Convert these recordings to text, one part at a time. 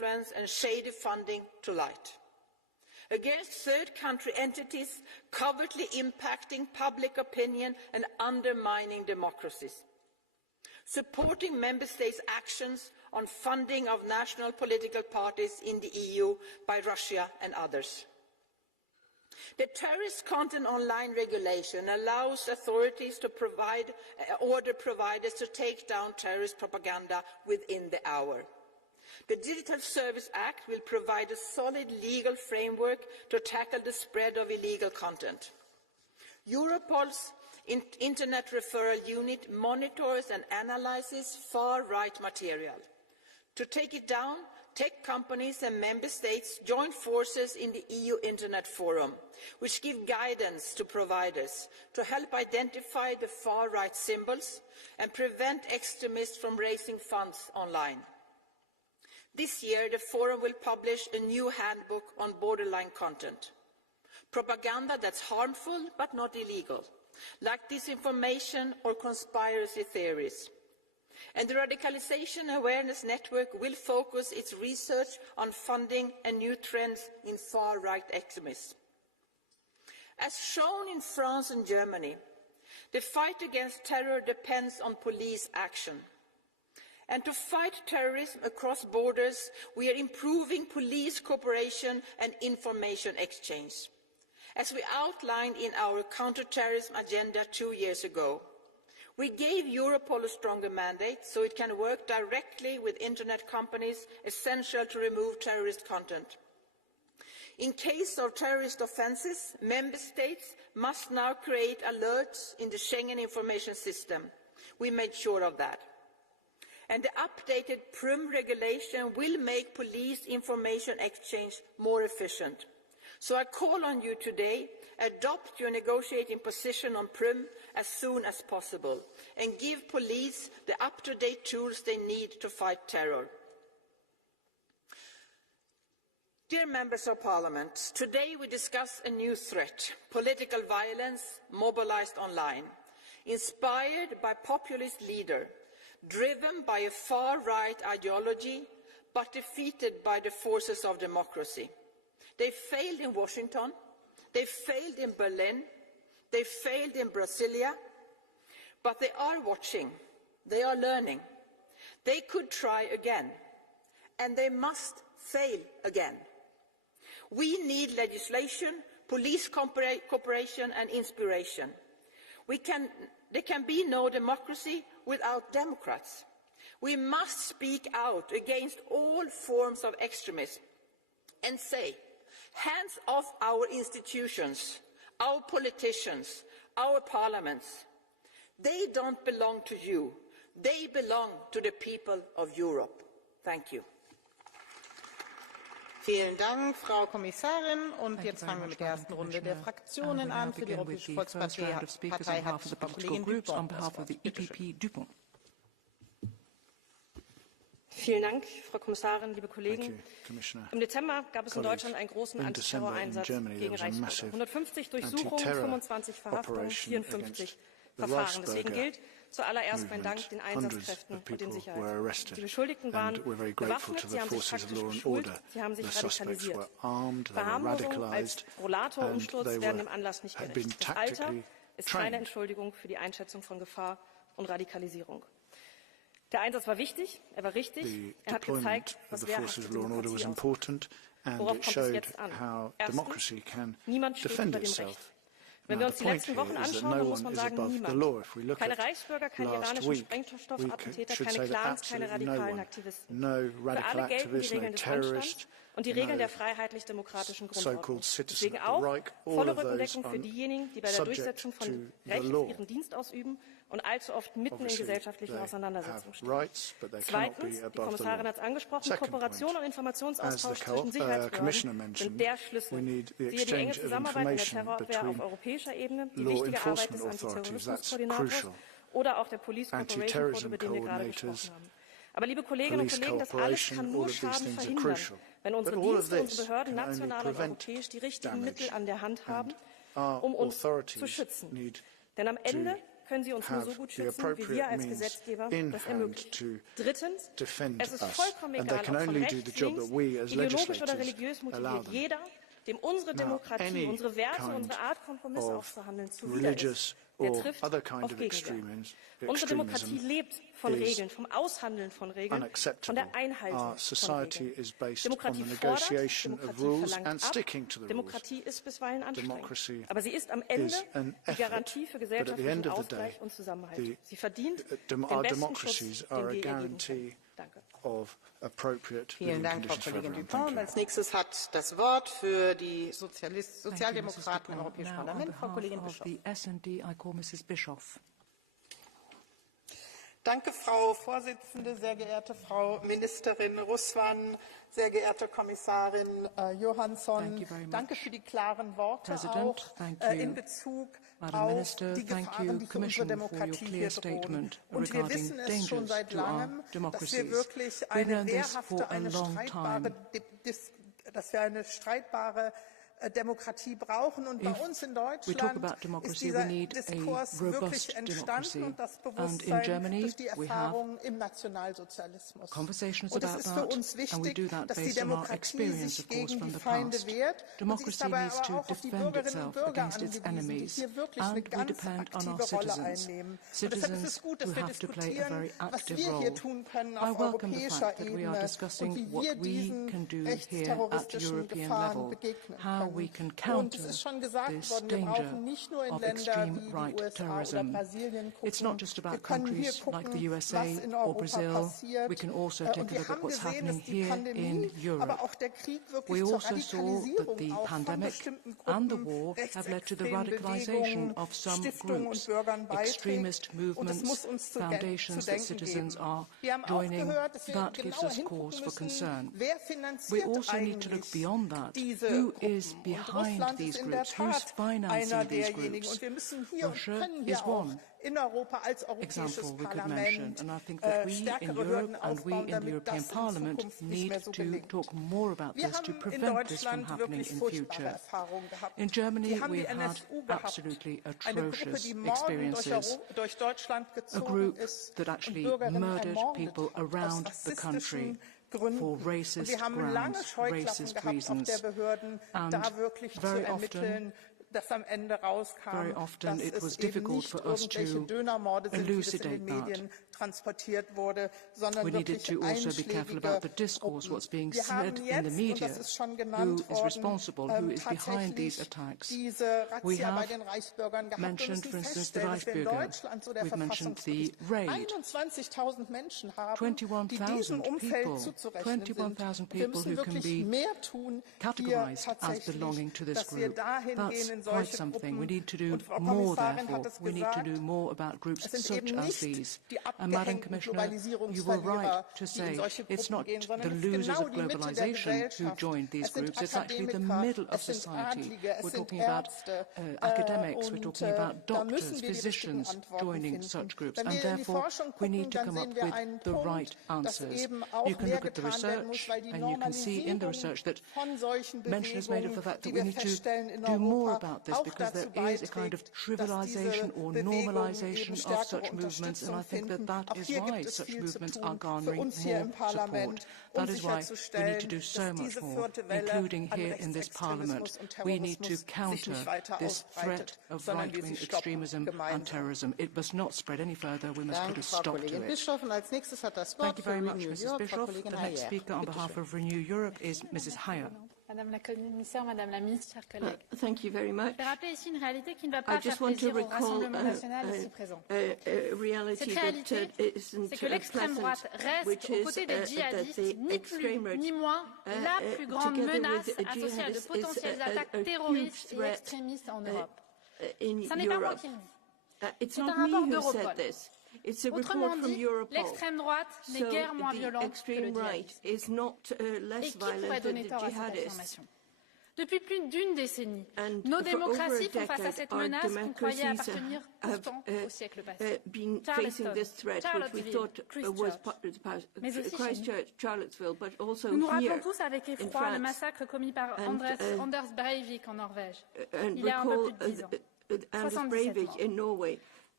influence and shady funding to light. Against third country entities covertly impacting public opinion and undermining democracies. Supporting member states' actions on funding of national political parties in the EU by Russia and others. The terrorist content online regulation allows authorities to order providers to take down terrorist propaganda within the hour. The Digital Service Act will provide a solid legal framework to tackle the spread of illegal content. Europol's Internet Referral Unit monitors and analyses far-right material. To take it down, tech companies and member states join forces in the EU Internet Forum, which give guidance to providers to help identify the far-right symbols and prevent extremists from raising funds online. This year, the Forum will publish a new handbook on borderline content. Propaganda that's harmful but not illegal, like disinformation or conspiracy theories. And the Radicalisation Awareness Network will focus its research on funding and new trends in far-right extremism. As shown in France and Germany, the fight against terror depends on police action. And to fight terrorism across borders, we are improving police cooperation and information exchange. As we outlined in our counter-terrorism agenda 2 years ago, we gave Europol a stronger mandate so it can work directly with Internet companies essential to remove terrorist content. In case of terrorist offences, member states must now create alerts in the Schengen Information System. We made sure of that. And the updated PRIM regulation will make police information exchange more efficient. So I call on you today, adopt your negotiating position on PRIM as soon as possible and give police the up-to-date tools they need to fight terror. Dear Members of Parliament, today we discuss a new threat, political violence mobilized online, inspired by populist leader, driven by a far-right ideology, but defeated by the forces of democracy. They failed in Washington, they failed in Berlin, they failed in Brasilia, but they are watching, they are learning. They could try again, and they must fail again. We need legislation, police cooperation and inspiration. There can be no democracy without Democrats. We must speak out against all forms of extremism and say, hands off our institutions, our politicians, our parliaments. They don't belong to you. They belong to the people of Europe. Thank you. Vielen Dank, Frau Kommissarin. Und jetzt fangen wir mit der ersten Runde der Fraktionen an. Für die Europäische Volkspartei hat Frau Kollegin Dupont. Vielen Dank, Frau Kommissarin, liebe Kollegen. Im Dezember gab es in Deutschland einen großen Antiterror-Einsatz gegen Reichsbürger. 150 Durchsuchungen, 25 Verhaftungen, 54 Verfahren. Deswegen gilt zuallererst mein Dank den Einsatzkräften und den Sicherheitskräften. Die Beschuldigten waren bewaffnet, sie haben sich taktisch geschult, sie haben sich radikalisiert. Verharmlosung als Rollatorumsturz werden dem Anlass nicht gerecht. Das Alter ist keine Entschuldigung für die Einschätzung von Gefahr und Radikalisierung. Der Einsatz war wichtig, er war richtig, er hat gezeigt, was wehrhafte Demokratie ausmacht. Worauf kommt es jetzt an? Erstens, niemand steht über dem Recht. Wenn wir uns die letzten Wochen anschauen, dann muss man sagen, niemand. Keine Reichsbürger, keine iranischen Sprengstoffattentäter, keine Clans, keine radikalen Aktivisten. Für alle gelten die Regeln des Anstands und die Regeln der freiheitlich-demokratischen Grundordnung. Deswegen auch volle Rückendeckung für diejenigen, die bei der Durchsetzung von Recht ihren Dienst ausüben und allzu oft mitten in gesellschaftlichen Auseinandersetzungen stehen. Zweitens, die Kommissarin hat es angesprochen, Kooperation und Informationsaustausch zwischen Sicherheitsbehörden sind der Schlüssel. Siehe die enge Zusammenarbeit in der Terrorabwehr auf europäischer Ebene, die wichtige Arbeit des Antiterrorismuskoordinators oder auch der Police Cooperation Code, über den wir gerade gesprochen haben. Aber liebe Kolleginnen und Kollegen, das alles kann nur Schaden verhindern, wenn unsere Dienste, unsere Behörden national und europäisch die richtigen Mittel an der Hand haben, um uns zu schützen. Denn am Ende können sie uns nur so gut schützen, wie wir als Gesetzgeber das ermöglichen. Drittens, es ist vollkommen egal, ob von rechts, links, ideologisch oder religiös motiviert. Jeder, dem unsere Demokratie, unsere Werte, unsere Art, Kompromisse auszuhandeln, zuwider ist, der trifft auf Gegenwehr. Unsere Demokratie lebt von Regeln, vom Aushandeln von Regeln, von der Einhaltung von Regeln. Demokratie fordert, Demokratie verlangt ab, Demokratie ist bisweilen anstrengend. Aber sie ist am Ende die Garantie für gesellschaftlichen Ausgleich und Zusammenhalt. Sie verdient den besten Schutz, den wir ihr geben können. Danke. Vielen Dank, Frau Kollegin Dupont. Als nächstes hat das Wort für die Sozialdemokraten im Europäischen Parlament Frau Kollegin Bischoff. Danke, Frau Vorsitzende, sehr geehrte Frau Ministerin Russwan, sehr geehrte Kommissarin Johansson. Danke für die klaren Worte auch in Bezug auf die Gefahren, die für unsere Demokratie hier drohen. Und wir wissen es schon seit langem, dass wir wirklich eine streitbare Demokratie brauchen. Und bei uns in Deutschland ist dieser Diskurs wirklich entstanden und das Bewusstsein durch die Erfahrungen im Nationalsozialismus. Und es ist für uns wichtig, dass die Demokratie sich gegen die Feinde wehrt und sie ist dabei aber auch auf die Bürgerinnen und Bürger angewiesen, die hier wirklich eine ganz aktive Rolle einnehmen. Und deshalb ist es gut, dass wir diskutieren, was wir hier tun können auf europäischer Ebene und wie wir diesen rechtsterroristischen Gefahren begegnen können. Und es ist schon gesagt worden, wir brauchen nicht nur in Länder wie die USA oder Brasilien gucken. Wir können hier gucken, was in Europa passiert. Und wir haben gesehen, dass die Pandemie, aber auch der Krieg wirklich zur Radikalisierung auch von bestimmten Gruppen, rechtsextremen Bewegungen, Stiftungen und Bürgern beiträgt. Und es muss uns zu denken geben. Wir haben auch gehört, dass wir genauer hingucken müssen, wer finanziert eigentlich diese Gruppen. Und Russland ist in der Tat einer derjenigen. Und wir müssen hier und können hier auch in Europa als Europäisches Parlament stärkere Hürden aufbauen, damit das in Zukunft nicht mehr so gelingt. Wir haben in Deutschland wirklich furchtbare Erfahrungen gehabt. Wir haben die NSU gehabt, eine Gruppe, die mordend durch Deutschland gezogen ist und Bürgerinnen ermordet aus rassistischen Gründen. Und wir haben lange Scheuklappen gehabt, auch der Behörden, da wirklich zu ermitteln, dass am Ende rauskam, dass es eben nicht irgendwelche Dönermorde sind, wie es in den Medien transportiert wurde, sondern wirklich einschlägige Gruppen. Wir haben jetzt, und das ist schon genannt worden, tatsächlich diese Razzia bei den Reichsbürgern gehabt und müssen feststellen, dass wir in Deutschland so der Verfassungsgericht 21.000 Menschen haben, die diesem Umfeld zuzurechnen sind. Wir müssen wirklich mehr tun, hier tatsächlich, dass wir dahin gehen in solche Gruppen. Und Frau Kommissarin hat es gesagt, es sind eben nicht die abgehängten Globalisierungsverlierer, die in solche Gruppen gehen, sondern es ist genau die Mitte der Gesellschaft. Es sind Akademiker, es sind Adlige, es sind Ärzte und da müssen wir die richtigen Antworten finden. Wenn wir in die Forschung gucken, dann sehen wir einen Punkt, dass eben auch mehr getan werden muss, weil die Normalisierung von solchen Bewegungen, die wir feststellen in Europa, auch dazu beiträgt, dass diese Bewegungen stärkere Unterstützung finden. Auch hier gibt es viel zu tun für uns hier im Parlament, um sicherzustellen, dass diese vierte Welle an Rechtsextremismus und Terrorismus sich nicht weiter ausbreitet, sondern wir sie stoppen gemeinsam. Danke, Frau Kollegin Bischoff. Und als nächstes hat das Wort für Renew Europe Frau Kollegin Hayer. Madame la Commissaire, Madame la Ministre, chers collègues. Thank you very much. Je vais rappeler ici une réalité qui ne va pas faire plaisir au Rassemblement national ici présent. Cette réalité, c'est que l'extrême droite reste aux côtés des djihadistes, ni plus ni moins, la plus grande menace associée à de potentielles attaques terroristes et extrémistes en Europe. Ce n'est pas moi qui le dis. C'est un rapport d'Europol. Autrement dit, l'extrême droite n'est guère moins violente que le djihadisme. Et qui pourrait donner tort à cette affirmation? Depuis plus d'une décennie, nos démocraties font face à cette menace qu'on croyait appartenir pourtant au siècle passé. Charlottesville, Christchurch. Nous nous rappelons tous avec effroi le massacre commis par Anders Breivik en Norvège, il y a un peu plus de 10 ans. 77 morts.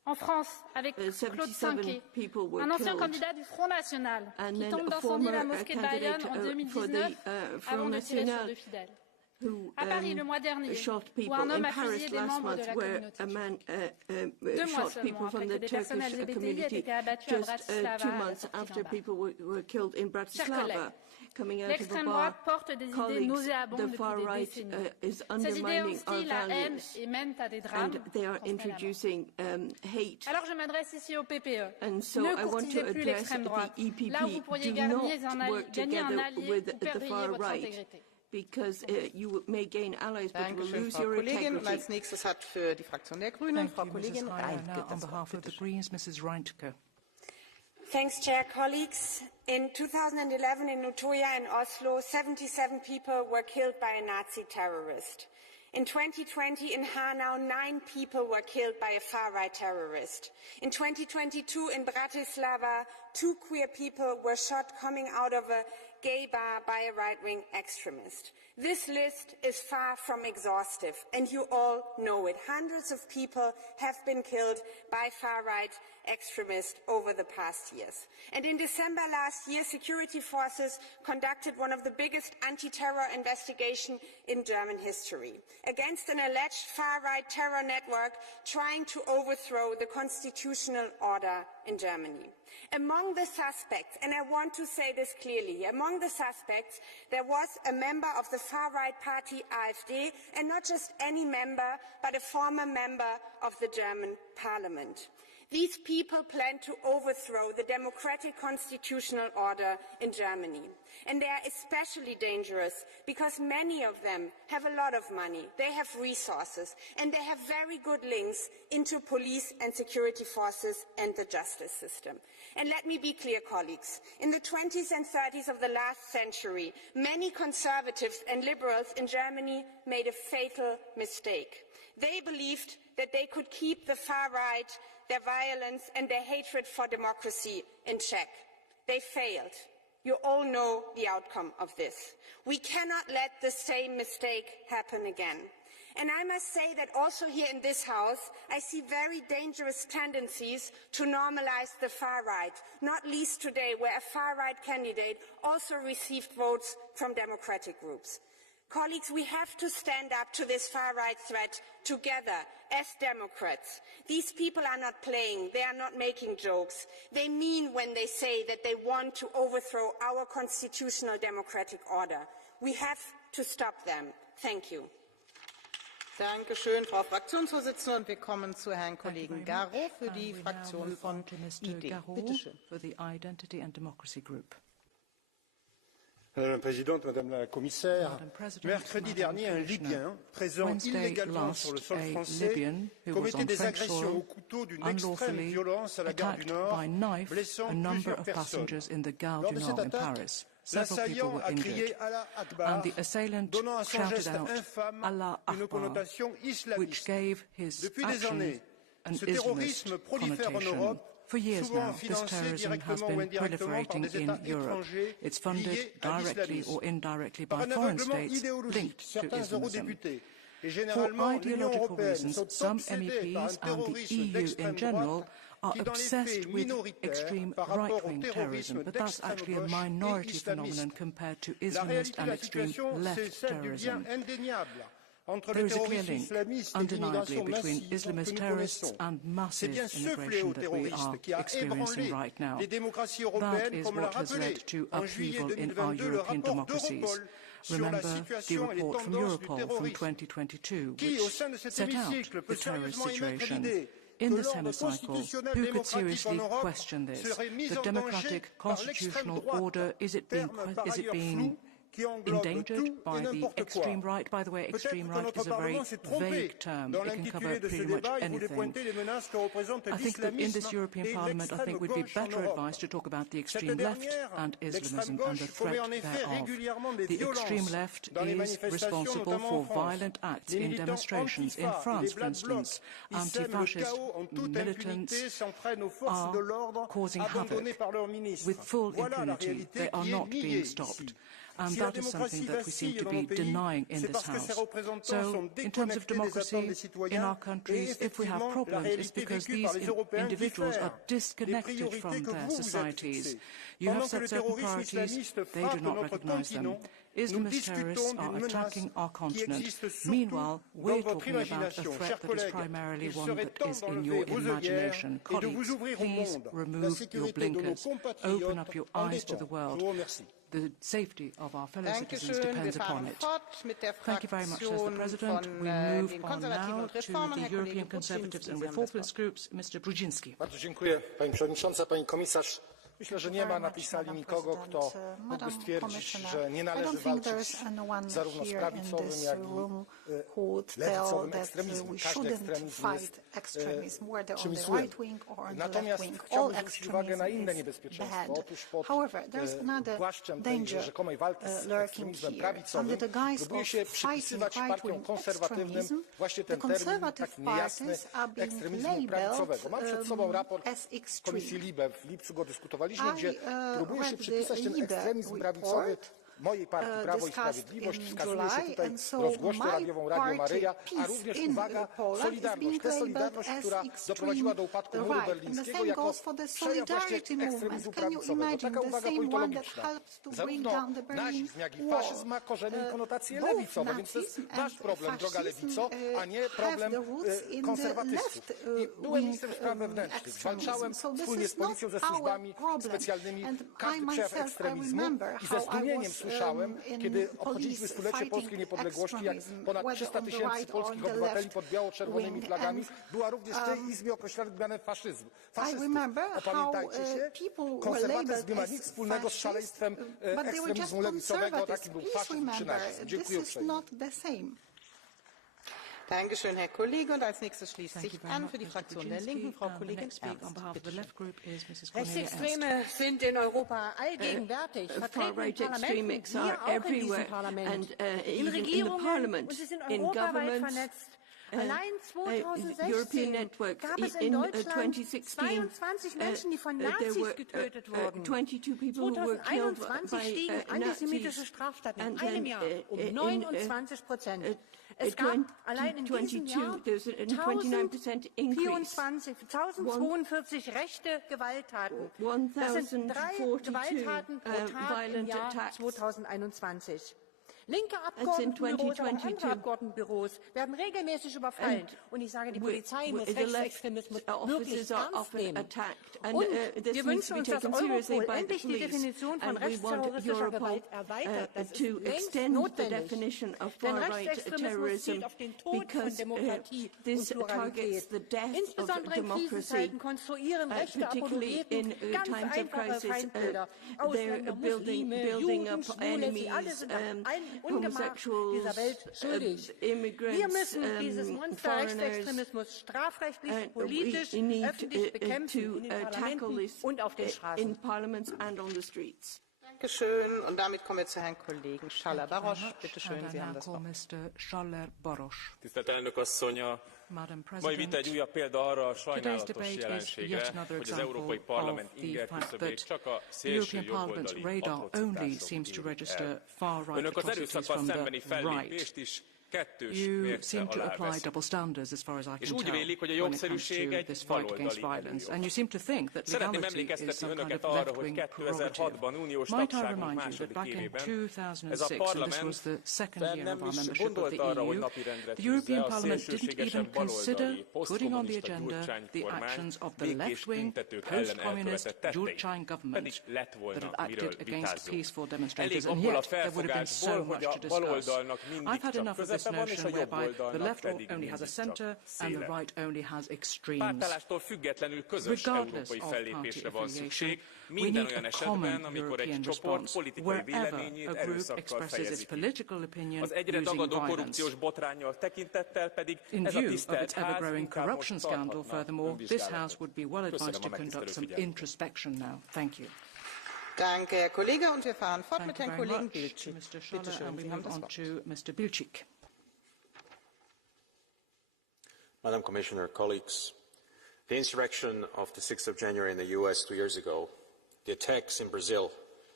En France, avec Claude Cinquet, un ancien candidat du Front National, qui tente d'incendier la mosquée de Bayonne en 2019 avant de tirer sur 2 fidèles. À Paris, le mois dernier, où un homme a fusillé des membres de la communauté. 2 mois seulement après que des personnes LGBTI aient été abattues à Bratislava Chers collègues, l'extrême droite porte des idées nauséabondes depuis des décennies. Ces idées instillent la haine et mènent à des drames. Alors je m'adresse ici au PPE. Ne courtisez plus l'extrême droite. Là où vous pourriez gagner un allié, vous perdriez votre intégrité. Because you may gain allies, but you will lose your integrity. Und als nächstes hat für die Fraktion der Grünen Frau Kollegin Reintke on behalf of the Greens, Mrs. Reintke. Thanks, Chair. Colleagues, in 2011 in Utøya in Oslo, 77 people were killed by a Nazi terrorist. In 2020 in Hanau, 9 people were killed by a far-right terrorist. In 2022 in Bratislava, 2 queer people were shot coming out of a gay bar by a right-wing extremist. This list is far from exhaustive, and you all know it. Hundreds of people have been killed by far-right extremists over the past years. And in December last year, security forces conducted one of the biggest anti-terror investigations in German history against an alleged far-right terror network trying to overthrow the constitutional order in Germany. Among the suspects, and I want to say this clearly, among the suspects there was a member of the far-right party AfD, and not just any member, but a former member of the German parliament. These people plan to overthrow the democratic constitutional order in Germany. And they are especially dangerous because many of them have a lot of money, they have resources, and they have very good links into police and security forces and the justice system. And let me be clear, colleagues, in the 20s and 30s of the last century, many conservatives and liberals in Germany made a fatal mistake. They believed that they could keep the far right, their violence and their hatred for democracy in check. They failed. You all know the outcome of this. We cannot let the same mistake happen again. And I must say that also here in this House, I see very dangerous tendencies to normalize the far right, not least today, where a far-right candidate also received votes from democratic groups. Colleagues, we have to stand up to this far-right threat together as Democrats. These people are not playing, they are not making jokes. They mean when they say that they want to overthrow our constitutional democratic order. We have to stop them. Thank you. Danke schön, Frau Fraktionsvorsitzende. Und wir kommen zu Herrn Kollegen Garot für die Fraktion von ID. Bitte schön. For the Identity and Democracy Group. Madame la Présidente, Madame la Commissaire, mercredi dernier, un Libyen présent illégalement sur le sol français commettait des agressions au couteau d'une extrême violence à la gare du Nord, blessant plusieurs personnes. Lors de cette attaque, l'assaillant a crié Allah Akbar, donnant à son geste infâme une connotation islamiste. Depuis des années, ce terrorisme prolifère en Europe. For years now, this terrorism has been proliferating in Europe. It's funded directly or indirectly by foreign states linked to Islamism. For ideological reasons, some MEPs and the EU in general are obsessed with extreme right-wing terrorism, but that's actually a minority phenomenon compared to Islamist and extreme left terrorism. There is a clear link, undeniably, between Islamist terrorists and massive immigration that we are experiencing right now. That is what has led to upheaval in our European democracies. Remember the report from Europol from 2022, which set out the terrorist situation. In this hemicycle, who could seriously question this? The democratic constitutional order, is it being endangered by the extreme right? By the way, extreme right is a very vague term. It can cover pretty much anything. I think that in this European Parliament, I think we'd be better advised to talk about the extreme left and Islamism and the threat thereof. The extreme left is responsible for violent acts in demonstrations. In France, for instance, anti-fascist militants are causing havoc with full impunity. They are not being stopped. And that is something that we seem to be denying in this House. So, in terms of democracy in our countries, if we have problems, it's because these individuals are disconnected from their societies. You have set certain priorities, they do not recognise them. Islamist terrorists are attacking our continent. Meanwhile, we're talking about a threat that is primarily one that is in your imagination. Colleagues, please remove your blinkers. Open up your eyes to the world. The safety of our fellow citizens depends upon it. Thank you very much, says the President. We move on now to the European Conservatives and Reformist Groups. Mr. Brudzinski. Bardzo dziękuję, Pani Przewodnicząca, Pani Komisarz. Myślę, że nie ma na tej sali nikogo, kto mógłby stwierdzić, że nie należy walczyć zarówno z prawicowym, jak i lewicowym ekstremizmem. Każdy ekstremizm jest czymś złym. Natomiast chciałbym zwrócić uwagę na inne niebezpieczeństwo. Otóż pod płaszczem tej rzekomej walki z ekstremizmem prawicowym próbuje się przypisywać partiom konserwatywnym właśnie ten termin taki niejasny ekstremizmu prawicowego. Mam przed sobą raport Komisji LIBE, w lipcu go dyskutowaliśmy, gdzie próbuje się przypisać ten ekstremizm prawicowy mojej partii Prawo i Sprawiedliwość. Wskazuje się tutaj rozgłośnię radiową Radio Maryja, a również, uwaga, Solidarność. Tę Solidarność, która doprowadziła do upadku muru berlińskiego jako przejaw właśnie ekstremizmu prawicowego. Taka uwaga politologiczna. Zarówno nazizm, jak i faszyzm ma korzenie i konotacje lewicowe, więc to jest wasz problem, droga lewico, a nie problem konserwatystów. I byłem ministrem spraw wewnętrznych. Zwalczałem wspólnie z policją, ze służbami specjalnymi każdy przejaw ekstremizmu i ze zdumieniem słyszałem, kiedy obchodziliśmy stulecie polskiej niepodległości, jak ponad 300 000 polskich obywateli pod biało-czerwonymi flagami była również w tej Izbie określana mianem faszyzmów. Opamiętajcie się, konserwatyzm nie ma nic wspólnego z szaleństwem ekstremizmu lewicowego, taki był faszyzm czy nazizm. Dziękuję uprzejmie. Dankeschön, Herr Kollege. Und als nächstes schließt sich an für die Fraktion der Linken Frau Kollegin Ernst. Rechtsextreme sind in Europa allgegenwärtig, vertreten in Parlamenten, hier auch in diesem Parlament, in Regierungen, und sie sind europaweit vernetzt. Allein 2016 gab es in Deutschland 22 Menschen, die von Nazis getötet wurden. 2021 stiegen antisemitische Straftaten in einem Jahr um 29%. Es gab allein in diesem Jahr 1042 rechte Gewalttaten. Das sind 3 Gewalttaten pro Tag im Jahr 2021. Linke Abgeordnetenbüros, auch andere Abgeordnetenbüros werden regelmäßig überfallen. Und ich sage, die Polizei muss Rechtsextremismus wirklich ernst nehmen. Und wir wünschen uns, dass Europol endlich die Definition von rechtsterroristischer Gewalt erweitert. Das ist längst notwendig. Denn Rechtsextremismus zielt auf den Tod von Demokratie und Pluralität. Insbesondere in Krisenzeiten konstruieren rechte Apologeten ganz einfache Feindbilder. Ausländer, Muslime, Juden, Schwule, sie alle sind Ungemach dieser Welt schuldig. Wir müssen dieses Monster Rechtsextremismus strafrechtlich, politisch, öffentlich bekämpfen in den Parlamenten und auf den Straßen. Dankeschön. Und damit kommen wir zu Herrn Kollegen Schaller-Barosch. Bitte schön, Sie haben das Wort. Tisztelt elnök asszony, a mai vita egy újabb példa arra a sajnálatos jelenségre, hogy az Európai Parlament ingerküszöbét csak a szélső jobboldali atrocitások érik el. Önök az erőszakkal szembeni fellépést is kettős mérce alá veszik. És úgy vélik, hogy a jogszerűség egy baloldali előjog. Szeretném emlékeztetni önöket arra, hogy 2006-ban uniós tagságunk második évében ez a parlament fel nem is gondolt arra, hogy napirendre tűzze a szélsőségesen baloldali, posztkommunista Gyurcsány kormány békés tüntetők ellen elkövetett tetteit, pedig lett volna miről vitázzunk. Elég abból a felfogásból, hogy a baloldalnak mindig csak közepe van, és a jobb oldalnak pedig mindig csak széle. Pártállástól függetlenül közös európai fellépésre van szükség, minden olyan esetben, amikor egy csoport politikai véleményét erőszakkal fejezi ki. Az egyre dagadó korrupciós botránnyal tekintettel pedig ez a tisztelt ház inkább most tarthatna önvizsgálatot. Köszönöm a megtisztelő Danke, Herr Kollege. Und wir fahren fort mit Herrn Kollegen Bilcik. Bitte schön, Sie haben das Wort. Madam Commissioner, colleagues, the insurrection of the 6th of January in the US 2 years ago, the attacks in Brazil,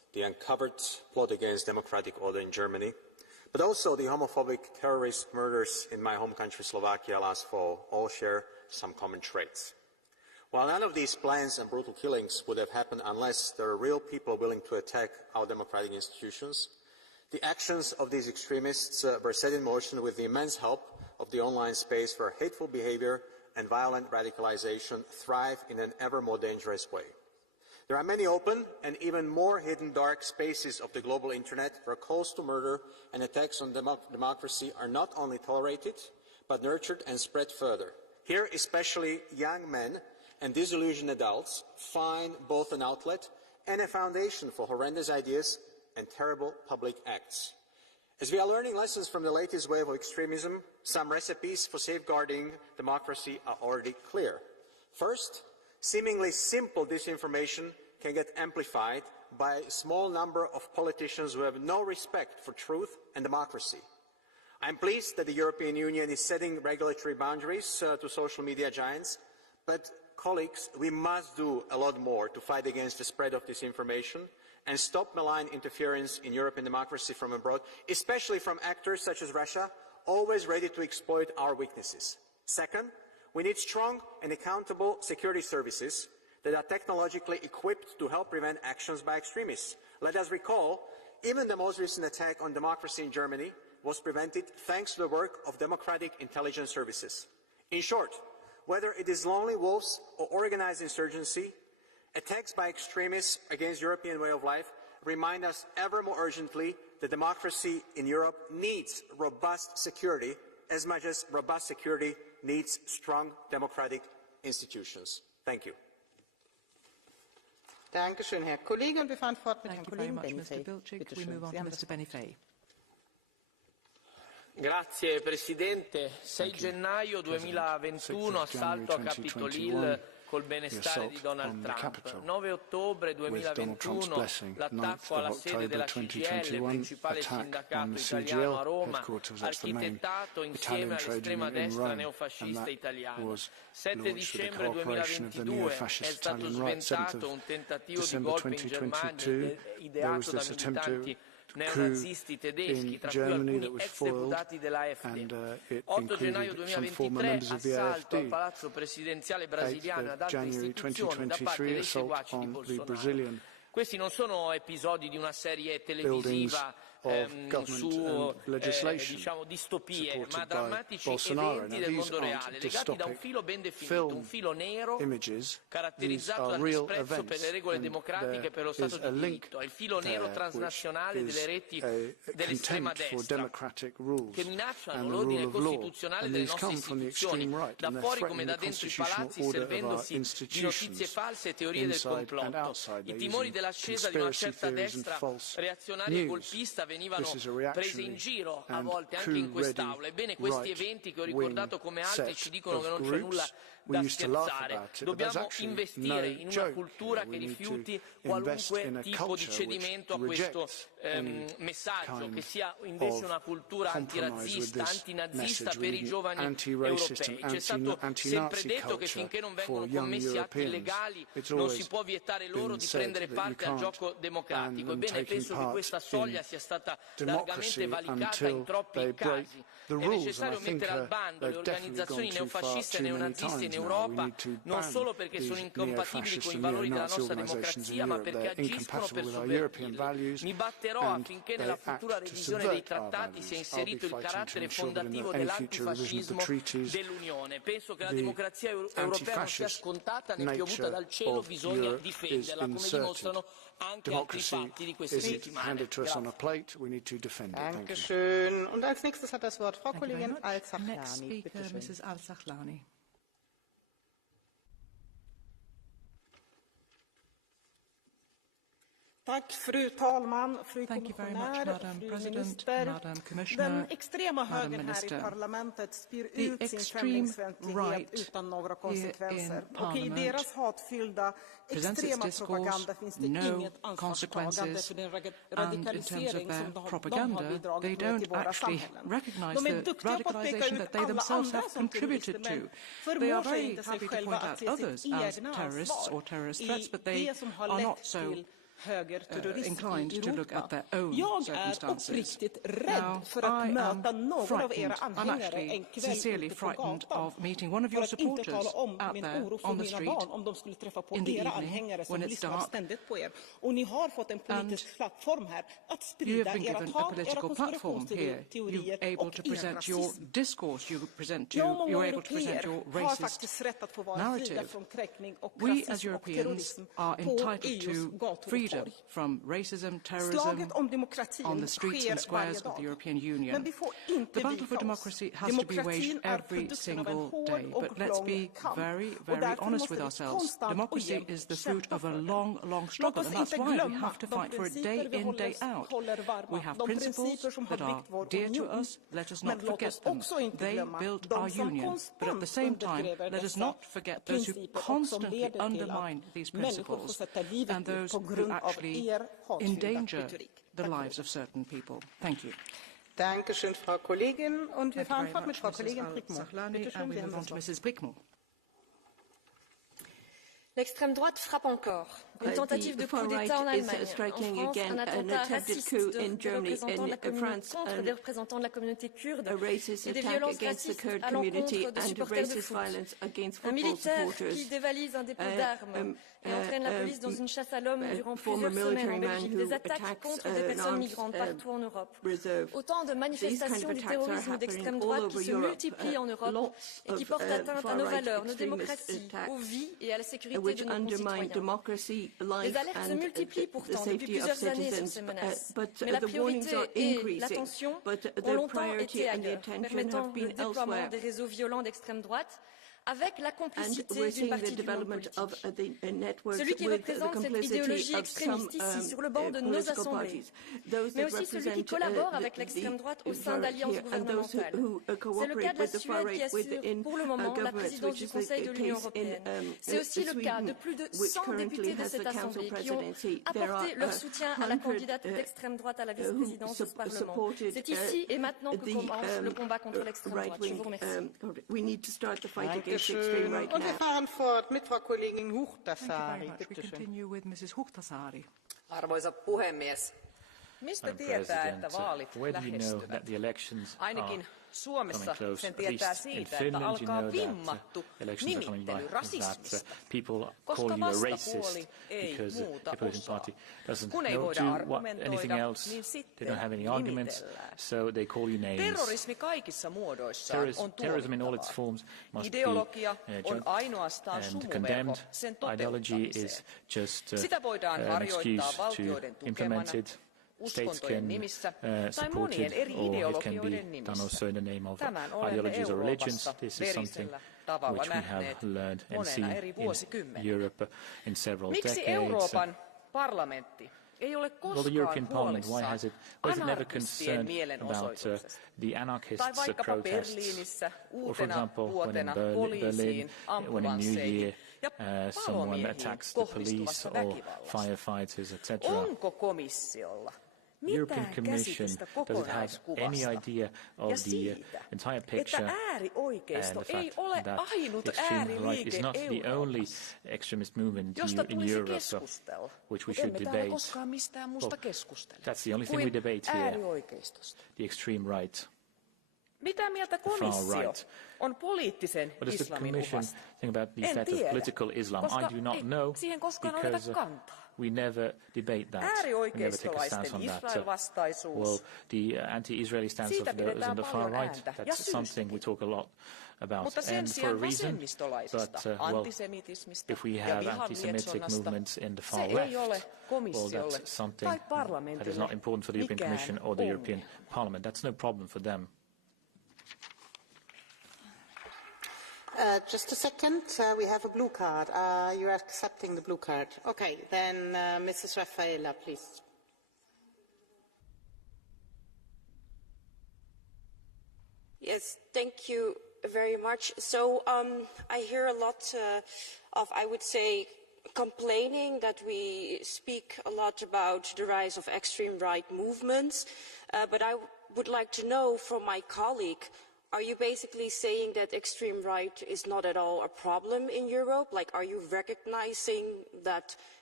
the uncovered plot against democratic order in Germany, but also the homophobic terrorist murders in my home country, Slovakia, last fall, all share some common traits. While none of these plans and brutal killings would have happened unless there are real people willing to attack our democratic institutions, the actions of these extremists were set in motion with the immense help of the online space where hateful behavior and violent radicalization thrive in an ever more dangerous way. There are many open and even more hidden dark spaces of the global internet where calls to murder and attacks on democracy are not only tolerated, but nurtured and spread further. Here, especially young men and disillusioned adults find both an outlet and a foundation for horrendous ideas and terrible public acts. As we are learning lessons from the latest wave of extremism, some recipes for safeguarding democracy are already clear. First, seemingly simple disinformation can get amplified by a small number of politicians who have no respect for truth and democracy. I am pleased that the European Union is setting regulatory boundaries to social media giants, but colleagues, we must do a lot more to fight against the spread of disinformation and stop malign interference in European democracy from abroad, especially from actors such as Russia, always ready to exploit our weaknesses. Second, we need strong and accountable security services that are technologically equipped to help prevent actions by extremists. Let us recall, even the most recent attack on democracy in Germany was prevented thanks to the work of democratic intelligence services. In short, whether it is lonely wolves or organized insurgency, attacks by extremists against the European way of life remind us ever more urgently that democracy in Europe needs robust security as much as robust security needs strong democratic institutions. Thank you. Dankeschön, Herr Kollege. Und wir fahren fort mit Herrn Thank you very Kollegen much, Mr. Bilcik. We move on to Mr. Benifei. Grazie Presidente. 6 gennaio 2021, assalto a Capitol Hill col benestare di Donald Trump. 9 ottobre 2021, l'attacco alla sede della CGIL, il principale sindacato italiano a Roma, architettato insieme all'estrema destra neofascista italiana. 7 dicembre 2022 è stato sventato un tentativo di golpe in Germania ideato da militanti neonazisti tedeschi, tra cui alcuni ex deputati della AfD. 8 gennaio 2023, assalto al palazzo presidenziale brasiliano e ad altre istituzioni da parte dei seguaci di Bolsonaro. Questi non sono episodi di una serie televisiva su diciamo distopie, ma drammatici eventi del mondo reale, legati da un filo ben definito, un filo nero caratterizzato dal disprezzo per le regole democratiche e per lo Stato di diritto, il filo nero transnazionale delle reti dell'estrema destra che minacciano l'ordine costituzionale delle nostre istituzioni, da fuori come da dentro i palazzi, servendosi di notizie false e teorie del complotto. I timori dell'ascesa di una certa destra reazionaria e golpista venivano prese in giro a volte anche in quest'Aula. Ebbene, questi eventi che ho ricordato come altri ci dicono che non c'è nulla da scherzare. Dobbiamo investire in una cultura che rifiuti qualunque tipo di cedimento a questo messaggio, che sia invece una cultura antirazzista, antinazista per i giovani europei. C'è stato sempre detto che finché non vengono commessi atti illegali non si può vietare loro di prendere parte al gioco democratico. Ebbene, penso che questa soglia sia stata largamente valicata in troppi casi. È necessario mettere al bando le organizzazioni neofasciste e neonaziste in Europa, non solo perché sono incompatibili con i valori della nostra democrazia, ma perché agiscono per sovvertirli. Mi batterò affinché nella futura revisione dei trattati sia inserito il carattere fondativo dell'antifascismo dell'Unione. Penso che la democrazia europea non sia scontata né piovuta dal cielo, bisogna difenderla, come dimostrano anche altri fatti di queste settimane. Dankeschön. Und als nächstes hat das Wort Frau Kollegin Al-Sahlani. Mrs. Al-Sahlani. Tack, fru talman, fru kommissionär, fru minister. Den extrema högern här i parlamentet spyr ut sin främlingsfientlighet utan några konsekvenser. Och i deras hatfyllda extrema propaganda finns det inget ansvarstagande för den radikalisering som de har bidragit med till våra samhällen. De är duktiga på att peka ut alla andra som terrorister, men förmår sig inte sig själva att se sitt egna ansvar i det som har lett till inclined to look at their own circumstances. Now, I am frightened. I'm actually sincerely frightened of meeting one of your supporters out there on the street in the evening when it's dark. And you have been given a political platform here. You're able to present your discourse. You're able to present your racist narrative. We as Europeans are entitled to freedom from racism, terrorism on the streets and squares of the European Union. The battle for democracy has to be waged every single day. But let's be very, very honest with ourselves. Democracy is the fruit of a long, long struggle, and that's why we have to fight for it day in, day out. We have principles that are dear to us. Let us not forget them. They built our union. But at the same time, let us not forget those who constantly undermine these principles and those who actually endanger the lives of certain people. Thank you. Dankeschön, Frau Kollegin. Und wir fahren fort mit Frau Kollegin Brickmo. L'extrême droite frappe encore. Une tentative de coup d'État en Allemagne, en France, un attentat raciste de représentants de la communauté contre des représentants de la communauté kurde et des violences racistes à l'encontre de supporters de foot. Un militaire qui dévalise un dépôt d'armes et entraîne la police dans une chasse à l'homme durant plusieurs semaines en Belgique. Des attaques contre des personnes migrantes partout en Europe. Autant de manifestations du terrorisme d'extrême droite qui se multiplient en Europe et qui portent atteinte à nos valeurs, nos démocraties, aux vies et à la sécurité de nos concitoyens. Les alertes se multiplient pourtant depuis plusieurs années sur ces menaces. Mais la priorité et l'attention ont longtemps été ailleurs, permettant le déploiement des réseaux violents d'extrême droite avec la complicité d'une partie du monde politique. Celui qui représente cette idéologie extrémiste ici, sur le banc de nos assemblées, mais aussi celui qui collabore avec l'extrême droite au sein d'alliances gouvernementales. C'est le cas de la Suède qui assure pour le moment la présidence du Conseil de l'Union européenne. C'est aussi le cas de plus de 100 députés de cette Assemblée qui ont apporté leur soutien à la candidate d'extrême droite à la vice-présidence de ce Parlement. C'est ici et maintenant que commence le combat contre l'extrême droite. Je vous remercie. Und wir fahren fort mit Frau Kollegin Huhtasaari. Arvoisa puhemies, mistä tietää, että vaalit lähestyvät? Ainakin Suomessa sen tietää siitä, että alkaa vimmattu nimittely rasismista, koska vastapuoli ei muuta osaa. Kun ei voida argumentoida, niin sitten nimitellään. Terrorismi kaikissa muodoissaan on tuomittavaa. Ideologia on ainoastaan sumuverho sen toteuttamiseen. Sitä voidaan harjoittaa valtioiden tukemana, uskontojen nimissä tai monien eri ideologioiden nimissä. Tämän olemme Euroopassa verisellä tavalla nähneet monena eri vuosikymmeninä. Miksi Euroopan parlamentti ei ole koskaan huolissaan anarkistien mielenosoituksesta? Tai vaikkapa Berliinissä uutena vuotena poliisiin, ambulansseihin ja palomiehiin kohdistuvasta väkivallasta. Onko komissiolla mitään käsitystä kokonaiskuvasta ja siitä, että äärioikeisto ei ole ainut ääriliike Euroopassa, josta tulisi keskustella, mutta emme täällä koskaan mistään muusta keskustele kuin äärioikeistosta. Mitä mieltä komissio on poliittisen islamin uhasta? En tiedä, koska siihen koskaan oteta kantaa. We never debate that. We never take a stance on that. Well, the anti-Israeli stance of those on the far right, that's something we talk a lot about, and for a reason. But, well, if we have anti-Semitic movements in the far left, well, that's something that is not important for the European Commission or the European Parliament. That's no problem for them. Just a second. We have a blue card. You're accepting the blue card. Okay, then Mrs. Raffaella, please. Yes, thank you very much. So I hear a lot of, I would say, complaining that we speak a lot about the rise of extreme right movements, but I would like to know from my colleague, are you basically saying that extreme right is not at all a problem in Europe? Like, are you recognizing that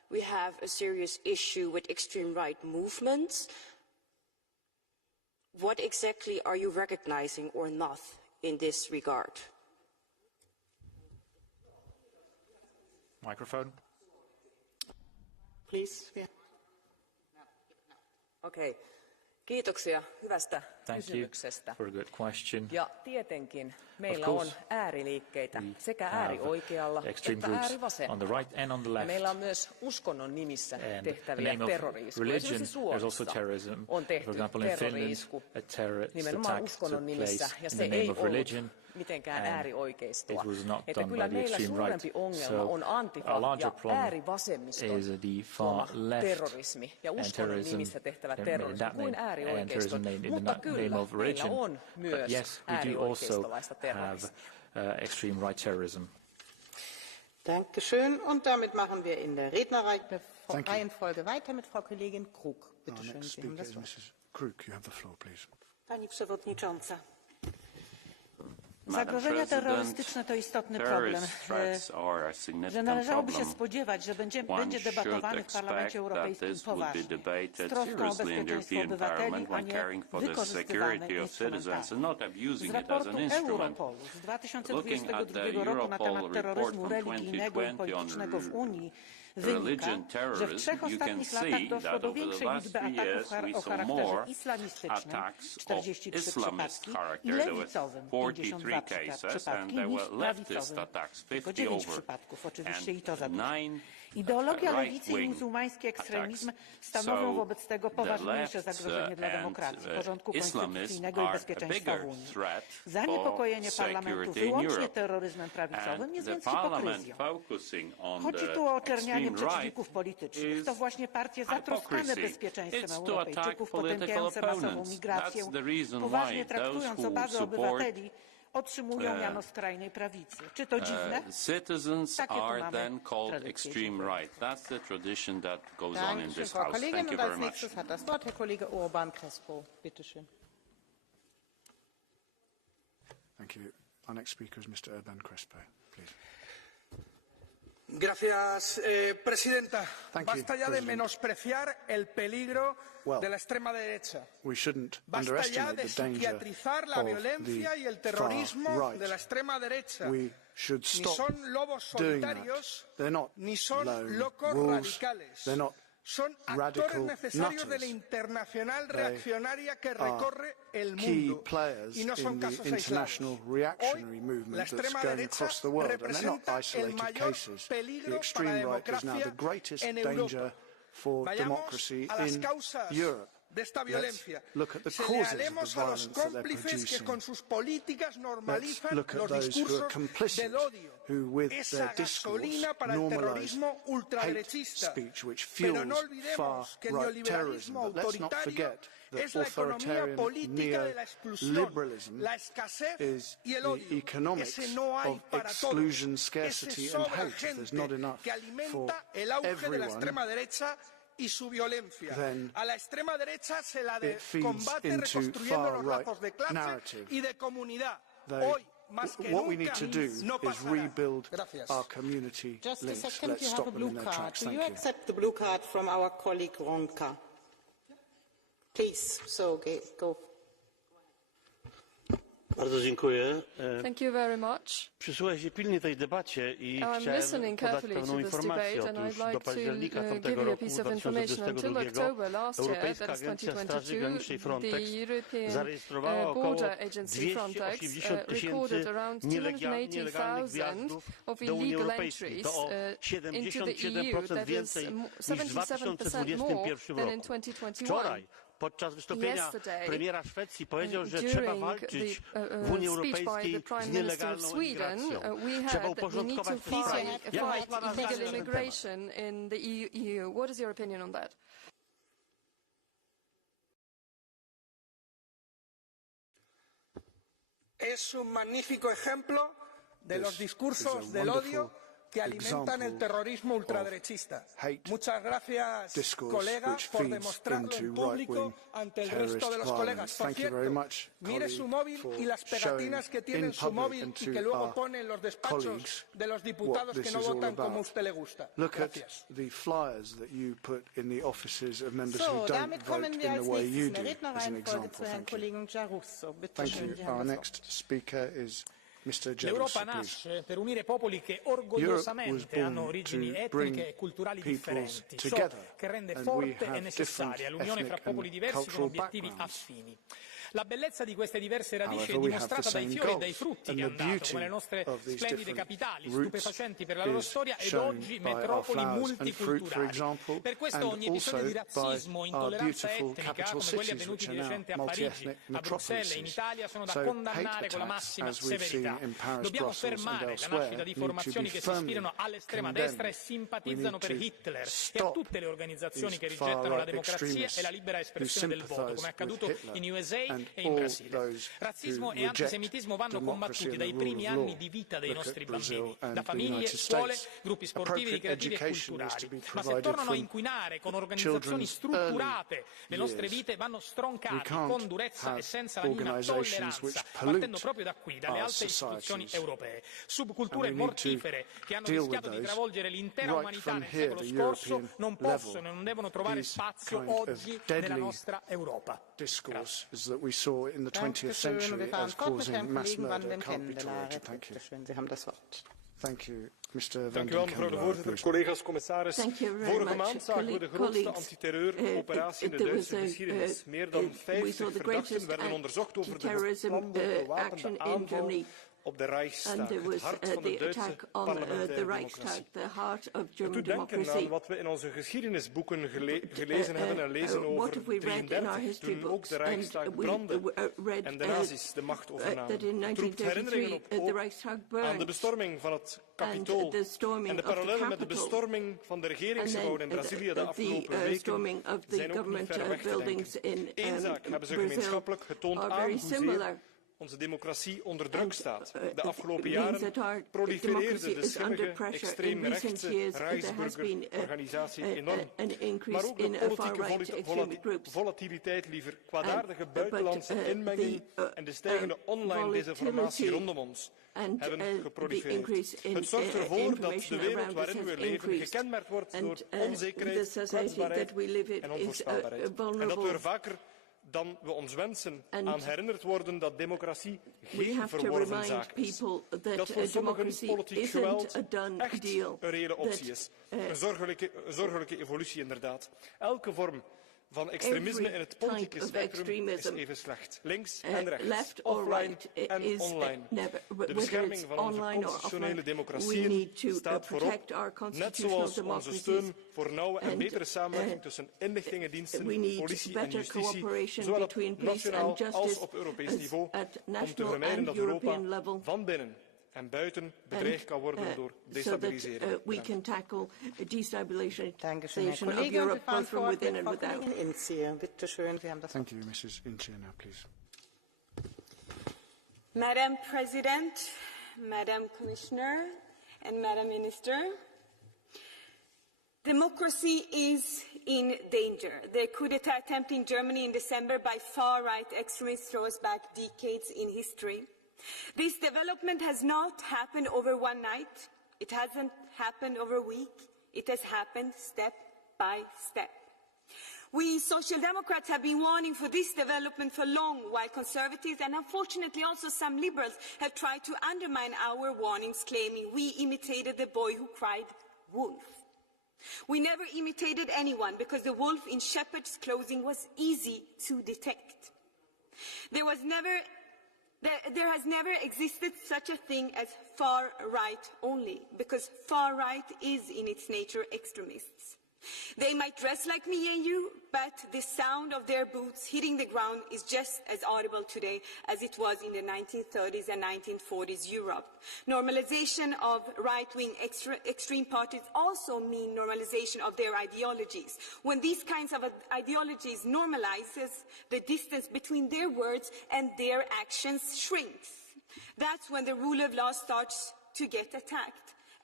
we have a serious issue with extreme right movements. What exactly are you recognizing or not in this regard? Microphone. Please. Yeah. Okay. Kiitoksia hyvästä Thank kysymyksestä. you for a good question. Ja tietenkin meillä on ääriliikkeitä sekä äärioikealla että äärivasemmalla. Right and on the left. Ja meillä on myös uskonnon nimissä tehtäviä terrori-iskuja. Esimerkiksi Suomessa on tehty terrori-isku nimenomaan uskonnon nimissä, ja se ei ollut mitenkään äärioikeistoa. Että kyllä meillä suurempi ongelma on antifa ja äärivasemmiston tuoma terrorismi ja uskonnon nimissä tehtävä terrorismi kuin äärioikeiston. Mutta kyllä meillä on myös äärioikeistolaista terrorismia. Extreme right terrorism. Dankeschön. Und damit machen wir in der Rednerreihenfolge weiter mit Frau Kollegin Krug. Bitte schön, Sie haben das Wort. Mrs. Krug, you have the floor, please. Pani Przewodnicząca. Zagrożenia terrorystyczne to istotny problem, że należałoby się spodziewać, że będzie debatowany w Parlamencie Europejskim poważnie, z troską o bezpieczeństwo obywateli, a nie wykorzystywany instrumentalnie. Z raportu Europolu z 2022 roku na temat terroryzmu religijnego i politycznego w Unii wynika, że w 3 ostatnich latach doszło do większej liczby ataków o charakterze islamistycznym, 43 przypadki, i lewicowym, 52 przypadki, niż prawicowym, tylko 9 przypadków, oczywiście i to za dużo. Ideologia lewicy i muzułmański ekstremizm stanowią wobec tego poważniejsze zagrożenie dla demokracji, porządku konstytucyjnego i bezpieczeństwa w Unii. Zaniepokojenie Parlamentu wyłącznie terroryzmem prawicowym jest więc hipokryzją. Chodzi tu o oczernianie przeciwników politycznych. To właśnie partie zatroskane bezpieczeństwem Europejczyków, potępiające masową migrację, poważnie traktując obawy obywateli, otrzymują miano skrajnej prawicy. Czy to dziwne? Citizens are then called extreme right. That's the tradition that goes on in this House. Thank you very much. Hat das Wort Herr Kollege Urban Crespo. Bitte schön. Thank you. Our next speaker is Mr. Urban Crespo, please. Gracias, Presidenta. Basta ya de menospreciar el peligro de la extrema derecha. Basta ya de psiquiatrizar la violencia y el terrorismo de la extrema derecha. Ni son lobos solitarios, ni son locos radicales. Son actores necesarios de la internacional reaccionaria que recorre el mundo y no son casos aislados. Hoy, la extrema derecha representa el mayor peligro para la democracia en Europa. Vayamos a las causas de esta violencia. Señalemos a los cómplices que con sus políticas normalizan los discursos del odio. Esa gasolina para el terrorismo ultraderechista. Pero no olvidemos que el neoliberalismo autoritario es la economía política de la exclusión, la escasez y el odio. Ese no hay para todos. Ese sobra gente que alimenta el auge de la extrema derecha y su violencia. A la extrema derecha se la combate reconstruyendo los lazos de clase y de comunidad. Hoy, más que what we need to do no is rebuild our community Just links. a second, Let's you have stop a them blue in their card. tracks. Do Thank you you. accept the blue card from our colleague Ronka? Please, so go. Bardzo dziękuję. Thank you very much. Przysłuchałem się pilnie tej debacie i I'm chciałem listening podać carefully pewną to this informację. debate, and Otóż I'd do like to października give tamtego you a roku, piece of information. Until 2022, October last year, Europejska that is Agencja Straży 2022, Granicznej Frontex the European zarejestrowała około Border Agency Frontex 280 recorded around nielegalnych 280,000 wjazdów of do Unii illegal Europejskiej. entries To o into the EU. 77% That is więcej niż w 77% more 2021 than in roku. 2021. Wczoraj podczas wystąpienia premiera Szwecji powiedział, że trzeba walczyć w Unii Europejskiej z nielegalną imigracją. Trzeba uporządkować tę sprawę. Jaka jest pana zdanie na ten temat? In the EU. What is your opinion on that? Es un magnífico ejemplo de los discursos del odio que alimentan el terrorismo ultraderechista. Muchas gracias, colega, por demostrarlo en público ante el resto de los colegas. Por cierto, mire su móvil y las pegatinas que tiene en su móvil y que luego pone en los despachos de los diputados que no votan como a usted le gusta. Gracias. Damit kommen wir als nächstes in der Rednerreihenfolge zu Herrn Kollegen Giarrusso. Bitte schön, Sie haben das Wort. L'Europa nasce per unire popoli che orgogliosamente hanno origini etniche e culturali differenti, ciò che rende forte e necessaria l'unione fra popoli diversi con obiettivi affini. La bellezza di queste diverse radici è dimostrata dai fiori e dai frutti che hanno dato, come le nostre splendide capitali, stupefacenti per la loro storia ed oggi metropoli multiculturali. Per questo ogni episodio di razzismo o intolleranza etnica, come quelli avvenuti di recente a Parigi, a Bruxelles e in Italia, sono da condannare con la massima severità. Dobbiamo fermare la nascita di formazioni che si ispirano all'estrema destra e simpatizzano per Hitler e a tutte le organizzazioni che rigettano la democrazia e la libera espressione del voto, come è accaduto in USA e in Brasile. Razzismo e antisemitismo vanno combattuti dai primi anni di vita dei nostri bambini, da famiglie, scuole, gruppi sportivi, ricreativi e culturali. Ma se tornano a inquinare con organizzazioni strutturate le nostre vite, vanno stroncati con durezza e senza la minima tolleranza, partendo proprio da qui, dalle alte istituzioni europee. Subculture mortifere che hanno rischiato di travolgere l'intera umanità nel secolo scorso non possono e non devono trovare spazio oggi nella nostra Europa. Saw in the 20th century as causing mass murder can't be tolerated. Thank you. Thank you. Mr. Van den mevrouw de voorzitter, collega's, commissaris. Vorige maand zagen we de grootste antiterreuroperatie in de Duitse geschiedenis. Meer dan 50 verdachten werden onderzocht over de geplande gewapende aanval op de Reichstag, het hart van de Duitse parlementaire democratie. Doet denken aan wat we in onze geschiedenisboeken gelezen hebben en lezen over 1933, toen ook de Reichstag brandde en de nazi's de macht overnamen. Het roept herinneringen op aan de bestorming van het Capitool en de parallellen met de bestorming van de regeringsgebouwen in Brazilië de afgelopen weken zijn ook niet ver weg te denken. Eén zaak hebben ze gemeenschappelijk getoond aan hoezeer onze democratie onder druk staat. De afgelopen jaren prolifereerde de schimmige extreemrechtse Reichsburger-organisatie enorm. Maar ook de politieke volatiliteit, liever kwaadaardige buitenlandse inmenging en de stijgende online desinformatie rondom ons hebben geprolifereerd. Het zorgt ervoor dat de wereld waarin we leven gekenmerkt wordt door onzekerheid, kwetsbaarheid en onvoorspelbaarheid. En dat we er vaker dan we ons wensen aan herinnerd worden dat democratie geen verworven zaak is. Dat voor sommigen politiek geweld echt een reële optie is. Een zorgelijke evolutie inderdaad. Elke vorm van extremisme in het politieke spectrum is even slecht. Links en rechts, offline en online. De bescherming van onze constitutionele democratieën staat voorop, net zoals onze steun voor nauwe en betere samenwerking tussen inlichtingendiensten, politie en justitie, zowel op nationaal als op Europees niveau, om te vermijden dat Europa van binnen en buiten bedreigd kan worden door destabilisering. We can tackle destabilization of Europe both from within and without. Thank you, Mrs. Ince, now please. Madam President, Madam Commissioner, and Madam Minister, democracy is in danger. The coup d'etat attempt in Germany in December by far-right extremists throws back decades in history. This development has not happened over one night. It hasn't happened over a week. It has happened step by step. We Social Democrats have been warning for this development for long, while Conservatives and unfortunately also some Liberals have tried to undermine our warnings, claiming we imitated the boy who cried wolf. We never imitated anyone because the wolf in shepherd's clothing was easy to detect. There has never existed such a thing as far-right only, because far-right is in its nature extremists. They might dress like me and you, but the sound of their boots hitting the ground is just as audible today as it was in the 1930s and 1940s Europe. Normalization of right-wing extreme parties also mean normalization of their ideologies. When these kinds of ideologies normalizes, the distance between their words and their actions shrinks. That's when the rule of law starts to get attacked.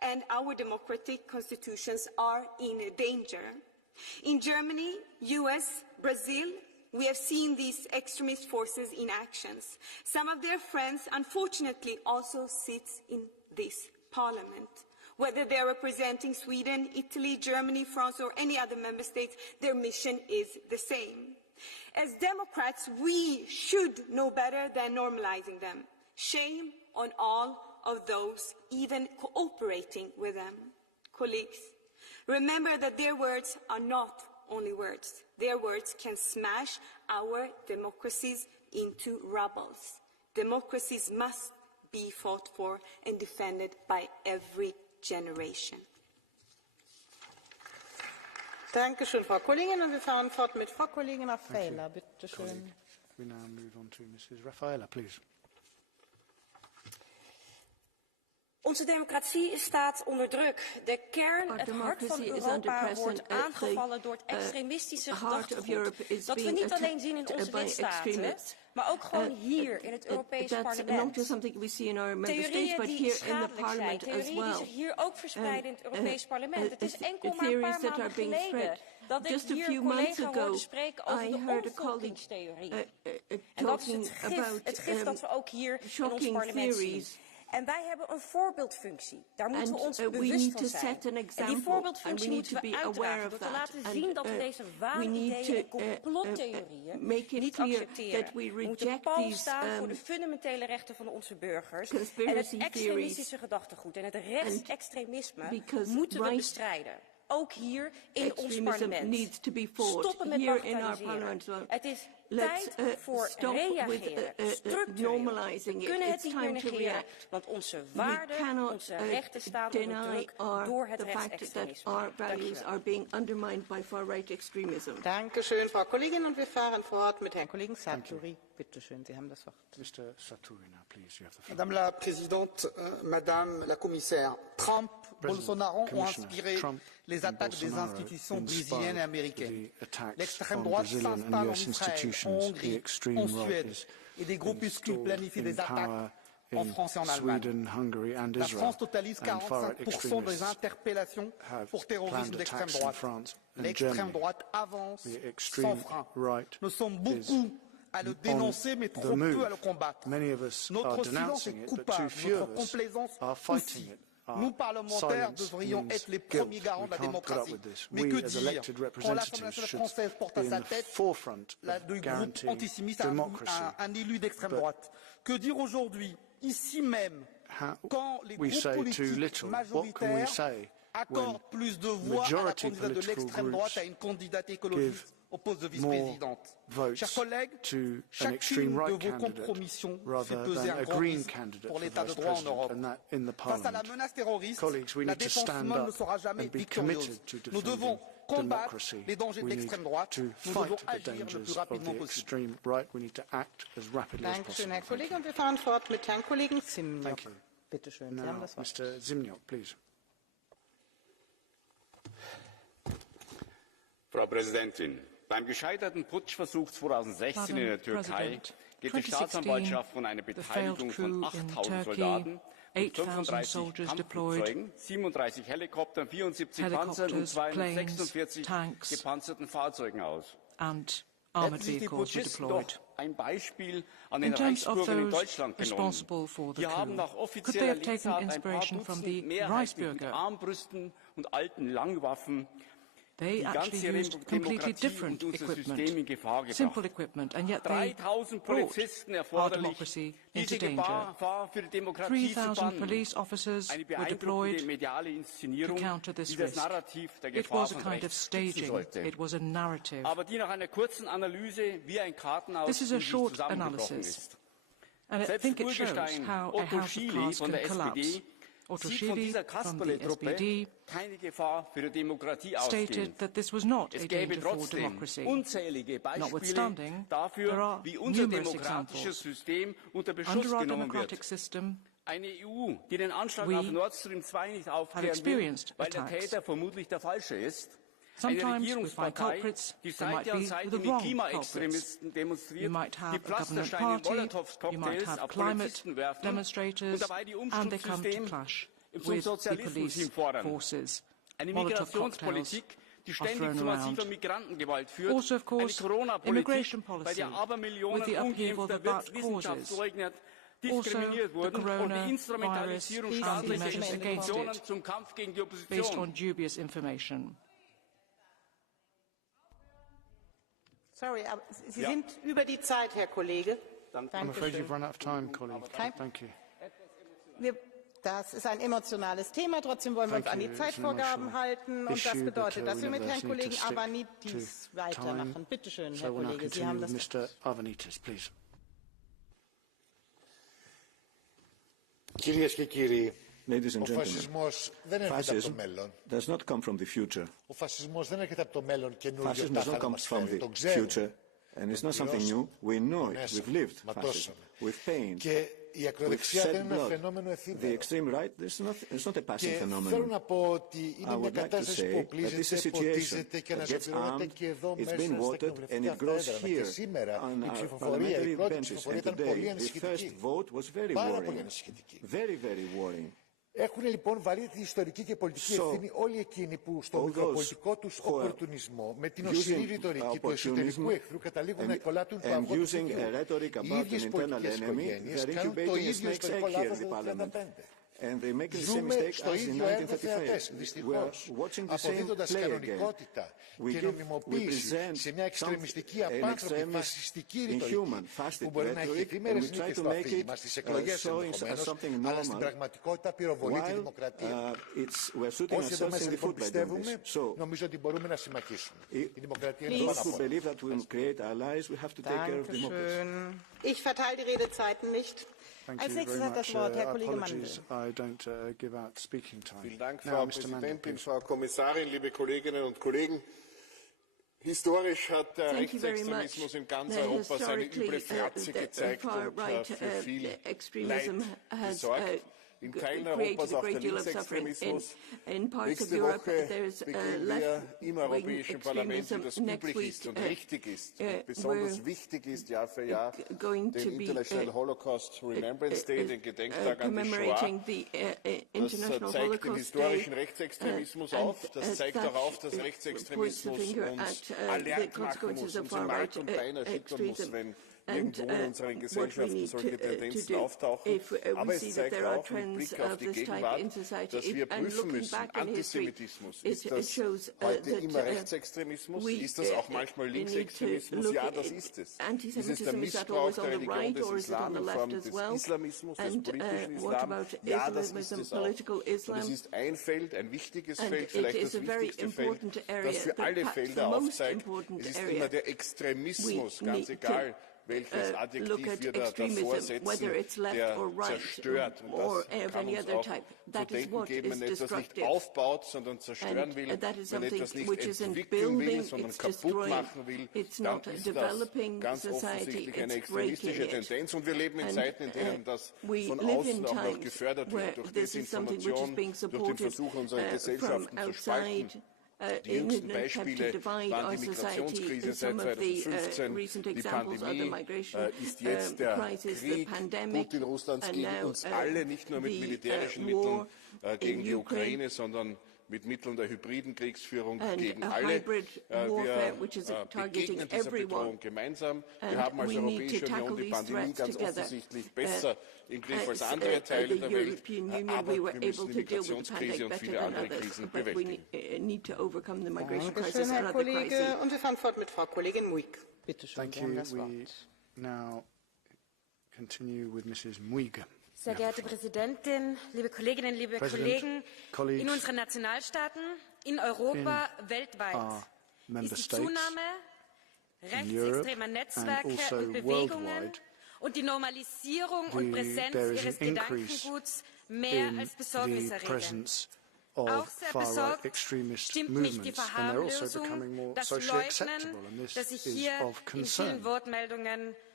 and our democratic constitutions are in danger. In Germany, US, Brazil, we have seen these extremist forces in actions. Some of their friends, unfortunately, also sit in this parliament. Whether they are representing Sweden, Italy, Germany, France, or any other member states, their mission is the same. As Democrats, we should know better than normalizing them. Shame on all of those even cooperating with them. Colleagues, remember that their words are not only words. Their words can smash our democracies into rubble. Democracies must be fought for and defended by every generation. Danke schön, Frau Kollegin. Und wir fahren fort mit Frau Kollegin Raffaella. Bitte schön. We now move on to Mrs. Raffaella, please. Onze democratie staat onder druk. De kern, het hart van Europa, wordt aangevallen door het extremistische gedachtegoed. Dat we niet alleen zien in onze lidstaten, maar ook gewoon hier in het Europees Parlement. Theorieën die schadelijk zijn, theorieën die zich hier ook verspreiden in het Europees Parlement. Het is enkel maar een paar maanden geleden dat ik hier een collega hoorde spreken over de omvolkingstheorie. En dat is het gif dat we ook hier in ons parlement zien. En wij hebben een voorbeeldfunctie. Daar moeten we ons bewust van zijn. En die voorbeeldfunctie moeten we uitdragen door te laten zien dat we deze waanideeën en complottheorieën niet accepteren. We moeten pal staan voor de fundamentele rechten van onze burgers. En het extremistische gedachtegoed en het rechtsextremisme moeten we bestrijden. Ook hier in ons parlement. Stoppen met bagatelliseren. Het is tijd voor reageren, structureel. We kunnen het niet meer negeren, want onze waarden, onze rechten staan onder druk door het rechtsextremisme. Danke schön, Frau Kollegin, und wir fahren fort mit Herrn Kollegen Sartori. Bitte schön, Sie haben das Wort. Mr. Sartori, now, please, you have the floor. Madame la Présidente, Madame la Commissaire, Trump, Bolsonaro ont inspiré les attaques des institutions brésiliennes et américaines. L'extrême droite s'installe en Israël, en Hongrie, en Suède, et des groupuscules planifient des attaques en France et en Allemagne. La France totalise 45% des interpellations pour terrorisme d'extrême droite. L'extrême droite avance sans frein. Nous sommes beaucoup à le dénoncer, mais trop peu à le combattre. Notre silence est coupable, notre complaisance aussi. Nous, parlementaires, devrions être les premiers garants de la démocratie. Mais que dire quand l'Assemblée nationale française porte à sa tête du groupe antisémite un élu d'extrême droite? Que dire aujourd'hui, ici même, quand les groupes politiques majoritaires accordent plus de voix à la candidate de l'extrême droite à une candidate écologiste au poste de vice-présidente? Chers collègues, chacune de vos compromissions fait peser un grand risque pour l'état de droit en Europe. Face à la menace terroriste, la défense humaine ne sera jamais victorieuse. Nous devons combattre les dangers de l'extrême droite. Nous devons agir le plus rapidement possible. Dankeschön, Herr Kollege. Und wir fahren fort mit Herrn Kollegen Zimniok. Bitte schön, Sie haben das Wort. Mr. Zimniok, please. Frau Präsidentin! Beim gescheiterten Putschversuch 2016 in der Türkei geht die Staatsanwaltschaft von einer Beteiligung von 8.000 Soldaten und 35 Kampfflugzeugen, 37 Helikoptern, 74 Panzern und 246 gepanzerten Fahrzeugen aus. Hätten sich die Putschisten doch ein Beispiel an den Reichsbürgern in Deutschland genommen. Die haben nach offizieller Lesart ein paar Dutzend Mehrheiten mit Armbrüsten und alten Langwaffen They actually used completely different equipment, simple equipment, and yet they brought our democracy into danger. 3,000 police officers were deployed to counter this risk. It was a kind of staging. It was a narrative. This is a short analysis, and I think it shows how a house of cards can collapse. Otto Schily from the SPD stated that this was not a danger for democracy. Notwithstanding, there are numerous examples. Under our democratic system, we have experienced attacks. Sometimes we find culprits, they might be the wrong culprits. You might have a government party, you might have climate demonstrators, and they come to clash. with the police forces. Molotov cocktails die are ständig thrown zu massiver around. Migrantengewalt führt, Also, of eine course, Corona-Politik, immigration bei policy, der Abermillionen with the upheaval ungeimpfter that causes. Wissenschaftsleugner Also, diskriminiert the wurden und die coronavirus Instrumentalisierung and the staatlicher measures against Institutionen it, zum Kampf gegen die based Opposition. on dubious information. Sorry, aber Sie sind über die Zeit, Herr Kollege. I'm afraid you've run out of time, colleague. Thank you. Das ist ein emotionales Thema, trotzdem wollen wir uns an die Zeitvorgaben halten. Und das bedeutet, dass wir mit Herrn Kollegen Avanitis weitermachen. Bitte schön, Herr Kollege, Sie haben das Wort. Mr. Avanitis, please. Ladies and gentlemen, fascism does not come from the future. Fascism does not come from the future, and it's not something new. We know it. We've lived fascism with pain. We've shed blood. The extreme right, it's not a passing phenomenon. I would like to say that this is a situation that gets armed, it's been watered, and it grows here on our parliamentary benches. And today, the first vote was very worrying. Very, very worrying. Έχουν λοιπόν βαρύτερη ιστορική και πολιτική ευθύνη όλοι εκείνοι που στον μικροπολιτικό τους οπορτουνισμό με την οσυρή ρητορική του εσωτερικού εχθρού καταλήγουν να εκολάτουν το αυγό του δικαίου. Οι ίδιες πολιτικές οικογένειες κάνουν το ίδιο ιστορικό λάθος το 1935. Ζούμε στο ίδιο έργο θεατές, δυστυχώς, αποδίδοντας κανονικότητα και νομιμοποίηση σε μια εξτρεμιστική απάνθρωπη φασιστική ρητορική που μπορεί να έχει εφήμερες νίκες στο αφήγημα στις εκλογές ενδεχομένως, αλλά στην πραγματικότητα πυροβολεί τη δημοκρατία. Όσοι εδώ μέσα λοιπόν πιστεύουμε, νομίζω ότι μπορούμε να συμμαχίσουμε. Η δημοκρατία είναι πάνω απ' όλα. Ich verteile die Redezeiten nicht. Als nächstes hat das Wort Herr Kollege Mandel. Vielen Dank, Frau Präsidentin, Frau Kommissarin, liebe Kolleginnen und Kollegen. Historisch hat der Rechtsextremismus in ganz Europa seine üble Fratze gezeigt und für viel Leid gesorgt. In Teilen Europas auch der Linksextremismus. Nächste Woche begehen wir im Europäischen Parlament, wie das üblich ist und richtig ist und besonders wichtig ist, Jahr für Jahr, den International Holocaust Remembrance Day, den Gedenktag an die Shoah. Das zeigt den historischen Rechtsextremismus auf. Das zeigt auch auf, dass Rechtsextremismus uns alert machen muss, uns in Mark und Bein erschüttern muss, wenn irgendwo in unseren Gesellschaften solche Tendenzen auftauchen. Aber es zeigt auch mit Blick auf die Gegenwart, dass wir prüfen müssen, Antisemitismus, ist das heute immer Rechtsextremismus? Ist das auch manchmal Linksextremismus? Ja, das ist es. Ist es der Missbrauch der Religion des Islam in Form des Islamismus, des politischen Islam? Ja, das ist es auch. Und es ist ein Feld, ein wichtiges Feld, vielleicht das wichtigste Feld, das für alle Felder aufzeigt. Es ist immer der Extremismus, ganz egal, welches Adjektiv wir davor setzen, der zerstört. Und das kann uns auch zu denken geben, wenn etwas nicht aufbaut, sondern zerstören will, wenn etwas nicht entwickeln will, sondern kaputt machen will, dann ist das ganz offensichtlich eine extremistische Tendenz. Und wir leben in Zeiten, in denen das von außen auch noch gefördert wird, durch Desinformation, durch den Versuch, unsere Gesellschaften zu spalten. Die jüngsten Beispiele waren die Migrationskrise seit 2015, die Pandemie, ist jetzt der Krieg Putin-Russlands gegen uns alle, nicht nur mit militärischen Mitteln gegen die Ukraine, sondern mit Mitteln der hybriden Kriegsführung gegen alle. Wir begegnen dieser Bedrohung gemeinsam. Wir haben als Europäische Union die Pandemie ganz offensichtlich besser im Griff als andere Teile der Welt, aber wir müssen die Migrationskrise und viele andere Krisen bewältigen. Dankeschön, Herr Kollege. Und wir fahren fort mit Frau Kollegin Muik. Bitte schön, Sie haben das Wort. Now continue with Mrs. Muig. Sehr geehrte Präsidentin, liebe Kolleginnen, liebe Kollegen, in unseren Nationalstaaten, in Europa, weltweit ist die Zunahme rechtsextremer Netzwerke und Bewegungen und die Normalisierung und Präsenz ihres Gedankenguts mehr als besorgniserregend. Auch sehr besorgt stimmt mich die Verharmlosung, das Leugnen, das ich hier in vielen Wortmeldungen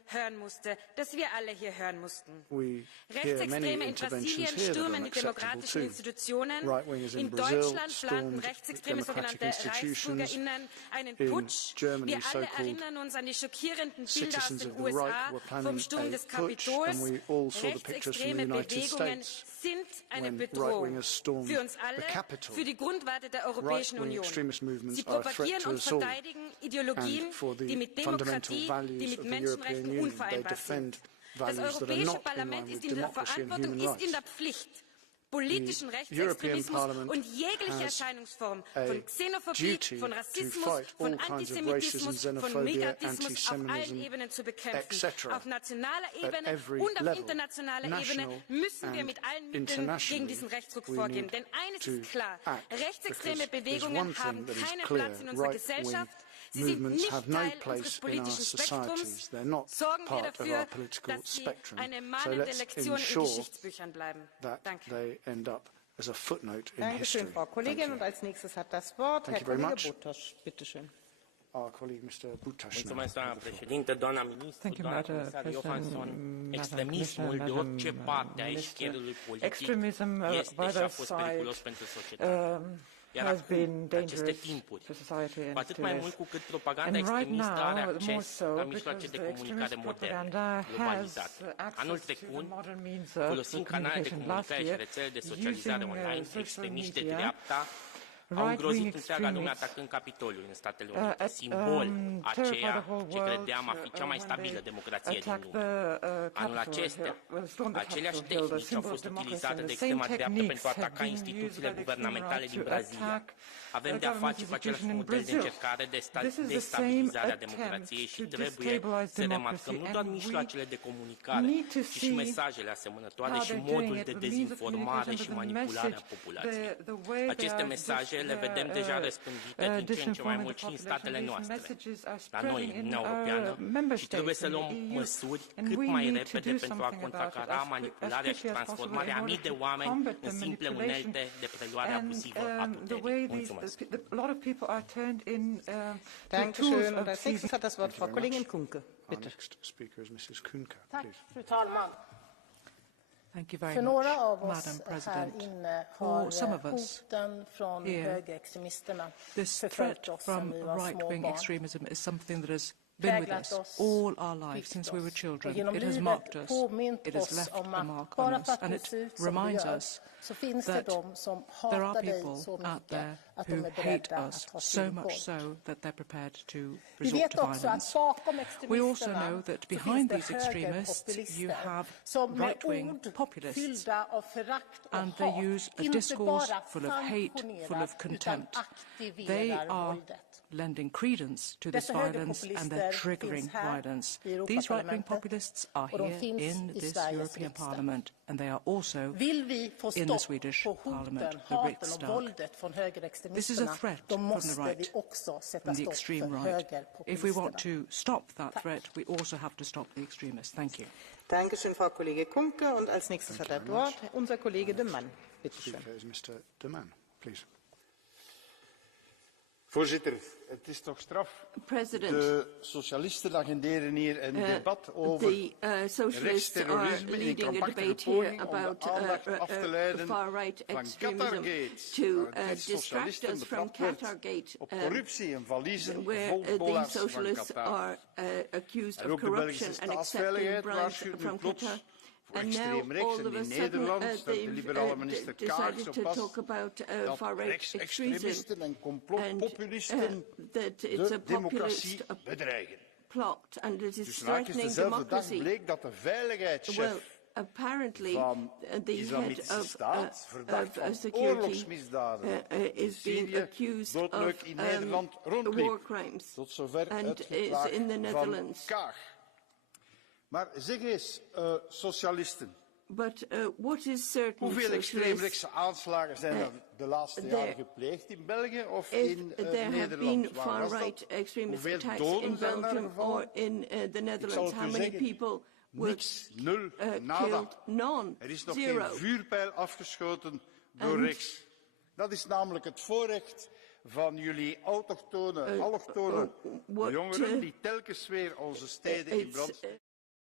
hören musste, das wir alle hier hören mussten. We Rechtsextreme in Brasilien stürmen die demokratischen Institutionen. In Deutschland planten rechtsextreme sogenannte ReichsbürgerInnen einen Putsch. Wir alle erinnern uns an die schockierenden Bilder aus den USA vom Sturm des Kapitols. Rechtsextreme Bewegungen sind eine Bedrohung für uns alle, für die Grundwerte der Europäischen Union. Sie propagieren und verteidigen Ideologien, die mit Demokratie, die mit Menschenrechten unvereinbar sind. Das Europäische Parlament ist in der Verantwortung, ist in der Pflicht, politischen Rechtsextremismus und jegliche Erscheinungsform von Xenophobie, von Rassismus, von Antisemitismus, von Migrantismus auf allen Ebenen zu bekämpfen. Auf nationaler Ebene und auf internationaler Ebene müssen wir mit allen Mitteln gegen diesen Rechtsruck vorgehen. Denn eines ist klar, rechtsextreme Bewegungen haben keinen Platz in unserer Gesellschaft. Sie sind nicht Teil unseres politischen Spektrums. Sorgen wir dafür, dass sie eine mahnende Lektion in Geschichtsbüchern bleiben. Danke. Dankeschön, Frau Kollegin. Und als nächstes hat das Wort Herr Kollege Butosch. Bitte schön. Doamna președintă, doamna ministru, doamna comisar Johansson, extremismul de orice parte a eșcherului politic este și a fost periculos pentru societate. Iar acum, în aceste timpuri, cu atât mai mult cu cât propaganda extremistă are acces la mijloace de comunicare moderne, globalizate. Anul trecut, folosind canale de comunicare și rețele de socializare online, extremiști de dreapta au îngrozit întreaga lume atacând Capitoliul în Statele Unite, simbol aceea ce credeam a fi cea mai stabilă democrație din lume. Anul acesta, aceleași tehnici au fost utilizate de extrema dreaptă pentru a ataca instituțiile guvernamentale din Brazilia. Avem de a face cu același model de încercare de destabilizare a democrației și trebuie să remarcăm nu doar mijloacele de comunicare, ci și mesajele asemănătoare și modul de dezinformare și manipulare a populației. Aceste mesaje le vedem deja răspândite din ce în ce mai mult și în statele noastre, la noi, în Uniunea Europeană, și trebuie să luăm măsuri cât mai repede pentru a contracara manipularea și transformarea a mii de oameni în simple unelte de preluare abuzivă a puterii. Mulțumesc. Dankeschön. Und als nächstes hat das Wort Frau Kollegin Kuhnke. Bitte. Fru talman. Thank you very För much, några av oss Madam här President. inne For some har of us hoten från here, högerextremisterna this förföljt threat oss sedan from vi var små right-wing barn. extremism is something that has been with us all our lives since we were children. It has marked us, it has left a mark on us, and it reminds us that there are people out there who hate us so much so that they're prepared to resort to violence. We also know that behind these extremists you have right-wing populists, and they use a discourse full of hate, full of contempt. They are lending credence to this violence and they're triggering violence. These right-wing populists are here in this European Parliament and they are also in the Swedish Parliament, the Riksdag. This is a threat from the right, from the extreme right. If we want to stop that threat, we also have to stop the extremists. Thank you. Dankeschön, Frau Kollege Kuhnke. Und als nächstes hat das Wort unser Kollege de Man. Bitte schön. Mr. de Man, please. Voorzitter, het is toch straf. De socialisten agenderen hier een debat over rechtsterrorisme in een compacte poging om de aandacht af te leiden van Qatargate, waar het socialisten betrapt wordt op corruptie en verliezen volksbelaars van Qatar. En ook de Belgische staatsveiligheid waarschuwt nu plots voor extreem rechts en in Nederland stelt de liberale minister Kaag zo pas dat rechtsextremisten en complotpopulisten de democratie bedreigen. Tussen haakjes dezelfde dag bleek dat de veiligheidschef van de Islamitische Staat, verdacht van oorlogsmisdaden in Syrië, doodleuk in Nederland rondliep. Tot zover het verklaar van Kaag. Maar zeg eens, socialisten, hoeveel extreemrechtse aanslagen zijn er de laatste jaren gepleegd in België of in Nederland? Hoeveel doden zijn er gevallen? Ik zal het u zeggen, niks, nul, nada. Er is nog geen vuurpijl afgeschoten door rechts. Dat is namelijk het voorrecht van jullie autochtone, allochtone jongeren die telkens weer onze steden in brand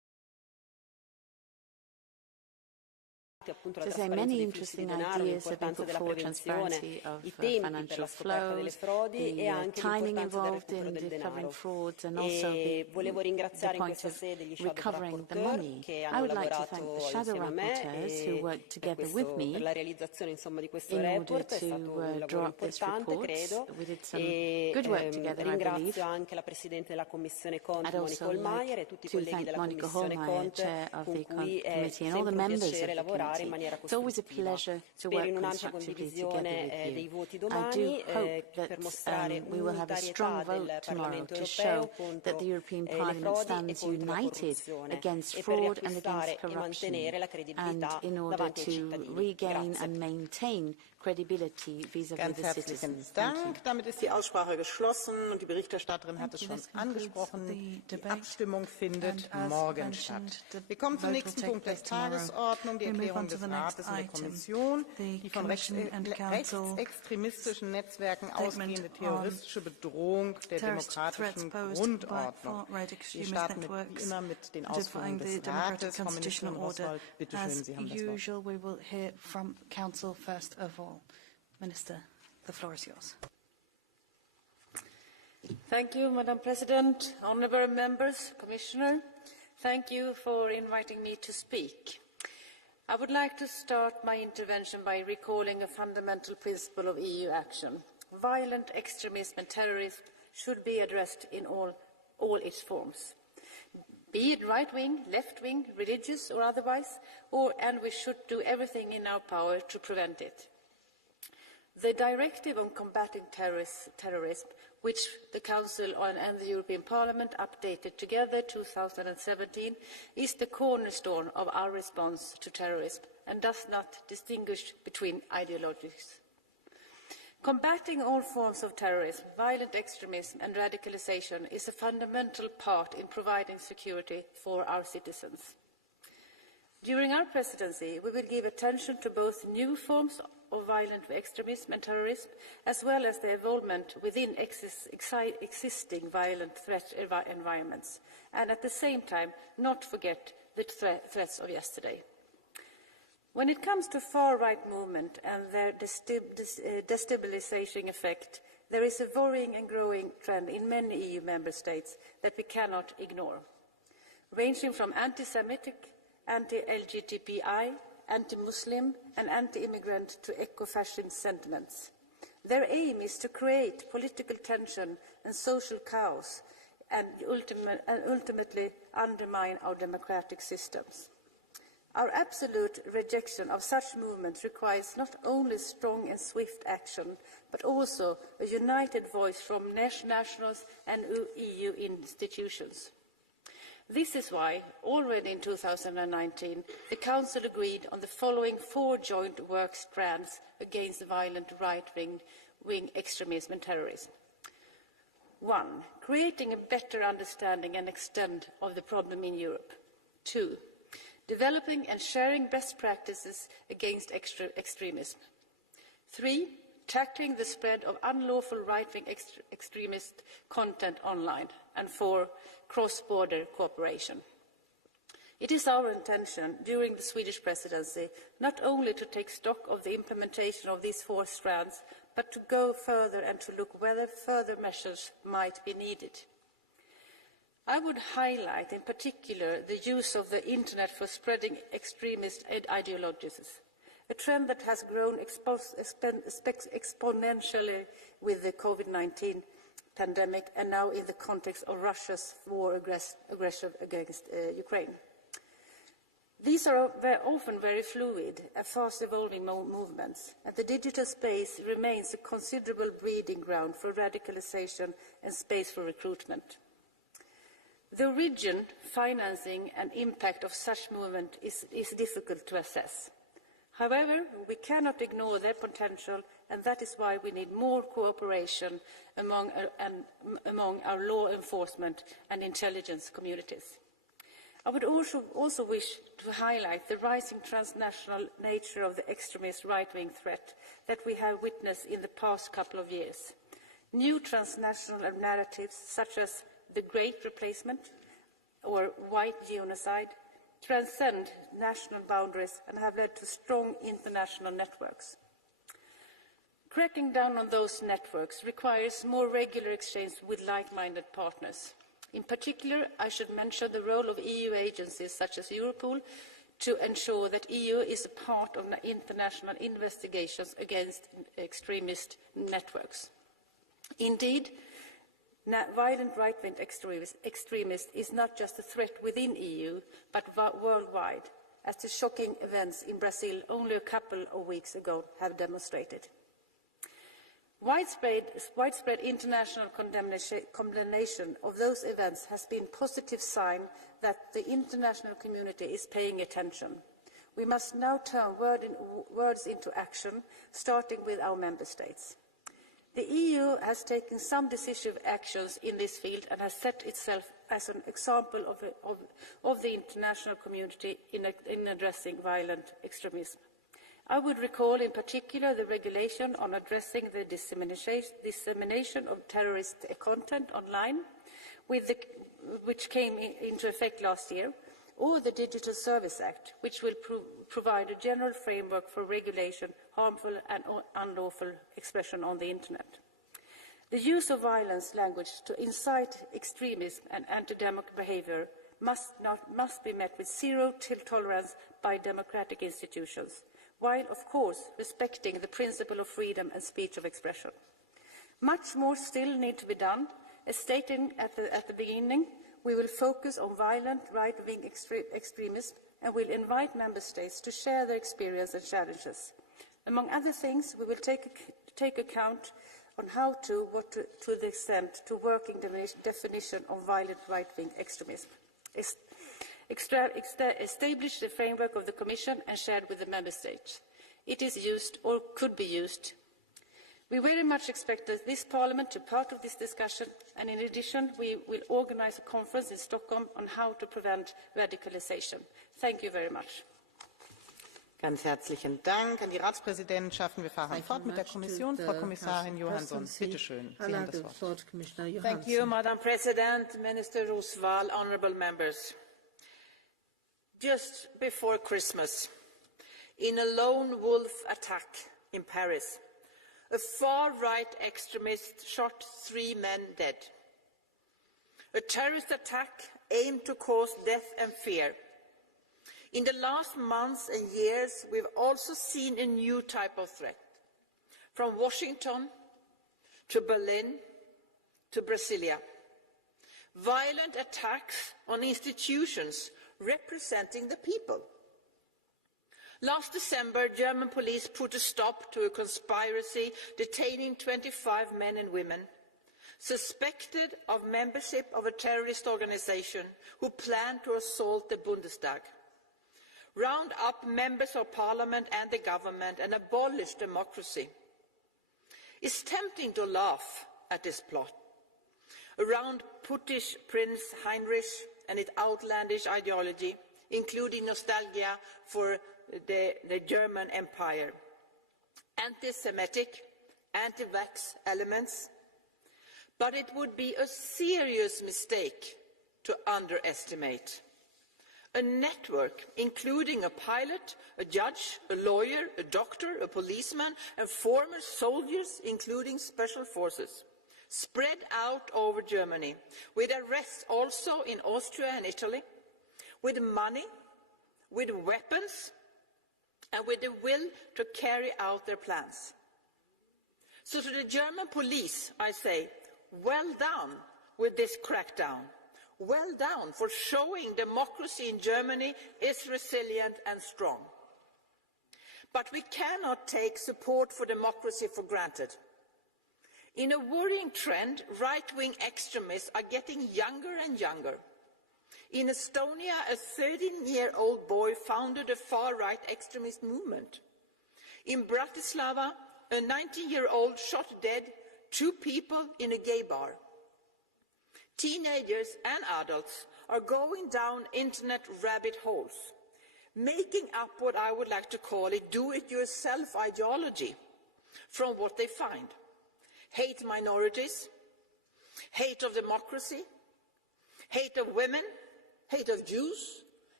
to say many interesting ideas have been put forward: transparency of financial flows, the timing involved in discovering frauds, and also the point of recovering the money. I would like to thank the shadow rapporteurs who worked together with me in order to draw up this report. We did some good work together, I believe. I'd also like to thank Monica Hohlmeier, Chair of the Committee, and all the members of the committee. It's always a pleasure to work constructively together with you. I do hope that we will have a strong vote tomorrow to show that the European Parliament stands united against fraud and against corruption, and in order to regain and maintain credibility vis-à-vis the citizens. Dank. Damit ist die Aussprache geschlossen und die Berichterstatterin hat es schon angesprochen. Die Abstimmung findet morgen statt. Wir kommen zum nächsten Punkt der Tagesordnung, die Erklärung des Rates und der Kommission, die von rechtsextremistischen Netzwerken ausgehende terroristische Bedrohung der demokratischen Grundordnung. Wir starten wie immer mit den Ausführungen des Rates. Frau Ministerin Oswald, bitte schön, Sie haben das Wort. Minister, the floor is yours. Thank you, Madam President, honourable members, Commissioner. Thank you for inviting me to speak. I would like to start my intervention by recalling a fundamental principle of EU action. Violent extremism and terrorism should be addressed in all its forms, be it right-wing, left-wing, religious or otherwise, and we should do everything in our power to prevent it. The Directive on Combating Terrorism, which the Council and the European Parliament updated together in 2017, is the cornerstone of our response to terrorism and does not distinguish between ideologies. Combating all forms of terrorism, violent extremism and radicalisation is a fundamental part in providing security for our citizens. During our presidency, we will give attention to both new forms of violent extremism and terrorism, as well as the involvement within existing violent threat environments, and at the same time not forget the threats of yesterday. When it comes to far-right movement and their destabilising effect, there is a worrying and growing trend in many EU member states that we cannot ignore, ranging from anti-Semitic, anti-LGBTI, anti-Muslim and anti-immigrant to eco-fascist sentiments. Their aim is to create political tension and social chaos and ultimately undermine our democratic systems. Our absolute rejection of such movements requires not only strong and swift action, but also a united voice from nationals and EU institutions. This is why, already in 2019, the Council agreed on the following 4 joint work strands against violent right-wing extremism and terrorism. 1. Creating a better understanding and extent of the problem in Europe. 2. Developing and sharing best practices against extremism. 3. Tackling the spread of unlawful right-wing extremist content online. And 4. Cross-border cooperation. It is our intention during the Swedish presidency not only to take stock of the implementation of these 4 strands, but to go further and to look whether further measures might be needed. I would highlight in particular the use of the internet for spreading extremist ideologies, a trend that has grown exponentially with the COVID-19 pandemic and now in the context of Russia's war aggression against Ukraine. These are often very fluid and fast-evolving movements, and the digital space remains a considerable breeding ground for radicalisation and space for recruitment. The origin, financing and impact of such movement is difficult to assess. However, we cannot ignore their potential, and that is why we need more cooperation among our law enforcement and intelligence communities. I would also wish to highlight the rising transnational nature of the extremist right-wing threat that we have witnessed in the past couple of years. New transnational narratives such as the Great Replacement or white genocide, transcend national boundaries and have led to strong international networks. Cracking down on those networks requires more regular exchange with like-minded partners. In particular, I should mention the role of EU agencies such as Europol to ensure that EU is a part of the international investigations against extremist networks. Indeed, violent right-wing extremists is not just a threat within EU, but worldwide, as the shocking events in Brazil only a couple of weeks ago have demonstrated. Widespread international condemnation of those events has been a positive sign that the international community is paying attention. We must now turn words into action, starting with our member states. The EU has taken some decisive actions in this field and has set itself as an example of the international community in addressing violent extremism. I would recall in particular the regulation on addressing the dissemination of terrorist content online, which came into effect last year, or the Digital Service Act, which will provide a general framework for regulation harmful and unlawful expression on the Internet. The use of violence language to incite extremism and anti-democratic behaviour must be met with zero tolerance by democratic institutions, while, of course, respecting the principle of freedom and speech of expression. Much more still needs to be done. As stated at the beginning, we will focus on violent right-wing extremism and will invite member states to share their experience and challenges. Among other things, we will take account on how to the extent to working definition of violent right-wing extremism. Establish the framework of the Commission and shared with the Member States. It is used or could be used. We very much expect this Parliament to be part of this discussion, and in addition we will organise a conference in Stockholm on how to prevent radicalisation. Thank you very much. Ganz herzlichen Dank an die Ratspräsidentschaften. Wir fahren fort mit der Kommission. Frau Kommissarin Johansson, bitte schön. Sie haben das Wort. Thank you, Madam President, Minister Roosevelt, honourable members. Just before Christmas, in a lone wolf attack in Paris, a far-right extremist shot 3 men dead. A terrorist attack aimed to cause death and fear. In the last months and years, we've also seen a new type of threat, from Washington to Berlin to Brasilia. Violent attacks on institutions representing the people. Last December, German police put a stop to a conspiracy detaining 25 men and women suspected of membership of a terrorist organization who planned to assault the Bundestag, round up members of parliament and the government and abolish democracy. It's tempting to laugh at this plot around Puttish Prince Heinrich and its outlandish ideology, including nostalgia for the German Empire, anti-Semitic, anti-vax elements, but it would be a serious mistake to underestimate a network including a pilot, a judge, a lawyer, a doctor, a policeman and former soldiers, including special forces, spread out over Germany, with arrests also in Austria and Italy, with money, with weapons and with the will to carry out their plans. So to the German police, I say, well done with this crackdown. Well done for showing democracy in Germany is resilient and strong. But we cannot take support for democracy for granted. In a worrying trend, right-wing extremists are getting younger and younger. In Estonia, a 13-year-old boy founded a far-right extremist movement. In Bratislava, a 19-year-old shot dead 2 people in a gay bar. Teenagers and adults are going down internet rabbit holes, making up what I would like to call a do-it-yourself ideology from what they find. Hate minorities, hate of democracy, hate of women, hate of Jews,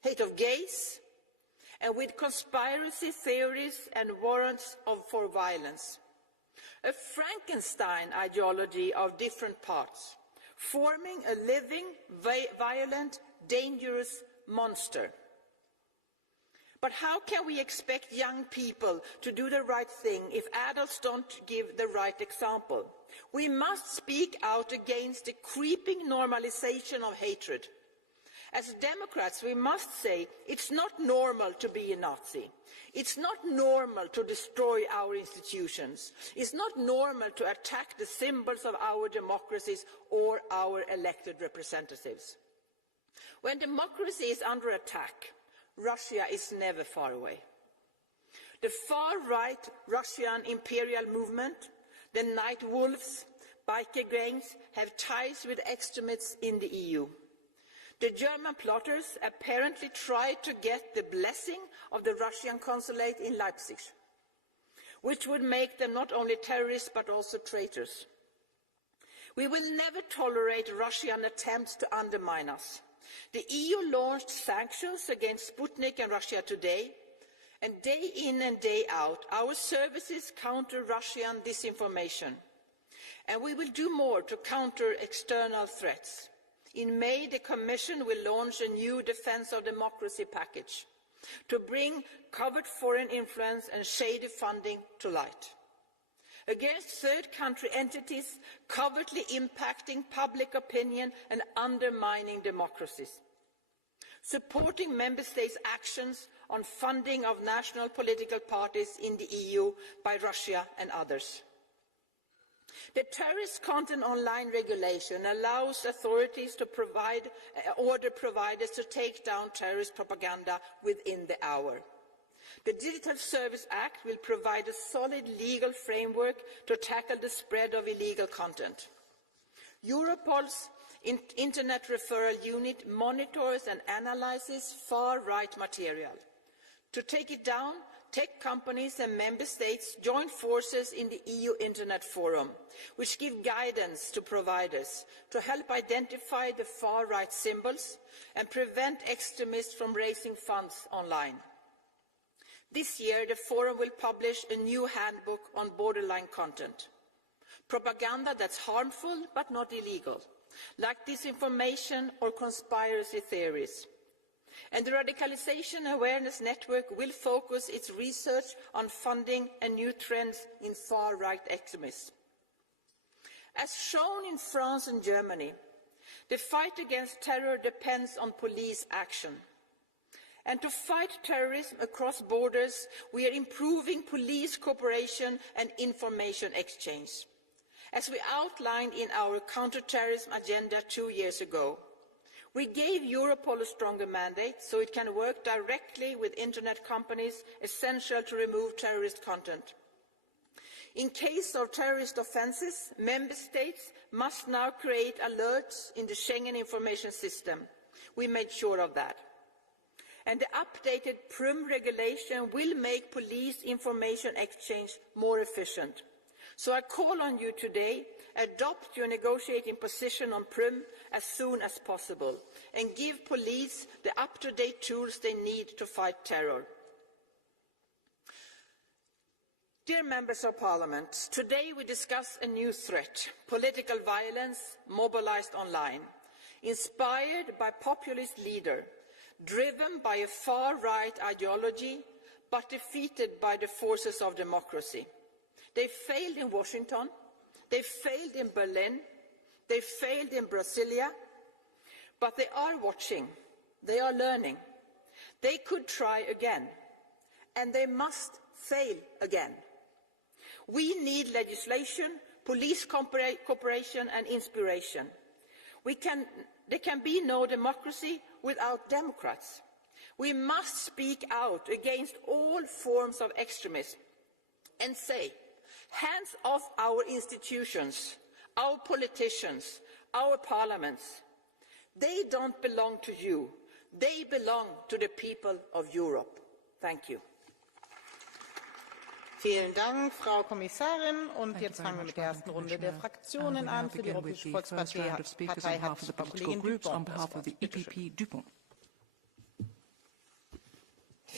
hate of gays, and with conspiracy theories and warrants for violence. A Frankenstein ideology of different parts, forming a living, violent, dangerous monster. But how can we expect young people to do the right thing if adults don't give the right example? We must speak out against the creeping normalization of hatred. As Democrats, we must say it's not normal to be a Nazi. It's not normal to destroy our institutions. It's not normal to attack the symbols of our democracies or our elected representatives. When democracy is under attack, Russia is never far away. The far-right Russian imperial movement, the Night Wolves, biker gangs have ties with extremists in the EU. The German plotters apparently tried to get the blessing of the Russian consulate in Leipzig, which would make them not only terrorists but also traitors. We will never tolerate Russian attempts to undermine us. The EU launched sanctions against Sputnik and Russia Today, and day in and day out, our services counter Russian disinformation. And we will do more to counter external threats. In May, the Commission will launch a new Defence of Democracy package to bring covert foreign influence and shady funding to light. Against third country entities covertly impacting public opinion and undermining democracies. Supporting Member States' actions on funding of national political parties in the EU by Russia and others. The terrorist content online regulation allows authorities to order providers to take down terrorist propaganda within the hour. The Digital Service Act will provide a solid legal framework to tackle the spread of illegal content. Europol's Internet Referral Unit monitors and analyses far-right material. To take it down, tech companies and member states join forces in the EU Internet Forum, which give guidance to providers to help identify the far-right symbols and prevent extremists from raising funds online. This year, the Forum will publish a new handbook on borderline content. Propaganda that's harmful but not illegal, like disinformation or conspiracy theories. And the Radicalisation Awareness Network will focus its research on funding and new trends in far-right extremism. As shown in France and Germany, the fight against terror depends on police action. And to fight terrorism across borders, we are improving police cooperation and information exchange, as we outlined in our counter-terrorism agenda 2 years ago. We gave Europol a stronger mandate so it can work directly with Internet companies essential to remove terrorist content. In case of terrorist offences, Member States must now create alerts in the Schengen Information System. We made sure of that. And the updated PRIM regulation will make police information exchange more efficient. So I call on you today, adopt your negotiating position on PRIM as soon as possible and give police the up-to-date tools they need to fight terror. Dear Members of Parliament, today we discuss a new threat, political violence mobilized online, inspired by populist leader, driven by a far-right ideology, but defeated by the forces of democracy. They failed in Washington, they failed in Berlin, they failed in Brasilia, but they are watching, they are learning. They could try again, and they must fail again. We need legislation, police cooperation and inspiration. There can be no democracy without Democrats. We must speak out against all forms of extremism and say, hands off our institutions, our politicians, our parliaments. They don't belong to you. They belong to the people of Europe. Thank you. Vielen Dank, Frau Kommissarin. Und jetzt fangen wir mit der ersten Runde der Fraktionen an. Für die Europäische Volkspartei hat Frau Kollegin Dupont das Wort.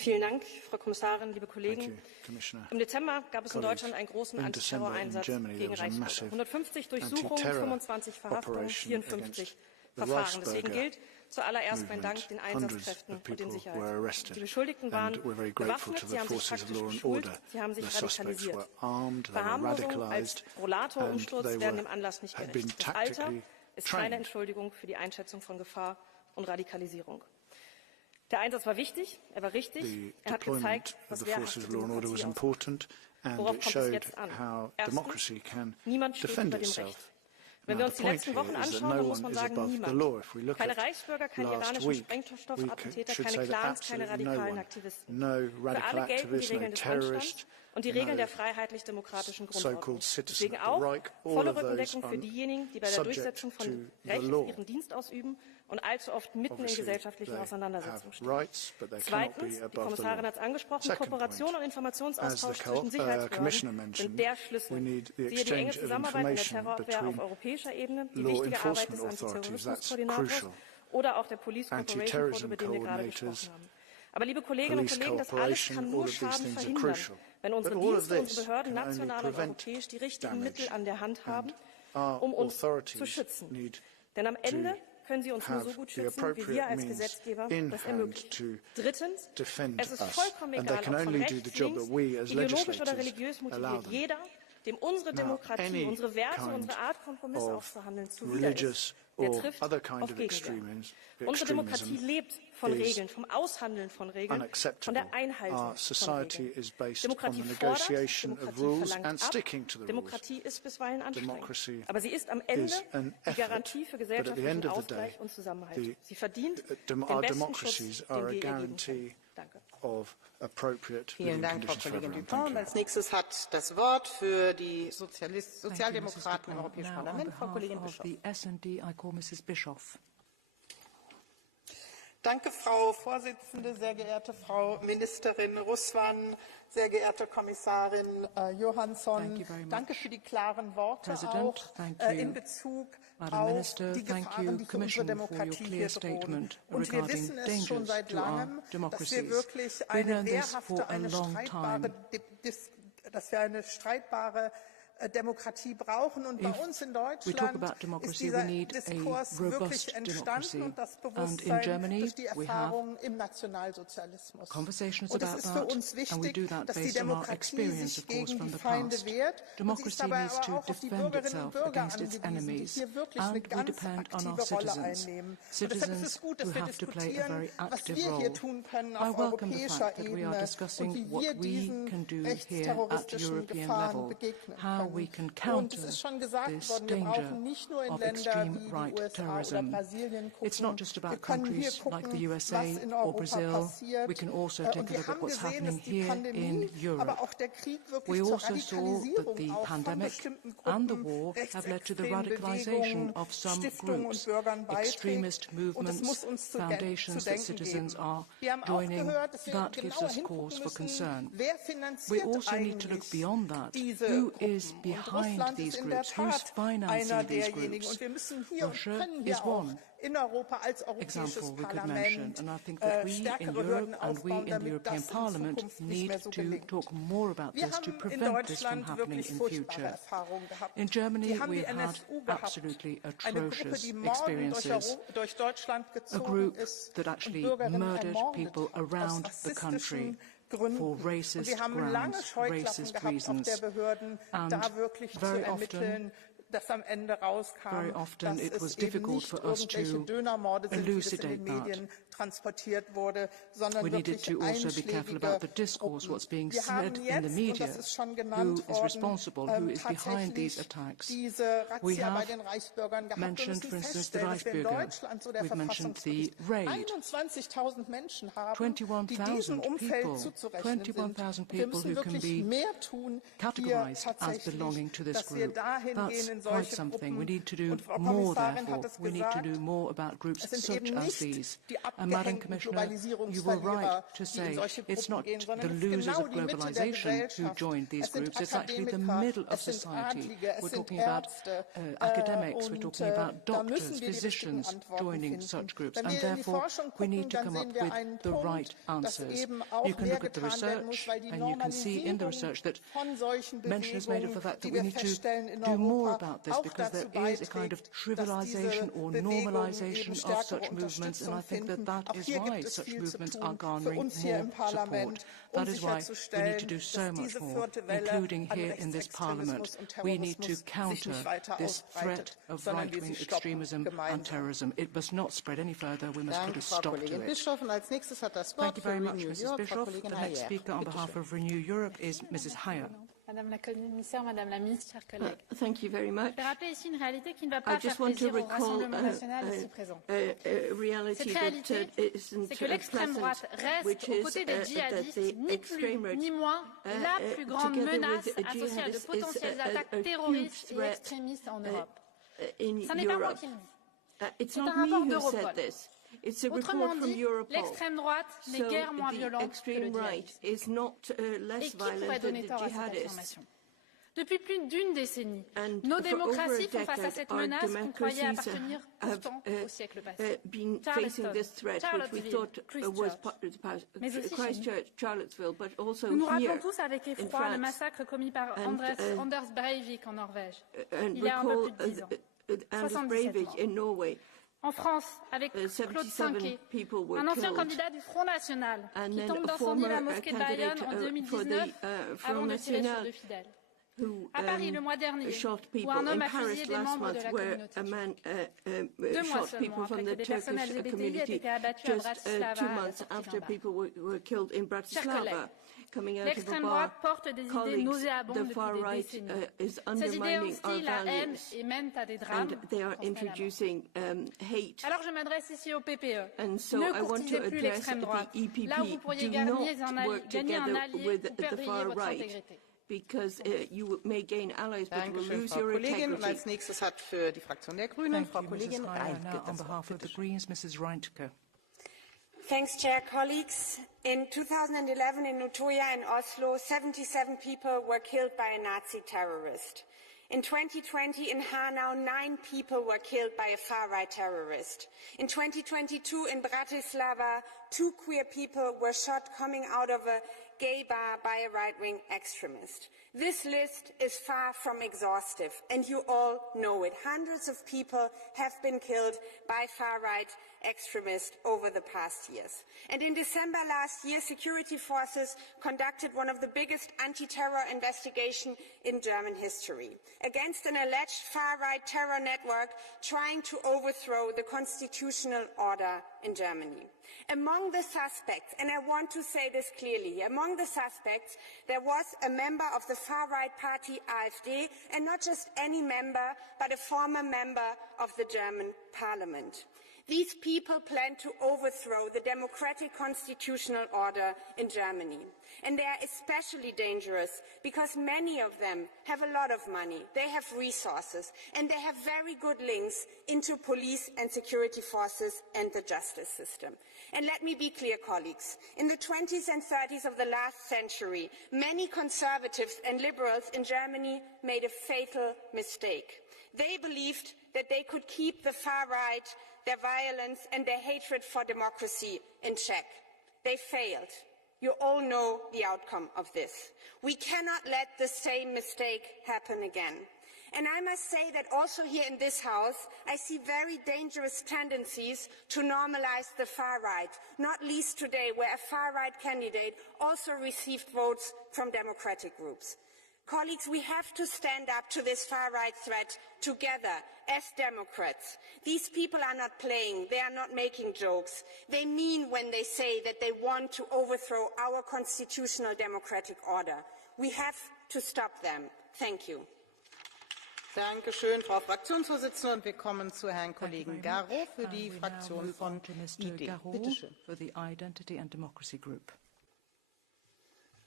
Vielen Dank, Frau Kommissarin, liebe Kollegen. Im Dezember gab es in Deutschland einen großen Antiterror-Einsatz gegen Reichsbürger. 150 Durchsuchungen, 25 Verhaftungen, 54 Verfahren. Deswegen gilt zuallererst mein Dank den Einsatzkräften und den Sicherheitskräften. Die Beschuldigten waren bewaffnet, sie haben sich taktisch geschult, sie haben sich radikalisiert. Verharmlosung als Rollator-Umsturz werden dem Anlass nicht gerecht. Das Alter ist keine Entschuldigung für die Einschätzung von Gefahr und Radikalisierung. Der Einsatz war wichtig, er war richtig, er hat gezeigt, was wehrhafte Demokratie ausmacht. Worauf kommt es jetzt an? Erstens, niemand steht über dem Recht. Wenn wir uns die letzten Wochen anschauen, dann muss man sagen, niemand. Keine Reichsbürger, keine iranischen Sprengstoffattentäter, keine Clans, keine radikalen Aktivisten. Für alle gelten die Regeln des Anstands und die Regeln der freiheitlich-demokratischen Grundordnung. Deswegen auch volle Rückendeckung für diejenigen, die bei der Durchsetzung von Recht ihren Dienst ausüben und allzu oft mitten in gesellschaftlichen Auseinandersetzungen stehen. Zweitens, die Kommissarin hat es angesprochen, Kooperation und Informationsaustausch zwischen Sicherheitsbehörden sind der Schlüssel. Siehe die enge Zusammenarbeit in der Terrorabwehr auf europäischer Ebene, die wichtige Arbeit des Antiterrorismuskoordinators oder auch der Police Cooperation Code, über den wir gerade gesprochen haben. Aber liebe Kolleginnen und Kollegen, das alles kann nur Schaden verhindern, wenn unsere Dienste, unsere Behörden national und europäisch die richtigen Mittel an der Hand haben, um uns zu schützen. Denn am Ende können sie uns nur so gut schützen, wie wir als Gesetzgeber das ermöglichen. Drittens, es ist vollkommen egal, ob von rechts, links, ideologisch oder religiös motiviert. Jeder, dem unsere Demokratie, unsere Werte, unsere Art, Kompromiss auszuhandeln, zuwider ist, der trifft auf Gegenwehr. Unsere Demokratie lebt von Regeln, vom Aushandeln von Regeln, von der Einhaltung von Regeln. Demokratie fordert, Demokratie verlangt ab, Demokratie ist bisweilen anstrengend. Aber sie ist am Ende die Garantie für gesellschaftlichen Ausgleich und Zusammenhalt. Sie verdient den besten Schutz, den wir ihr geben können. Danke. Vielen Dank, Frau Kollegin Dupont. Als nächstes hat das Wort für die Sozialdemokraten im Europäischen Parlament Frau Kollegin Bischoff. Danke, Frau Vorsitzende, sehr geehrte Frau Ministerin Russwan, sehr geehrte Kommissarin Johansson. Danke für die klaren Worte auch in Bezug auf die Gefahren, die für unsere Demokratie hier drohen. Und wir wissen es schon seit langem, dass wir wirklich eine streitbare Demokratie brauchen. Und bei uns in Deutschland ist dieser Diskurs wirklich entstanden und das Bewusstsein durch die Erfahrungen im Nationalsozialismus. Und es ist für uns wichtig, dass die Demokratie sich gegen die Feinde wehrt. Und sie ist dabei aber auch auf die Bürgerinnen und Bürger angewiesen, die hier wirklich eine ganz aktive Rolle einnehmen. Und deshalb ist es gut, dass wir diskutieren, was wir hier tun können auf europäischer Ebene und wie wir diesen rechtsterroristischen Gefahren begegnen können. Und es ist schon gesagt worden, wir brauchen nicht nur in Länder wie die USA oder Brasilien gucken. Wir können hier gucken, was in Europa passiert. Und wir haben gesehen, dass die Pandemie, aber auch der Krieg wirklich zur Radikalisierung auch von bestimmten Gruppen, rechtsextremen Bewegungen, Stiftungen und Bürgern beiträgt. Und es muss uns zu denken geben. Wir haben auch gehört, dass wir genauer hingucken müssen, wer finanziert eigentlich diese Gruppen. Und Russland ist in der Tat einer derjenigen. Und wir müssen hier und können hier auch in Europa als Europäisches Parlament stärkere Hürden aufbauen, damit das in Zukunft nicht mehr so gelingt. Wir haben in Deutschland wirklich furchtbare Erfahrungen gehabt. Wir haben die NSU gehabt, eine Gruppe, die mordend durch Deutschland gezogen ist und Bürgerinnen ermordet aus rassistischen Gründen. Und wir haben lange Scheuklappen gehabt auf der Behörden, da wirklich zu ermitteln, dass am Ende rauskam, dass es eben nicht irgendwelche Dönermorde sind, wie es in den Medien transportiert wurde, sondern wirklich einschlägige Gruppen. Wir haben jetzt, und das ist schon genannt worden, tatsächlich diese Razzia bei den Reichsbürgern gehabt und müssen feststellen, dass wir in Deutschland so der Verfassungsgericht 21.000 Menschen haben, die diesem Umfeld zuzurechnen sind. Wir müssen wirklich mehr tun, hier tatsächlich, dass wir dahin gehen, point something. We need to do more, therefore. We need to do more about groups such as these. And Madam Commissioner, you were right to say it's not the losers of globalization who joined these groups. It's actually the middle of society. We're talking about academics, we're talking about doctors, physicians joining such groups. And therefore, we need to come up with the right answers. You can look at the research, and you can see in the research that mention is made of the fact that we need to do more about this, because there is a kind of trivialization or normalization of such movements, and I think that that is why such movements are garnering more support. That is why we need to do so much more, including here in this Parliament. We need to counter this threat of right-wing extremism and terrorism. It must not spread any further. We must put a stop to it. Thank you very much, Mrs. Bischoff. The next speaker on behalf of Renew Europe is Mrs. Hayer. Madame la Commissaire, Madame la Ministre, chers collègues. Thank you very much. Je vais rappeler ici une réalité qui ne va pas faire plaisir au Rassemblement national ici présent. Cette réalité, c'est que l'extrême droite reste aux côtés des djihadistes, ni plus ni moins, la plus grande menace associée à de potentielles attaques terroristes et extrémistes en Europe. Ce n'est pas moi qui le dis. C'est un rapport d'Europol. Autrement dit, l'extrême droite n'est guère moins violente que le djihadisme. Et qui pourrait donner tort à cette affirmation? Depuis plus d'une décennie, nos démocraties font face à cette menace qu'on croyait appartenir pourtant au siècle passé. Charlottesville, Christchurch, nous nous rappelons tous avec effroi le massacre commis par Anders Breivik en Norvège, il y a un peu plus de 10 ans, 77 morts. En France, avec Claude Cinquet, un ancien candidat du Front National, qui tente d'incendier la mosquée de Bayonne en 2019 avant de tirer sur deux fidèles. À Paris, le mois dernier, où un homme a fusillé des membres de la communauté. 2 mois seulement après que des personnes LGBTI aient été abattues à Bratislava. Chers collègues, l'extrême droite porte des idées nauséabondes depuis des décennies. Ces idées instillent la haine et mènent à des drames. Alors je m'adresse ici au PPE. Ne courtisez plus l'extrême droite. Là où vous pourriez gagner un allié, vous perdriez votre intégrité. Because you may gain allies, but you will lose your integrity. Als nächstes hat für die Fraktion der Grünen Frau Kollegin Reintke on behalf of the Greens, Mrs. Reintke. Thanks, Chair. Colleagues, in 2011 in Utøya in Oslo, 77 people were killed by a Nazi terrorist. In 2020 in Hanau, 9 people were killed by a far-right terrorist. In 2022 in Bratislava, 2 queer people were shot coming out of a gay bar by a right-wing extremist. This list is far from exhaustive, and you all know it. Hundreds of people have been killed by far-right extremists over the past years. And in December last year, security forces conducted one of the biggest anti-terror investigations in German history against an alleged far-right terror network trying to overthrow the constitutional order in Germany. Among the suspects, and I want to say this clearly, among the suspects there was a member of the far-right party AfD, and not just any member, but a former member of the German parliament. These people plan to overthrow the democratic constitutional order in Germany. And they are especially dangerous because many of them have a lot of money, they have resources, and they have very good links into police and security forces and the justice system. And let me be clear, colleagues, in the 20s and 30s of the last century, many conservatives and liberals in Germany made a fatal mistake. They believed that they could keep the far right, their violence and their hatred for democracy in check. They failed. You all know the outcome of this. We cannot let the same mistake happen again. And I must say that also here in this House, I see very dangerous tendencies to normalize the far right, not least today, where a far right candidate also received votes from democratic groups. Colleagues, we have to stand up to this far-right threat together as Democrats. These people are not playing. They are not making jokes. They mean when they say that they want to overthrow our constitutional democratic order. We have to stop them. Thank you. Danke schön, Frau Fraktionsvorsitzende. Und wir kommen zu Herrn Kollegen Garot für die Fraktion von ID. Bitte schön. For the Identity and Democracy Group.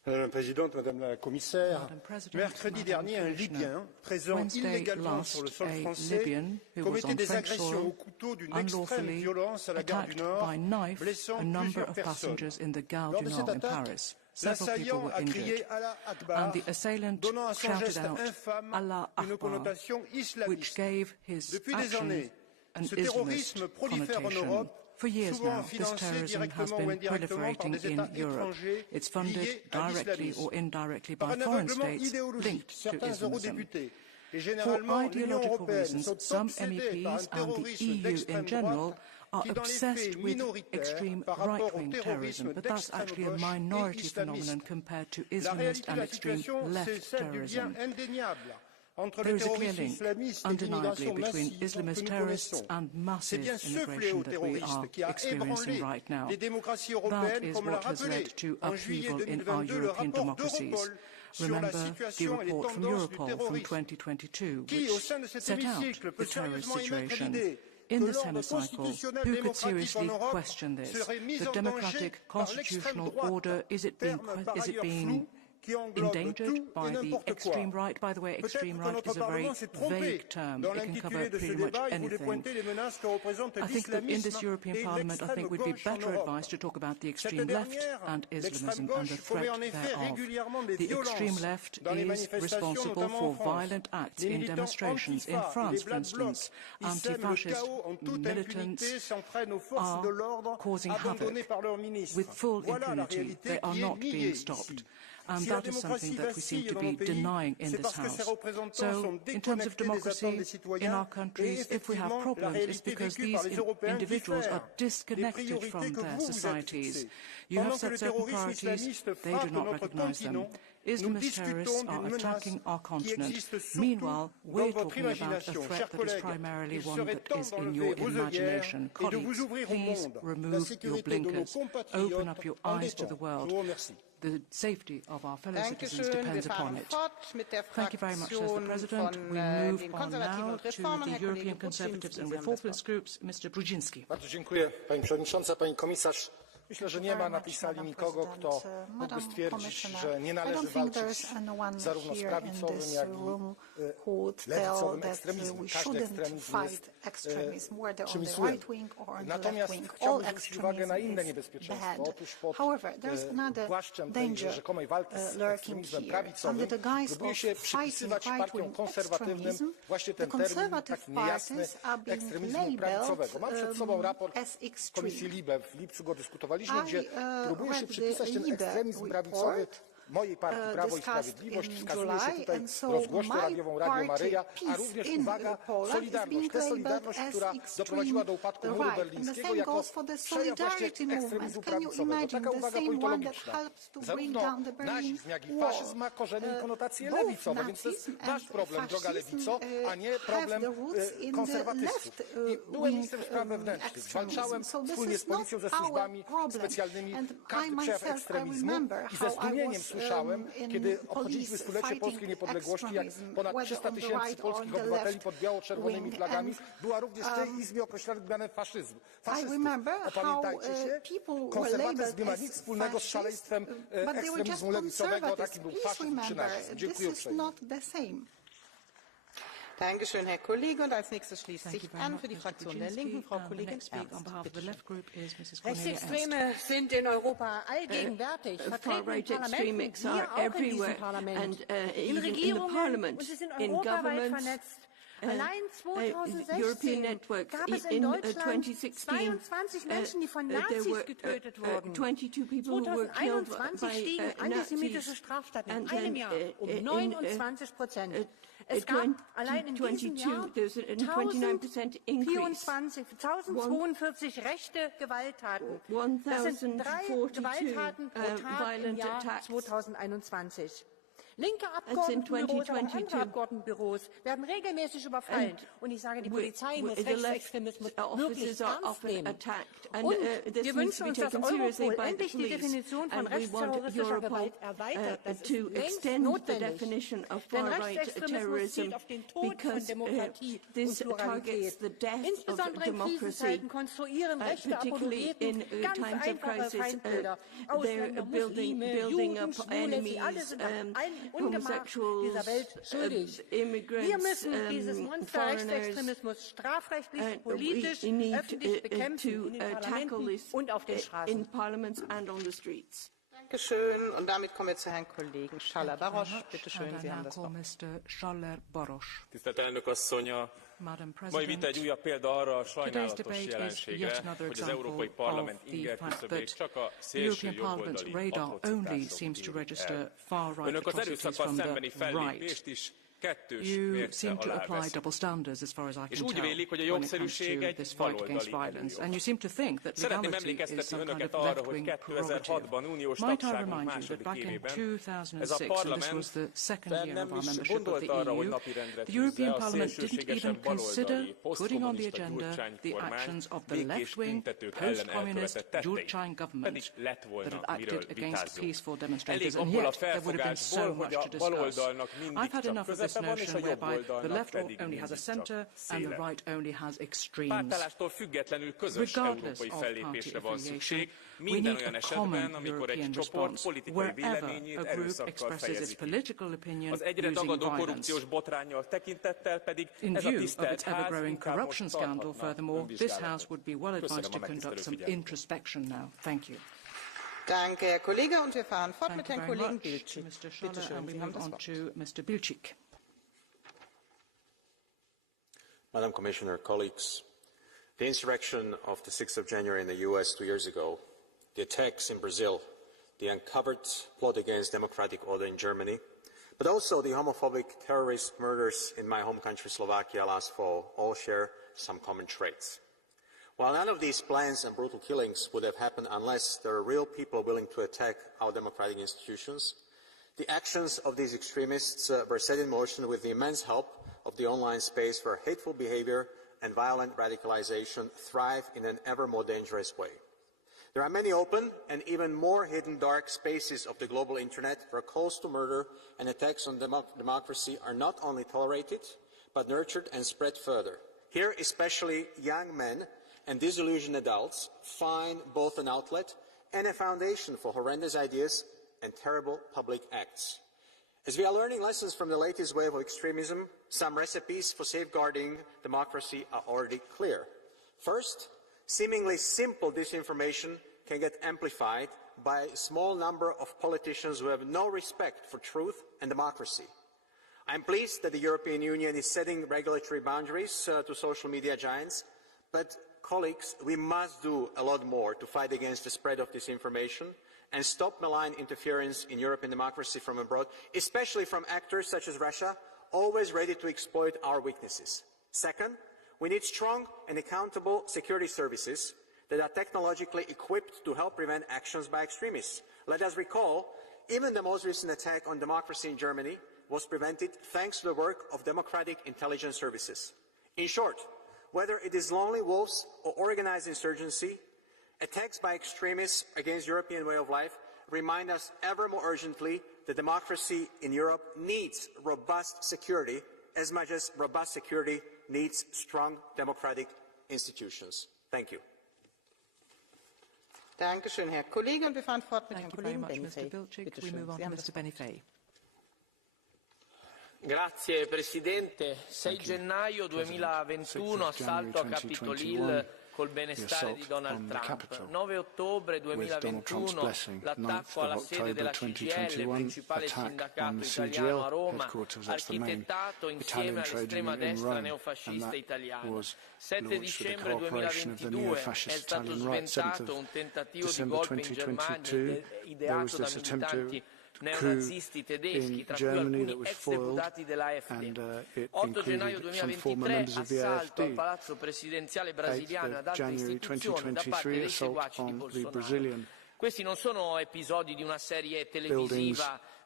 Madame la Présidente, Madame la Commissaire, mercredi dernier, un Libyen présent illégalement sur le sol français commettait des agressions au couteau d'une extrême violence à la gare du Nord, blessant plusieurs personnes. Lors de cette attaque, l'assaillant a crié Allah Akbar, donnant à son geste infâme une connotation islamiste. Depuis des années, ce terrorisme prolifère en Europe. For years now, this terrorism has been proliferating in Europe. It's funded directly or indirectly by foreign states linked to Islamism. For ideological reasons, some MEPs and the EU in general are obsessed with extreme right-wing terrorism, but that's actually a minority phenomenon compared to Islamist and extreme left terrorism. There is a clear link, undeniably, between Islamist terrorists and massive immigration that we are experiencing right now. That is what has led to upheaval in our European democracies. Remember the report from Europol from 2022, which set out the terrorist situation. In this hemicycle, who could seriously question this? The democratic constitutional order, is it being endangered by the extreme right? By the way, extreme right is a very vague term. It can cover pretty much anything. I think that in this European Parliament, I think we'd be better advised to talk about the extreme left and Islamism and the threat thereof. The extreme left is responsible for violent acts in demonstrations. In France, for instance, anti-fascist militants are causing havoc with full impunity. They are not being stopped. And that is something that we seem to be denying in this House. So, in terms of democracy in our countries, if we have problems, it's because these individuals are disconnected from their societies. You have set certain priorities, they do not recognize them. Islamist terrorists are attacking our continent. Meanwhile, we're talking about a threat that is primarily one that is in your imagination. Colleagues, please remove your blinkers. Open up your eyes to the world. The safety of our fellow citizens depends upon it. Thank you very much, says the President. We move on now to the European Conservatives and Reformist Groups. Mr. Brudzinski. Bardzo dziękuję, Pani Przewodnicząca, Pani Komisarz. Myślę, że nie ma na tej sali nikogo, kto mógłby stwierdzić, że nie należy walczyć zarówno z prawicowym, jak i lewicowym ekstremizmem. Każdy ekstremizm jest czymś złym. Natomiast chciałbym zwrócić uwagę na inne niebezpieczeństwo. Otóż pod płaszczem tej rzekomej walki z ekstremizmem prawicowym próbuje się przypisywać partiom konserwatywnym właśnie ten termin taki niejasny ekstremizmu prawicowego. Mam przed sobą raport Komisji LIBE, w lipcu go dyskutowaliśmy, gdzie próbuje się przypisać ten ekstremizm prawicowy mojej partii Prawo i Sprawiedliwość. Wskazuje się tutaj rozgłośnię radiową Radio Maryja, a również, uwaga, Solidarność. Tę Solidarność, która doprowadziła do upadku muru berlińskiego jako przejaw właśnie ekstremizmu prawicowego. Taka uwaga politologiczna. Zarówno nazizm, jak i faszyzm ma korzenie i konotacje lewicowe, więc to jest wasz problem, droga lewico, a nie problem konserwatystów. I byłem ministrem spraw wewnętrznych. Zwalczałem wspólnie z policją, ze służbami specjalnymi każdy przejaw ekstremizmu i ze zdumieniem słyszałem, kiedy obchodziliśmy stulecie polskiej niepodległości, jak ponad 300 000 polskich obywateli pod biało-czerwonymi flagami była również w tej Izbie określana mianem faszyzmów. Opamiętajcie się, konserwatyzm nie ma nic wspólnego z szaleństwem ekstremizmu lewicowego, takim był faszyzm czy nazizm. Dziękuję uprzejmie. Dankeschön, Herr Kollege. Und als nächstes schließt sich an für die Fraktion der Linken Frau Kollegin Ernst. Rechtsextreme sind in Europa allgegenwärtig, vertreten in Parlamenten, hier auch in diesem Parlament, in Regierungen, und sie sind europaweit vernetzt. Allein 2016 gab es in Deutschland 22 Menschen, die von Nazis getötet wurden. 2021 stiegen antisemitische Straftaten in einem Jahr um 29%. Es gab allein in diesem Jahr 1042 rechte Gewalttaten. Das sind 3 Gewalttaten pro Tag im Jahr 2021. Linke Abgeordnetenbüros, aber auch andere Abgeordnetenbüros werden regelmäßig überfallen. Und ich sage, die Polizei muss Rechtsextremismus wirklich ernst nehmen. Und wir wünschen uns, dass Europol endlich die Definition von rechtsterroristischer Gewalt erweitert. Das ist längst notwendig. Denn Rechtsextremismus zielt auf den Tod von Demokratie und Pluralität. Insbesondere in Krisenzeiten konstruieren rechte Apologeten ganz einfache Feindbilder aus Muslime, Juden, Schwule, sie alle sind am Ungemach dieser Welt schuldig. Wir müssen dieses Monster Rechtsextremismus strafrechtlich, politisch, öffentlich bekämpfen in den Parlamenten und auf den Straßen. Dankeschön. Und damit kommen wir zu Herrn Kollegen Schaller-Barosch. Bitte schön, Sie haben das Wort. Tisztelt elnök asszony, a mai vita egy újabb példa arra a sajnálatos jelenségre, hogy az Európai Parlament ingerküszöbét csak a szélső jobboldali atrocitások térik el. Önök az erőszakkal szembeni fellépést is kettős mérce alá veszik. És úgy vélik, hogy a jogszerűség egy baloldali előjog. Szeretném emlékeztetni önöket arra, hogy 2006-ban uniós tagságunk második évében ez a parlament fel nem is gondolt arra, hogy napirendre tűzze a szélsőségesen baloldali posztkommunista Gyurcsány kormány békés tüntetők ellen elkövetett tetteit, pedig lett volna miről vitázzunk. Elég abból a felfogásból, hogy a baloldalnak mindig csak közepe van, és a jobboldalnak pedig mindig csak széle. Pártállástól függetlenül közös európai fellépésre van szükség, minden olyan esetben, amikor egy csoport politikai véleményét erőszakkal fejezi ki. Az egyre dagadó korrupciós botránnyal tekintettel pedig ez a tisztelt ház inkább most tarthatna önvizsgálatot. Köszönöm a megtisztelő figyelmet. Danke, Herr Kollege. Und wir fahren fort mit Herrn Kollegen Bilcik. Bitte schön, Sie haben das Wort. Madam Commissioner, colleagues, the insurrection of the 6th of January in the US 2 years ago, the attacks in Brazil, the uncovered plot against democratic order in Germany, but also the homophobic terrorist murders in my home country Slovakia last fall all share some common traits. While none of these plans and brutal killings would have happened unless there are real people willing to attack our democratic institutions, the actions of these extremists were set in motion with the immense help of the online space where hateful behavior and violent radicalization thrive in an ever more dangerous way. There are many open and even more hidden dark spaces of the global internet where calls to murder and attacks on democracy are not only tolerated, but nurtured and spread further. Here, especially young men and disillusioned adults find both an outlet and a foundation for horrendous ideas and terrible public acts. As we are learning lessons from the latest wave of extremism, some recipes for safeguarding democracy are already clear. First, seemingly simple disinformation can get amplified by a small number of politicians who have no respect for truth and democracy. I'm pleased that the European Union is setting regulatory boundaries to social media giants, but colleagues, we must do a lot more to fight against the spread of disinformation and stop malign interference in European democracy from abroad, especially from actors such as Russia, always ready to exploit our weaknesses. Second, we need strong and accountable security services that are technologically equipped to help prevent actions by extremists. Let us recall, even the most recent attack on democracy in Germany was prevented thanks to the work of democratic intelligence services. In short, whether it is lonely wolves or organized insurgency, attacks by extremists against European way of life remind us ever more urgently that democracy in Europe needs robust security as much as robust security needs strong democratic institutions. Thank you. Dankeschön, Herr Kollege. Und wir fahren fort mit Herrn Kollegen Benifei. Grazie Presidente. 6 gennaio 2021, assalto a Capitol Hill col benestare di Donald Trump. 9 ottobre 2021, l'attacco alla sede della CGIL, principale sindacato italiano a Roma, architettato insieme all'estrema destra neofascista italiana. 7 dicembre 2022 è stato sventato un tentativo di golpe in Germania ideato da militanti neonazisti tedeschi, tra cui alcuni ex deputati dell'AfD. 8 gennaio 2023, assalto al palazzo presidenziale brasiliano e ad altre istituzioni da parte dei seguaci di Bolsonaro. Questi non sono episodi di una serie televisiva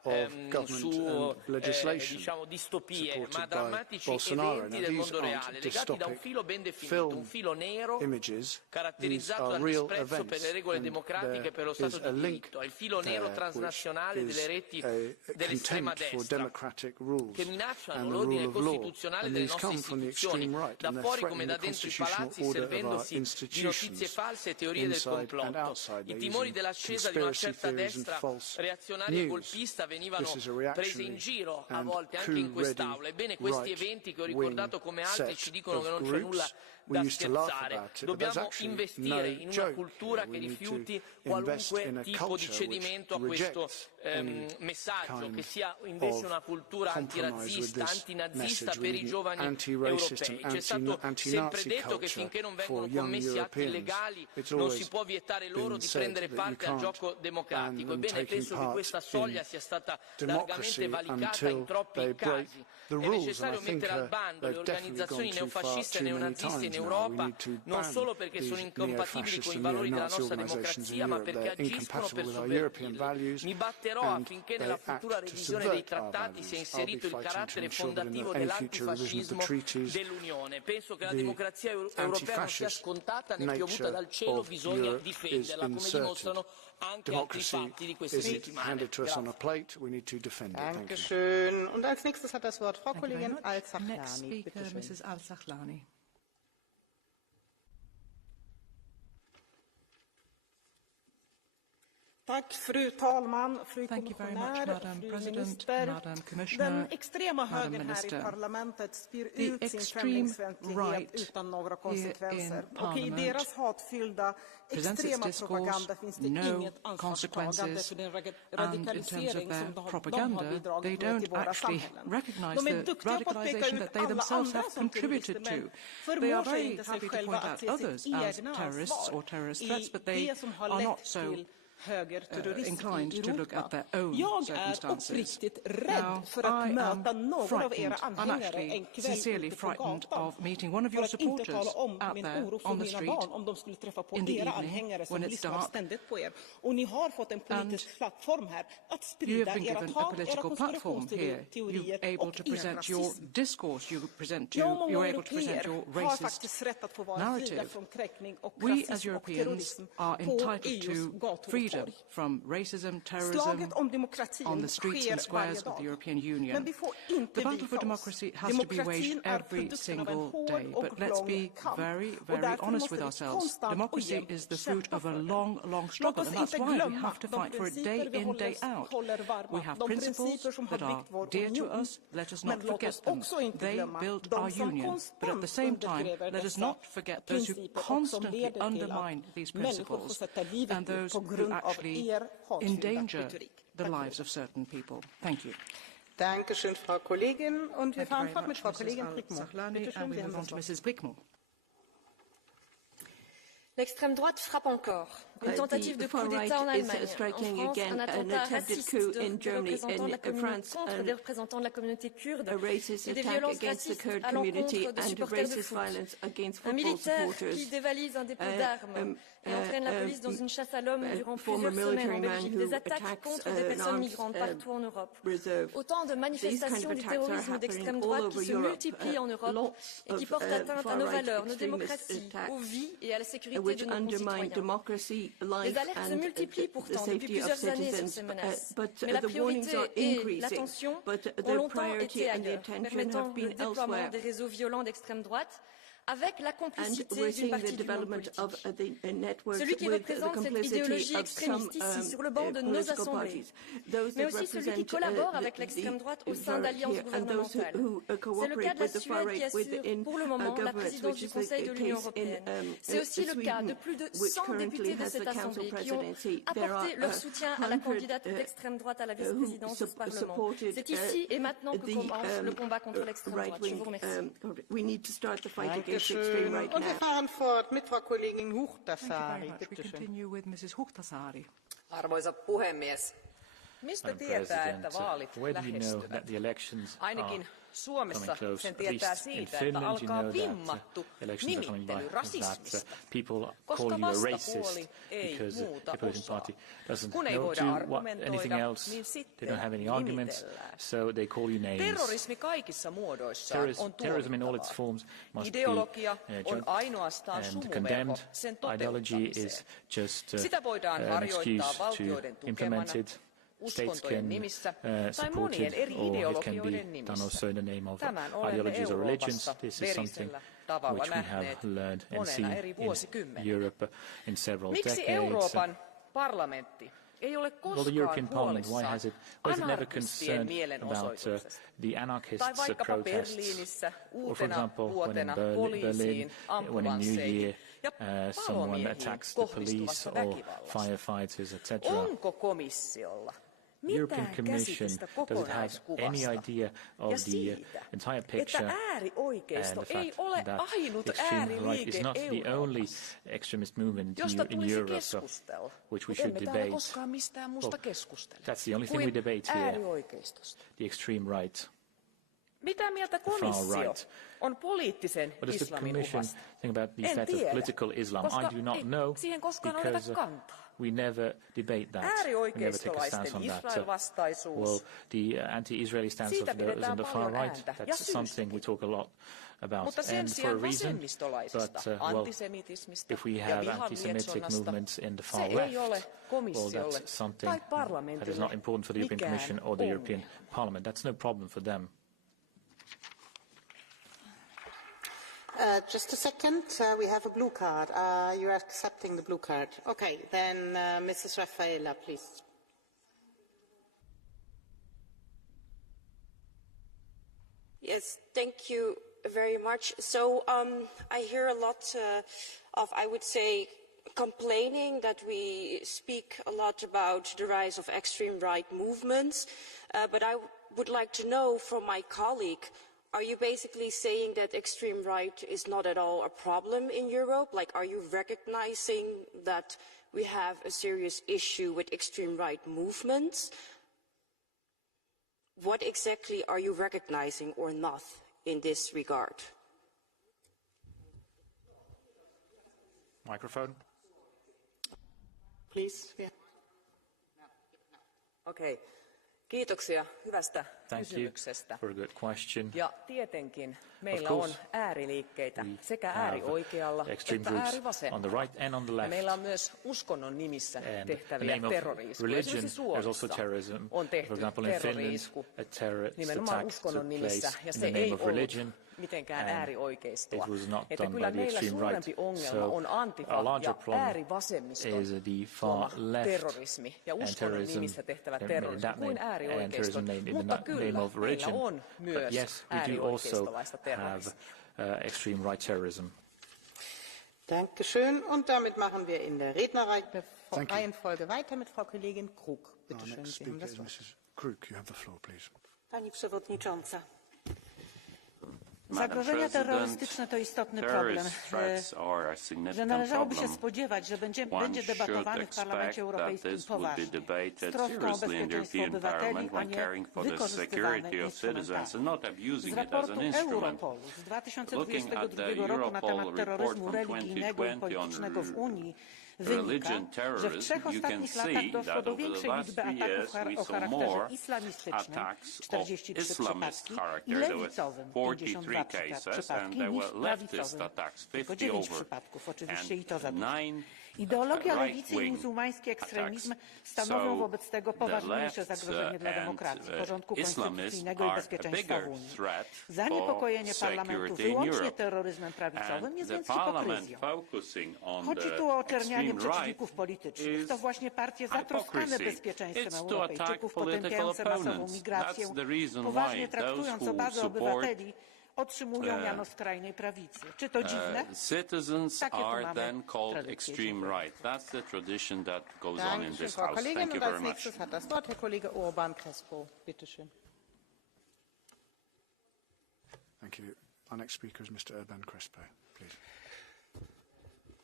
su diciamo, distopie, ma drammatici eventi del mondo reale, legati da un filo ben definito, un filo nero caratterizzato dal disprezzo per le regole democratiche e per lo Stato di diritto, il filo nero transnazionale delle reti dell'estrema destra che minacciano l'ordine costituzionale delle nostre istituzioni, da fuori come da dentro i palazzi, servendosi di notizie false e teorie del complotto. I timori dell'ascesa di una certa destra reazionaria e golpista venivano presi in giro a volte anche in quest'Aula. Ebbene, questi eventi che ho ricordato come altri ci dicono che non c'è nulla da scherzare. Dobbiamo investire in una cultura che rifiuti qualunque tipo di cedimento a questo messaggio, che sia invece una cultura antirazzista, antinazista per i giovani europei. C'è stato sempre detto che finché non vengono commessi atti illegali non si può vietare loro di prendere parte al gioco democratico. Ebbene, penso che questa soglia sia stata largamente valicata in troppi casi. È necessario mettere al bando le organizzazioni neofasciste e neonaziste in Europa, non solo perché sono incompatibili con i valori della nostra democrazia, ma perché agiscono per sovvertirli. Mi batterò affinché nella futura revisione dei trattati sia inserito il carattere fondativo dell'antifascismo dell'Unione. Penso che la democrazia europea non sia scontata né piovuta dal cielo, bisogna difenderla, come dimostrano anche altri fatti di queste settimane. Dankeschön. Und als nächstes hat das Wort Frau Kollegin Al-Zahlani. Mrs. Al-Zahlani. Tack, fru talman, fru kommissionär, fru minister. Den extrema högern här i parlamentet spyr ut sin främlingsfientlighet utan några konsekvenser. Och i deras hatfyllda extrema propaganda finns det inget ansvarstagande för den radikalisering som de har bidragit med till våra samhällen. De är duktiga på att peka ut alla andra som terrorister, men förmår sig inte sig själva att se sitt egna ansvar i det som har lett till inclined to look at their own circumstances. I'm actually sincerely frightened of meeting one of your supporters out there on the street in the evening when it's dark. And you have been given a political platform here. You're able to present your discourse. You're able to present your racist narrative. We as Europeans are entitled to freedom from racism, terrorism on the streets and squares of the European Union. The battle for democracy has to be waged every single day, but let's be very, very honest with ourselves. Democracy is the fruit of a long, long struggle, and that's why we have to fight for it day in, day out. We have principles that are dear to us. Let us not forget them. They built our union, but at the same time, let us not forget those who constantly undermine these principles and those who actually endanger the lives of certain people. Thank you. Dankeschön, Frau Kollegin. Und wir fahren fort mit Frau Kollegin Brickmo. L'extrême droite frappe encore. Une tentative de coup d'État en Allemagne, en France, un attentat raciste contre des représentants de la communauté kurde et des violences racistes à l'encontre de supporters de foot. Un militaire qui dévalise un dépôt d'armes et entraîne la police dans une chasse à l'homme durant plusieurs semaines en Belgique. Des attaques contre des personnes migrantes partout en Europe. Autant de manifestations du terrorisme d'extrême droite qui se multiplient en Europe et qui portent atteinte à nos valeurs, nos démocraties, aux vies et à la sécurité de nos concitoyens. Les alertes se multiplient pourtant depuis plusieurs années sur ces menaces, mais la priorité et l'attention ont longtemps été ailleurs, permettant le déploiement des réseaux violents d'extrême droite avec la complicité d'une partie du monde politique. Celui qui représente cette idéologie extrémiste ici, sur le banc de nos assemblées, mais aussi celui qui collabore avec l'extrême droite au sein d'alliances gouvernementales. C'est le cas de la Suède qui assure pour le moment la présidence du Conseil de l'Union européenne. C'est aussi le cas de plus de 100 députés de cette assemblée qui ont apporté leur soutien à la candidate d'extrême droite à la vice-présidence du Parlement. C'est ici et maintenant que commence le combat contre l'extrême droite. Je vous remercie. Und wir fahren fort mit Frau Kollegin Huhtasaari. Arvoisa puhemies, mistä tietää, että vaalit lähestyvät? Ainakin Suomessa sen tietää siitä, että alkaa vimmattu nimittely rasismista, koska vastapuoli ei muuta osaa. Kun ei voida argumentoida, niin sitten nimitellään. Terrorismi kaikissa muodoissaan on tuomittavaa. Ideologia on ainoastaan sumuverho sen toteuttamiseen. Sitä voidaan harjoittaa valtioiden tukemana, uskontojen nimissä tai monien eri ideologioiden nimissä. Tämän olemme Euroopassa verisellä tavalla nähneet monena eri vuosikymmenenä. Miksi Euroopan parlamentti ei ole koskaan huolissaan anarkistien mielenosoituksesta? Tai vaikkapa Berliinissä uutena vuotena poliisiin, ambulansseihin ja palomiehiin kohdistuvasta väkivallasta. Onko komissiolla mitään käsitystä kokonaiskuvasta ja siitä, että äärioikeisto ei ole ainut ääriliike Euroopassa, josta tulisi keskustella, mutta emme täällä koskaan mistään muusta keskustele kuin äärioikeistosta. Mitä mieltä komissio on poliittisen islamin uhasta? En tiedä, koska ei siihen koskaan oteta kantaa. We never debate that. Äärioikeistolaisten Israel-vastaisuus. Well, the anti-Israeli stance of those on the far right, that's something we talk a lot about. And for a reason, but well, if we have anti-Semitic movements in the far left, well, that's something that is not important for the European Commission or the European Parliament. That's no problem for them. Just a second. We have a blue card. You're accepting the blue card. Okay, then Mrs. Raffaella, please. Yes, thank you very much. So I hear a lot of, I would say, complaining that we speak a lot about the rise of extreme right movements, but I would like to know from my colleague, are you basically saying that extreme right is not at all a problem in Europe? Like, are you recognizing that we have a serious issue with extreme right movements? What exactly are you recognizing or not in this regard? Microphone. Please. Yeah. Okay. Kiitoksia hyvästä kysymyksestä. For a good question. Ja tietenkin meillä on ääriliikkeitä sekä äärioikealla että äärivasemmalla. Ja meillä on myös uskonnon nimissä tehtäviä terrori-iskuja. Esimerkiksi Suomessa on tehty terrori-isku nimenomaan uskonnon nimissä, ja se ei ollut mitenkään äärioikeistoa. Että kyllä meillä suurempi ongelma on antifa ja äärivasemmisto terrorismi ja uskonnon nimissä tehtävä terrorismi kuin äärioikeiston. Mutta kyllä meillä on myös äärioikeistolaista terrorismia. Extreme right terrorism. Dankeschön. Und damit machen wir in der Rednerreihenfolge weiter mit Frau Kollegin Krug. Bitte schön, Sie haben das Wort. Mrs. Krug, you have the floor, please. Pani przewodnicząca. Zagrożenia terrorystyczne to istotny problem, że należałoby się spodziewać, że będzie debatowany w Parlamencie Europejskim poważnie, z troską o bezpieczeństwo obywateli, a nie wykorzystywane instrumentalnie. Z raportu Europolu z 2022 roku na temat terroryzmu religijnego i politycznego w Unii wynika, że w 3 ostatnich latach doszło do większej liczby ataków o charakterze islamistycznym, 43 przypadki, i lewicowym, 52 przypadki, niż prawicowym, tylko 9 przypadków, oczywiście i to za dużo. Ideologia lewicy i muzułmański ekstremizm stanowią wobec tego poważniejsze zagrożenie dla demokracji, porządku konstytucyjnego i bezpieczeństwa w Unii. Zaniepokojenie Parlamentu wyłącznie terroryzmem prawicowym jest więc hipokryzją. Chodzi tu o oczernianie przeciwników politycznych. To właśnie partie zatroskane bezpieczeństwem Europejczyków, potępiające masową migrację, poważnie traktując obawy obywateli, otrzymują miano skrajnej prawicy. Czy to dziwne? Citizens are then called extreme right. That's the tradition that goes on in this House. Thank you very much. Hat das Wort Herr Kollege Urban Crespo. Bitte schön. Thank you. Our next speaker is Mr. Urban Crespo, please.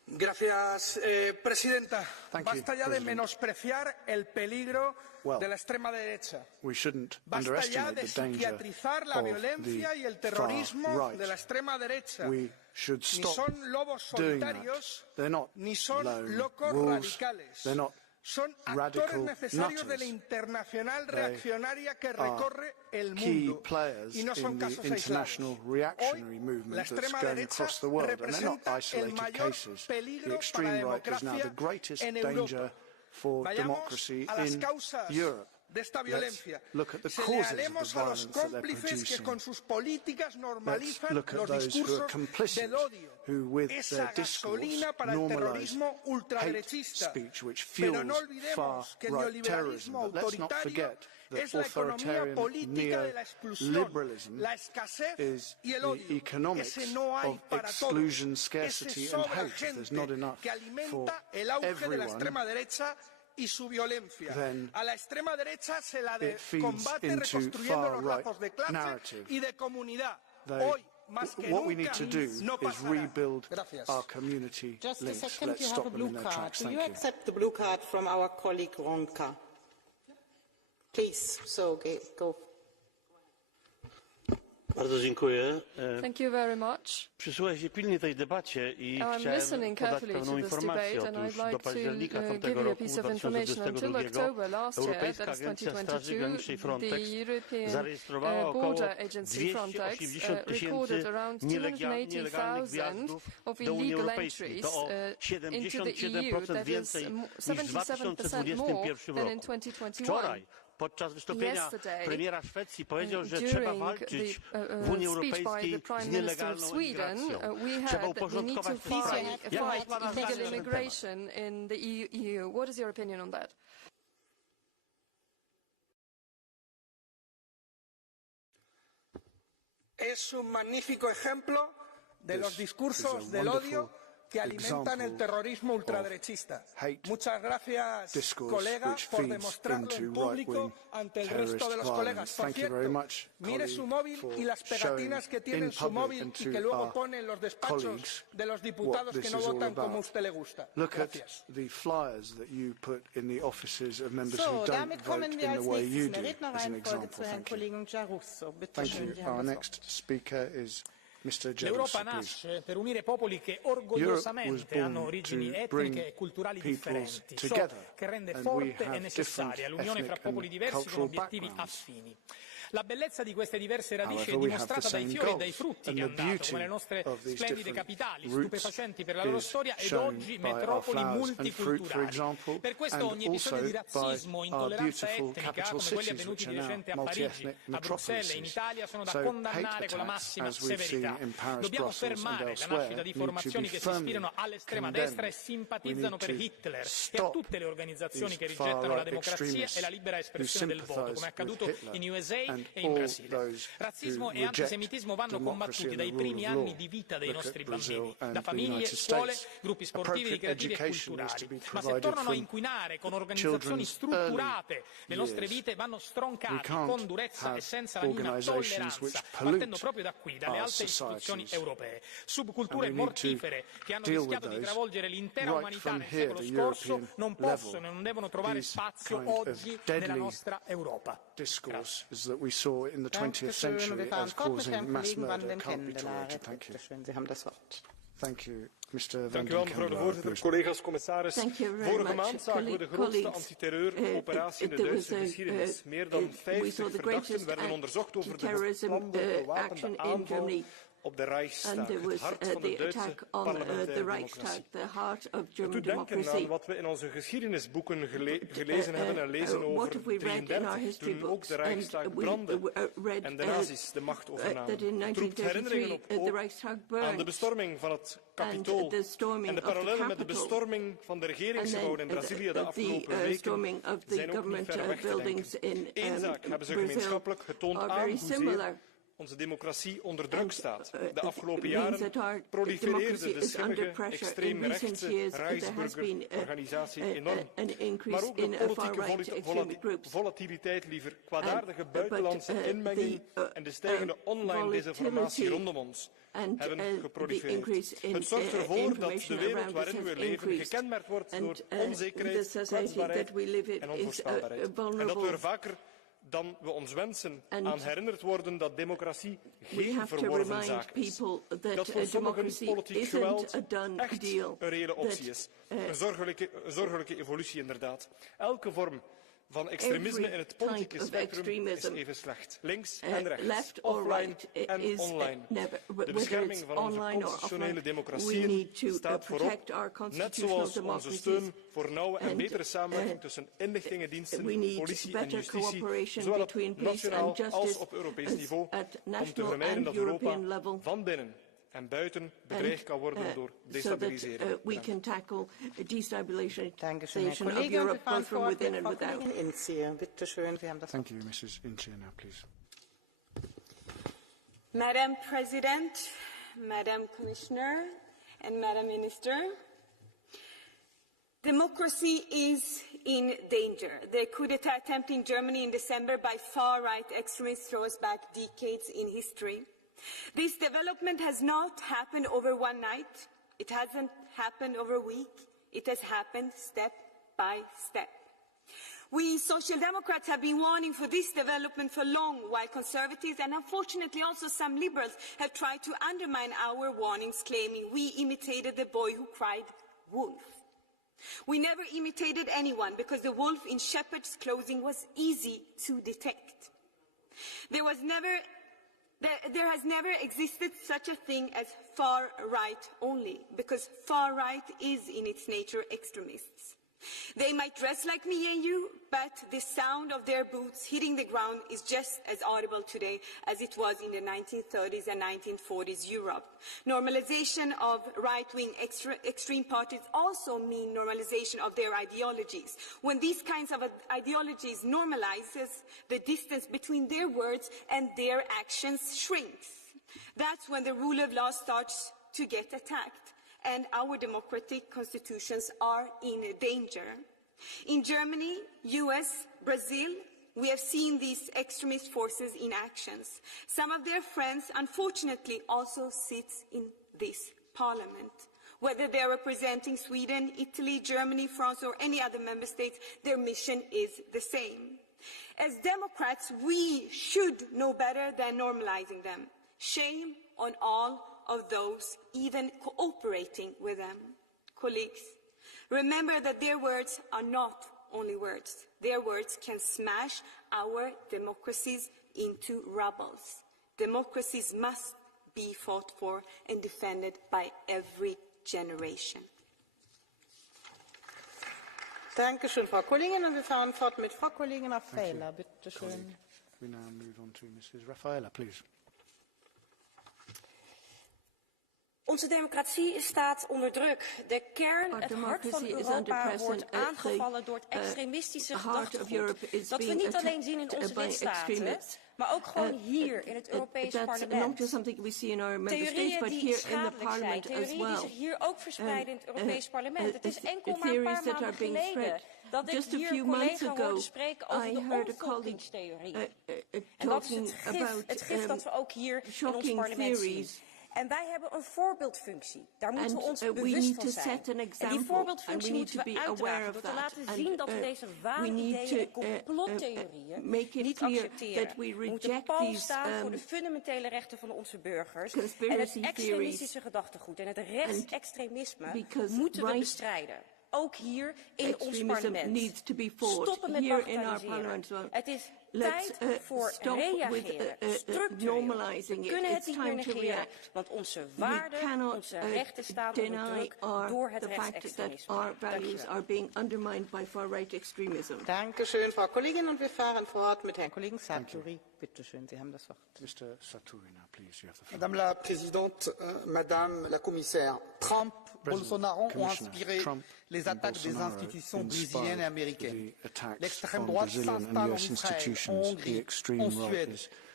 Gracias, Presidenta. Basta ya de menospreciar el peligro de la extrema derecha. Basta ya de psiquiatrizar la violencia y el terrorismo de la extrema derecha. Ni son lobos solitarios, ni son locos radicales. Son actores necesarios de la internacional reaccionaria que recorre el mundo y no son casos aislados. Hoy, la extrema derecha representa el mayor peligro para la democracia en Europa. Vayamos a las causas de esta violencia. Señalemos a los cómplices que con sus políticas normalizan los discursos del odio, esa gasolina para el terrorismo ultraderechista. Pero no olvidemos que el neoliberalismo autoritario es la economía política de la exclusión, la escasez y el odio. Ese no hay para todos. Ese sobra gente que alimenta el auge de la extrema derecha y su violencia. A la extrema derecha se la combate reconstruyendo los lazos de clase y de comunidad. Hoy, más que nunca, no pasará. Gracias. Just a second, you have a blue card. Do you accept the blue card from our colleague Ronka? Please, so go. Bardzo dziękuję. Thank you very much. Przysłuchałem się pilnie tej debacie i chciałem podać pewną informację. Otóż do października tamtego roku 2022 Europejska Agencja Straży Granicznej Frontex zarejestrowała około 280 tysięcy nielegalnych wjazdów do Unii Europejskiej. To o 77% więcej niż w 2021 roku. Wczoraj podczas wystąpienia premiera Szwecji powiedział, że trzeba walczyć w Unii Europejskiej z nielegalną imigracją. Trzeba uporządkować ten kraj. Jak jest Pana zdanie na ten temat? What is your opinion on that? Es un magnífico ejemplo de los discursos del odio que alimentan el terrorismo ultraderechista. Muchas gracias, colega, por demostrarlo en público ante el resto de los colegas. Por cierto, mire su móvil y las pegatinas que tiene en su móvil y que luego pone en los despachos de los diputados que no votan como a usted le gusta. Gracias. Damit kommen wir als nächstes in der Rednerreihenfolge zu Herrn Kollegen Giarrusso. Bitte schön, Sie haben das Wort. L'Europa nasce per unire popoli che orgogliosamente hanno origini etniche e culturali differenti, ciò che rende forte e necessaria l'unione fra popoli diversi con obiettivi affini. La bellezza di queste diverse radici è dimostrata dai fiori e dai frutti che hanno dato, come le nostre splendide capitali, stupefacenti per la loro storia ed oggi metropoli multiculturali. Per questo ogni episodio di razzismo, intolleranza etnica, come quelli avvenuti di recente a Parigi, a Bruxelles e in Italia, sono da condannare con la massima severità. Dobbiamo fermare la nascita di formazioni che si ispirano all'estrema destra e simpatizzano per Hitler e a tutte le organizzazioni che rigettano la democrazia e la libera espressione del voto, come è accaduto in USA e in Brasile. Razzismo e antisemitismo vanno combattuti dai primi anni di vita dei nostri bambini, da famiglie, scuole, gruppi sportivi, ricreativi e culturali. Ma se tornano a inquinare con organizzazioni strutturate, le nostre vite vanno stroncate con durezza e senza la minima tolleranza, partendo proprio da qui, dalle alte istituzioni europee. Subculture mortifere che hanno rischiato di travolgere l'intera umanità nel secolo scorso non possono e non devono trovare spazio oggi nella nostra Europa. In the 20th century as causing mass murder can't be tolerated. Thank you. Thank you, Mr. Dank u wel, mevrouw de voorzitter. Collega's, commissaris. Vorige maand zagen we de grootste antiterreuroperatie in de Duitse geschiedenis. Meer dan 50 verdachten werden onderzocht over de beplande gewapende aanval op de Reichstag, het hart van de Duitse parlementaire democratie. Doet denken aan wat we in onze geschiedenisboeken gelezen hebben en lezen over 1933, toen ook de Reichstag brandde en de nazi's de macht overnamen. Het roept herinneringen op aan de bestorming van het Capitool en de parallellen met de bestorming van de regeringsgebouwen in Brazilië de afgelopen weken zijn ook niet ver weg te denken. Eén zaak hebben ze gemeenschappelijk getoond aan hoezeer onze democratie onder druk staat. De afgelopen jaren prolifereerde de schimmige extreemrechtse Reichsbürger-organisatie enorm. Maar ook de politieke volatiliteit, liever kwaadaardige buitenlandse inmenging en de stijgende online desinformatie rondom ons hebben geprolifereerd. Het zorgt ervoor dat de wereld waarin we leven gekenmerkt wordt door onzekerheid, kwetsbaarheid en onvoorspelbaarheid. En dat we er vaker dan we ons wensen aan herinnerd worden dat democratie geen verworven zaak is. Dat voor sommigen politiek geweld echt een reële optie is. Een zorgelijke evolutie inderdaad. Elke vorm van extremisme in het politieke spectrum is even slecht. Links en rechts, offline en online. De bescherming van onze constitutionele democratieën staat voorop, net zoals onze steun voor nauwe en betere samenwerking tussen inlichtingendiensten, politie en justitie, zowel op nationaal als op Europees niveau, om te vermijden dat Europa van binnen en buiten bedreigd kan worden door destabilisering. We can tackle destabilization of Europe both from within and without. Thank you, Mrs. Ince, now please. Madam President, Madam Commissioner, and Madam Minister, democracy is in danger. The coup d'etat attempt in Germany in December by far-right extremists throws back decades in history. This development has not happened over one night. It hasn't happened over a week. It has happened step by step. We Social Democrats have been warning for this development for long, while conservatives and unfortunately also some liberals have tried to undermine our warnings, claiming we imitated the boy who cried wolf. We never imitated anyone because the wolf in shepherd's clothing was easy to detect. There has never existed such a thing as far-right only, because far-right is in its nature extremists. They might dress like me and you, but the sound of their boots hitting the ground is just as audible today as it was in the 1930s and 1940s Europe. Normalization of right-wing extreme parties also mean normalization of their ideologies. When these kinds of ideologies normalizes, the distance between their words and their actions shrinks. That's when the rule of law starts to get attacked, and our democratic constitutions are in danger. In Germany, US, Brazil, we have seen these extremist forces in actions. Some of their friends, unfortunately, also sit in this parliament. Whether they are representing Sweden, Italy, Germany, France, or any other member states, their mission is the same. As Democrats, we should know better than normalizing them. Shame on all of those even cooperating with them. Colleagues, remember that their words are not only words. Their words can smash our democracies into rubble. Democracies must be fought for and defended by every generation. Dankeschön, Frau Kollegin. Und wir fahren fort mit Frau Kollegin Raffaella. Bitte schön. We now move on to Mrs. Raffaella, please. Onze democratie staat onder druk. De kern, het hart van Europa, wordt aangevallen door het extremistische gedachtegoed. Dat we niet alleen zien in onze lidstaten, maar ook gewoon hier in het Europees Parlement. Theorieën die schadelijk zijn, theorieën die zich hier ook verspreiden in het Europees Parlement. Het is enkel maar een paar maanden geleden dat ik hier een collega hoorde spreken over de omvolkingstheorie. En dat is het gif dat we ook hier in ons parlement zien. En wij hebben een voorbeeldfunctie. Daar moeten we ons bewust van zijn. En die voorbeeldfunctie moeten we uitdragen door te laten zien dat we deze waanideeën en complottheorieën niet accepteren. We moeten pal staan voor de fundamentele rechten van onze burgers. En het extremistische gedachtegoed en het rechtsextremisme moeten we bestrijden. Ook hier in ons parlement. Stoppen met bagatelliseren. Het is tijd voor reageren, structureel. We kunnen het niet meer negeren, want onze waarden, onze rechten staan onder druk door het rechtsextremisme. Dankeschön, Frau Kollegin, und wir fahren fort mit Herrn Kollegen Sartori. Bitte schön, Sie haben das Wort. Mr. Sartori, now please, you have the floor. Madame la Présidente, Madame la Commissaire, Trump, Bolsonaro ont inspiré les attaques des institutions brésiliennes et américaines. L'extrême droite s'installe en Israël, en Hongrie, en Suède.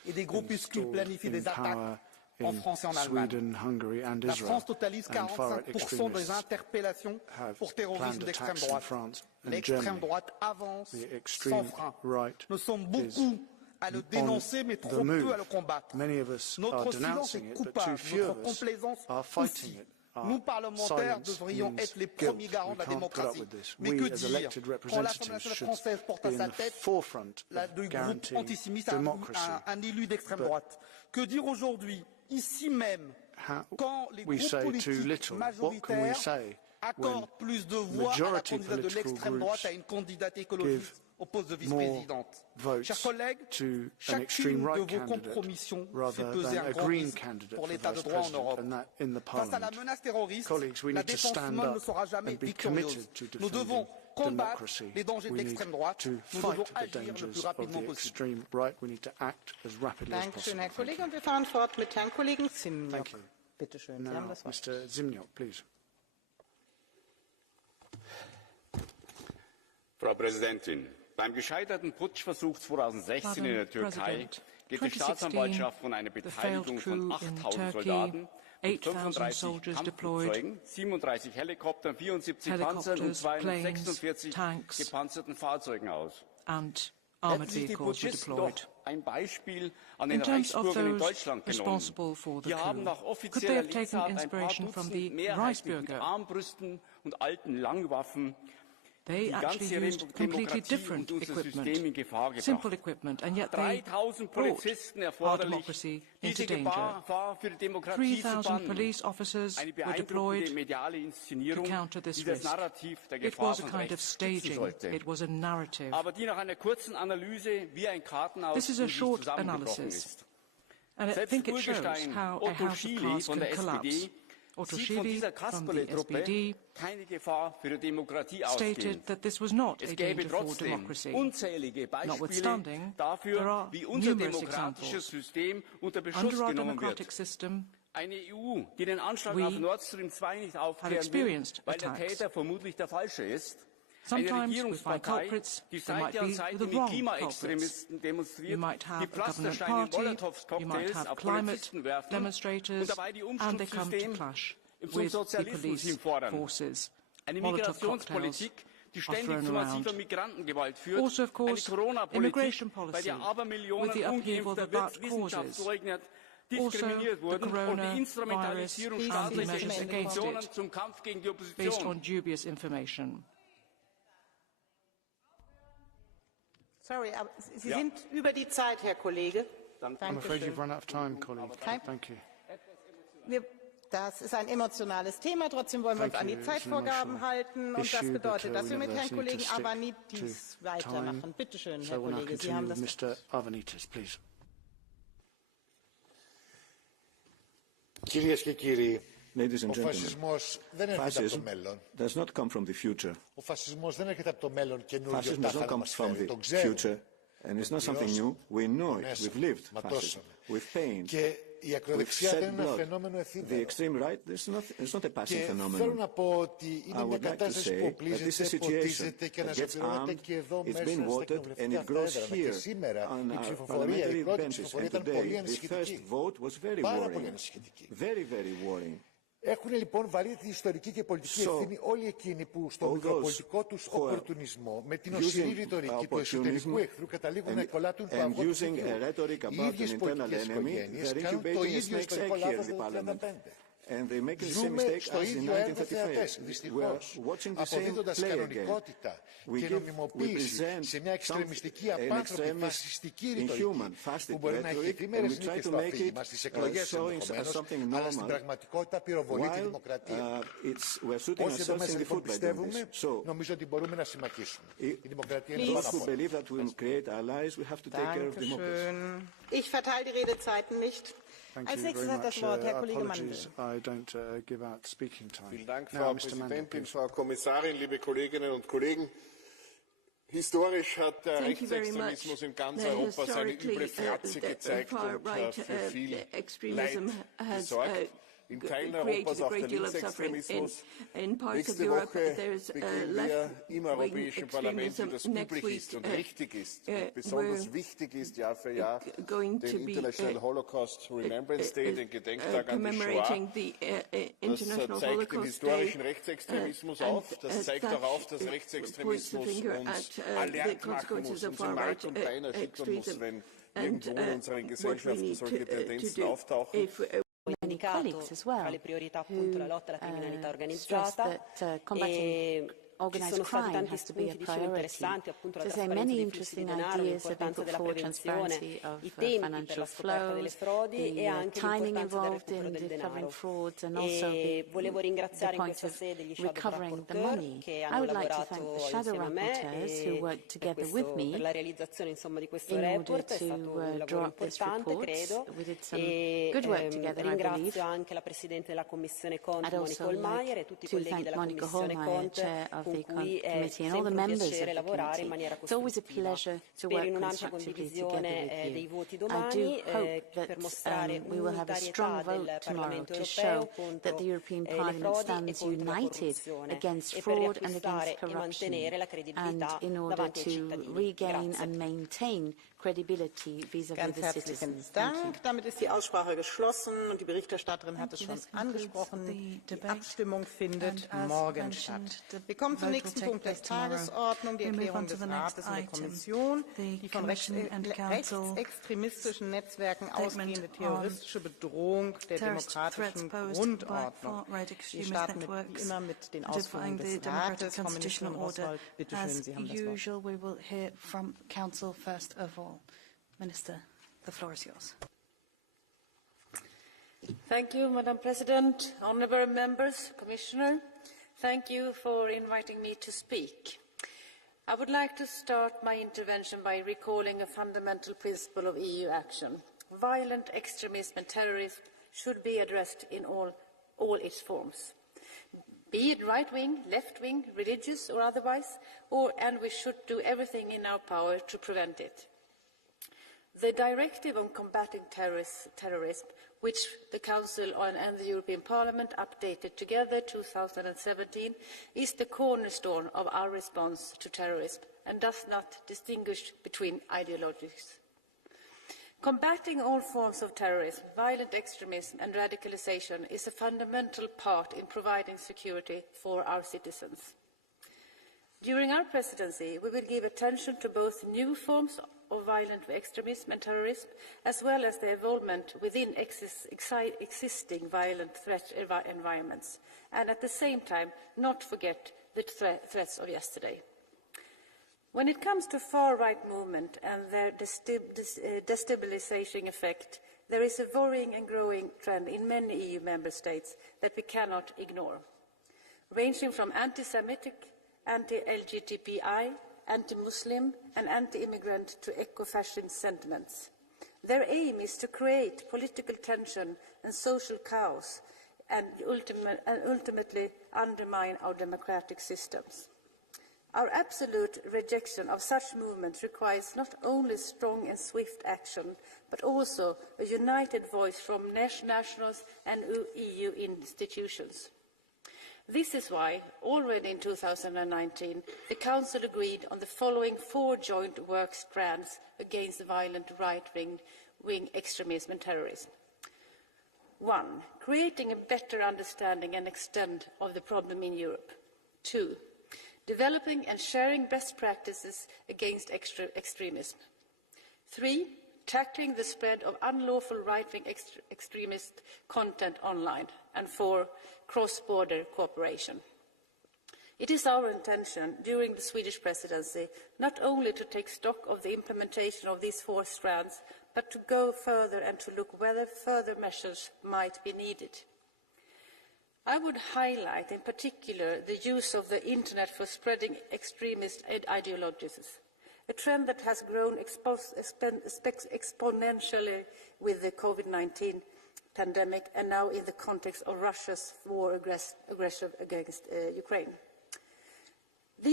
et des groupuscules planifient des attaques en France et en Allemagne. La France totalise 45% des interpellations pour terrorisme d'extrême droite. L'extrême droite avance sans frein. Nous sommes beaucoup à le dénoncer, mais trop peu à le combattre. Notre silence est coupable, notre complaisance aussi. Nous, parlementaires, devrions être les premiers garants de la démocratie. Mais que dire quand l'Assemblée nationale française porte à sa tête le groupe antisémite un élu d'extrême droite? Que dire aujourd'hui, ici même, quand les groupes politiques majoritaires accordent plus de voix à la candidate de l'extrême droite à une candidate écologiste au poste de vice-présidente? Chers collègues, chacune de vos compromissions fait peser un grand risque pour l'état de droit en Europe. Face à la menace terroriste, la défense humaine ne sera jamais victorieuse. Nous devons combattre les dangers de l'extrême droite. Nous devons agir le plus rapidement possible. Dankeschön, Herr Kollege. Und wir fahren fort mit Herrn Kollegen Zimniok. Bitte schön, Sie haben das Wort. Mr. Zimniok, please. Frau Präsidentin, beim gescheiterten Putschversuch 2016 in der Türkei geht die Staatsanwaltschaft von einer Beteiligung von 8.000 Soldaten und 35 Kampfflugzeugen, 37 Helikoptern, 74 Panzern und 246 gepanzerten Fahrzeugen aus. Hätten sich die Putschisten doch ein Beispiel an den Reichsbürgern in Deutschland genommen. Die haben nach offizieller Lesart ein paar Dutzend mehrheitlich mit Armbrüsten und alten Langwaffen They actually used completely different equipment, simple equipment, and yet they brought our democracy into danger. 3,000 police officers were deployed to counter this risk. It was a kind of staging. It was a narrative. This is a short analysis, and I think it shows how a house of cards can collapse. Otto Schily from the SPD stated that this was not a danger for democracy. Notwithstanding, there are numerous examples. Under our democratic system, we have experienced attacks. Sometimes we find culprits, they might be the wrong culprits. You might have a government party, you might have climate demonstrators, and they come to clash with the police forces. Molotov cocktails are thrown around. Also, of course, immigration policy, with the upheaval that that causes. Also, the coronavirus and the measures against it, based on dubious information. Sorry, Sie sind über die Zeit, Herr Kollege. I'm afraid you've run out of time, colleague. Thank you. Das ist ein emotionales Thema, trotzdem wollen wir uns an die Zeitvorgaben halten. Und das bedeutet, dass wir mit Herrn Kollegen Avanitis weitermachen. Bitte schön, Herr Kollege, Sie haben das Wort. Mr. Avanitis, please. Κυρίες και κύριοι, Ladies and ο φασισμός δεν έρχεται από το μέλλον. Does not come from the future. Ο φασισμός δεν έρχεται από το μέλλον καινούργιο τάχα να μας φέρει. Το ξέρουμε. And it's not something new. We know it. We've lived fascism. With pain. Και η ακροδεξιά δεν είναι ένα φαινόμενο εφήμερο. The extreme right is not a passing phenomenon. Θέλω να πω ότι είναι μια κατάσταση που οπλίζεται, ποτίζεται και αναζωπηρώνεται και εδώ μέσα στα κοινοβουλευτικά θέατρα. Και σήμερα η ψηφοφορία, η πρώτη ψηφοφορία ήταν πολύ ανησυχητική. Πάρα πολύ ανησυχητική. Έχουν λοιπόν βαρύ τη ιστορική και πολιτική ευθύνη όλοι εκείνοι που στον μικροπολιτικό τους οπορτουνισμό με την οσυρή ρητορική του εσωτερικού εχθρού καταλήγουν να εκολάτουν το αυγό του δικαίου. Οι ίδιες πολιτικές οικογένειες κάνουν το ίδιο ιστορικό λάθος το 1935. Ζούμε στο ίδιο έργο θεατές, δυστυχώς, αποδίδοντας κανονικότητα και νομιμοποίηση σε μια εξτρεμιστική, απάνθρωπη, φασιστική ρητορική που μπορεί να έχει εφήμερες νίκες στο αφήγημα στις εκλογές ενδεχομένως, αλλά στην πραγματικότητα πυροβολεί τη δημοκρατία. Όσοι εδώ μέσα λοιπόν πιστεύουμε, νομίζω ότι μπορούμε να συμμαχίσουμε. Η δημοκρατία είναι πάνω από όλα. Ich verteile die Redezeiten nicht. Als nächstes hat das Wort Herr Kollege Mandel. Vielen Dank, Frau Präsidentin, Frau Kommissarin, liebe Kolleginnen und Kollegen. Historisch hat der Rechtsextremismus in ganz Europa seine üble Fratze gezeigt und für viel Leid gesorgt. created a great deal of suffering. In parts of Europe, there's im Europäischen Parlament, wie das üblich ist und richtig ist, besonders wichtig ist, Jahr für Jahr, den International Holocaust Remembrance Day, den Gedenktag an die Shoah. Das zeigt den historischen Rechtsextremismus auf. Das zeigt auch auf, dass Rechtsextremismus uns alert machen muss, uns in Mark und Bein erschüttern muss, wenn irgendwo in unseren Gesellschaften solche Tendenzen auftauchen. Indicato tra le priorità appunto la lotta alla criminalità organizzata Ci sono stati tanti spunti interessanti, appunto la trasparenza dei flussi di denaro, l'importanza della prevenzione, i tempi per la scoperta delle frodi e anche l'importanza del recupero del denaro. E volevo ringraziare in questa sede gli shadow rapporteur che hanno lavorato insieme a me per la realizzazione insomma, di questo report, è stato un lavoro importante credo e ringrazio anche la Presidente della Commissione Cont, Monica Hohlmeier, e tutti i colleghi della Commissione Cont con cui è sempre un piacere lavorare in maniera costruttiva. Spero in un'ampia condivisione dei voti domani per mostrare un'unitarietà del Parlamento europeo contro le frodi e contro la corruzione e per riacquistare e mantenere la credibilità davanti ai cittadini. Grazie. Ganz herzlichen Dank. Damit ist die Aussprache geschlossen und die Berichterstatterin hat es schon angesprochen. Die Abstimmung findet morgen statt. Wir kommen zum nächsten Punkt der Tagesordnung, die Erklärung des Rates und der Kommission, die von rechtsextremistischen Netzwerken ausgehende terroristische Bedrohung der demokratischen Grundordnung. Wir starten wie immer mit den Ausführungen des Rates. Frau Ministerin Oswald, bitte schön, Sie haben das Wort. Minister, the floor is yours. Thank you, Madam President, honourable members, Commissioner. Thank you for inviting me to speak. I would like to start my intervention by recalling a fundamental principle of EU action. Violent extremism and terrorism should be addressed in all its forms, be it right-wing, left-wing, religious or otherwise, and we should do everything in our power to prevent it. The Directive on Combating Terrorism, which the Council and the European Parliament updated together in 2017, is the cornerstone of our response to terrorism and does not distinguish between ideologies. Combating all forms of terrorism, violent extremism and radicalisation is a fundamental part in providing security for our citizens. During our presidency, we will give attention to both new forms of violent extremism and terrorism, as well as the involvement within existing violent threat environments, and at the same time not forget the threats of yesterday. When it comes to far-right movement and their destabilising effect, there is a worrying and growing trend in many EU member states that we cannot ignore, ranging from anti-Semitic, anti-LGBTI, anti-Muslim and anti-immigrant to eco-fascist sentiments. Their aim is to create political tension and social chaos and ultimately undermine our democratic systems. Our absolute rejection of such movements requires not only strong and swift action, but also a united voice from nationals and EU institutions. This is why, already in 2019, the Council agreed on the following 4 joint work strands against violent right-wing extremism and terrorism. 1. Creating a better understanding and extent of the problem in Europe. 2. Developing and sharing best practices against extremism. 3. Tackling the spread of unlawful right-wing extremist content online. And 4. Cross-border cooperation. It is our intention during the Swedish presidency not only to take stock of the implementation of these 4 strands, but to go further and to look whether further measures might be needed. I would highlight in particular the use of the internet for spreading extremist ideologies, a trend that has grown exponentially with the COVID-19 pandemic and now in the context of Russia's war aggression against Ukraine. The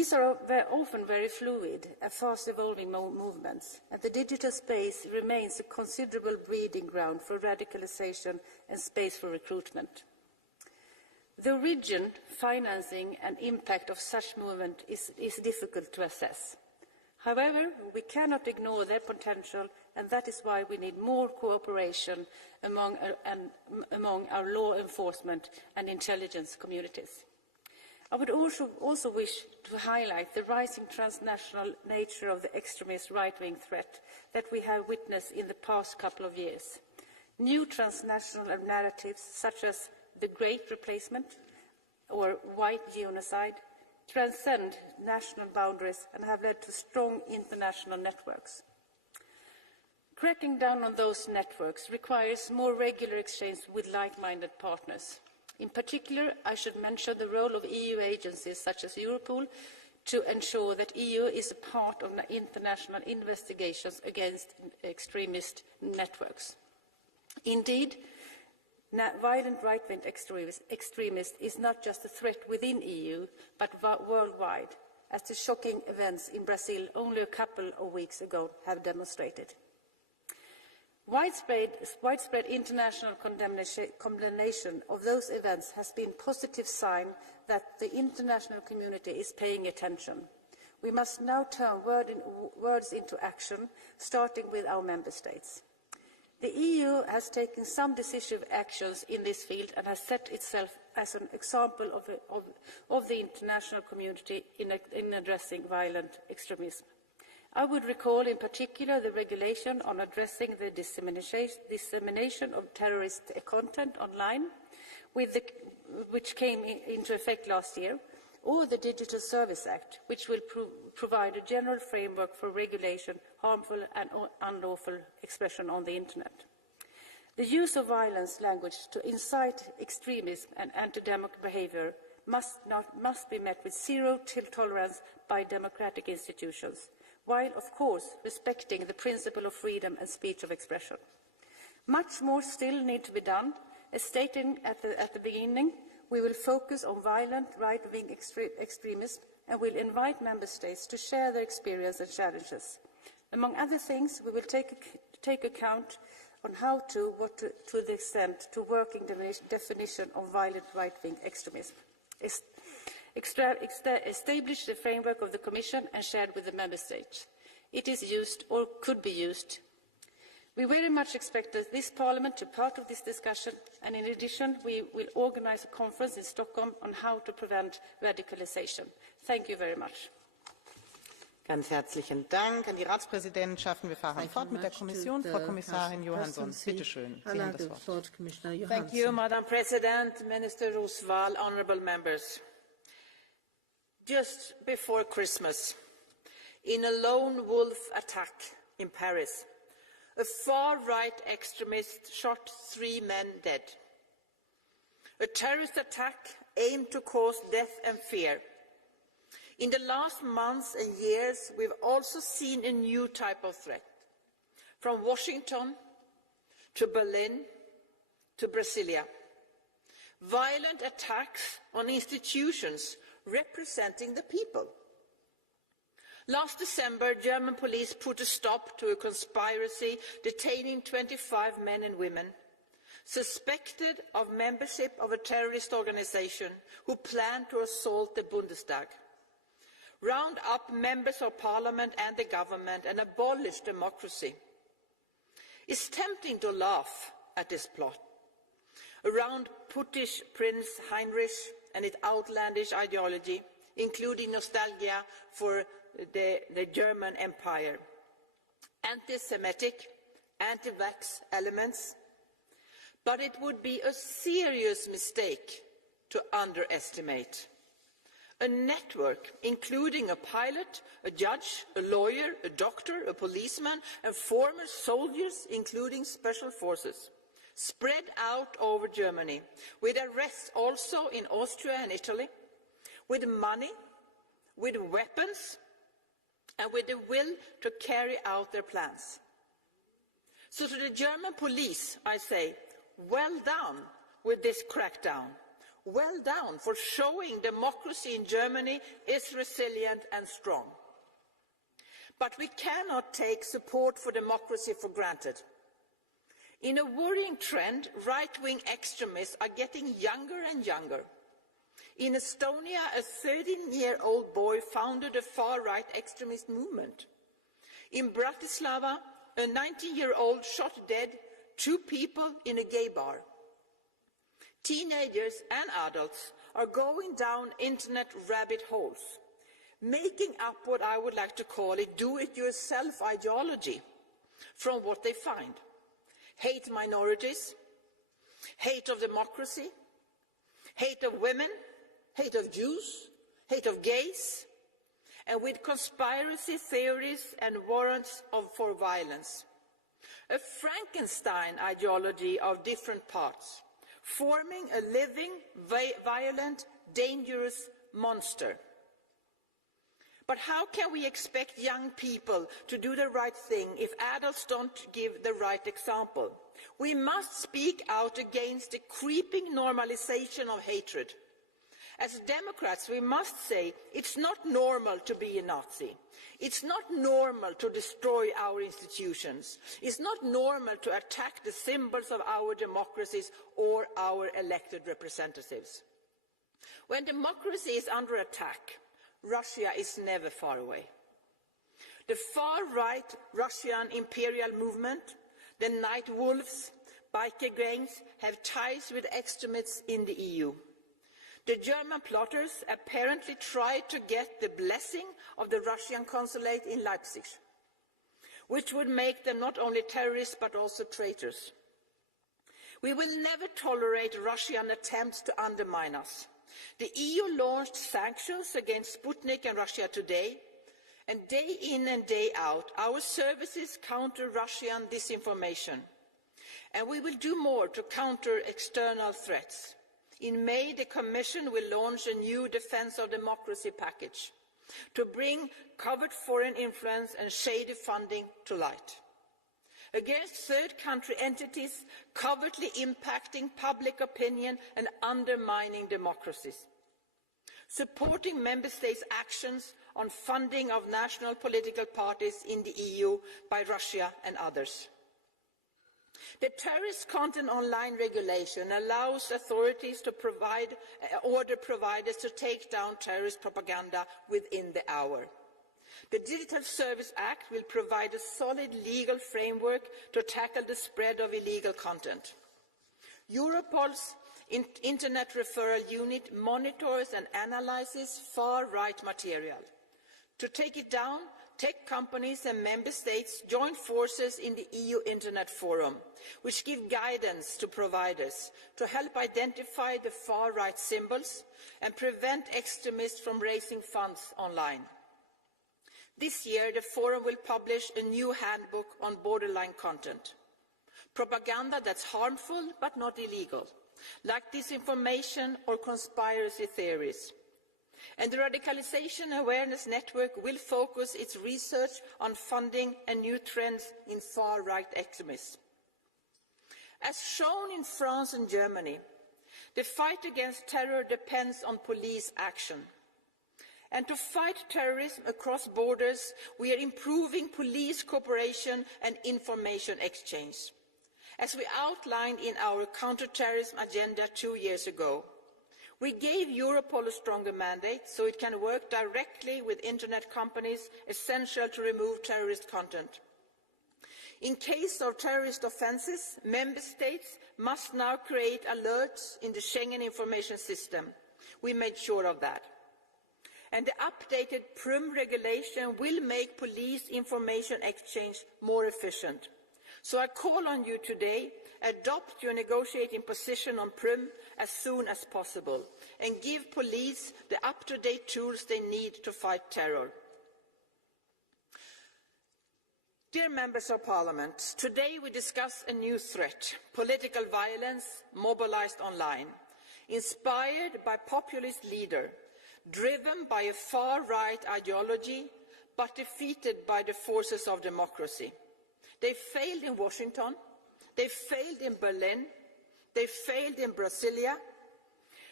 These are often very fluid and fast-evolving movements, and the digital space remains a considerable breeding ground for radicalization and space for recruitment. The origin, financing, and impact of such movement is difficult to assess. However, we cannot ignore their potential, and that is why we need more cooperation among our law enforcement and intelligence communities. I would also wish to highlight the rising transnational nature of the extremist right-wing threat that we have witnessed in the past couple of years. New transnational narratives, such as the Great Replacement or white genocide, transcend national boundaries and have led to strong international networks. Cracking down on those networks requires more regular exchange with like-minded partners. In particular, I should mention the role of EU agencies such as Europol to ensure that EU is a part of international investigations against extremist networks. Indeed, violent right-wing extremists is not just a threat within EU, but worldwide, as the shocking events in Brazil only a couple of weeks ago have demonstrated. Widespread international condemnation of those events has been a positive sign that the international community is paying attention. We must now turn words into action, starting with our member states. The EU has taken some decisive actions in this field and has set itself as an example of the international community in addressing violent extremism. I would recall in particular the regulation on addressing the dissemination of terrorist content online, which came into effect last year, or the Digital Service Act, which will provide a general framework for regulation harmful and unlawful expression on the Internet. The use of violence language to incite extremism and anti-democratic behaviour must be met with zero tolerance by democratic institutions, while, of course, respecting the principle of freedom and speech of expression. Much more still needs to be done. As stated at the beginning, we will focus on violent right-wing extremism and will invite member states to share their experience and challenges. Among other things, we will take account on how to the extent to working definition of violent right-wing extremism. Establish the framework of the Commission and shared with the Member States. It is used or could be used. We very much expect that this Parliament to be part of this discussion, and in addition we will organise a conference in Stockholm on how to prevent radicalisation. Thank you very much. Ganz herzlichen Dank an die Ratspräsidentschaften. Wir fahren fort mit der Kommission. Frau Kommissarin Johansson, bitte schön. Sie haben das Wort. Thank you, Madam President, Minister Roosevelt, honourable members. Just before Christmas, in a lone wolf attack in Paris, a far-right extremist shot 3 men dead. A terrorist attack aimed to cause death and fear. In the last months and years, we've also seen a new type of threat, from Washington to Berlin to Brasilia. Violent attacks on institutions representing the people. Last December, German police put a stop to a conspiracy detaining 25 men and women suspected of membership of a terrorist organization who planned to assault the Bundestag, round up members of parliament and the government, and abolish democracy. It's tempting to laugh at this plot around Puttish Prince Heinrich and its outlandish ideology, including nostalgia for the German Empire, anti-Semitic, anti-vax elements. But it would be a serious mistake to underestimate a network including a pilot, a judge, a lawyer, a doctor, a policeman, and former soldiers, including special forces, spread out over Germany, with arrests also in Austria and Italy, with money, with weapons, and with the will to carry out their plans. So to the German police, I say, well done with this crackdown. Well done for showing democracy in Germany is resilient and strong. But we cannot take support for democracy for granted. In a worrying trend, right-wing extremists are getting younger and younger. In Estonia, a 13-year-old boy founded a far-right extremist movement. In Bratislava, a 19-year-old shot dead 2 people in a gay bar. Teenagers and adults are going down internet rabbit holes, making up what I would like to call a do-it-yourself ideology from what they find. Hate minorities, hate of democracy, hate of women, hate of Jews, hate of gays, and with conspiracy theories and warrants for violence. A Frankenstein ideology of different parts, forming a living, violent, dangerous monster. But how can we expect young people to do the right thing if adults don't give the right example? We must speak out against the creeping normalization of hatred. As Democrats, we must say it's not normal to be a Nazi. It's not normal to destroy our institutions. It's not normal to attack the symbols of our democracies or our elected representatives. When democracy is under attack, Russia is never far away. The far-right Russian imperial movement, the Night Wolves, biker gangs have ties with extremists in the EU. The German plotters apparently tried to get the blessing of the Russian consulate in Leipzig, which would make them not only terrorists but also traitors. We will never tolerate Russian attempts to undermine us. The EU launched sanctions against Sputnik and Russia Today, and day in and day out, our services counter Russian disinformation. And we will do more to counter external threats. In May, the Commission will launch a new Defence of Democracy package to bring covert foreign influence and shady funding to light. Against third country entities covertly impacting public opinion and undermining democracies. Supporting Member States' actions on funding of national political parties in the EU by Russia and others. The terrorist content online regulation allows authorities to order providers to take down terrorist propaganda within the hour. The Digital Service Act will provide a solid legal framework to tackle the spread of illegal content. Europol's Internet Referral Unit monitors and analyses far-right material. To take it down, tech companies and member states join forces in the EU Internet Forum, which give guidance to providers to help identify the far-right symbols and prevent extremists from raising funds online. This year, the Forum will publish a new handbook on borderline content. Propaganda that's harmful but not illegal, like disinformation or conspiracy theories. And the Radicalisation Awareness Network will focus its research on funding and new trends in far-right extremism. As shown in France and Germany, the fight against terror depends on police action. And to fight terrorism across borders, we are improving police cooperation and information exchange, as we outlined in our counter-terrorism agenda 2 years ago. We gave Europol a stronger mandate so it can work directly with internet companies essential to remove terrorist content. In case of terrorist offences, member states must now create alerts in the Schengen information system. We made sure of that. And the updated PRIM regulation will make police information exchange more efficient. So I call on you today, adopt your negotiating position on PRIM as soon as possible and give police the up-to-date tools they need to fight terror. Dear Members of Parliament, today we discuss a new threat, political violence mobilized online, inspired by populist leaders, driven by a far-right ideology, but defeated by the forces of democracy. They failed in Washington, they failed in Berlin, they failed in Brasilia.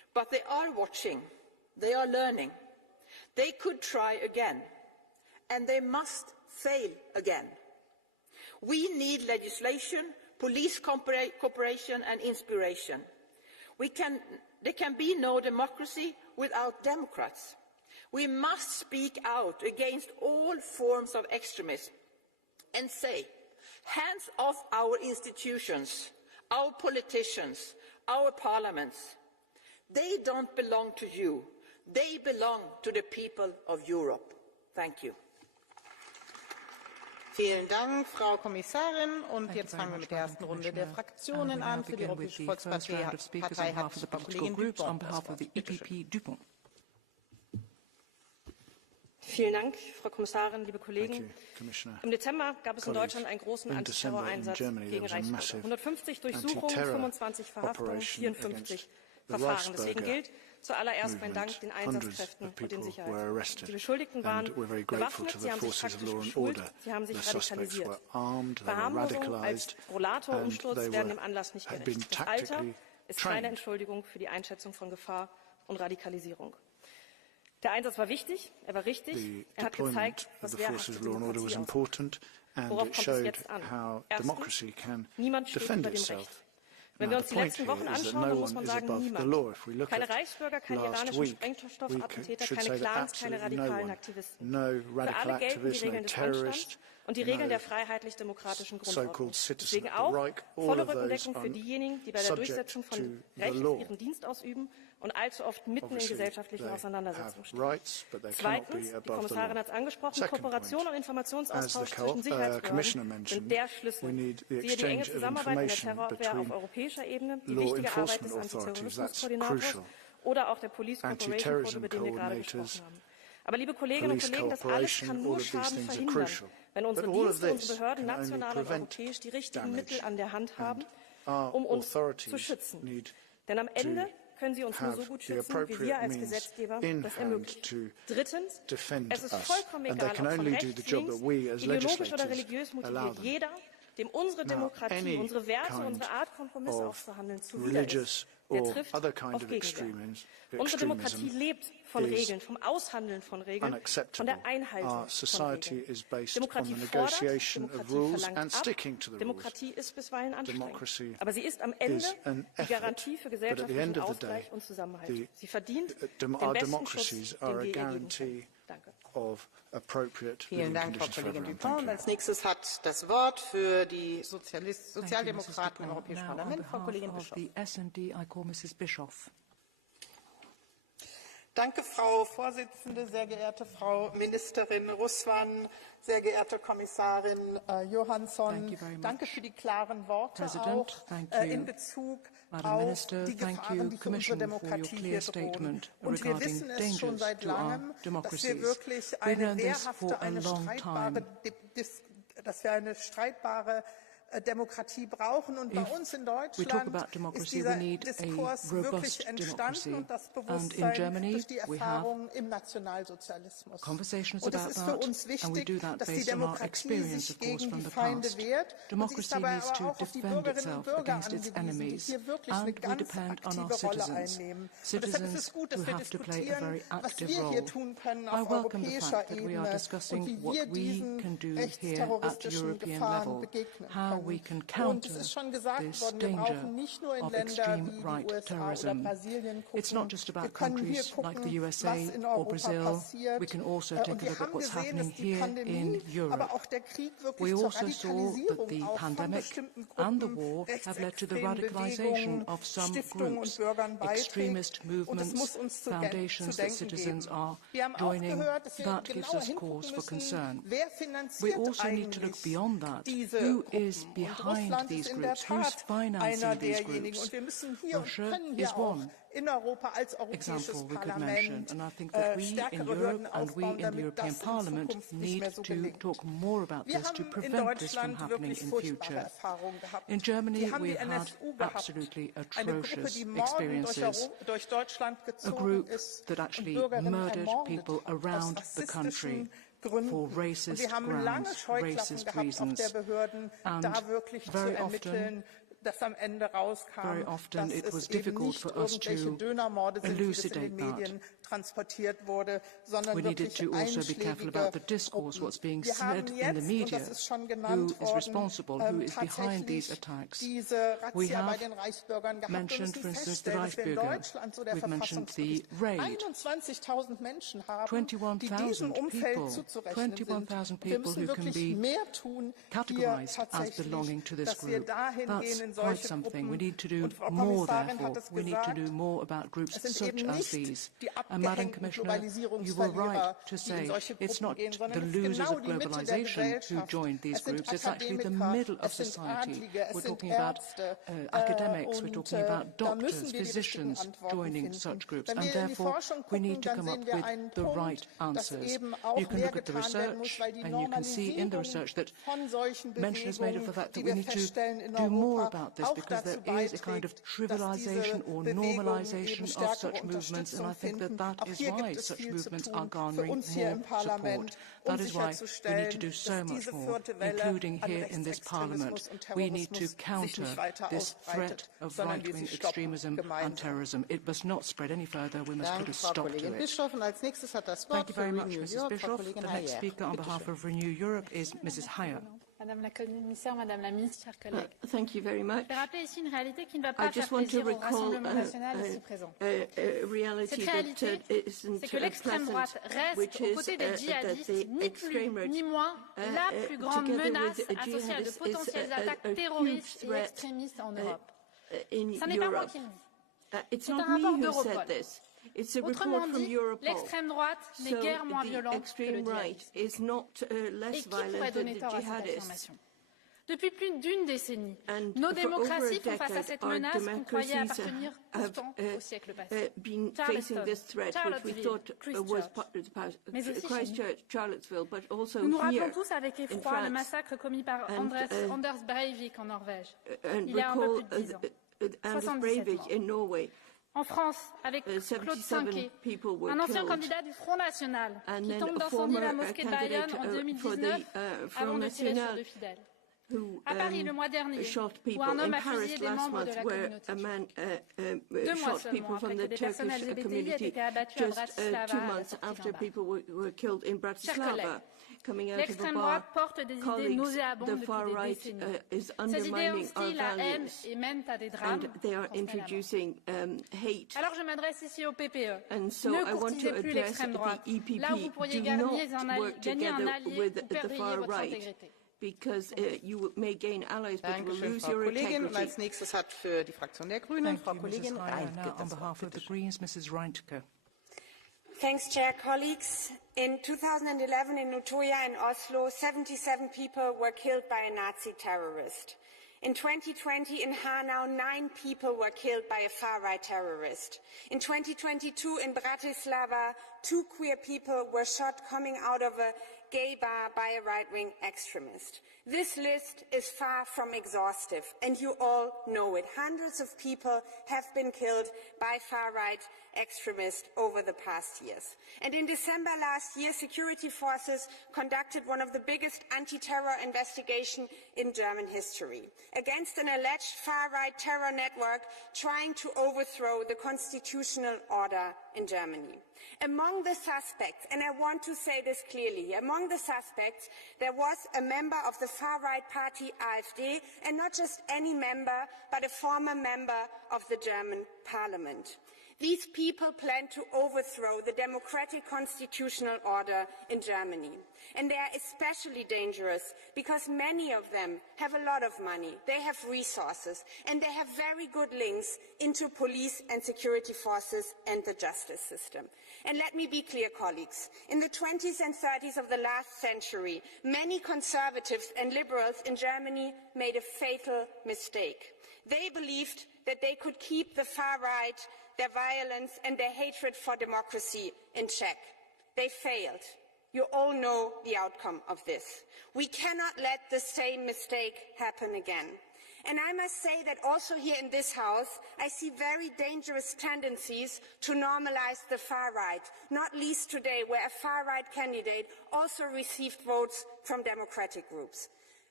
But they are watching, they are learning. They could try again, and they must fail again. We need legislation, police cooperation and inspiration. There can be no democracy without Democrats. We must speak out against all forms of extremism and say, hands off our institutions, our politicians, our parliaments. They don't belong to you. They belong to the people of Europe. Thank you. Vielen Dank, Frau Kommissarin. Und jetzt fangen wir mit der ersten Runde der Fraktionen an. Für die Europäische Volkspartei hat Frau Kollegin Dupont. Vielen Dank, Frau Kommissarin, liebe Kollegen. Im Dezember gab es in Deutschland einen großen Antiterror-Einsatz gegen Reichsbürger. 150 Durchsuchungen, 25 Verhaftungen, 54 Verfahren. Deswegen gilt zuallererst mein Dank den Einsatzkräften und den Sicherheitskräften. Die Beschuldigten waren bewaffnet, sie haben sich taktisch geschult, sie haben sich radikalisiert. Verharmlosung als Rollator-Umsturz werden dem Anlass nicht gerecht. Das Alter ist keine Entschuldigung für die Einschätzung von Gefahr und Radikalisierung. Der Einsatz war wichtig, er war richtig, er hat gezeigt, was wehrhafte Demokratie ausmacht. Worauf kommt es jetzt an? Erstens, niemand steht über dem Recht. Wenn wir uns die letzten Wochen anschauen, dann muss man sagen, niemand. Keine Reichsbürger, keine iranischen Sprengstoffattentäter, keine Clans, keine radikalen Aktivisten. Für alle gelten die Regeln des Anstands und die Regeln der freiheitlich-demokratischen Grundordnung. Deswegen auch volle Rückendeckung für diejenigen, die bei der Durchsetzung von Recht ihren Dienst ausüben und allzu oft mitten in gesellschaftlichen Auseinandersetzungen stehen. Zweitens, die Kommissarin hat es angesprochen, Kooperation und Informationsaustausch zwischen Sicherheitsbehörden sind der Schlüssel. Siehe die enge Zusammenarbeit in der Terrorabwehr auf europäischer Ebene, die wichtige Arbeit des Antiterrorismuskoordinators oder auch der Police Cooperation Code, über den wir gerade gesprochen haben. Aber liebe Kolleginnen und Kollegen, das alles kann nur Schaden verhindern, wenn unsere Dienste, unsere Behörden national und europäisch die richtigen Mittel an der Hand haben, um uns zu schützen. Denn am Ende können sie uns nur so gut schützen, wie wir als Gesetzgeber das ermöglichen. Drittens, es ist vollkommen egal, ob von rechts, links, ideologisch oder religiös motiviert. Jeder, dem unsere Demokratie, unsere Werte, unsere Art, Kompromiss auszuhandeln, zuwider ist, der trifft auf Gegenwehr. Unsere Demokratie lebt von Regeln, vom Aushandeln von Regeln, von der Einhaltung von Regeln. Demokratie fordert, Demokratie verlangt ab, Demokratie ist bisweilen anstrengend. Aber sie ist am Ende die Garantie für gesellschaftlichen Ausgleich und Zusammenhalt. Sie verdient den besten Schutz, den wir ihr geben können. Danke. Vielen Dank, Frau Kollegin Dupont. Als nächstes hat das Wort für die Sozialdemokraten im Europäischen Parlament Frau Kollegin Bischoff. Danke, Frau Vorsitzende, sehr geehrte Frau Ministerin Russwan, sehr geehrte Kommissarin Johansson. Danke für die klaren Worte auch in Bezug auf die Gefahren, die für unsere Demokratie hier drohen. Und wir wissen es schon seit langem, dass wir wirklich eine streitbare Demokratie brauchen. Und bei uns in Deutschland ist dieser Diskurs wirklich entstanden und das Bewusstsein durch die Erfahrungen im Nationalsozialismus. Und es ist für uns wichtig, dass die Demokratie sich gegen die Feinde wehrt. Und sie ist dabei aber auch auf die Bürgerinnen und Bürger angewiesen, die hier wirklich eine ganz aktive Rolle einnehmen. Und deshalb ist es gut, dass wir diskutieren, was wir hier tun können auf europäischer Ebene und wie wir diesen rechtsterroristischen Gefahren begegnen können. Und es ist schon gesagt worden, wir brauchen nicht nur in Länder wie die USA oder Brasilien gucken. Wir können hier gucken, was in Europa passiert. Und wir haben gesehen, dass die Pandemie, aber auch der Krieg wirklich zur Radikalisierung auch von bestimmten Gruppen, rechtsextremen Bewegungen, Stiftungen und Bürgern beiträgt. Und es muss uns zu denken geben. Wir haben auch gehört, dass wir genau hingucken müssen, wer finanziert eigentlich diese Gruppen. Und Russland ist in der Tat einer derjenigen. Und wir müssen hier und können hier auch in Europa als Europäisches Parlament stärkere Hürden aufbauen, damit das in Zukunft nicht mehr so gelingt. Wir haben in Deutschland wirklich furchtbare Erfahrungen gehabt. Wir haben die NSU gehabt, eine Gruppe, die mordend durch Deutschland gezogen ist und Bürgerinnen ermordet aus rassistischen Gründen. Und wir haben lange Scheuklappen gehabt auf der Behörden, da wirklich zu ermitteln, dass am Ende rauskam, very often dass it was es eben difficult nicht for us irgendwelche to Dönermorde sind, wie das in den elucidate Medien transportiert wurde, sondern we needed wirklich to also be careful about the discourse, what's being said in the media, who is responsible, who is behind these attacks. Diese We Razzia bei have den Reichsbürgern gehabt und mentioned, müssen for instance, the feststellen, dass wir in Reichsbürger. Deutschland so der We've mentioned the Verfassungsgericht raid. 21.000 Menschen haben, die 21,000 diesem Umfeld people, zuzurechnen sind. 21,000 Wir people müssen who can wirklich be mehr tun, hier categorized as tatsächlich, belonging to this dass wir group. dahin That's gehen in quite solche something. We Gruppen. need to do Und Frau more, Kommissarin therefore. hat es We need to gesagt, do more about groups es sind such eben as nicht these. die And Madam abgehängten Commissioner, you were Globalisierungsverlierer, right to die in say solche it's Gruppen not gehen, the sondern es ist losers genau of die Mitte der globalization who Gesellschaft. joined these Es sind groups. It's actually the Akademiker, middle of es sind society. Adlige, es We're sind talking about Ärzte, academics, we're und talking about da müssen doctors, wir die richtigen physicians Antworten joining finden. such groups. Wenn And wir in die therefore, Forschung we need gucken, to dann come sehen up wir with einen the right Punkt, dass answers. eben auch You can mehr look at the getan werden muss, research, weil die and you can see in the Normalisierung research that von solchen mention is made of the Bewegungen, fact that die we wir need to feststellen in do more Europa, about this, auch because dazu there is a kind of beiträgt, dass diese trivialization or Bewegungen normalization eben of stärkere such movements, and I Unterstützung think that finden. that Auch is hier why gibt es such viel zu movements are tun für garnering uns hier more im Parlament, support. That is why we need to sicherzustellen, do so dass much diese more, vierte Welle including an here in this Parliament. Rechtsextremismus und We need to Terrorismus sich counter nicht weiter this threat ausbreitet, of sondern wir right-wing sie stoppen extremism and gemeinsam. terrorism. It must not spread any further. We must put a Frau stop to Kollegin it. Bischoff. Und als nächstes hat das Wort Thank you very much, Renew Mrs. Europe, Frau Bischoff. Kollegin The next Hayer. speaker on behalf of Renew Europe is Mrs. Hayer. Madame la Commissaire, Madame la Ministre, chers collègues. Thank you very much. Je vais rappeler ici une réalité qui ne va pas faire plaisir au Rassemblement national ici présent. Cette réalité, c'est que l'extrême droite reste aux côtés des djihadistes, ni plus ni moins, la plus grande menace associée à de potentielles attaques terroristes et extrémistes en Europe. Ce n'est pas moi qui le dis. C'est un rapport d'Europol. Autrement dit, l'extrême droite n'est guère moins violente que le djihadisme. Et qui pourrait donner tort à cette affirmation? Depuis plus d'une décennie, nos démocraties font face à cette menace qu'on croyait appartenir pourtant au siècle passé. Charlottesville, mais aussi nous nous rappelons tous avec effroi le massacre commis par Anders Breivik en Norvège, il y a un peu plus de 10 ans, 77 morts. En France, avec Claude Cinquet, un ancien candidat du Front National, qui tente d'incendier la mosquée de Bayonne en 2019 avant de tirer sur deux fidèles. À Paris, le mois dernier, où un homme a fusillé des membres de la communauté. 2 mois seulement après que des personnes LGBTI aient été abattues à Bratislava à la sortie d'un bar. Chers collègues, l'extrême droite porte des idées nauséabondes depuis des décennies. Ces idées instillent la haine et mènent à des drames. Alors je m'adresse ici au PPE. Ne courtisez plus l'extrême droite. Là où vous pourriez gagner un allié, vous perdriez votre intégrité. Because you may gain allies, but you will lose Frau your Kollegin. Und integrity. als nächstes hat für die Fraktion der Grünen Frau Kollegin Reintke On behalf of the Greens, Mrs. Reintke. Thanks, Chair. Colleagues, in 2011 in Utøya in Oslo, 77 people were killed by a Nazi terrorist. In 2020 in Hanau, 9 people were killed by a far-right terrorist. In 2022 in Bratislava, 2 queer people were shot coming out of a gay bar by a right-wing extremist. This list is far from exhaustive, and you all know it. Hundreds of people have been killed by far-right extremists over the past years. And in December last year, security forces conducted one of the biggest anti-terror investigations in German history against an alleged far-right terror network trying to overthrow the constitutional order in Germany. Among the suspects, and I want to say this clearly, among the suspects there was a member of the far-right party AfD, and not just any member, but a former member of the German parliament. These people plan to overthrow the democratic constitutional order in Germany. And they are especially dangerous because many of them have a lot of money, they have resources, and they have very good links into police and security forces and the justice system. And let me be clear, colleagues, in the 20s and 30s of the last century, many conservatives and liberals in Germany made a fatal mistake. They believed that they could keep the far right, their violence and their hatred for democracy in check. They failed. You all know the outcome of this. We cannot let the same mistake happen again. And I must say that also here in this House, I see very dangerous tendencies to normalize the far right, not least today, where a far right candidate also received votes from democratic groups.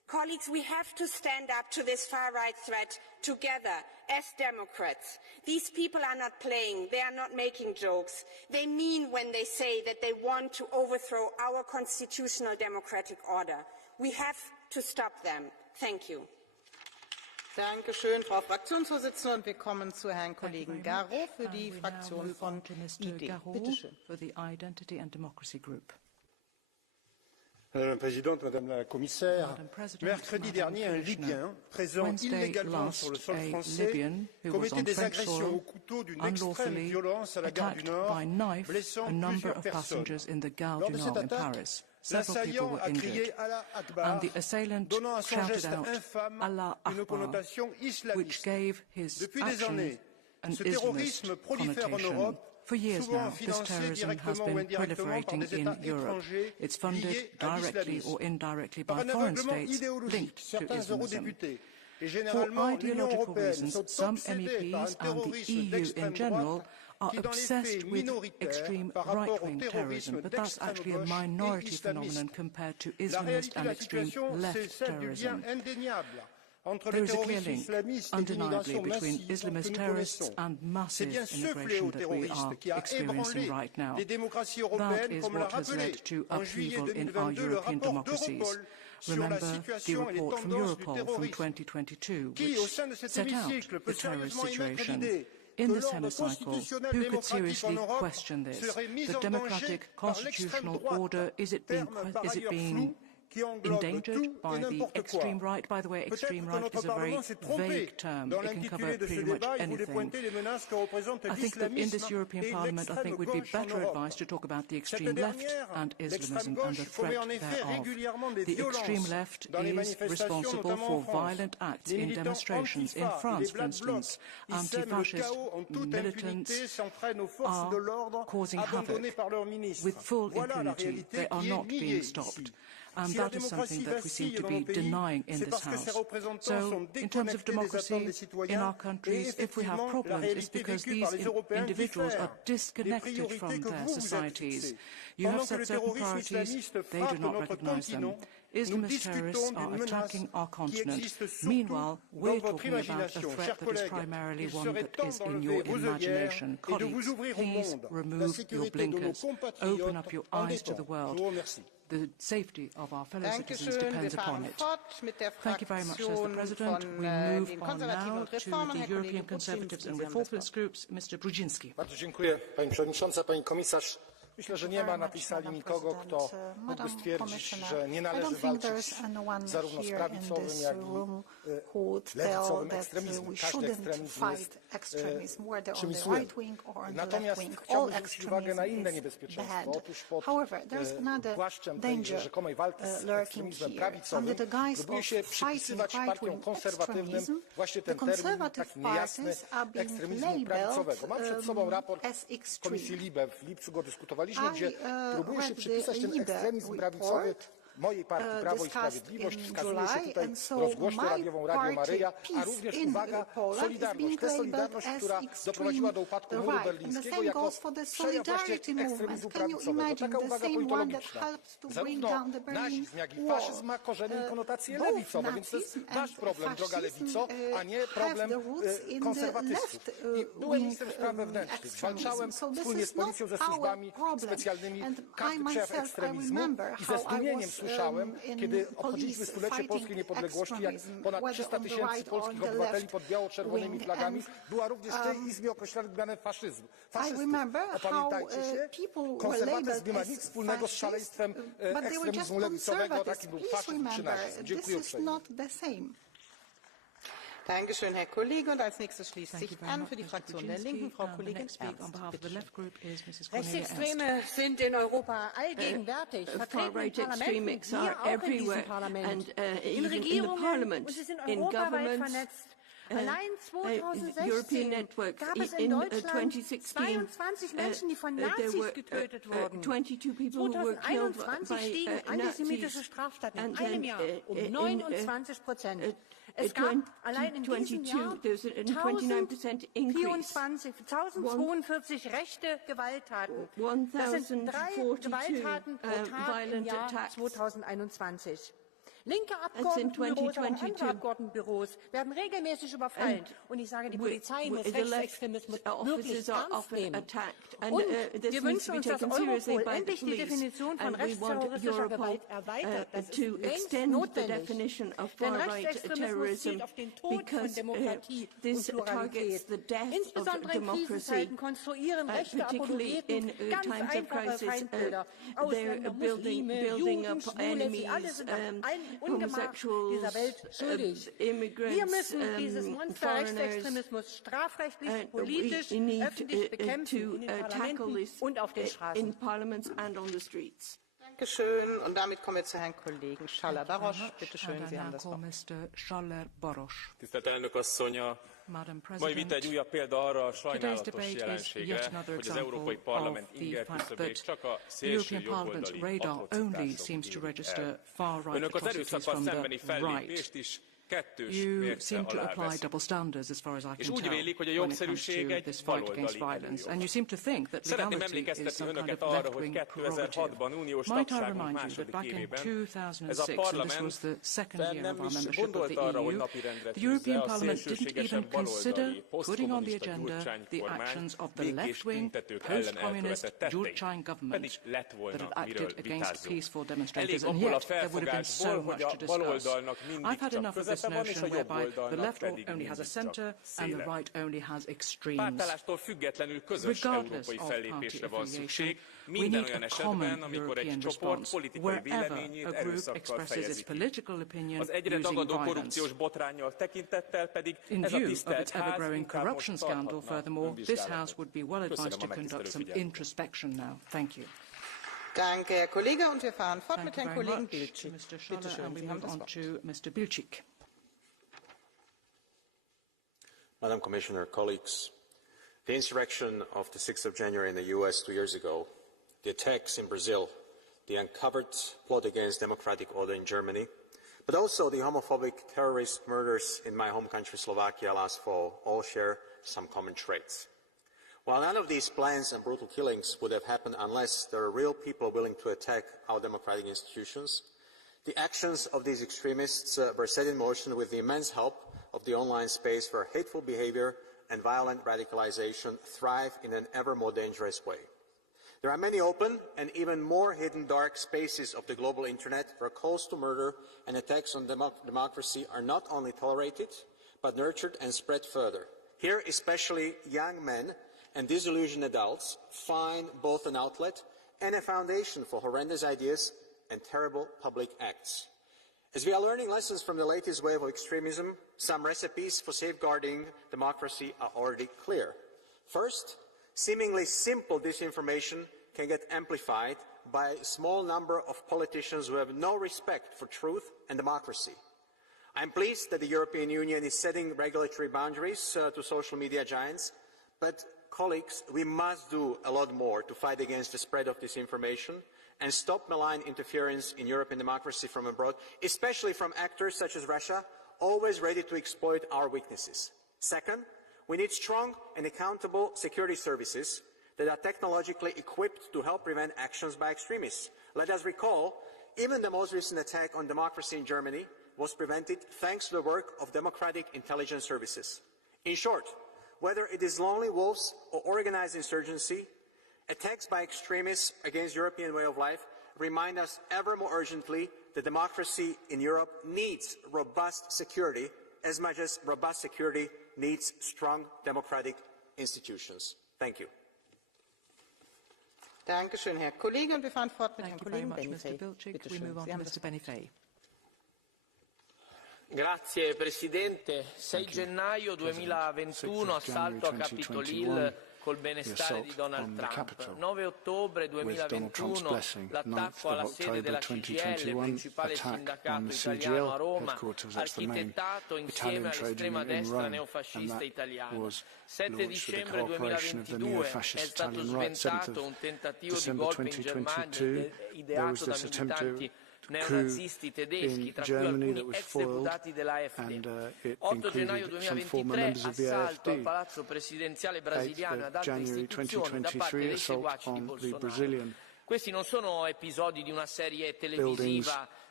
Colleagues, we have to stand up to this far-right threat together as Democrats. These people are not playing. They are not making jokes. They mean when they say that they want to overthrow our constitutional democratic order. We have to stop them. Thank you. Danke schön, Frau Fraktionsvorsitzende. Und wir kommen zu Herrn Kollegen Garot für die Fraktion von ID. Bitte schön. For the Identity and Democracy Group. Madame la Présidente, Madame la Commissaire, mercredi dernier, un Libyen présent illégalement sur le sol français commettait des agressions au couteau d'une extrême violence à la gare du Nord, blessant plusieurs personnes. Lors de cette attaque, l'assaillant a crié Allah Akbar, donnant à son geste infâme une connotation islamiste. Depuis des années, ce terrorisme prolifère en Europe. For years now, this terrorism has been proliferating in Europe. It's funded directly or indirectly by foreign states linked to Islamism. For ideological reasons, some MEPs and the EU in general are obsessed with extreme right-wing terrorism, but that's actually a minority phenomenon compared to Islamist and extreme left terrorism. There is a clear link, undeniably, between Islamist terrorists and massive immigration that we are experiencing right now. That is what has led to upheaval in our European democracies. Remember the report from Europol from 2022, which set out the terrorist situation. In this hemicycle, who could seriously question this? The democratic constitutional order, is it being endangered by the extreme right? By the way, extreme right is a very vague term. It can cover pretty much anything. I think that in this European Parliament, I think we'd be better advised to talk about the extreme left and Islamism and the threat thereof. The extreme left is responsible for violent acts in demonstrations. In France, for instance, anti-fascist militants are causing havoc with full impunity. They are not being stopped. And that is something that we seem to be denying in this House. So, in terms of democracy in our countries, if we have problems, it's because these individuals are disconnected from their societies. You have set certain priorities, they do not recognize them. Islamist terrorists are attacking our continent. Meanwhile, we're talking about a threat that is primarily one that is in your imagination. Colleagues, please remove your blinkers. Open up your eyes to the world. The safety of our fellow citizens depends upon it. Thank you very much, says the President. We move on now to the European Conservatives and Reformist Groups. Mr. Brudzinski. Bardzo dziękuję, Pani Przewodnicząca, Pani Komisarz. Myślę, że nie ma na tej sali nikogo, kto mógłby stwierdzić, że nie należy walczyć zarówno z prawicowym, jak i lewicowym ekstremizmem. Każdy ekstremizm jest czymś złym. Natomiast chciałbym zwrócić uwagę na inne niebezpieczeństwo. Otóż pod płaszczem tej rzekomej walki z ekstremizmem prawicowym próbuje się przypisywać partiom konserwatywnym właśnie ten termin taki niejasny ekstremizmu prawicowego. Mam przed sobą raport Komisji LIBE, w lipcu go dyskutowaliśmy, gdzie próbuje się przypisać ten ekstremizm prawicowy mojej partii Prawo i Sprawiedliwość. Wskazuje się tutaj rozgłośnię radiową Radio Maryja, a również, uwaga, Solidarność. Tę Solidarność, która doprowadziła do upadku muru berlińskiego jako przejaw właśnie ekstremizmu prawicowego. Taka uwaga politologiczna. Zarówno nazizm, jak i faszyzm ma korzenie i konotacje lewicowe, więc to jest wasz problem, droga lewico, a nie problem konserwatystów. I byłem ministrem spraw wewnętrznych. Zwalczałem wspólnie z policją, ze służbami specjalnymi każdy przejaw ekstremizmu i ze zdumieniem słyszałem, kiedy obchodziliśmy stulecie polskiej niepodległości, jak ponad 300 000 polskich obywateli pod biało-czerwonymi flagami była również w tej Izbie określana mianem faszyzm. Faszyzm. Opamiętajcie się, konserwatyzm nie ma nic wspólnego z szaleństwem ekstremizmu lewicowego, takim był faszyzm czy nazizm. Dziękuję uprzejmie. Dankeschön, Herr Kollege. Und als nächstes schließt sich an für die Fraktion der Linken Frau Kollegin Ernst. Rechtsextreme sind in Europa allgegenwärtig, vertreten in Parlamenten, hier auch in diesem Parlament, in Regierungen, und sie sind europaweit vernetzt. Allein 2016 gab es in Deutschland 22 Menschen, die von Nazis getötet wurden. 2021 stiegen antisemitische Straftaten in einem Jahr um 29%. Es gab allein in diesem Jahr 1042 rechte Gewalttaten. Das sind 3 Gewalttaten pro Tag im Jahr 2021. Linke Abgeordnetenbüros, aber auch andere Abgeordnetenbüros werden regelmäßig überfallen. Und ich sage, die Polizei muss Rechtsextremismus wirklich ernst nehmen. Und wir wünschen uns, dass Europol endlich die Definition von rechtsterroristischer Gewalt erweitert. Das ist längst notwendig. Denn Rechtsextremismus zielt auf den Tod von Demokratie und Pluralität. Insbesondere in Krisenzeiten konstruieren rechte Apologeten ganz einfache Feindbilder aus Muslime, Juden, Schwule, sie alle sind an allen Ungemach dieser Welt schuldig. Wir müssen dieses Monster Rechtsextremismus strafrechtlich, politisch, öffentlich bekämpfen in den Parlamenten und auf den Straßen. Dankeschön. Und damit kommen wir zu Herrn Kollegen Schaller-Baros. Bitte schön, Sie haben das Wort. Tisztelt elnök asszony, a mai vita egy újabb példa arra a sajnálatos jelenségre, hogy az Európai Parlament ingerküszöbét csak a szélső jobboldali atrocitások írják el. Önök az erőszakkal szembeni fellépést is kettős mérce alá veszik. És úgy vélik, hogy a jogszerűség egy baloldali előjog. Szeretném emlékeztetni önöket arra, hogy 2006-ban uniós tagságunk második évében ez a parlament fel nem is gondolt arra, hogy napirendre tűzze a szélsőségesen baloldali, posztkommunista Gyurcsány kormány békés tüntetők ellen elkövetett tetteit, pedig lett volna miről vitázni. Elég abból a felfogásból, hogy a baloldalnak mindig csak közepe van, és a jobb oldalnak pedig mindig csak széle. Pártállástól függetlenül közös európai fellépésre van szükség, minden olyan esetben, amikor egy csoport politikai véleményét erőszakkal fejezi ki. Az egyre dagadó korrupciós botránnyal tekintettel pedig ez a tisztelt ház inkább most tarthatna önvizsgálatot. Köszönöm a megtisztelő figyelmet. Danke, Herr Kollege. Und wir fahren fort mit Herrn Kollegen Bilcik. Bitte schön, Sie haben das Wort. Madam Commissioner, colleagues, the insurrection of the 6th of January in the US 2 years ago, the attacks in Brazil, the uncovered plot against democratic order in Germany, but also the homophobic terrorist murders in my home country Slovakia last fall all share some common traits. While none of these plans and brutal killings would have happened unless there are real people willing to attack our democratic institutions, the actions of these extremists were set in motion with the immense help of the online space where hateful behavior and violent radicalization thrive in an ever more dangerous way. There are many open and even more hidden dark spaces of the global internet where calls to murder and attacks on democracy are not only tolerated, but nurtured and spread further. Here, especially young men and disillusioned adults find both an outlet and a foundation for horrendous ideas and terrible public acts. As we are learning lessons from the latest wave of extremism, some recipes for safeguarding democracy are already clear. First, seemingly simple disinformation can get amplified by a small number of politicians who have no respect for truth and democracy. I am pleased that the European Union is setting regulatory boundaries to social media giants, but colleagues, we must do a lot more to fight against the spread of disinformation and stop malign interference in European democracy from abroad, especially from actors such as Russia, always ready to exploit our weaknesses. Second, we need strong and accountable security services that are technologically equipped to help prevent actions by extremists. Let us recall, even the most recent attack on democracy in Germany was prevented thanks to the work of democratic intelligence services. In short, whether it is lonely wolves or organized insurgency, attacks by extremists against the European way of life remind us ever more urgently that democracy in Europe needs robust security as much as robust security needs strong democratic institutions. Thank you. Dankeschön, Herr Kollege. Und wir fahren fort mit Herrn Kollegen Benifei. Bitte schön, Sie haben das Wort. Grazie Presidente. 6 gennaio 2021, assalto a Capitol Hill col benestare di Donald Trump. 9 ottobre 2021, l'attacco alla sede della CGIL, principale sindacato italiano a Roma, architettato insieme all'estrema destra neofascista italiana. 7 dicembre 2022 è stato sventato un tentativo di golpe in Germania ideato da militanti neonazisti tedeschi, tra cui alcuni ex deputati dell'AfD. 8 gennaio 2023, assalto al palazzo presidenziale brasiliano e ad altre istituzioni da parte dei seguaci di Bolsonaro. Questi non sono episodi di una serie televisiva